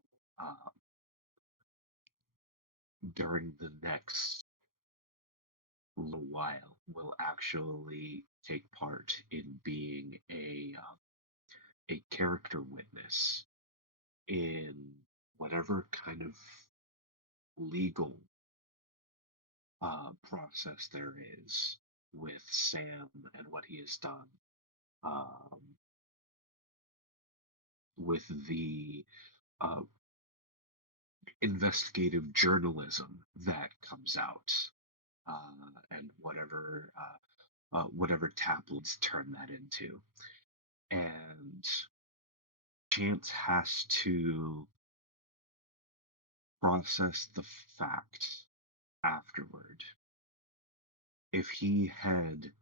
during the next little while, will actually take part in being a character witness in whatever kind of legal process there is with Sam and what he has done, with the uh, investigative journalism that comes out, and whatever tabloids turn that into, and Chance has to process the fact afterward. If he had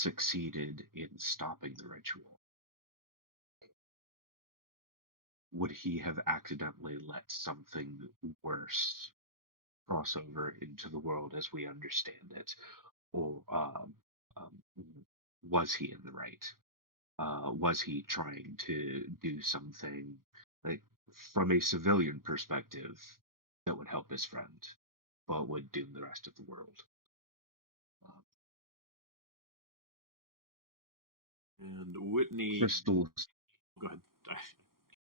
succeeded in stopping the ritual, would he have accidentally let something worse cross over into the world as we understand it? Or um, was he in the right? Was he trying to do something like from a civilian perspective that would help his friend, but would doom the rest of the world? And Whitney. Crystals, Go ahead.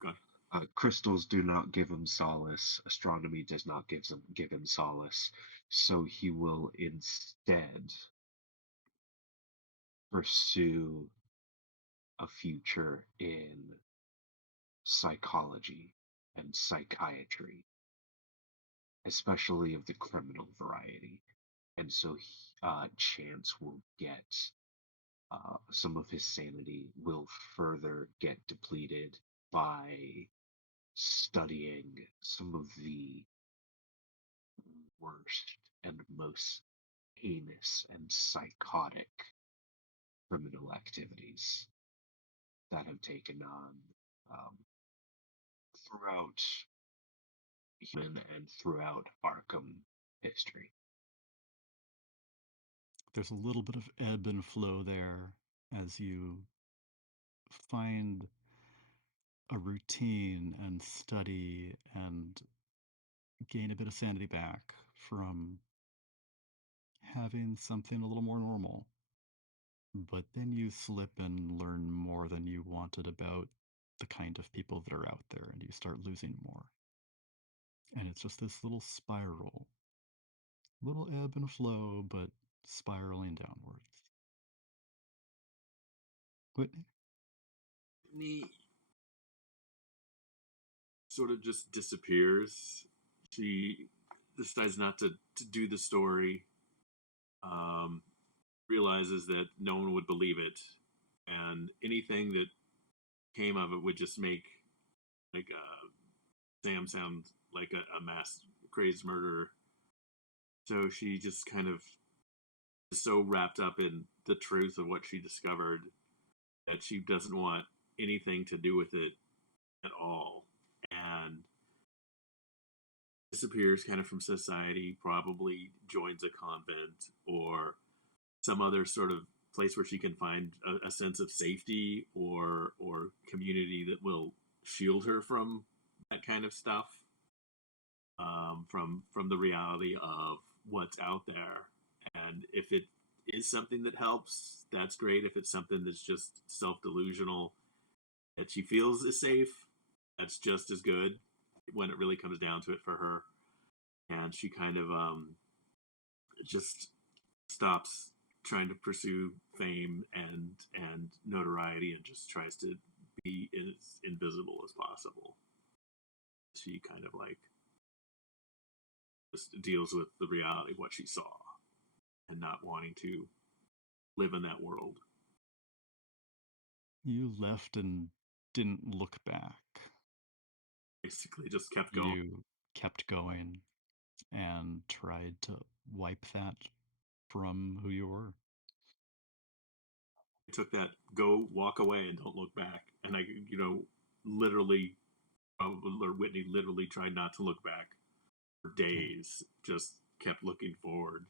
Go ahead. crystals do not give him solace. Astronomy does not give him solace. So he will instead pursue a future in psychology and psychiatry, especially of the criminal variety. And so Chance will get some of his sanity will further get depleted by studying some of the worst and most heinous and psychotic criminal activities that have taken on um, throughout human and throughout Arkham history. There's a little bit of ebb and flow there as you find a routine and study and gain a bit of sanity back from having something a little more normal. But then you slip and learn more than you wanted about the kind of people that are out there, and you start losing more. And it's just this little spiral. Little ebb and flow, but spiraling downwards. Whitney? Whitney sort of just disappears. She decides not to do the story. Realizes that no one would believe it, and anything that came of it would just make like Sam sound like a mass crazed murderer. So she just kind of is so wrapped up in the truth of what she discovered that she doesn't want anything to do with it at all. And disappears kind of from society, probably joins a convent or some other sort of place where she can find a sense of safety or community that will shield her from that kind of stuff, from the reality of what's out there. And if it is something that helps, that's great. If it's something that's just self delusional that she feels is safe, that's just as good when it really comes down to it for her. And she kind of just stops trying to pursue fame and notoriety and just tries to be as invisible as possible. She kind of like just deals with the reality of what she saw and not wanting to live in that world. You left and didn't look back. Basically, just kept going. You kept going and tried to wipe that from who you were. I took that go walk away and don't look back, and I, literally, or Whitney literally tried not to look back for days. Just kept looking forward,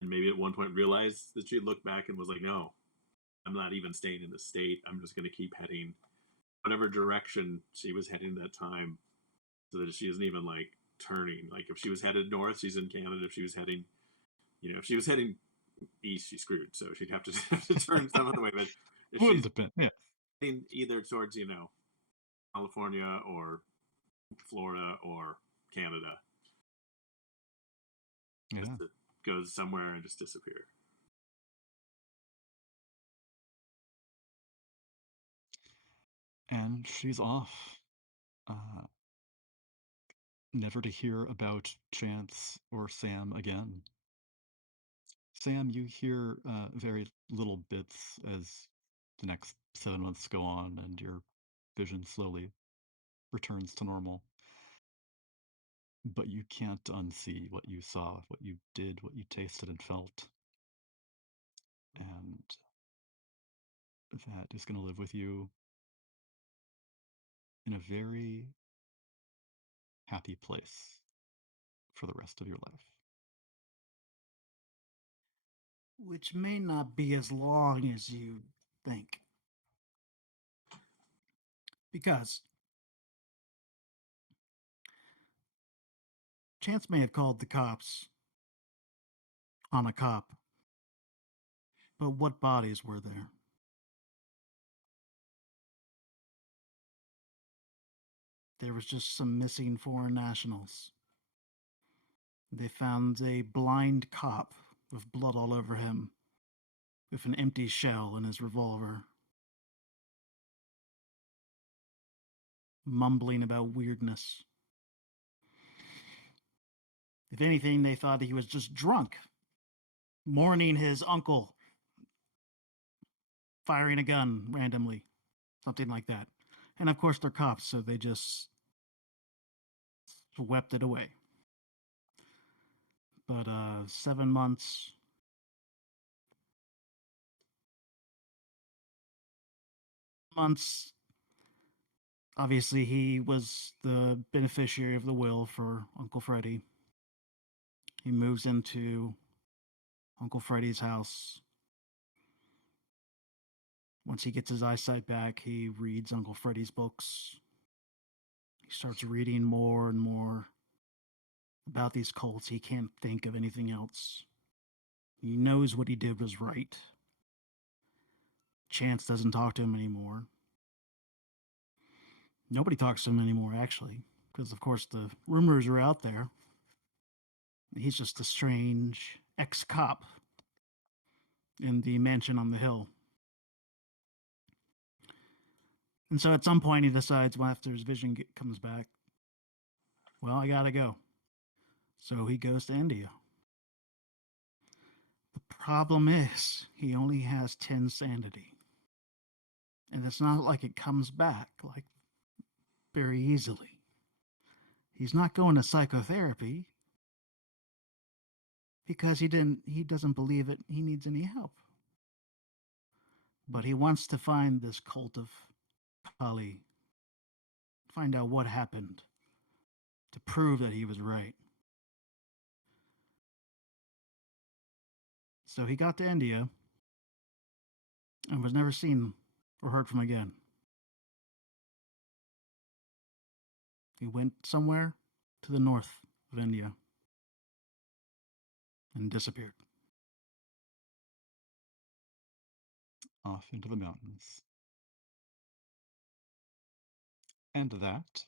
and maybe at one point realized that she looked back and was like, "No, I'm not even staying in the state. I'm just going to keep heading whatever direction she was heading at that time, so that she isn't even like turning. Like if she was headed north, she's in Canada. If she was heading, if she was heading east, she's screwed. So she'd have to, turn some other way. But if Wouldn't she's have been, yeah. heading either towards California or Florida or Canada, Yeah. just it goes somewhere and just disappear. And she's off. Never to hear about Chance or Sam again. Sam, you hear very little bits as the next 7 months go on and your vision slowly returns to normal. But you can't unsee what you saw, what you did, what you tasted and felt. And that is going to live with you in a very happy place for the rest of your life. Which may not be as long as you think. Because Chance may have called the cops on a cop, but what bodies were there? There was just some missing foreign nationals. They found a blind cop with blood all over him, with an empty shell in his revolver, mumbling about weirdness. If anything, they thought he was just drunk, mourning his uncle, firing a gun randomly, something like that. And of course, they're cops, so they just swept it away. But 7 months. Obviously, he was the beneficiary of the will for Uncle Freddy. He moves into Uncle Freddy's house. Once he gets his eyesight back, he reads Uncle Freddy's books. He starts reading more and more about these cults. He can't think of anything else. He knows what he did was right. Chance doesn't talk to him anymore. Nobody talks to him anymore, actually, because, of course, the rumors are out there. He's just a strange ex-cop in the mansion on the hill. And so at some point he decides, well, after his vision comes back, well, I gotta go. So he goes to India. The problem is he only has 10 sanity. And it's not like it comes back like very easily. He's not going to psychotherapy because he doesn't believe it he needs any help. But he wants to find this cult of Kali, find out what happened to prove that he was right. So he got to India and was never seen or heard from again. He went somewhere to the north of India and disappeared. Off into the mountains. And that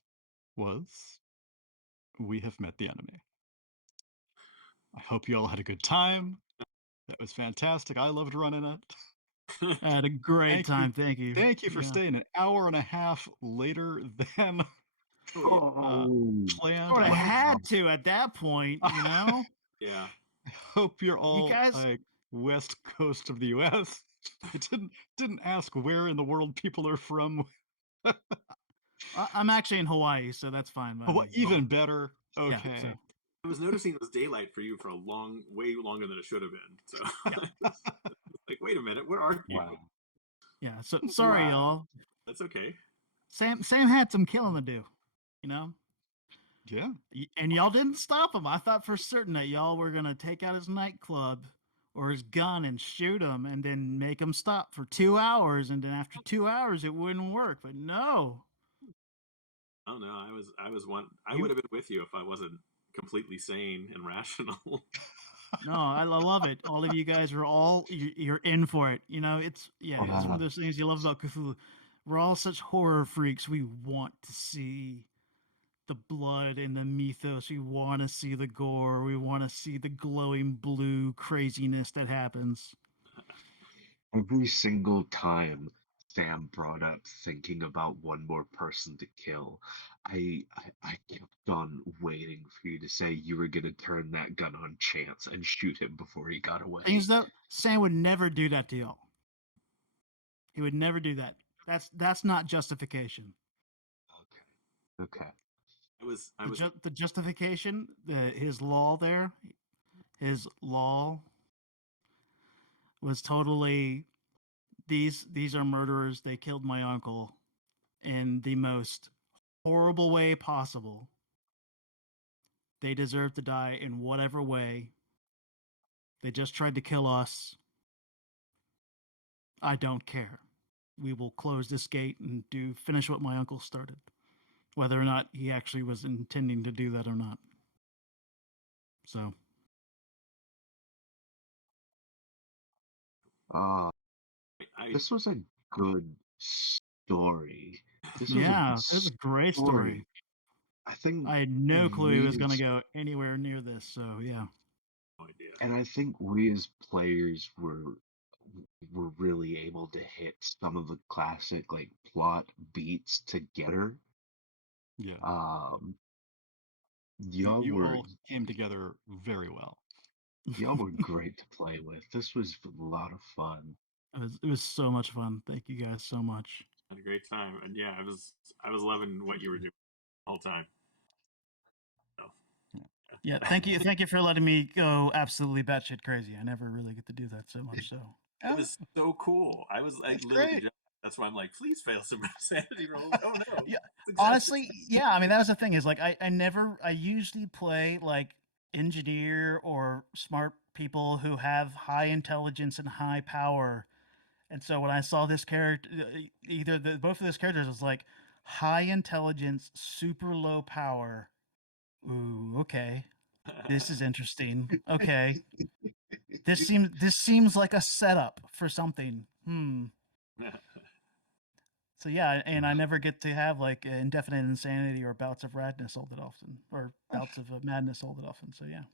was We Have Met the Enemy. I hope you all had a good time. That was fantastic. I loved running it. I had a great time. Thank you. Thank you for staying an hour and a half later than planned. Or I had to at that point, you know? Yeah. I hope you're all You guys- like west coast of the U.S. I didn't ask where in the world people are from. I'm actually in Hawaii, so that's fine. Oh, even better. Okay. Yeah, so. I was noticing it was daylight for you for way longer than it should have been. So, like, wait a minute, where are you? Wow. Yeah. So sorry, Wow. y'all. That's okay. Sam had some killing to do, you know. Yeah. And y'all didn't stop him. I thought for certain that y'all were gonna take out his nightclub or his gun and shoot him, and then make him stop for 2 hours, and then after 2 hours it wouldn't work. But no. Oh no, I was one. I would have been with you if I wasn't completely sane and rational. No, I love it. All of you guys are you're in for it. You know, it's one of those things you love about Cthulhu. We're all such horror freaks. We want to see the blood and the mythos. We want to see the gore. We want to see the glowing blue craziness that happens. Every single time Sam brought up thinking about one more person to kill, I kept on waiting for you to say you were gonna turn that gun on Chance and shoot him before he got away. Things though, Sam would never do that to y'all. He would never do that. That's not justification. Okay. The justification, his law there, his law was totally these are murderers. They killed my uncle in the most horrible way possible. They deserve to die in whatever way. They just tried to kill us. I don't care. We will close this gate and finish what my uncle started, whether or not he actually was intending to do that or not. So. This was a good story. This was it was a great story. I think I had no clue he was going to go anywhere near this. So yeah. No idea. And I think we as players were really able to hit some of the classic like plot beats together. Yeah. Y'all all came together very well. Y'all were great to play with. This was a lot of fun. It was so much fun. Thank you guys so much. I had a great time, and yeah, I was loving what you were doing the whole time. So, yeah, thank you for letting me go absolutely batshit crazy. I never really get to do that so much. So it was so cool. I was like literally. That's why I'm like, please fail some sanity rolls. Oh no. Yeah, honestly, yeah. I mean, that was the thing. Is like I usually play like engineer or smart people who have high intelligence and high power. And so when I saw this character, both of those characters was like high intelligence, super low power. Ooh, okay, this is interesting. Okay, this seems like a setup for something. So yeah, and I never get to have like indefinite insanity or bouts of radness all that often, or bouts of madness all that often. So yeah.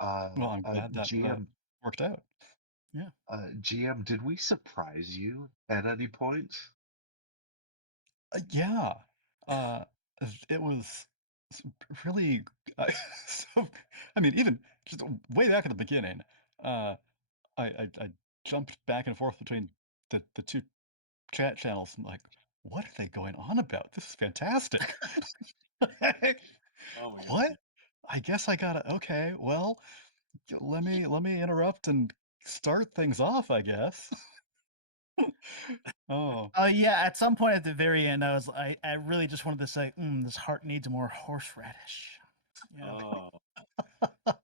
Well, I'm glad that GM worked out. Yeah. GM, did we surprise you at any point? Yeah. It was really so. I mean, even just way back at the beginning, I jumped back and forth between the two chat channels. I'm like, what are they going on about? This is fantastic. Oh my God. What? I guess I gotta. Okay, well, let me interrupt and start things off, I guess. Oh, Oh yeah, at some point at the very end, I really just wanted to say, this heart needs more horseradish. Yeah. Oh,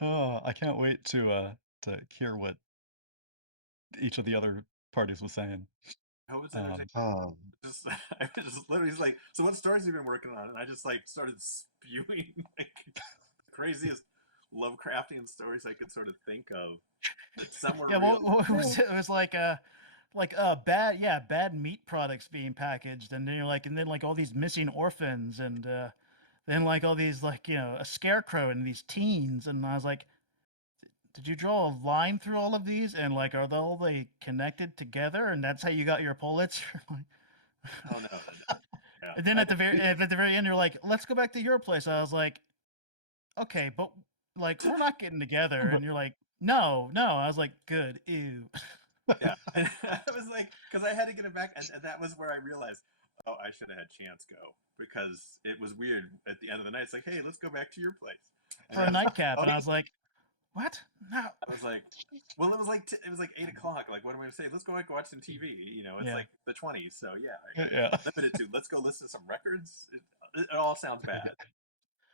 oh, I can't wait to hear what each of the other parties was saying. I was Um, just I was just literally like, so what stories have you been working on? And I just like started spewing like the craziest Lovecraftian stories I could sort of think of. That some were Yeah, real. what was it? It was like bad meat products being packaged, and then you're like, and then like all these missing orphans, and then like all these like a scarecrow and these teens, and I was like, did you draw a line through all of these, and like are they connected together, and that's how you got your Pulitzer? Oh no, no. Yeah, And then at the very end, you're like, let's go back to your place. I was like, okay, but like we're not getting together, but and you're like, no. I was like, good, ew. yeah. I was like, because I had to get it back, and that was where I realized, oh, I should have had Chance go because it was weird at the end of the night. It's like, hey, let's go back to your place, and For a then nightcap, oh, and I was like, what? No. I was like, well, it was like 8 o'clock. Like, what am I gonna say? Let's go like watch some TV. It's Yeah. like the 20s, so yeah. yeah. Limited to let's go listen to some records. It all sounds bad.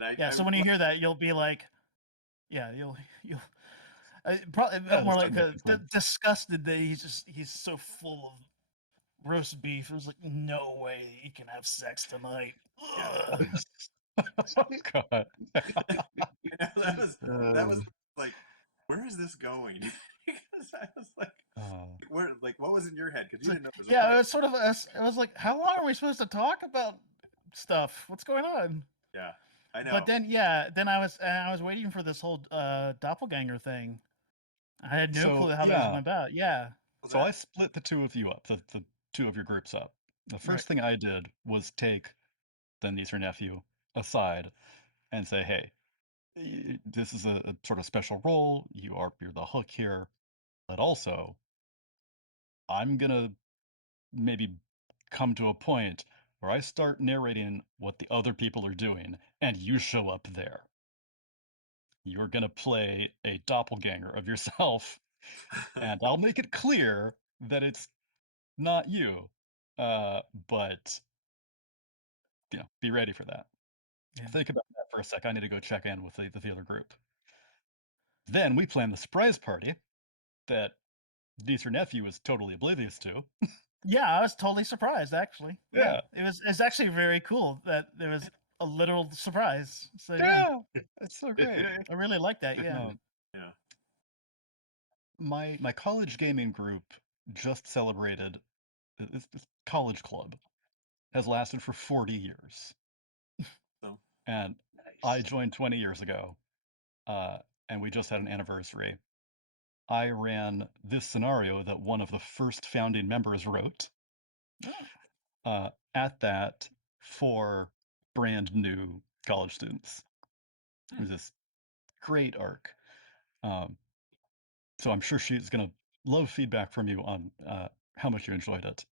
And Yeah, I so when you realized, hear that, you'll be like, yeah, you'll probably Yeah, more this like doesn't make sense. disgusted that he's so full of roast beef. It was like, no way he can have sex tonight. yeah, Ugh. Oh, God. I know that was Uh, like, where is this going? Because I was like, Uh, where, like, what was in your head? Because you So, didn't know there was a yeah, it part. was sort of it was like, how long are we supposed to talk about stuff? What's going on? Yeah, I But know. then, yeah, then I was waiting for this whole doppelganger thing. I had no so clue how that was yeah, going about. Yeah, What was so I that? split the two of you up, the two of your groups up. The right. first thing I did was take the niece or nephew aside and say, "Hey, this is a sort of special role. You're the hook here, but also I'm gonna maybe come to a point where I start narrating what the other people are doing, and you show up there. You're gonna play a doppelganger of yourself, and I'll make it clear that it's not you. But be ready for that. Yeah. Think about that for a sec. I need to go check in with the other group. Then we plan the surprise party that niece or nephew is totally oblivious to. Yeah, I was totally surprised actually. Yeah. Yeah, It's actually very cool that there was a literal surprise. So yeah, yeah, it's so great. I really like that. Yeah. Um, Yeah. my college gaming group just celebrated this college club has lasted for 40 years, So and I nice. joined 20 years ago, and we just had an anniversary. I ran this scenario that one of the first founding members wrote Oh, at that for brand new college students. It was this great arc. Um, so I'm sure she's going to love feedback from you on how much you enjoyed it.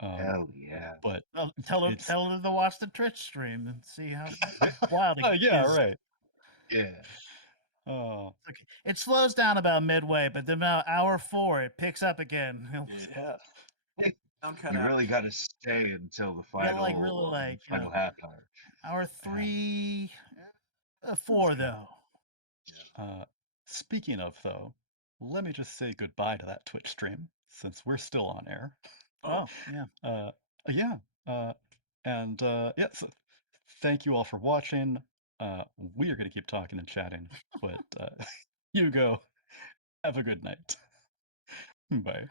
Um, Hell yeah. but well, it's tell her to watch the Twitch stream and see how wild it yeah, is. right. Yeah. Oh, Okay. It slows down about midway, but then about hour 4, it picks up again. yeah, yeah. sound cut You out. really got to stay until the You gotta like really final half hour. hour Yeah. 3, 4 though. Yeah. Speaking of though, let me just say goodbye to that Twitch stream since we're still on air. Oh, Oh yeah. Uh, yeah. And yeah, so thank you all for watching. We are going to keep talking and chatting, but you go. Have a good night. Bye.